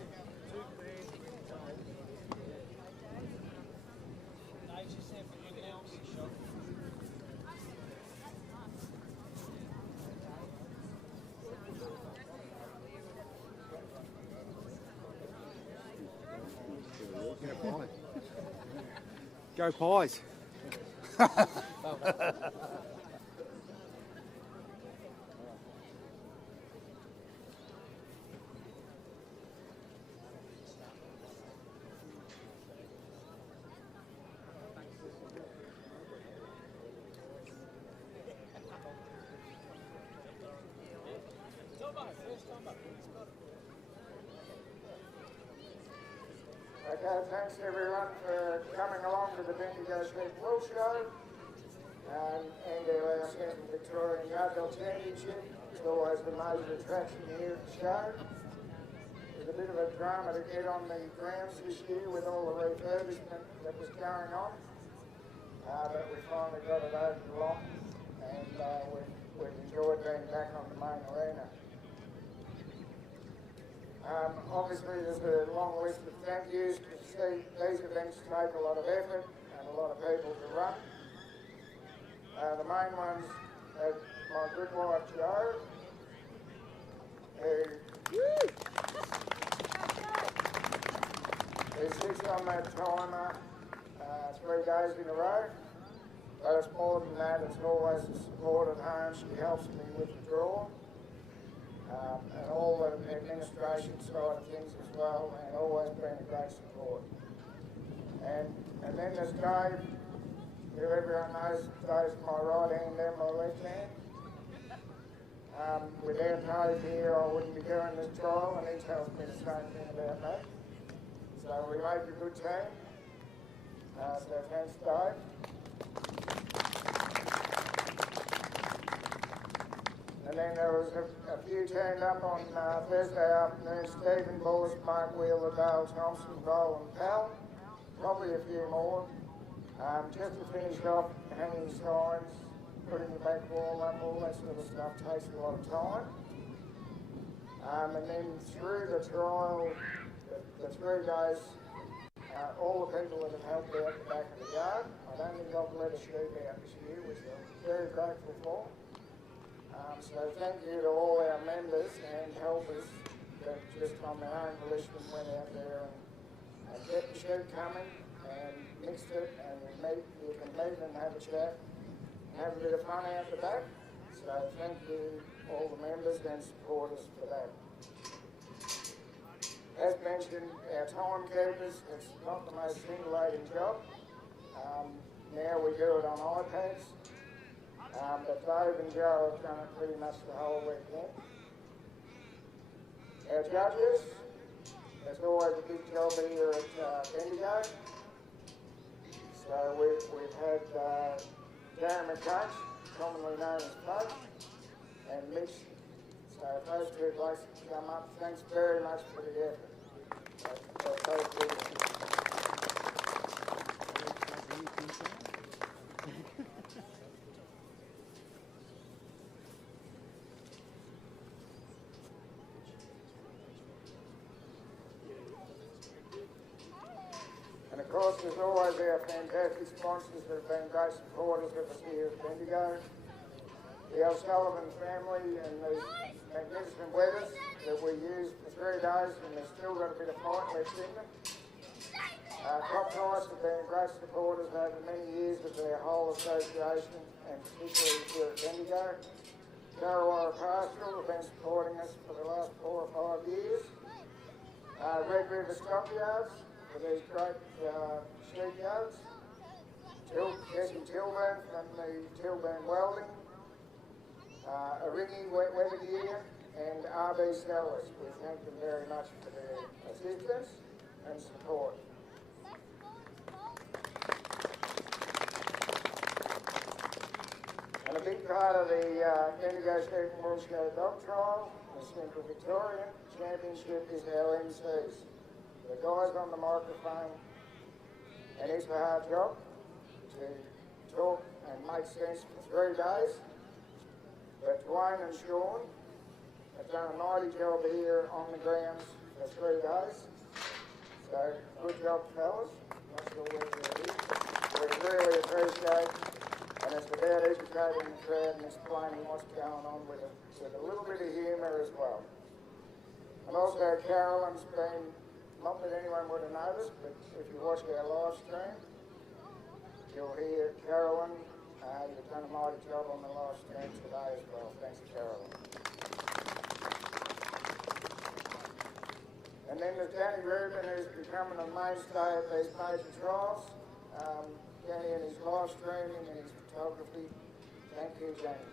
No, she said for you now, shot. Go Pies. Okay, thanks everyone for coming along to the Bendigo Sheep Wool Show and our second Victorian Yardbell Championship. It's always the major attraction here at the show. There's a bit of a drama to get on the grounds this year with all the refurbishment that was going on, but we finally got it over the line and we've enjoyed being back on the main arena. Obviously there's a long list of thank yous because these events take a lot of effort and a lot of people to run. The main ones are my good wife Jo, who sits on that timer 3 days in a row. But it's more than that, it's always the support at home. She helps me with the draw. And all the administration side of things as well, and always been a great support. And then there's Dave, who everyone knows, Dave's my right hand and my left hand. Without Dave here, I wouldn't be doing this trial, and he tells me the same thing about that. So we make a good team. So thanks, Dave. And then there was a few turned up on Thursday afternoon. Stephen Bullis, Mark Wheeler, Dale Thompson, Roland Powell, probably a few more. Just to finish off, hanging signs, putting the back wall up, all that sort of stuff takes a lot of time. And then through the trial, the 3 days, all the people that have helped out the back of the yard, I don't think I've let a sheep out this year, which I'm very grateful for. So thank you to all our members and helpers that just on their own volition went out there and kept the sheep coming and mixed it, and you can meet and have a chat and have a bit of fun out the back. So thank you all the members and supporters for that. As mentioned, our timekeepers, it's not the most stimulating job. Now we do it on iPads. But Dave and Jo have done it pretty much the whole weekend. Our judges, there's always a big job here at Bendigo. So we've had Darren McAinch, commonly known as Coach, and Mitch. So if those 2 blokes come up, thanks very much for the effort. And of course, there's always our fantastic sponsors that have been great supporters of us here at Bendigo. The O'Sullivan family and the magnificent weathers that we used for 3 days, and they've still got a bit of fight left in them. Top Price have been great supporters over many years of their whole association, and particularly here at Bendigo. Tarrawara Pastoral have been supporting us for the last 4 or 5 years. Red River Stockyards for these great sheep yards. Jesse Tilburn from the Tilburn Welding. Aringi Weather Gear and RB Sellers. We thank them very much for their assistance and support. And a big part of the Bendigo Second World Show Dog Trial, the Central Victorian Championship, is our MCs. The guys on the microphone, and it's a hard job to talk and make sense for 3 days. But Dwayne and Sean have done a mighty job here on the grounds for 3 days. So good job, fellas. Not sure whether they're here. We really appreciate, and it's about educating the crowd and explaining what's going on with a little bit of humour as well. And also Carolyn's been, not that anyone would have noticed, but if you watch our live stream, you'll hear Carolyn. You've done a mighty job on the live stream today as well. Thanks, Carolyn. And then there's Danny Rubin, who's becoming a mainstay at these major trials. Danny and his live streaming and his photography. Thank you, Danny.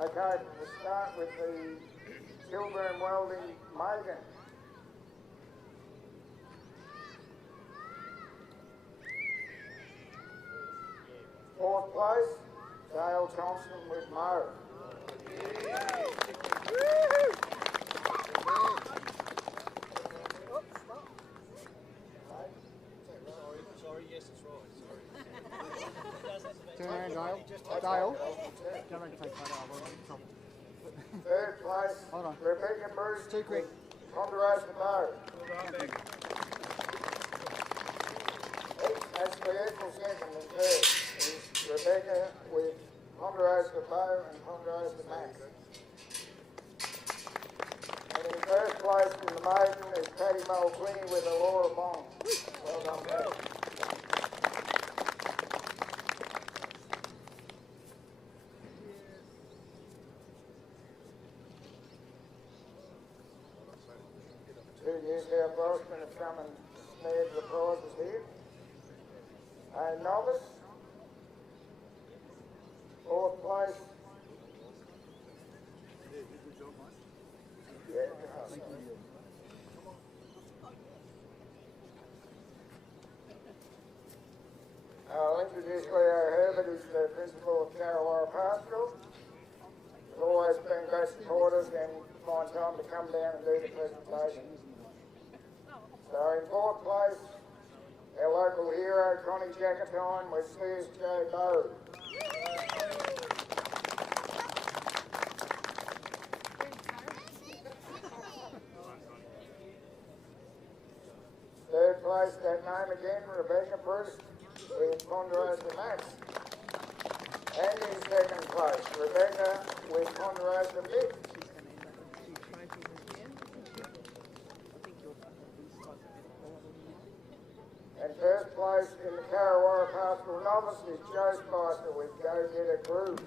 Okay, we'll start with the Kilburn Welding Megan. Fourth place, Dale Thompson with Mo. Sorry, yes, it's right. Sorry. Turn around, Dale. Dale. Don't take that out. Third place, Hold on. Rebecca Bruce. Too quick. Ponderosa Mo. That's the equal second and third. Is Rebecca with Ponderosa Mo and Ponderosa Max. And in first place in the maiden is Paddy Mulqueen with a Laura Bond. Well done, Paddy. Two New South Welshmen have come and snared the prizes here. A novice, fourth place. Yeah, I'll introduce Leo Herbert, who's the principal of Carrawara Pastoral. He's always been great supporters and finds time to come down and do the presentation. So in fourth place, our local hero, Connie Jackatine with CSJ Bow. Third place, that name again, Rebecca Bruce with Ponderosa Max. And in second place, Rebecca with Ponderosa Mick. And first place in the Carrawara Pastoral Novice is Joe Spicer with Go Get a Groove.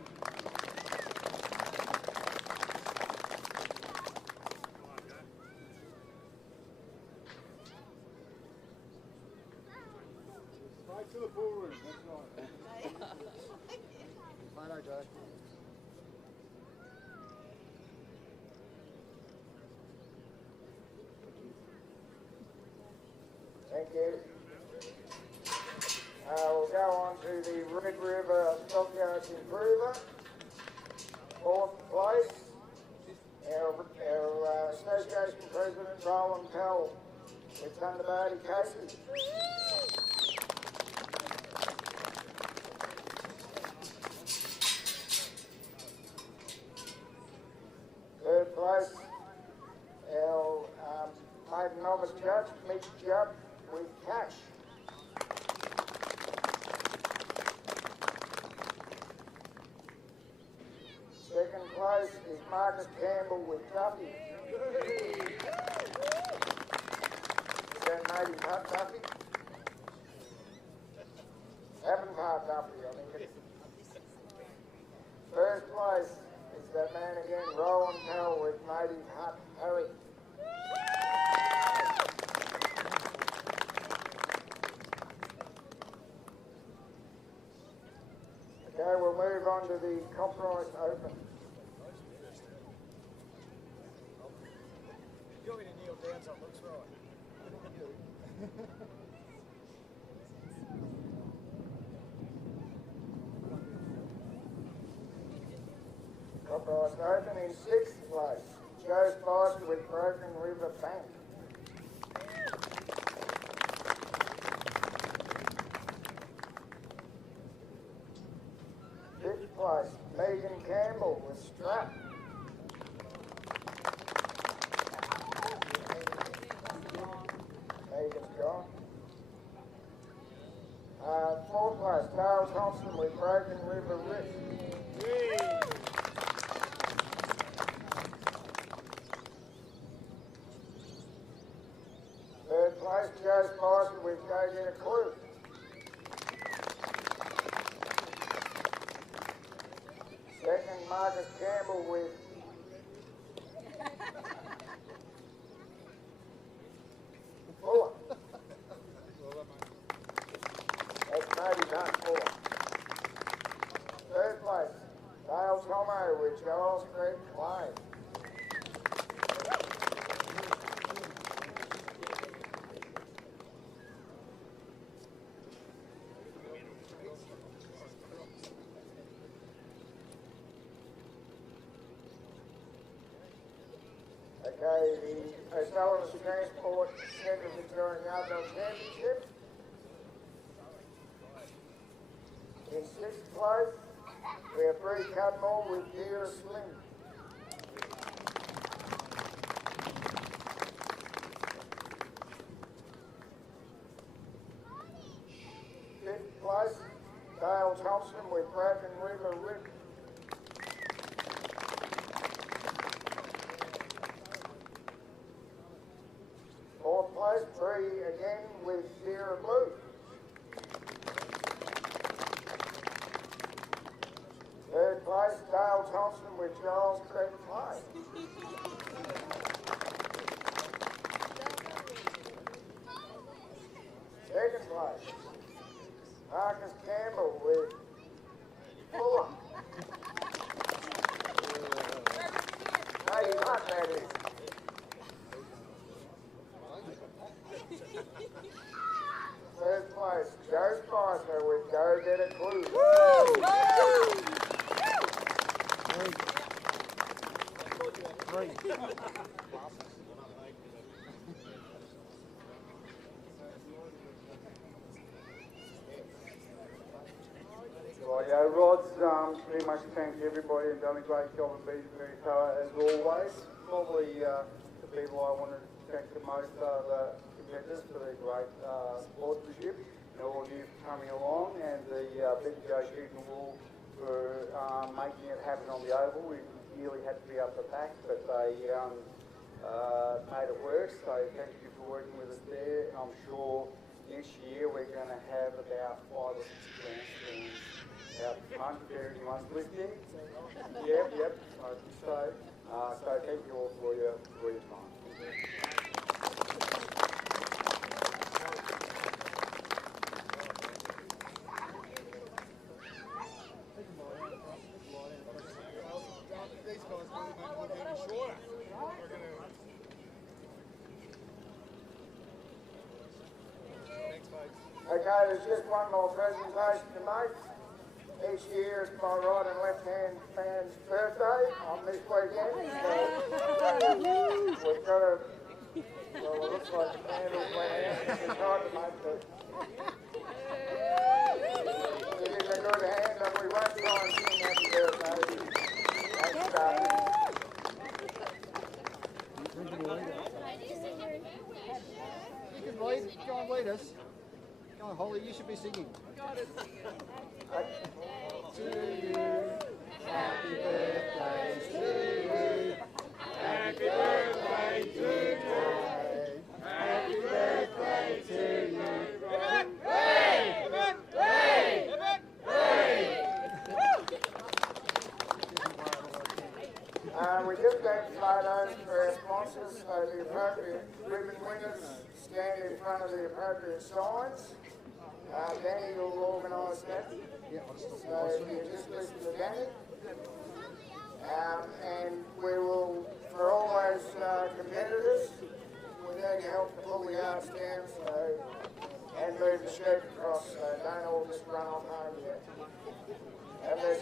Right to the pool room, that's right. I know, Joe. Thank you. We'll go on to the Red River Stockyards Improver. Fourth place, our Association President Roland Powell with Thunderbirdy Casey. Third place, our maiden novice judge, Mick Judd with Cash. Second place is Marcus Campbell with Duffy. Is that native Hut Duffy? Avonpark Duffy, I think it is. First place is that man again, Rowan Powell with native Hut Harry. Okay, we'll move on to the Copra want me to kneel down so it looks right? Upright open in 6th place. Joe Spicer with Broken River Bank. 5th place, Megan Campbell with Strap. Megan's gone. 4th place, Dale Thompson with Broken River Rip. 3rd place, Joe Spicer with Go Get a Clue. 2nd, Marcus Campbell with Fuller. That's maybe done, Fuller. 3rd place, Dale Tomo with Giles Creek Clay. 'Kay, the O'Sullivan's Transport Central Victorian Yardbell Championship. In 6th place, we have Bree Cudmore with Deer Slim. 5th place, Dale Thompson with Broken River Rip. 4th place, Bree again with Sierra Blue. 3rd place, Dale Thompson with Giles Creek Clay. 2nd place, Marcus Campbell with Fuller. No, you can't, that is. 3rd place, Joe Spicer with Go Get a Clue. Rightio, Rod's pretty much thanked everybody and done a great job of being very thorough as always. Probably the people I want to thank the most are the competitors for their great sportsmanship and all of you for coming along, and the Big Joe Shooting Wall for making it happen on the oval. We nearly had to be up the back, but they made it work, so thank you for working with us there. And I'm sure next year we're going to have about 5 or 6 grandstands out front if anyone's listening. Yep. So thank you all for your time. Okay, there's just one more presentation to make. Each year it's my right and left hand fan's birthday on this weekend. So we've got a, well, it looks like the candles went out. It's hard to make, but it is a good hand, and we won't try and sing happy birthday. That's You can lead. Go and lead us. Come on, Holly, you should be singing. To you, happy birthday to you, happy birthday today, happy birthday to you. We just got photos for our sponsors, so the appropriate ribbon winners stand in front of the appropriate signs. Danny will organise that. So if you just listen to Danny. And we will, for all those competitors, Have